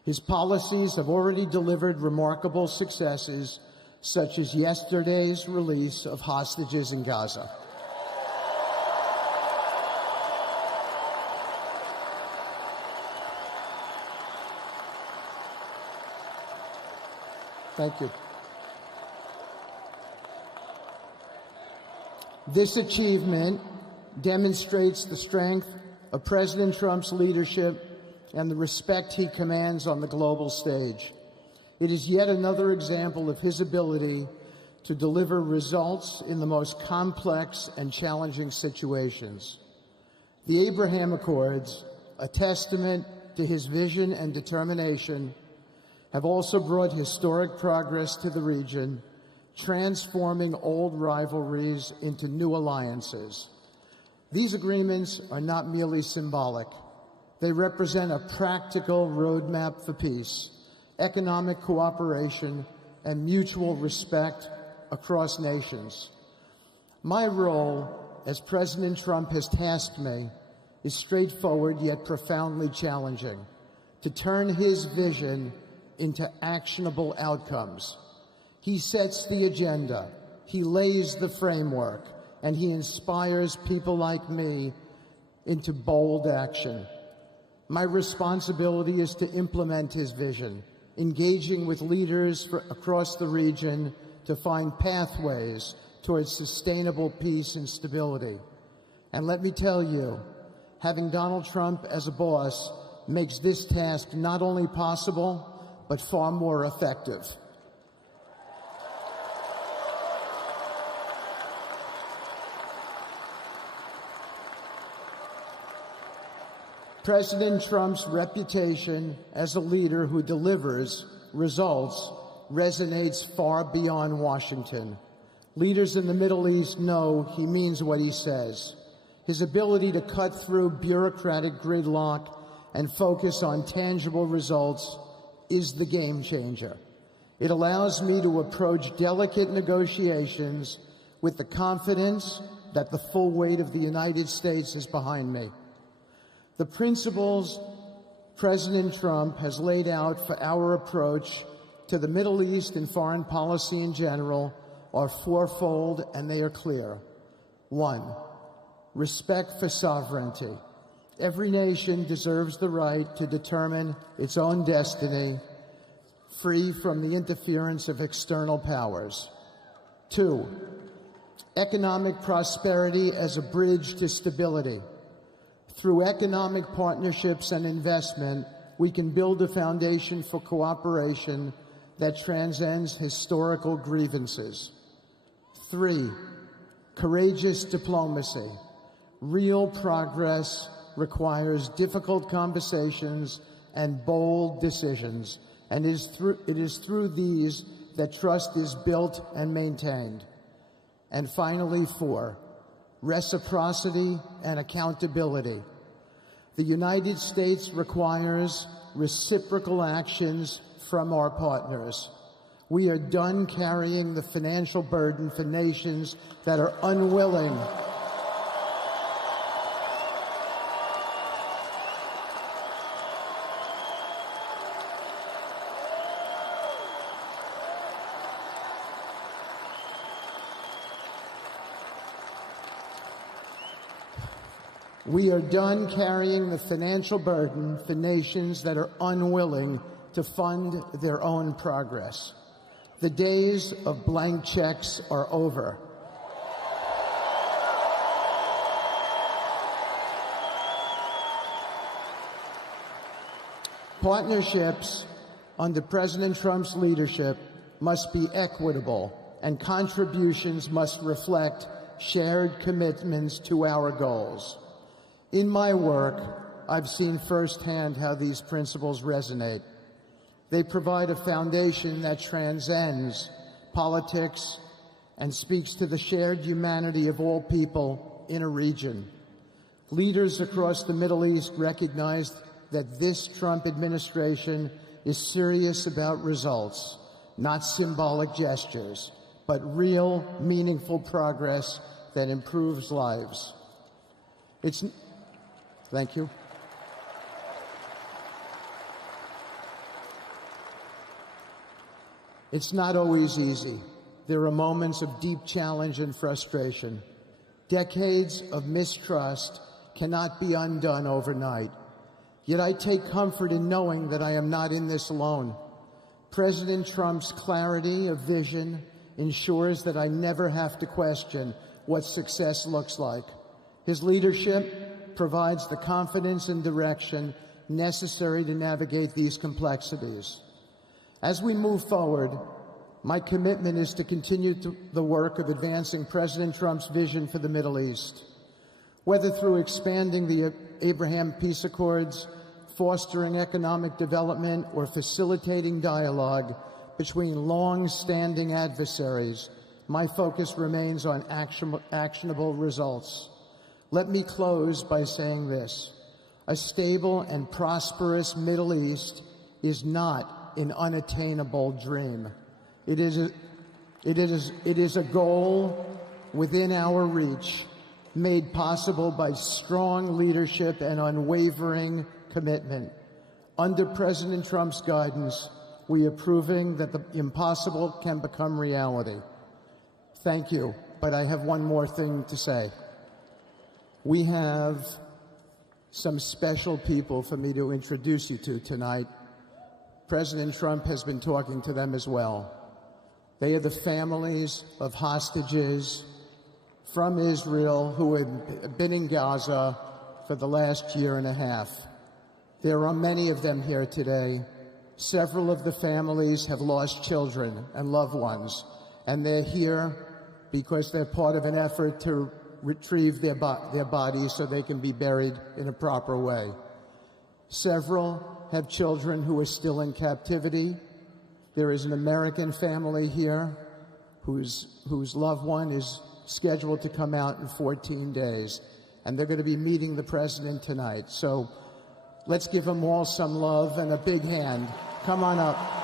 His policies have already delivered remarkable successes, such as yesterday's release of hostages in Gaza. Thank you. This achievement demonstrates the strength of President Trump's leadership and the respect he commands on the global stage. It is yet another example of his ability to deliver results in the most complex and challenging situations. The Abraham Accords, a testament to his vision and determination, have also brought historic progress to the region, transforming old rivalries into new alliances. These agreements are not merely symbolic. They represent a practical roadmap for peace, economic cooperation, and mutual respect across nations. My role, as President Trump has tasked me, is straightforward yet profoundly challenging: to turn his vision into actionable outcomes. He sets the agenda, he lays the framework, and he inspires people like me into bold action. My responsibility is to implement his vision, engaging with leaders across the region to find pathways towards sustainable peace and stability. And let me tell you, having Donald Trump as a boss makes this task not only possible, but far more effective. President Trump's reputation as a leader who delivers results resonates far beyond Washington. Leaders in the Middle East know he means what he says. His ability to cut through bureaucratic gridlock and focus on tangible results is the game changer. It allows me to approach delicate negotiations with the confidence that the full weight of the United States is behind me. The principles President Trump has laid out for our approach to the Middle East and foreign policy in general are fourfold, and they are clear. 1, respect for sovereignty. Every nation deserves the right to determine its own destiny, free from the interference of external powers. 2, economic prosperity as a bridge to stability. Through economic partnerships and investment, we can build a foundation for cooperation that transcends historical grievances. 3, courageous diplomacy. Real progress requires difficult conversations and bold decisions, and it is through these that trust is built and maintained. And finally, 4, reciprocity and accountability. The United States requires reciprocal actions from our partners. We are done carrying the financial burden for nations that are unwilling We are done carrying the financial burden for nations that are unwilling to fund their own progress. The days of blank checks are over. Partnerships under President Trump's leadership must be equitable, and contributions must reflect shared commitments to our goals. In my work, I've seen firsthand how these principles resonate. They provide a foundation that transcends politics and speaks to the shared humanity of all people in a region. Leaders across the Middle East recognize that this Trump administration is serious about results, not symbolic gestures, but real, meaningful progress that improves lives. Thank you. It's not always easy. There are moments of deep challenge and frustration. Decades of mistrust cannot be undone overnight. Yet I take comfort in knowing that I am not in this alone. President Trump's clarity of vision ensures that I never have to question what success looks like. His leadership provides the confidence and direction necessary to navigate these complexities. As we move forward, my commitment is to continue the work of advancing President Trump's vision for the Middle East. Whether through expanding the Abraham Peace Accords, fostering economic development, or facilitating dialogue between long-standing adversaries, my focus remains on actionable results. Let me close by saying this: a stable and prosperous Middle East is not an unattainable dream. It is a goal within our reach, made possible by strong leadership and unwavering commitment. Under President Trump's guidance, we are proving that the impossible can become reality. Thank you, but I have one more thing to say. We have some special people for me to introduce you to tonight. President Trump has been talking to them as well. They are the families of hostages from Israel who have been in Gaza for the last year and a half. There are many of them here today. Several of the families have lost children and loved ones, and they're here because they're part of an effort to retrieve their bodies so they can be buried in a proper way. Several have children who are still in captivity. There is an American family here whose loved one is scheduled to come out in 14 days, and they're going to be meeting the president tonight. So let's give them all some love and a big hand. Come on up.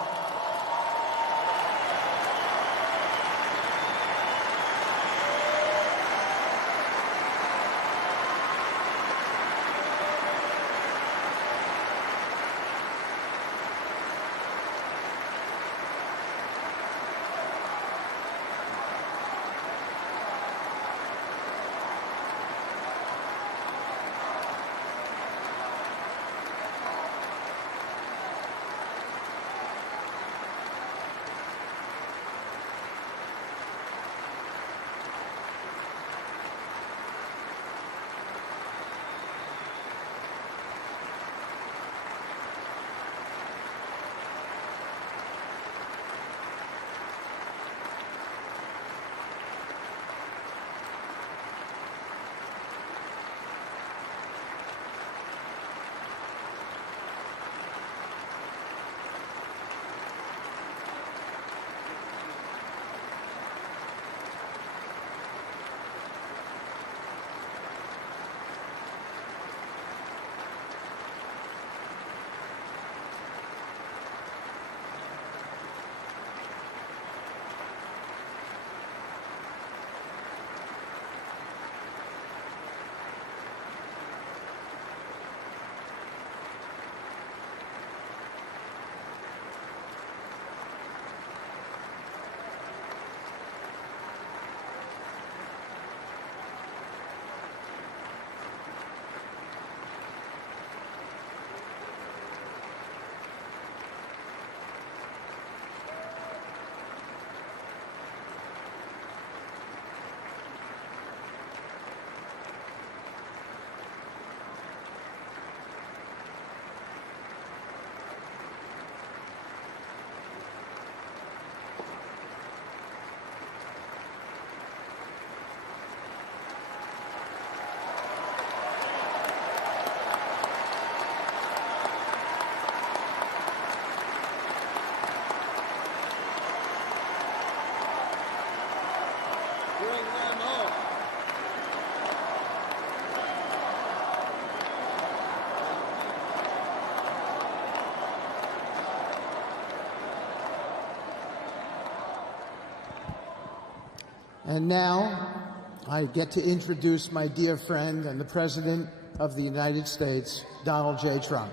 And now I get to introduce my dear friend and the President of the United States, Donald J. Trump.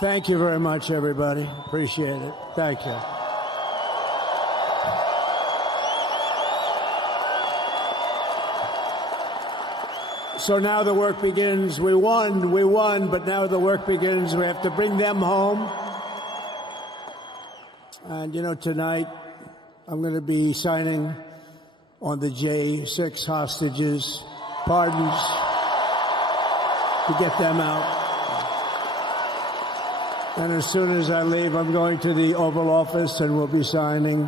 Thank you very much, everybody. Appreciate it. Thank you. So now the work begins. We won, but now the work begins. We have to bring them home. And, you know, tonight I'm going to be signing on the J6 hostages, pardons, to get them out. And as soon as I leave, I'm going to the Oval Office and we'll be signing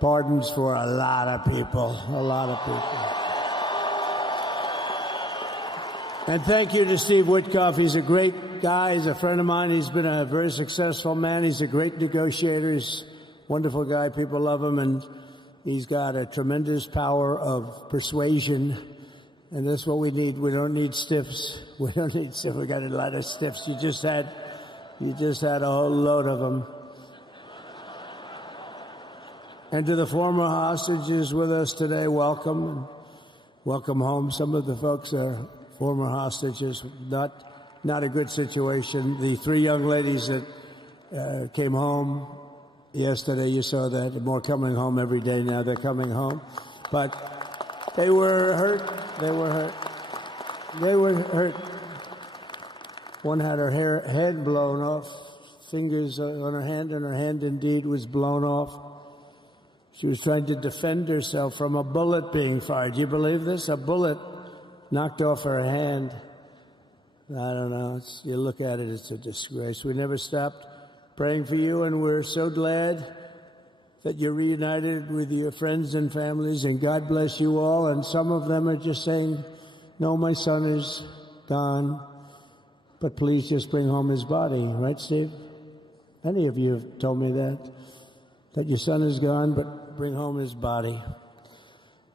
pardons for a lot of people, a lot of people. And thank you to Steve Witkoff. He's a great guy. He's a friend of mine. He's been a very successful man. He's a great negotiator. He's a wonderful guy. People love him. And he's got a tremendous power of persuasion. And that's what we need. We don't need stiffs. We don't need stiffs. We got a lot of stiffs. You just had a whole load of them. And to the former hostages with us today, welcome. Welcome home. Some of the folks are former hostages. Not a good situation. The three young ladies that came home yesterday, you saw that. They're more coming home every day now. They're coming home. But they were hurt. They were hurt. They were hurt. One had her head blown off, fingers on her hand, and her hand indeed was blown off. She was trying to defend herself from a bullet being fired. Do you believe this? A bullet knocked off her hand. I don't know. You look at it, it's a disgrace. We never stopped praying for you, and we're so glad that you're reunited with your friends and families, and God bless you all. And some of them are just saying, no, my son is gone. But please just bring home his body, right, Steve? Many of you have told me that your son is gone, but bring home his body.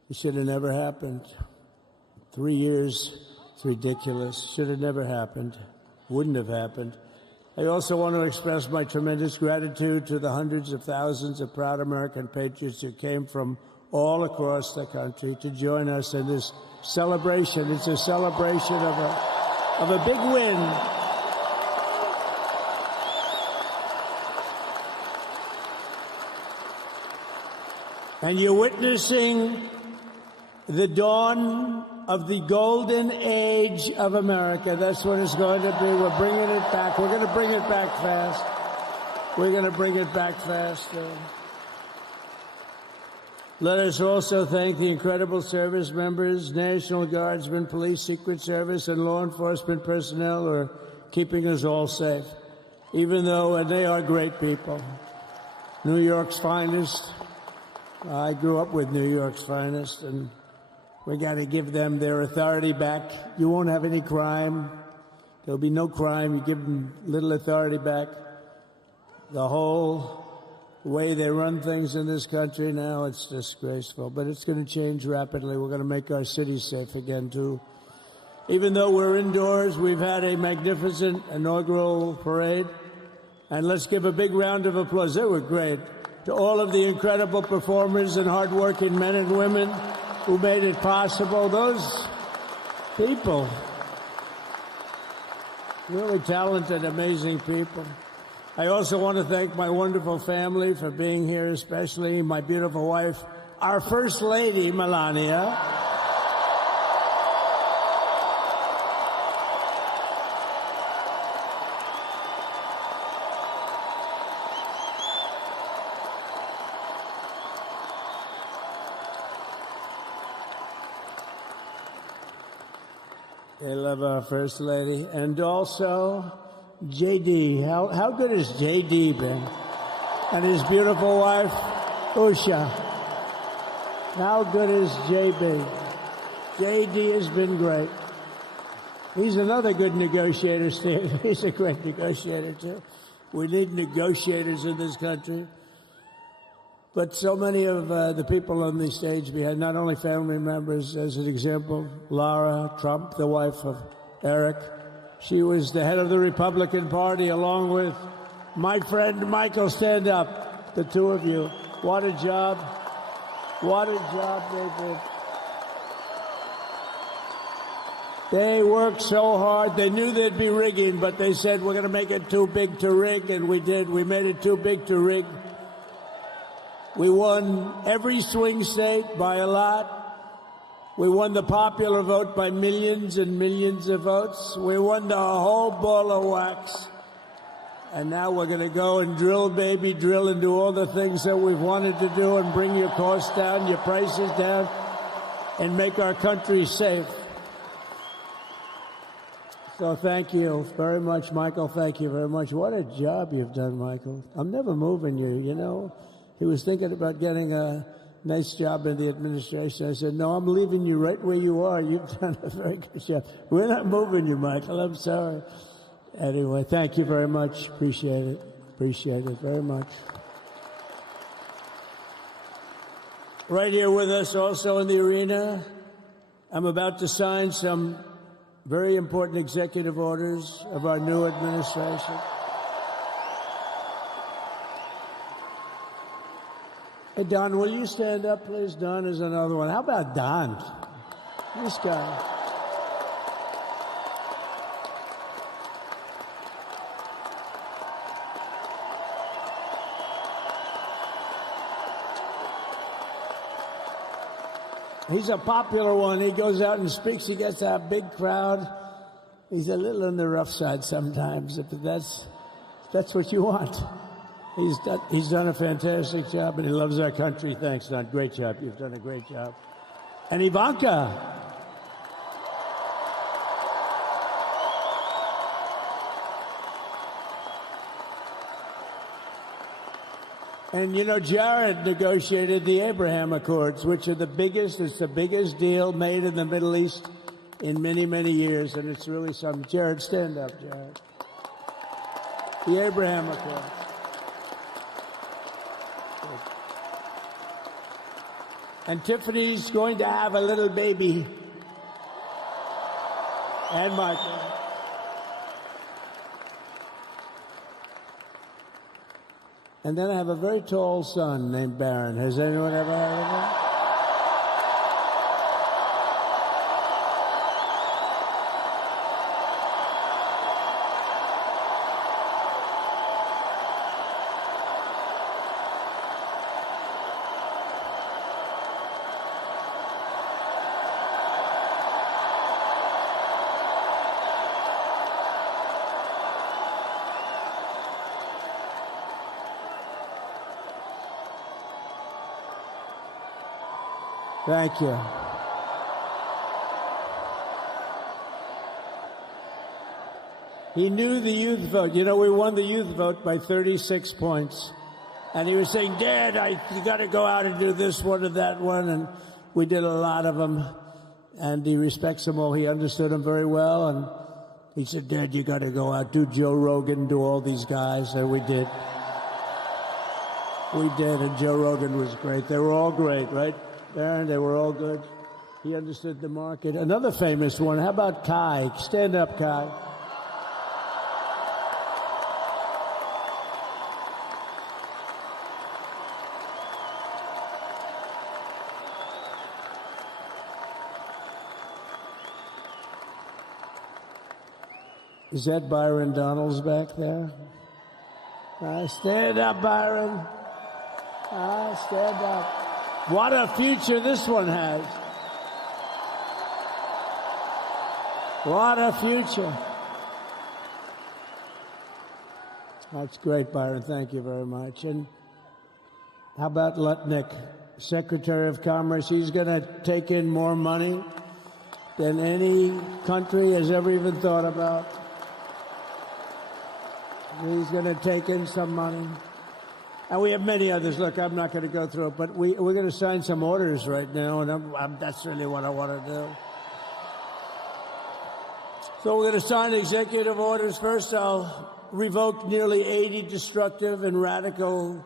It should have never happened. 3 years, it's ridiculous. Should have never happened. Wouldn't have happened. I also want to express my tremendous gratitude to the hundreds of thousands of proud American patriots who came from all across the country to join us in this celebration. It's a celebration of a big win. And you're witnessing the dawn of the golden age of America. That's what it's going to be. We're bringing it back. We're going to bring it back fast. We're going to bring it back fast. Let us also thank the incredible service members, National Guardsmen, Police, Secret Service, and law enforcement personnel who are keeping us all safe, even though they are great people. New York's finest. I grew up with New York's finest, and we got to give them their authority back. You won't have any crime. There'll be no crime. You give them little authority back. The whole way they run things in this country now, it's disgraceful. But it's going to change rapidly. We're going to make our cities safe again, too. Even though we're indoors, we've had a magnificent inaugural parade. And let's give a big round of applause. They were great. To all of the incredible performers and hardworking men and women who made it possible. Those people, really talented, amazing people. I also want to thank my wonderful family for being here, especially my beautiful wife, our First Lady, Melania. I love our First Lady. And also JD. How good has JD been? And his beautiful wife, Usha. How good is JB? JD has been great. He's another good negotiator, Steve. He's a great negotiator, too. We need negotiators in this country. But so many of the people on the stage behind, not only family members, as an example, Lara Trump, the wife of Eric. She was the head of the Republican Party, along with my friend Michael. Stand up, the two of you. What a job. What a job they did. They worked so hard. They knew there'd be rigging, but they said, we're going to make it too big to rig, and we did. We made it too big to rig. We won every swing state by a lot. We won the popular vote by millions and millions of votes. We won the whole ball of wax. And now we're going to go and drill, baby, drill, and do all the things that we've wanted to do and bring your costs down, your prices down, and make our country safe. So thank you very much, Michael. Thank you very much. What a job you've done, Michael. I'm never moving you, you know. He was thinking about getting a nice job in the administration. I said, no, I'm leaving you right where you are. You've done a very good job. We're not moving you, Michael. I'm sorry. Anyway, thank you very much. Appreciate it. Appreciate it very much. Right here with us also in the arena, I'm about to sign some very important executive orders of our new administration. Hey, Don, will you stand up, please? Don is another one. How about Don? This guy. He's a popular one. He goes out and speaks. He gets a big crowd. He's a little on the rough side sometimes, but that's what you want. He's done a fantastic job, and he loves our country. Thanks, Don. Great job. You've done a great job. And Ivanka. And, you know, Jared negotiated the Abraham Accords, which are the biggest deal made in the Middle East in many, many years, and it's really something. Jared, stand up, Jared. The Abraham Accords. And Tiffany's going to have a little baby. And Michael. And then I have a very tall son named Barron. Has anyone ever heard of him? Thank you. He knew the youth vote. You know, we won the youth vote by 36 points. And he was saying, Dad, you got to go out and do this one and that one. And we did a lot of them. And he respects them all. He understood them very well. And he said, Dad, you got to go out, do Joe Rogan, do all these guys. And we did. We did. And Joe Rogan was great. They were all great, right? Aaron, they were all good. He understood the market. Another famous one. How about Kai? Stand up, Kai. Is that Byron Donalds back there? Stand up, Byron. Stand up. What a future this one has. What a future. That's great, Byron. Thank you very much. And how about Lutnick, Secretary of Commerce? He's going to take in more money than any country has ever even thought about. He's going to take in some money. And we have many others. Look, I'm not going to go through it, but we're going to sign some orders right now, and that's really what I want to do. So we're going to sign executive orders. First, I'll revoke nearly 80 destructive and radical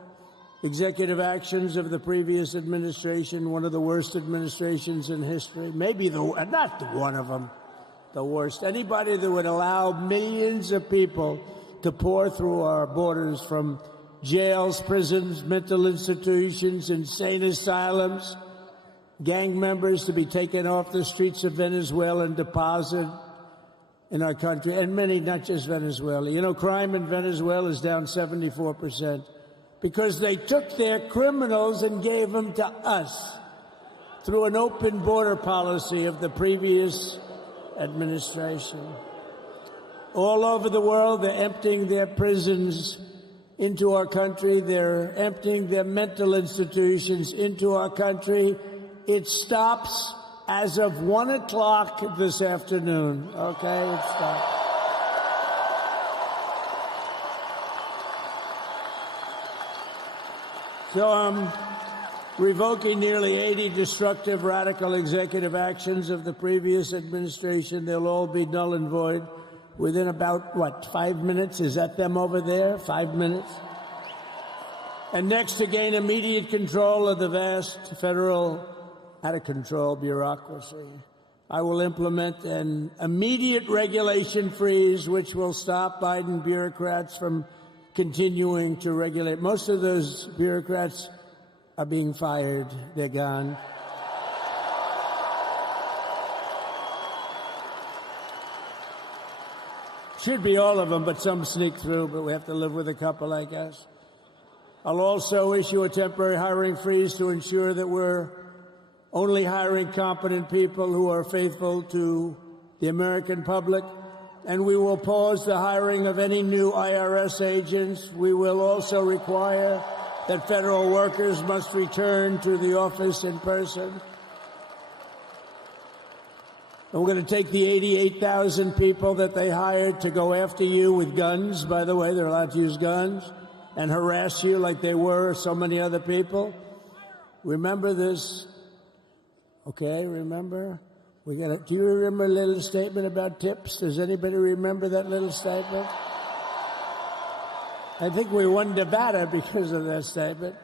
executive actions of the previous administration, one of the worst administrations in history. Maybe not one of them, the worst. Anybody that would allow millions of people to pour through our borders from jails, prisons, mental institutions, insane asylums, gang members to be taken off the streets of Venezuela and deposited in our country, and many, not just Venezuela. You know, crime in Venezuela is down 74% because they took their criminals and gave them to us through an open border policy of the previous administration. All over the world, they're emptying their prisons into our country. They're emptying their mental institutions into our country. It stops as of 1 o'clock this afternoon. Okay, it stops. So I'm revoking nearly 80 destructive, radical executive actions of the previous administration. They'll all be null and void within about, 5 minutes? Is that them over there? 5 minutes? And next, to gain immediate control of the vast federal, out-of-control bureaucracy, I will implement an immediate regulation freeze, which will stop Biden bureaucrats from continuing to regulate. Most of those bureaucrats are being fired. They're gone. Should be all of them, but some sneak through, but we have to live with a couple, I guess. I'll also issue a temporary hiring freeze to ensure that we're only hiring competent people who are faithful to the American public. And we will pause the hiring of any new IRS agents. We will also require that federal workers must return to the office in person. And we're going to take the 88,000 people that they hired to go after you with guns. By the way, they're allowed to use guns and harass you like they were so many other people. Remember this. Okay, remember? Do you remember a little statement about tips? Does anybody remember that little statement? I think we won Nevada because of that statement.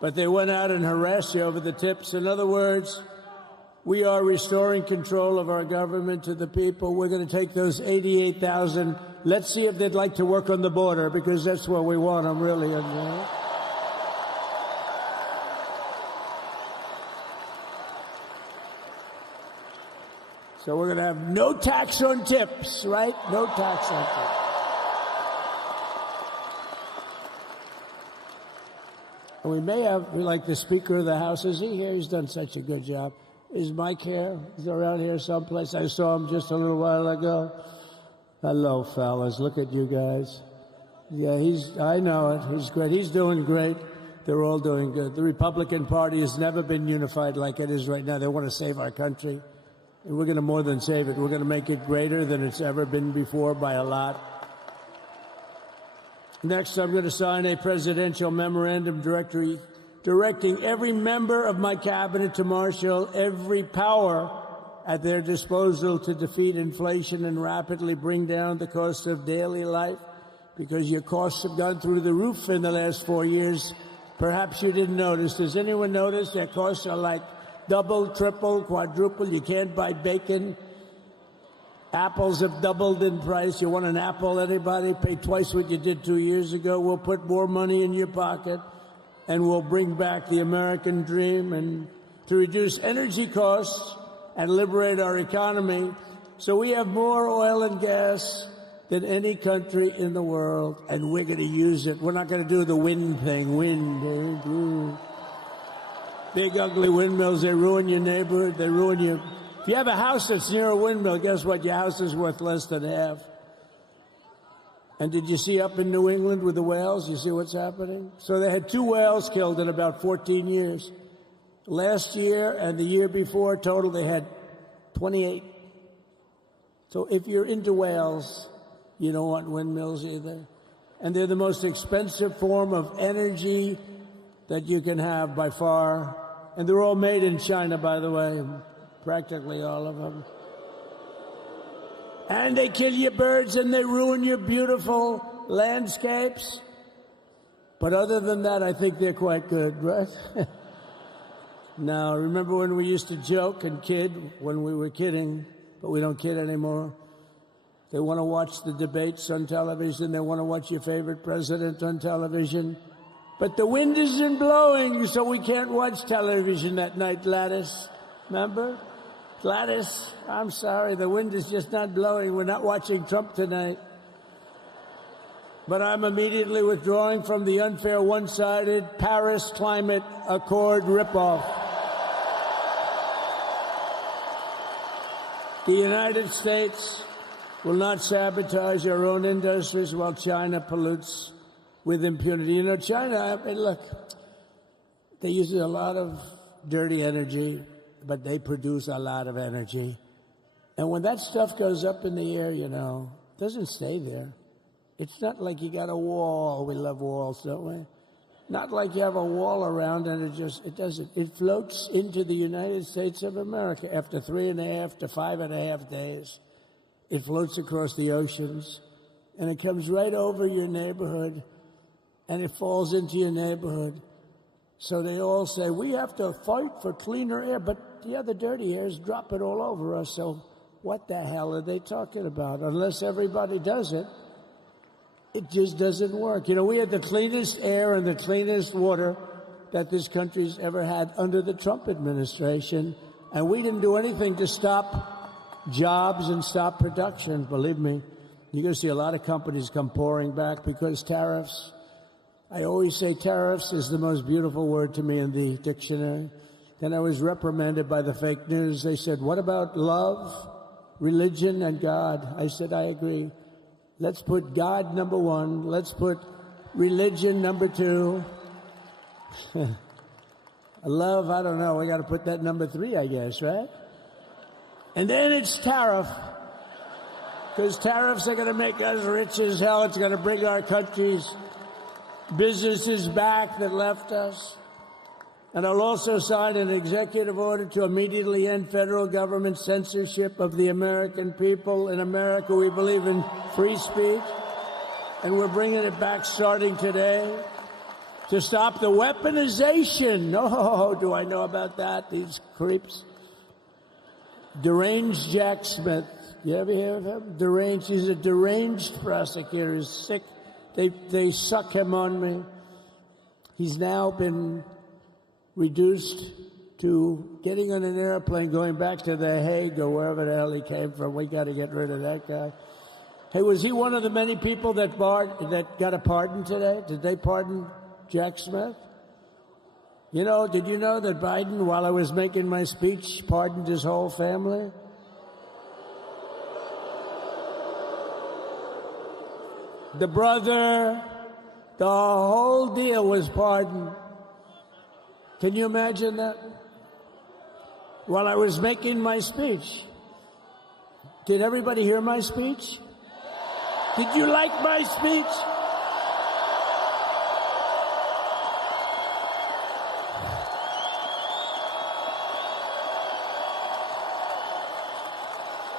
But they went out and harassed you over the tips. In other words, we are restoring control of our government to the people. We're going to take those 88,000. Let's see if they'd like to work on the border, because that's where we want them, really. So we're going to have no tax on tips, right? No tax on tips. And we may have, like the Speaker of the House, is he here? He's done such a good job. Is Mike here? He's around here someplace. I saw him just a little while ago. Hello, fellas. Look at you guys. Yeah, I know it. He's great. He's doing great. They're all doing good. The Republican Party has never been unified like it is right now. They want to save our country. And we're going to more than save it. We're going to make it greater than it's ever been before by a lot. Next, I'm going to sign a presidential memorandum directing every member of my cabinet to marshal every power at their disposal to defeat inflation and rapidly bring down the cost of daily life, because your costs have gone through the roof in the last 4 years. Perhaps you didn't notice. Does anyone notice their costs are like double, triple, quadruple? You can't buy bacon. Apples have doubled in price. You want an apple, anybody? Pay twice what you did 2 years ago. We'll put more money in your pocket, and we'll bring back the American dream and to reduce energy costs and liberate our economy. So we have more oil and gas than any country in the world, and we're going to use it. We're not going to do the wind thing. Wind. Big, ugly windmills, they ruin your neighborhood. They ruin you. If you have a house that's near a windmill, guess what? Your house is worth less than half. And did you see up in New England with the whales? You see what's happening? So they had 2 whales killed in about 14 years. Last year and the year before, total, they had 28. So if you're into whales, you don't want windmills either. and they're the most expensive form of energy that you can have by far. And they're all made in China, by the way, practically all of them. And they kill your birds and they ruin your beautiful landscapes. But other than that, I think they're quite good, right? Now, remember when we used to joke and kid when we were kidding, but we don't kid anymore? They want to watch the debates on television. They want to watch your favorite president on television. But the wind isn't blowing, so we can't watch television that night, Gladys. Remember? Gladys, I'm sorry, the wind is just not blowing. We're not watching Trump tonight. But I'm immediately withdrawing from the unfair, one-sided Paris Climate Accord ripoff. The United States will not sabotage our own industries while China pollutes with impunity. You know, China, I mean, look, they use a lot of dirty energy, but they produce a lot of energy. And when that stuff goes up in the air, you know, it doesn't stay there. It's not like you got a wall. We love walls, don't we? Not like you have a wall around and it doesn't. It floats into the United States of America after 3.5 to 5.5 days. It floats across the oceans and it comes right over your neighborhood and it falls into your neighborhood. So they all say, we have to fight for cleaner air, but the other dirty air is dropping all over us. So what the hell are they talking about? Unless everybody does it, it just doesn't work. You know, we had the cleanest air and the cleanest water that this country's ever had under the Trump administration, and we didn't do anything to stop jobs and stop production. Believe me, you're going to see a lot of companies come pouring back because tariffs. I always say tariffs is the most beautiful word to me in the dictionary. Then I was reprimanded by the fake news. They said, what about love, religion, and God? I said, I agree. Let's put God number one. Let's put religion number two. Love, I don't know. We got to put that number 3, I guess, right? And then it's tariff. Because tariffs are going to make us rich as hell. It's going to bring our country's businesses back that left us. And I'll also sign an executive order to immediately end federal government censorship of the American people. In America, we believe in free speech, and we're bringing it back starting today to stop the weaponization. Oh, do I know about that? These creeps. Deranged Jack Smith. You ever hear of him? Deranged. He's a deranged prosecutor. He's sick. They suck him on me. He's now been reduced to getting on an airplane, going back to The Hague or wherever the hell he came from. We got to get rid of that guy. Hey, was he one of the many people that got a pardon today? Did they pardon Jack Smith? You know, did you know that Biden, while I was making my speech, pardoned his whole family? The brother, the whole deal was pardoned. Can you imagine that? While I was making my speech. Did everybody hear my speech? Did you like my speech?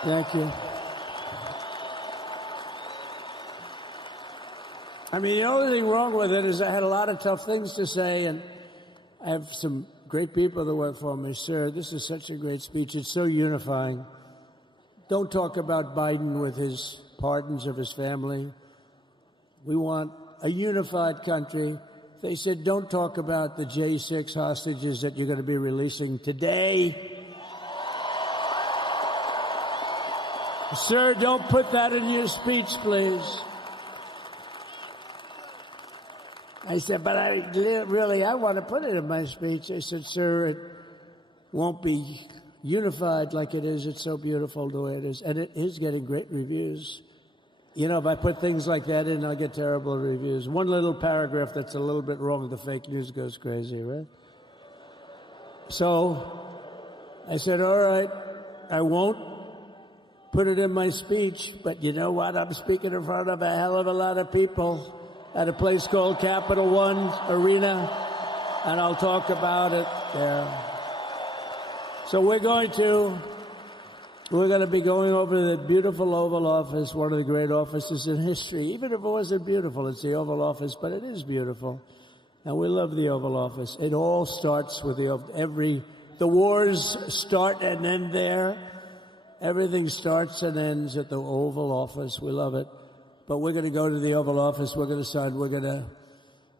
Thank you. I mean, the only thing wrong with it is I had a lot of tough things to say, and I have some great people that work for me. Sir, this is such a great speech. It's so unifying. Don't talk about Biden with his pardons of his family. We want a unified country. They said, don't talk about the J6 hostages that you're going to be releasing today. Sir, don't put that in your speech, please. I said, but I want to put it in my speech. They said, sir, it won't be unified like it is. It's so beautiful the way it is. And it is getting great reviews. You know, if I put things like that in, I'll get terrible reviews. One little paragraph that's a little bit wrong, the fake news goes crazy, right? So I said, all right, I won't put it in my speech, but you know what? I'm speaking in front of a hell of a lot of people. at a place called Capital One Arena, and I'll talk about it there. So we're going to be going over the beautiful Oval Office, one of the great offices in history. Even if it wasn't beautiful, it's the Oval Office, but it is beautiful. And we love the Oval Office. It all starts with the wars start and end there. Everything starts and ends at the Oval Office. We love it. But we're going to go to the Oval Office. We're going to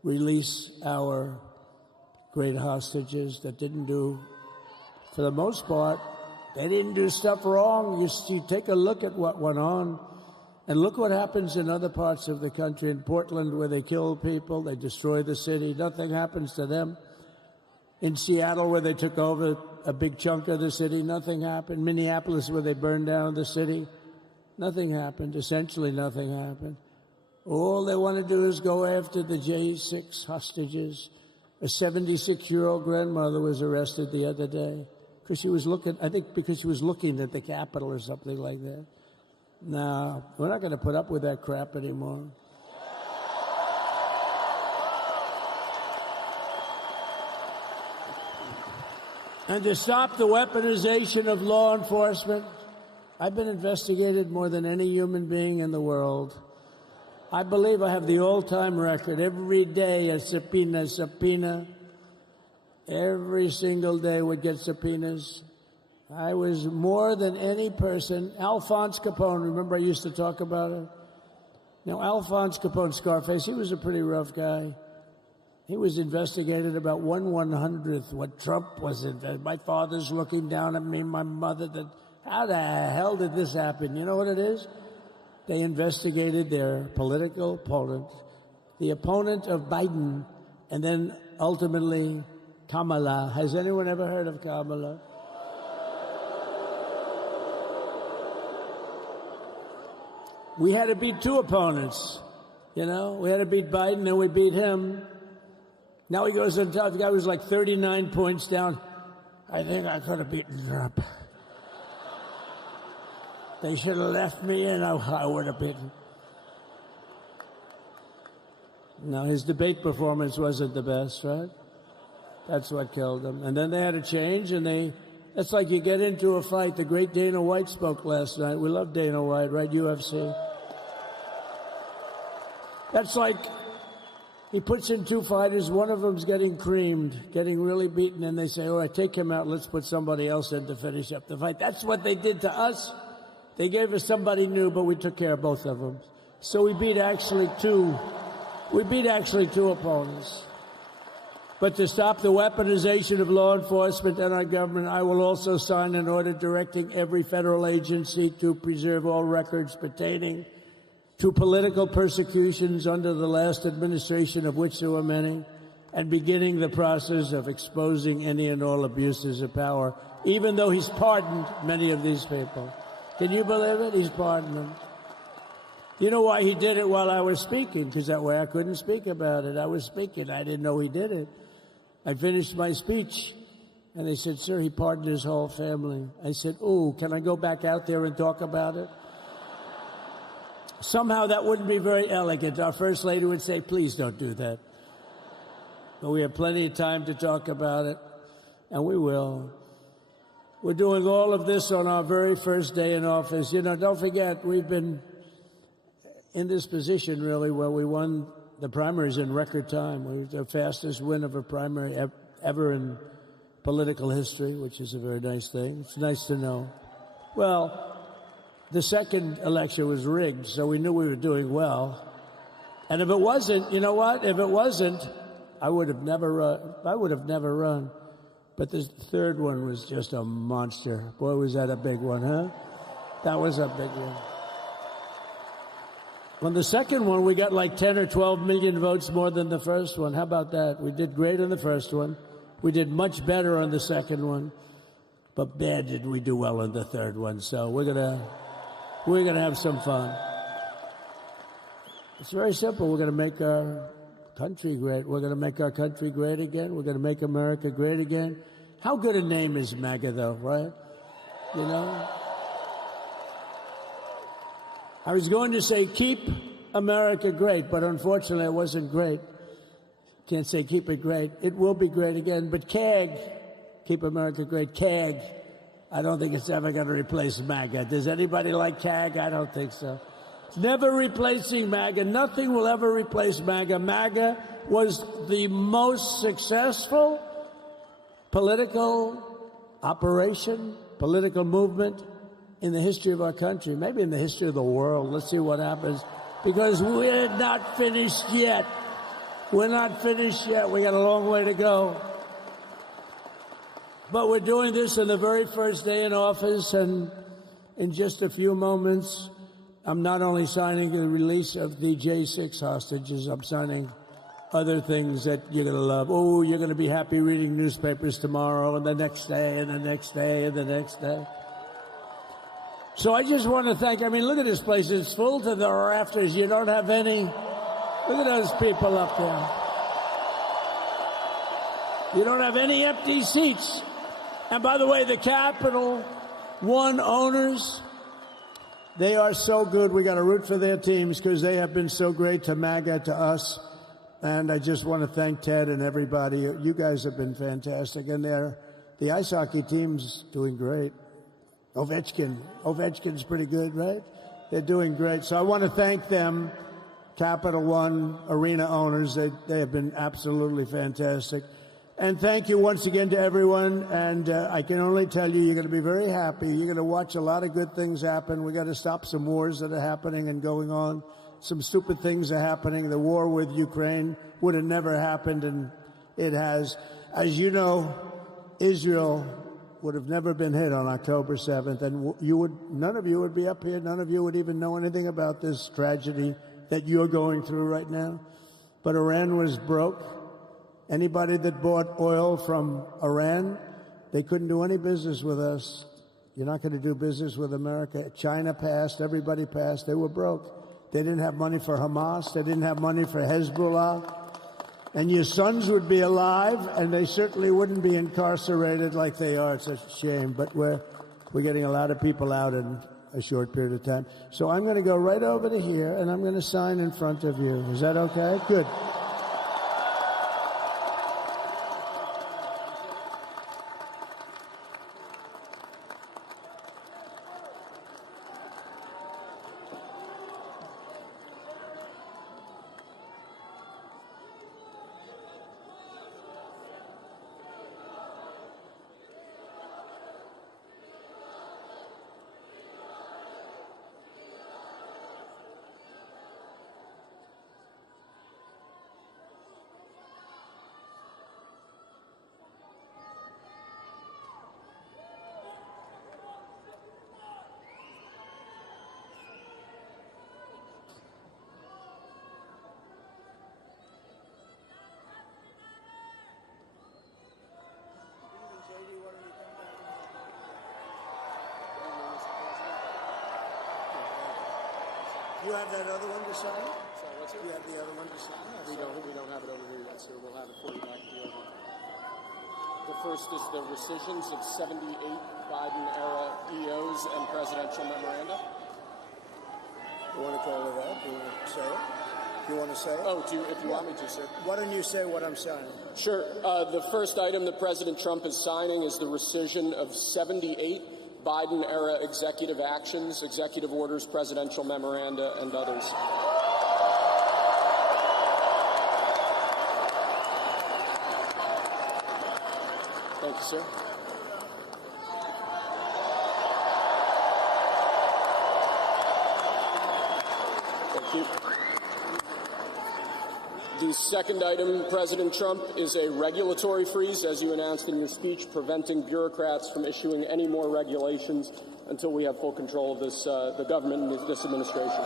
release our great hostages that didn't do, for the most part, they didn't do stuff wrong. You take a look at what went on, and look what happens in other parts of the country. In Portland, where they kill people, they destroy the city, nothing happens to them. In Seattle, where they took over a big chunk of the city, nothing happened. Minneapolis, where they burned down the city, nothing happened. Essentially nothing happened. All they want to do is go after the J6 hostages. A 76-year-old grandmother was arrested the other day because she was looking at the Capitol or something like that. No, we're not going to put up with that crap anymore. And to stop the weaponization of law enforcement, I've been investigated more than any human being in the world. I believe I have the all-time record. Every day a subpoena. Every single day would get subpoenas. I was more than any person. Alphonse Capone, remember I used to talk about it? Alphonse Capone, Scarface, he was a pretty rough guy. He was investigated about 1/100th what Trump was investigated. My father's looking down at me, my mother. How the hell did this happen? You know what it is? They investigated their political opponent, the opponent of Biden, and then ultimately Kamala. Has anyone ever heard of Kamala? We had to beat two opponents. We had to beat Biden, and we beat him. Now he goes on top. The guy was like 39 points down. I think I could have beaten Trump. They should have left me in. I would have beaten. No, his debate performance wasn't the best, right? That's what killed him. And then they had to change, and it's like you get into a fight. The great Dana White spoke last night. We love Dana White, right? UFC. That's like he puts in two fighters. One of them's getting creamed, getting really beaten, and they say, all right, take him out. Let's put somebody else in to finish up the fight. That's what they did to us. They gave us somebody new, but we took care of both of them. So we beat actually two opponents. But to stop the weaponization of law enforcement and our government, I will also sign an order directing every federal agency to preserve all records pertaining to political persecutions under the last administration, of which there were many, and beginning the process of exposing any and all abuses of power, even though he's pardoned many of these people. Can you believe it? He's pardoned them. You know why he did it while I was speaking? Because that way I couldn't speak about it. I was speaking. I didn't know he did it. I finished my speech, and they said, sir, he pardoned his whole family. I said, ooh, can I go back out there and talk about it? Somehow that wouldn't be very elegant. Our First Lady would say, please don't do that. But we have plenty of time to talk about it, and we will. We're doing all of this on our very first day in office. Don't forget, we've been in this position, really, where we won the primaries in record time. We were the fastest win of a primary ever in political history, which is a very nice thing. It's nice to know. Well, the second election was rigged, so we knew we were doing well. And if it wasn't, you know what? If it wasn't, I would have never run. But this third one was just a monster. Boy, was that a big one, huh? That was a big one. On the second one, we got like 10 or 12 million votes more than the first one. How about that? We did great on the first one. We did much better on the second one. But bad did we do well on the third one. So we're gonna have some fun. It's very simple. We're gonna make our country great. We're gonna make our country great again. We're gonna make America great again. How good a name is MAGA, though, right? I was going to say keep America great, but unfortunately it wasn't great. Can't say keep it great. It will be great again, but CAG, keep America great, CAG, I don't think it's ever going to replace MAGA. Does anybody like CAG? I don't think so. It's never replacing MAGA. Nothing will ever replace MAGA. MAGA was the most successful political operation, political movement in the history of our country, maybe in the history of the world. Let's see what happens, because we're not finished yet. We're not finished yet. We got a long way to go. But we're doing this on the very first day in office, and in just a few moments, I'm not only signing the release of the J6 hostages, I'm signing other things that you're going to love. Oh, you're going to be happy reading newspapers tomorrow and the next day and the next day and the next day. So I just want to thank, I mean, look at this place. It's full to the rafters. You don't have any. Look at those people up there. You don't have any empty seats. And by the way, the Capital One owners, they are so good. We got to root for their teams because they have been so great to MAGA, to us. And I just want to thank Ted and everybody. You guys have been fantastic. And the ice hockey team's doing great. Ovechkin's pretty good, right? They're doing great. So I want to thank them, Capital One arena owners. They have been absolutely fantastic. And thank you once again to everyone. And I can only tell you, you're going to be very happy. You're going to watch a lot of good things happen. We got to stop some wars that are happening and going on. Some stupid things are happening. The war with Ukraine would have never happened, and it has. As you know, Israel would have never been hit on October 7th, and none of you would be up here. None of you would even know anything about this tragedy that you're going through right now. But Iran was broke. Anybody that bought oil from Iran, they couldn't do any business with us. You're not going to do business with America. China passed. Everybody passed. They were broke. They didn't have money for Hamas. They didn't have money for Hezbollah. And your sons would be alive, and they certainly wouldn't be incarcerated like they are. It's a shame. But we're getting a lot of people out in a short period of time. So I'm going to go right over to here, and I'm going to sign in front of you. Is that okay? Good. You have that other one to sign? Sorry, what's it? You have the other one to sign? We don't have it over here yet, sir. We'll have it for you back here. The first is the rescissions of 78 Biden-era EOs and presidential memoranda. You want to call it that? You want to say it? You want to say it? Oh, if you want me to, sir. Why don't you say what I'm signing? Sure. The first item that President Trump is signing is the rescission of 78 Biden-era executive actions, executive orders, presidential memoranda, and others. Thank you, sir. Thank you. The second item, President Trump, is a regulatory freeze, as you announced in your speech, preventing bureaucrats from issuing any more regulations until we have full control of this, the government and this administration.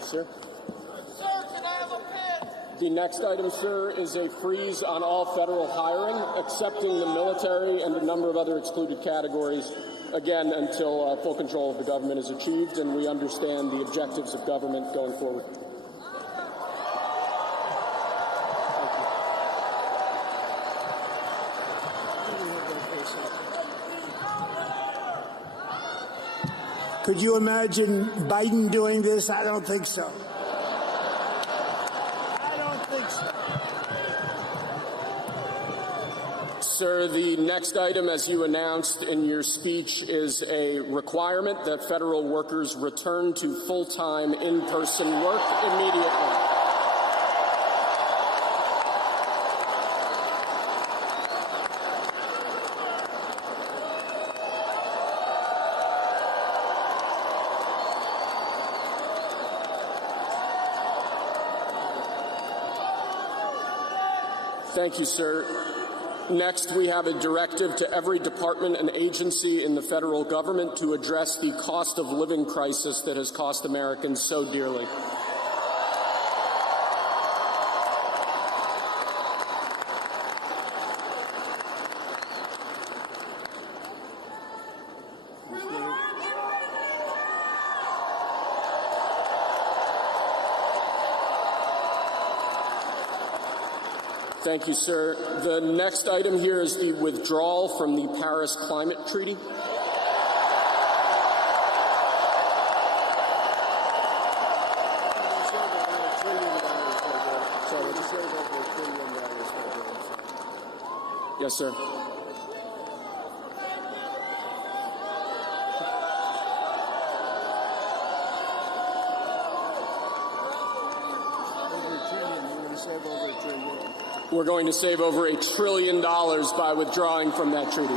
Sir, can I have a pen? The next item, sir, is a freeze on all federal hiring, excepting the military and a number of other excluded categories, again, until full control of the government is achieved and we understand the objectives of government going forward. Could you imagine Biden doing this? I don't think so. Sir, the next item, as you announced in your speech, is a requirement that federal workers return to full-time in-person work immediately. Thank you, sir. Next, we have a directive to every department and agency in the federal government to address the cost of living crisis that has cost Americans so dearly. Thank you, sir. The next item here is the withdrawal from the Paris Climate Treaty. Yes, sir. We're going to save over $1 trillion by withdrawing from that treaty.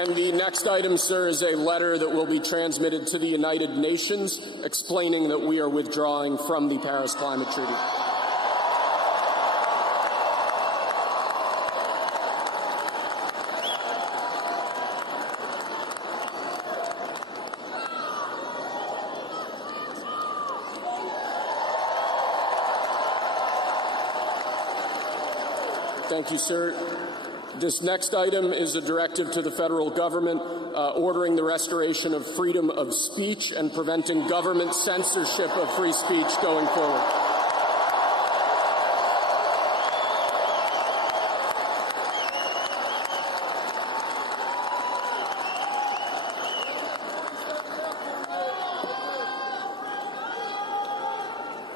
And the next item, sir, is a letter that will be transmitted to the United Nations explaining that we are withdrawing from the Paris Climate Treaty. Thank you, sir. This next item is a directive to the federal government ordering the restoration of freedom of speech and preventing government censorship of free speech going forward.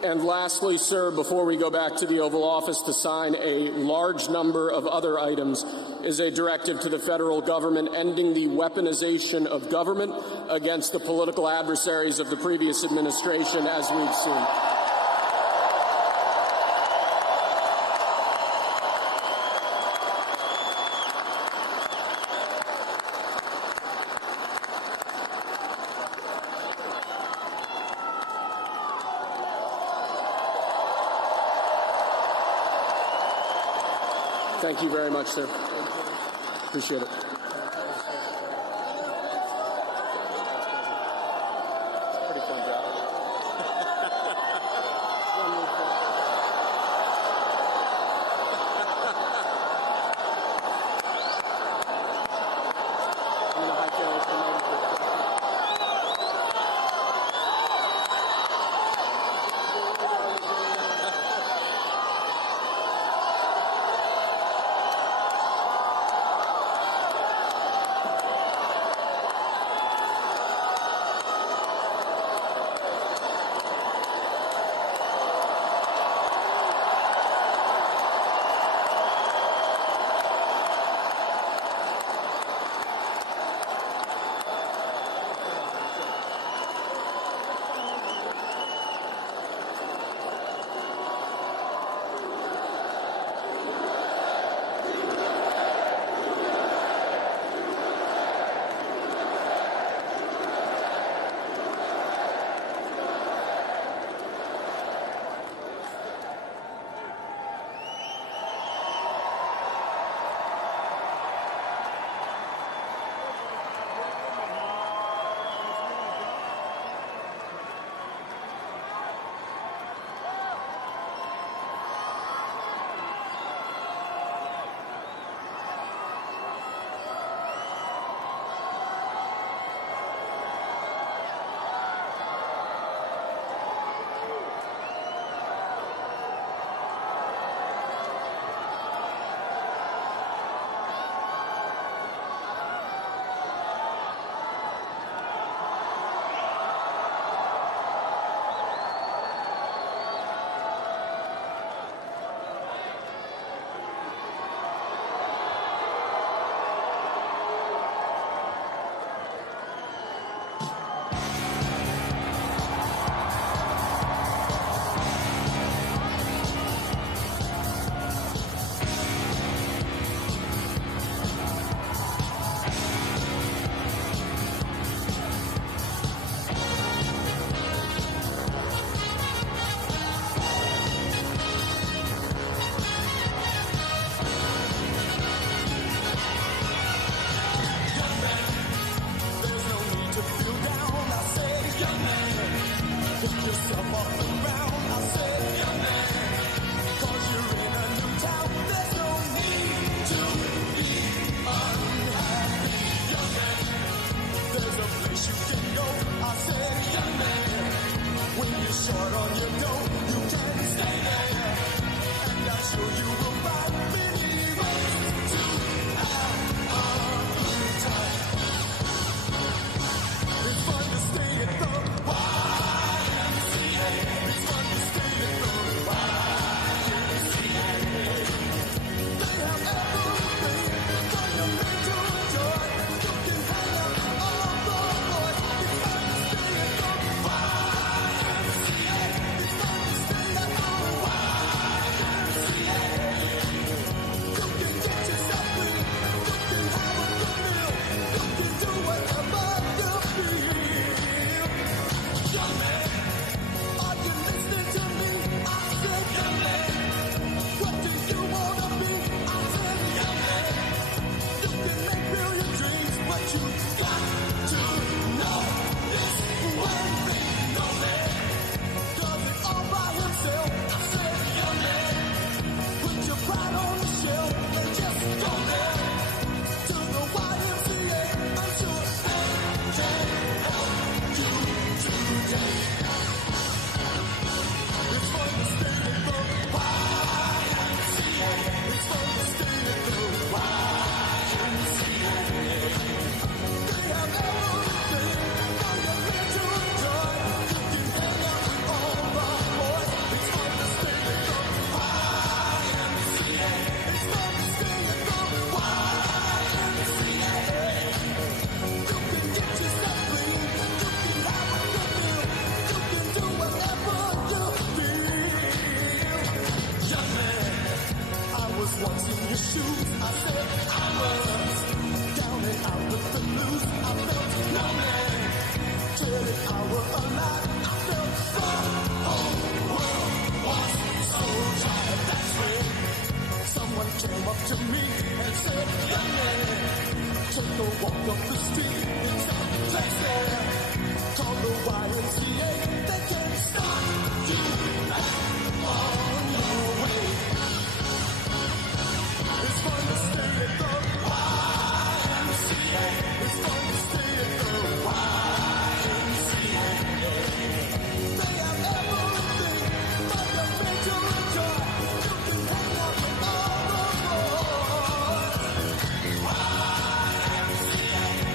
And lastly, sir, before we go back to the Oval Office to sign a large number of other items, is a directive to the federal government ending the weaponization of government against the political adversaries of the previous administration, as we've seen. Thank you very much, sir. Appreciate it. Pretty fun job.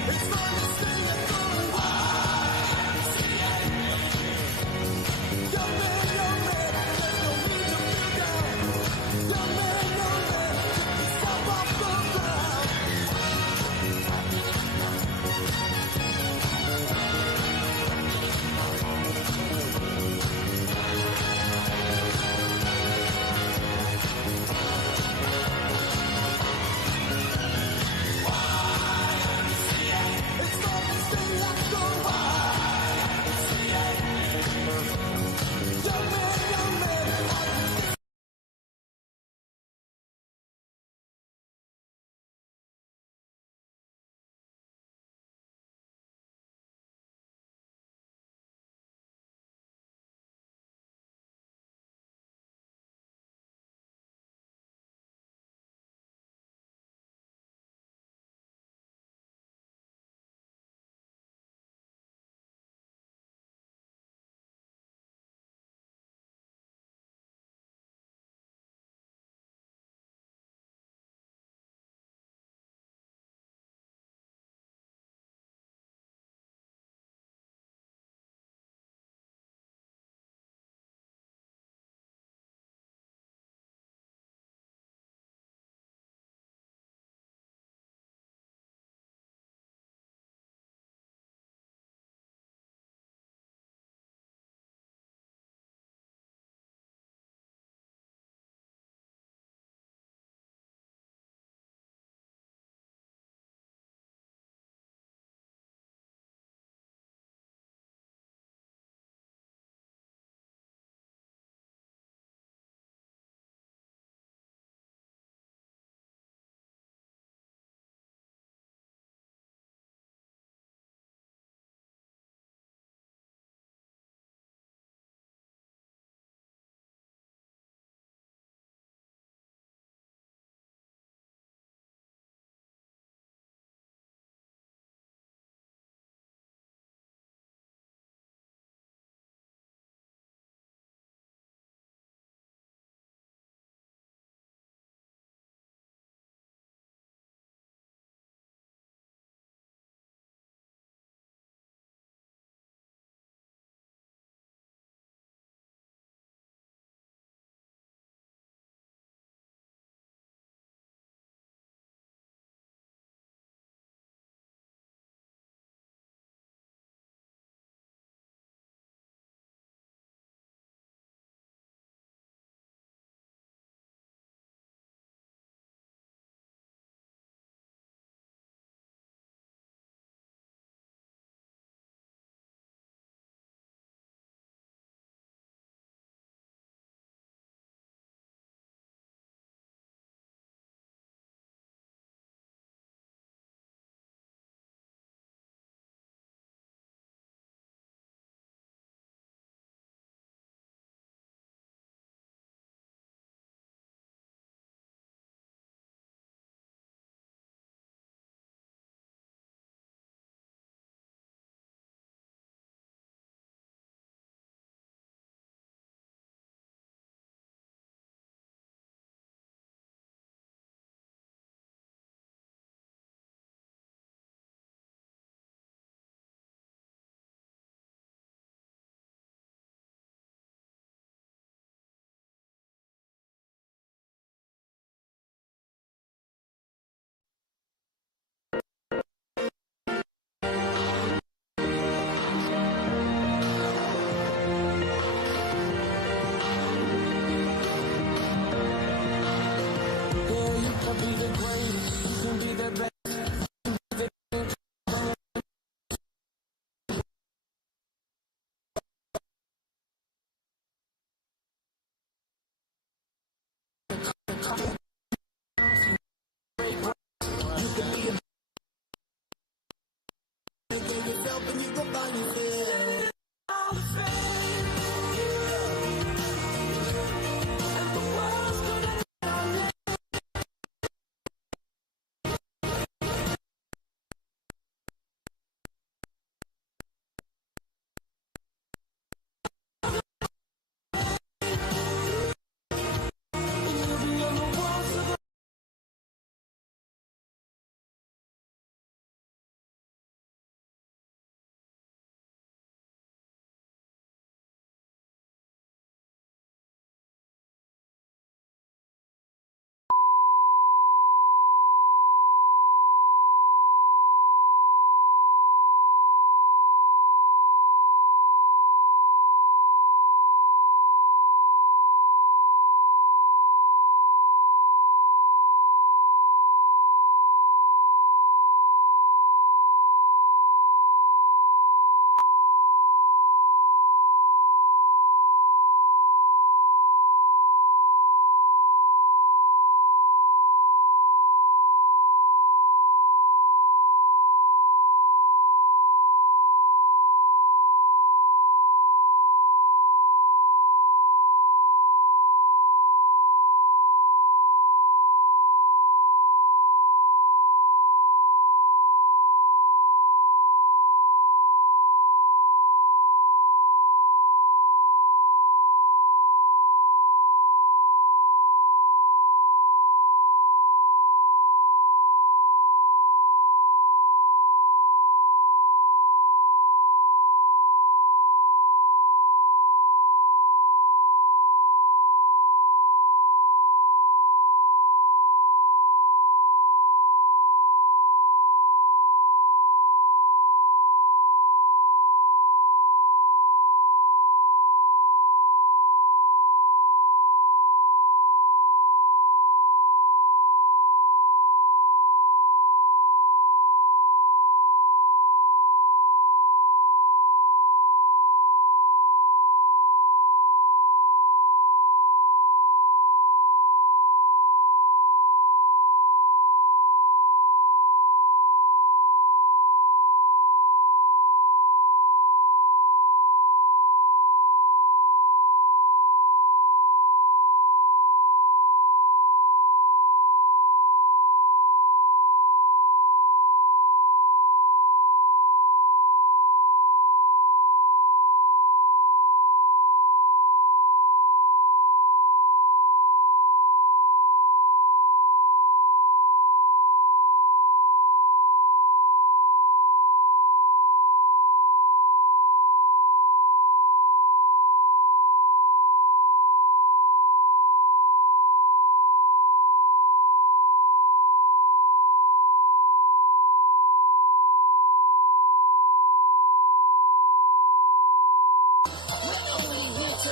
It's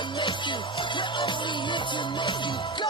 to make you. You're only here to make you go.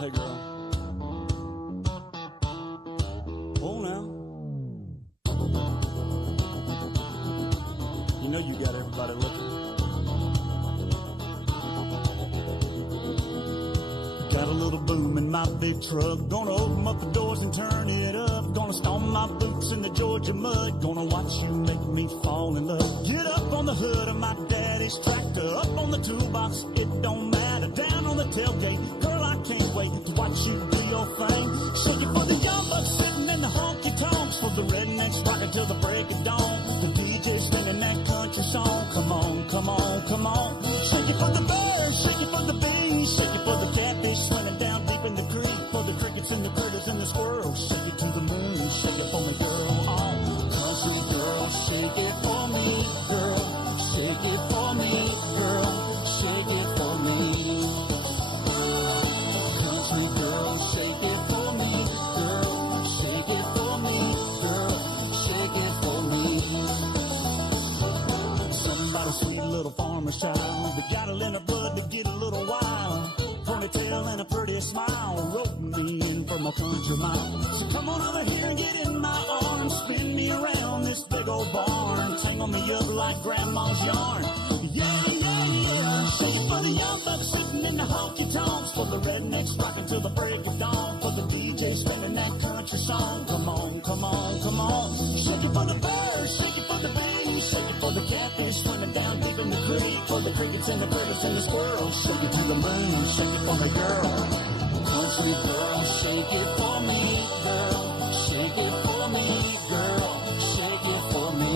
Hey, girl. Oh, now. You know you got everybody looking. Got a little boom in my big truck. Gonna open up the doors and turn it up. Gonna stomp my boots in the Georgia mud. Gonna watch you make me fall in love. Get up on the hood of my daddy's tractor. Up on the toolbox, it don't matter. Down on the tailgate, girl, I can't wait to watch you do your thing. Shake it for the young bucks sitting in the honky tonks. For the rednecks rocking till the break of dawn. The DJ singing that country song. Come on, come on, come on. Shake it for the birds, shake it for the bees. Shake it for the catfish swimming down deep in the creek. For the crickets and the critters and the squirrels. Shake it to the moon, shake it for me, girl. Oh, country girl, shake it for me, girl. Shake it for me, girl. Shake it for me. Country girl, shake it for me, girl. Shake it for me, girl. Shake it for me. Somebody sweet little farmer's child that got a little blood to get a little wild. Ponytail and a pretty smile, wrote me in for my country mile. So come on over here and get in my arms, spin me around this big old barn, tangle me up like grandma's yarn. Yeah, yeah, yeah. Shake it for the young bucks sitting in the honky tonks, for the rednecks rocking till the break of dawn, for the DJ spinning that country song. Come on, come on, come on. Shake it for the birds, shake it for the bees, shake it for the catfish swimming down deep in the creek, for the crickets and the critters and the squirrels. Shake it to the moon, shake it for me, girl. Country girl, shake it for me, girl. Shake it for me, girl. Shake it for me.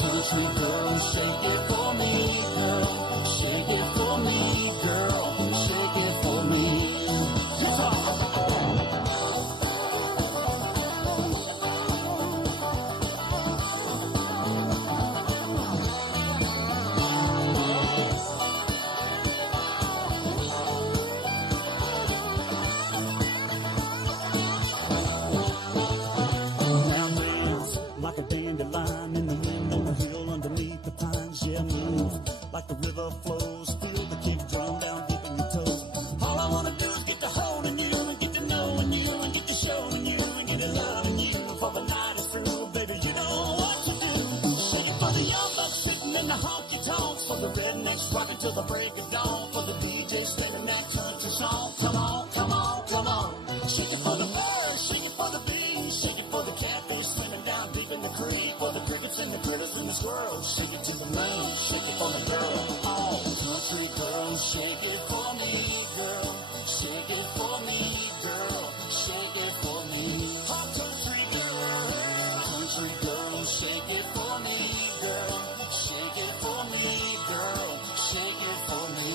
Country girl, shake it for me, girl. Shake it for me, girl. Shake it for me. Come on. Like a dandelion in the wind on the hill underneath the pines. Yeah, move like the river flows. Feel the kick drum down deep in your toes. All I wanna do is get to holding you and get to knowing you and get to showing you and get to loving you before the night is through. Baby, you know what to do. Shake it for the young bucks sitting in the honky tonks, for the rednecks rocking till the break of dawn, for the DJ spinning that country song. Come on, come on, come on. Shake it for the birds, shake it for the bees, shake it for the catfish swimming down deep in the creek, for the crickets and the critters and the squirrels. Shake it to the moon, shake it for the girl. Oh, country girl, shake it for me, girl. Shake it for me, girl. Shake it for me. Oh, country girl, shake it for me, girl. Shake it for me, girl. Shake it for me.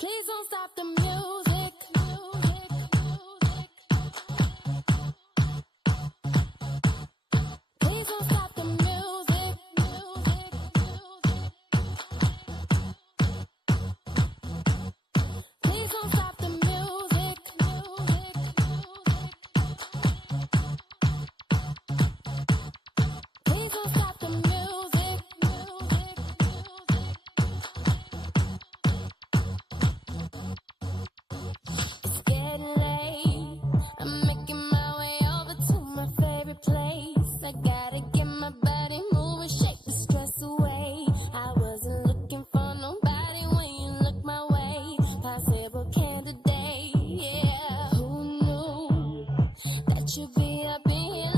Please don't stop the music. Please don't stop the music. Please don't stop the music. Please don't stop the music. It's getting late. I'm making my way over to my favorite place. I gotta get my body moving, shake the stress away. I wasn't looking for nobody when you look my way. Possible candidate, yeah. Who knew that you'd be up in here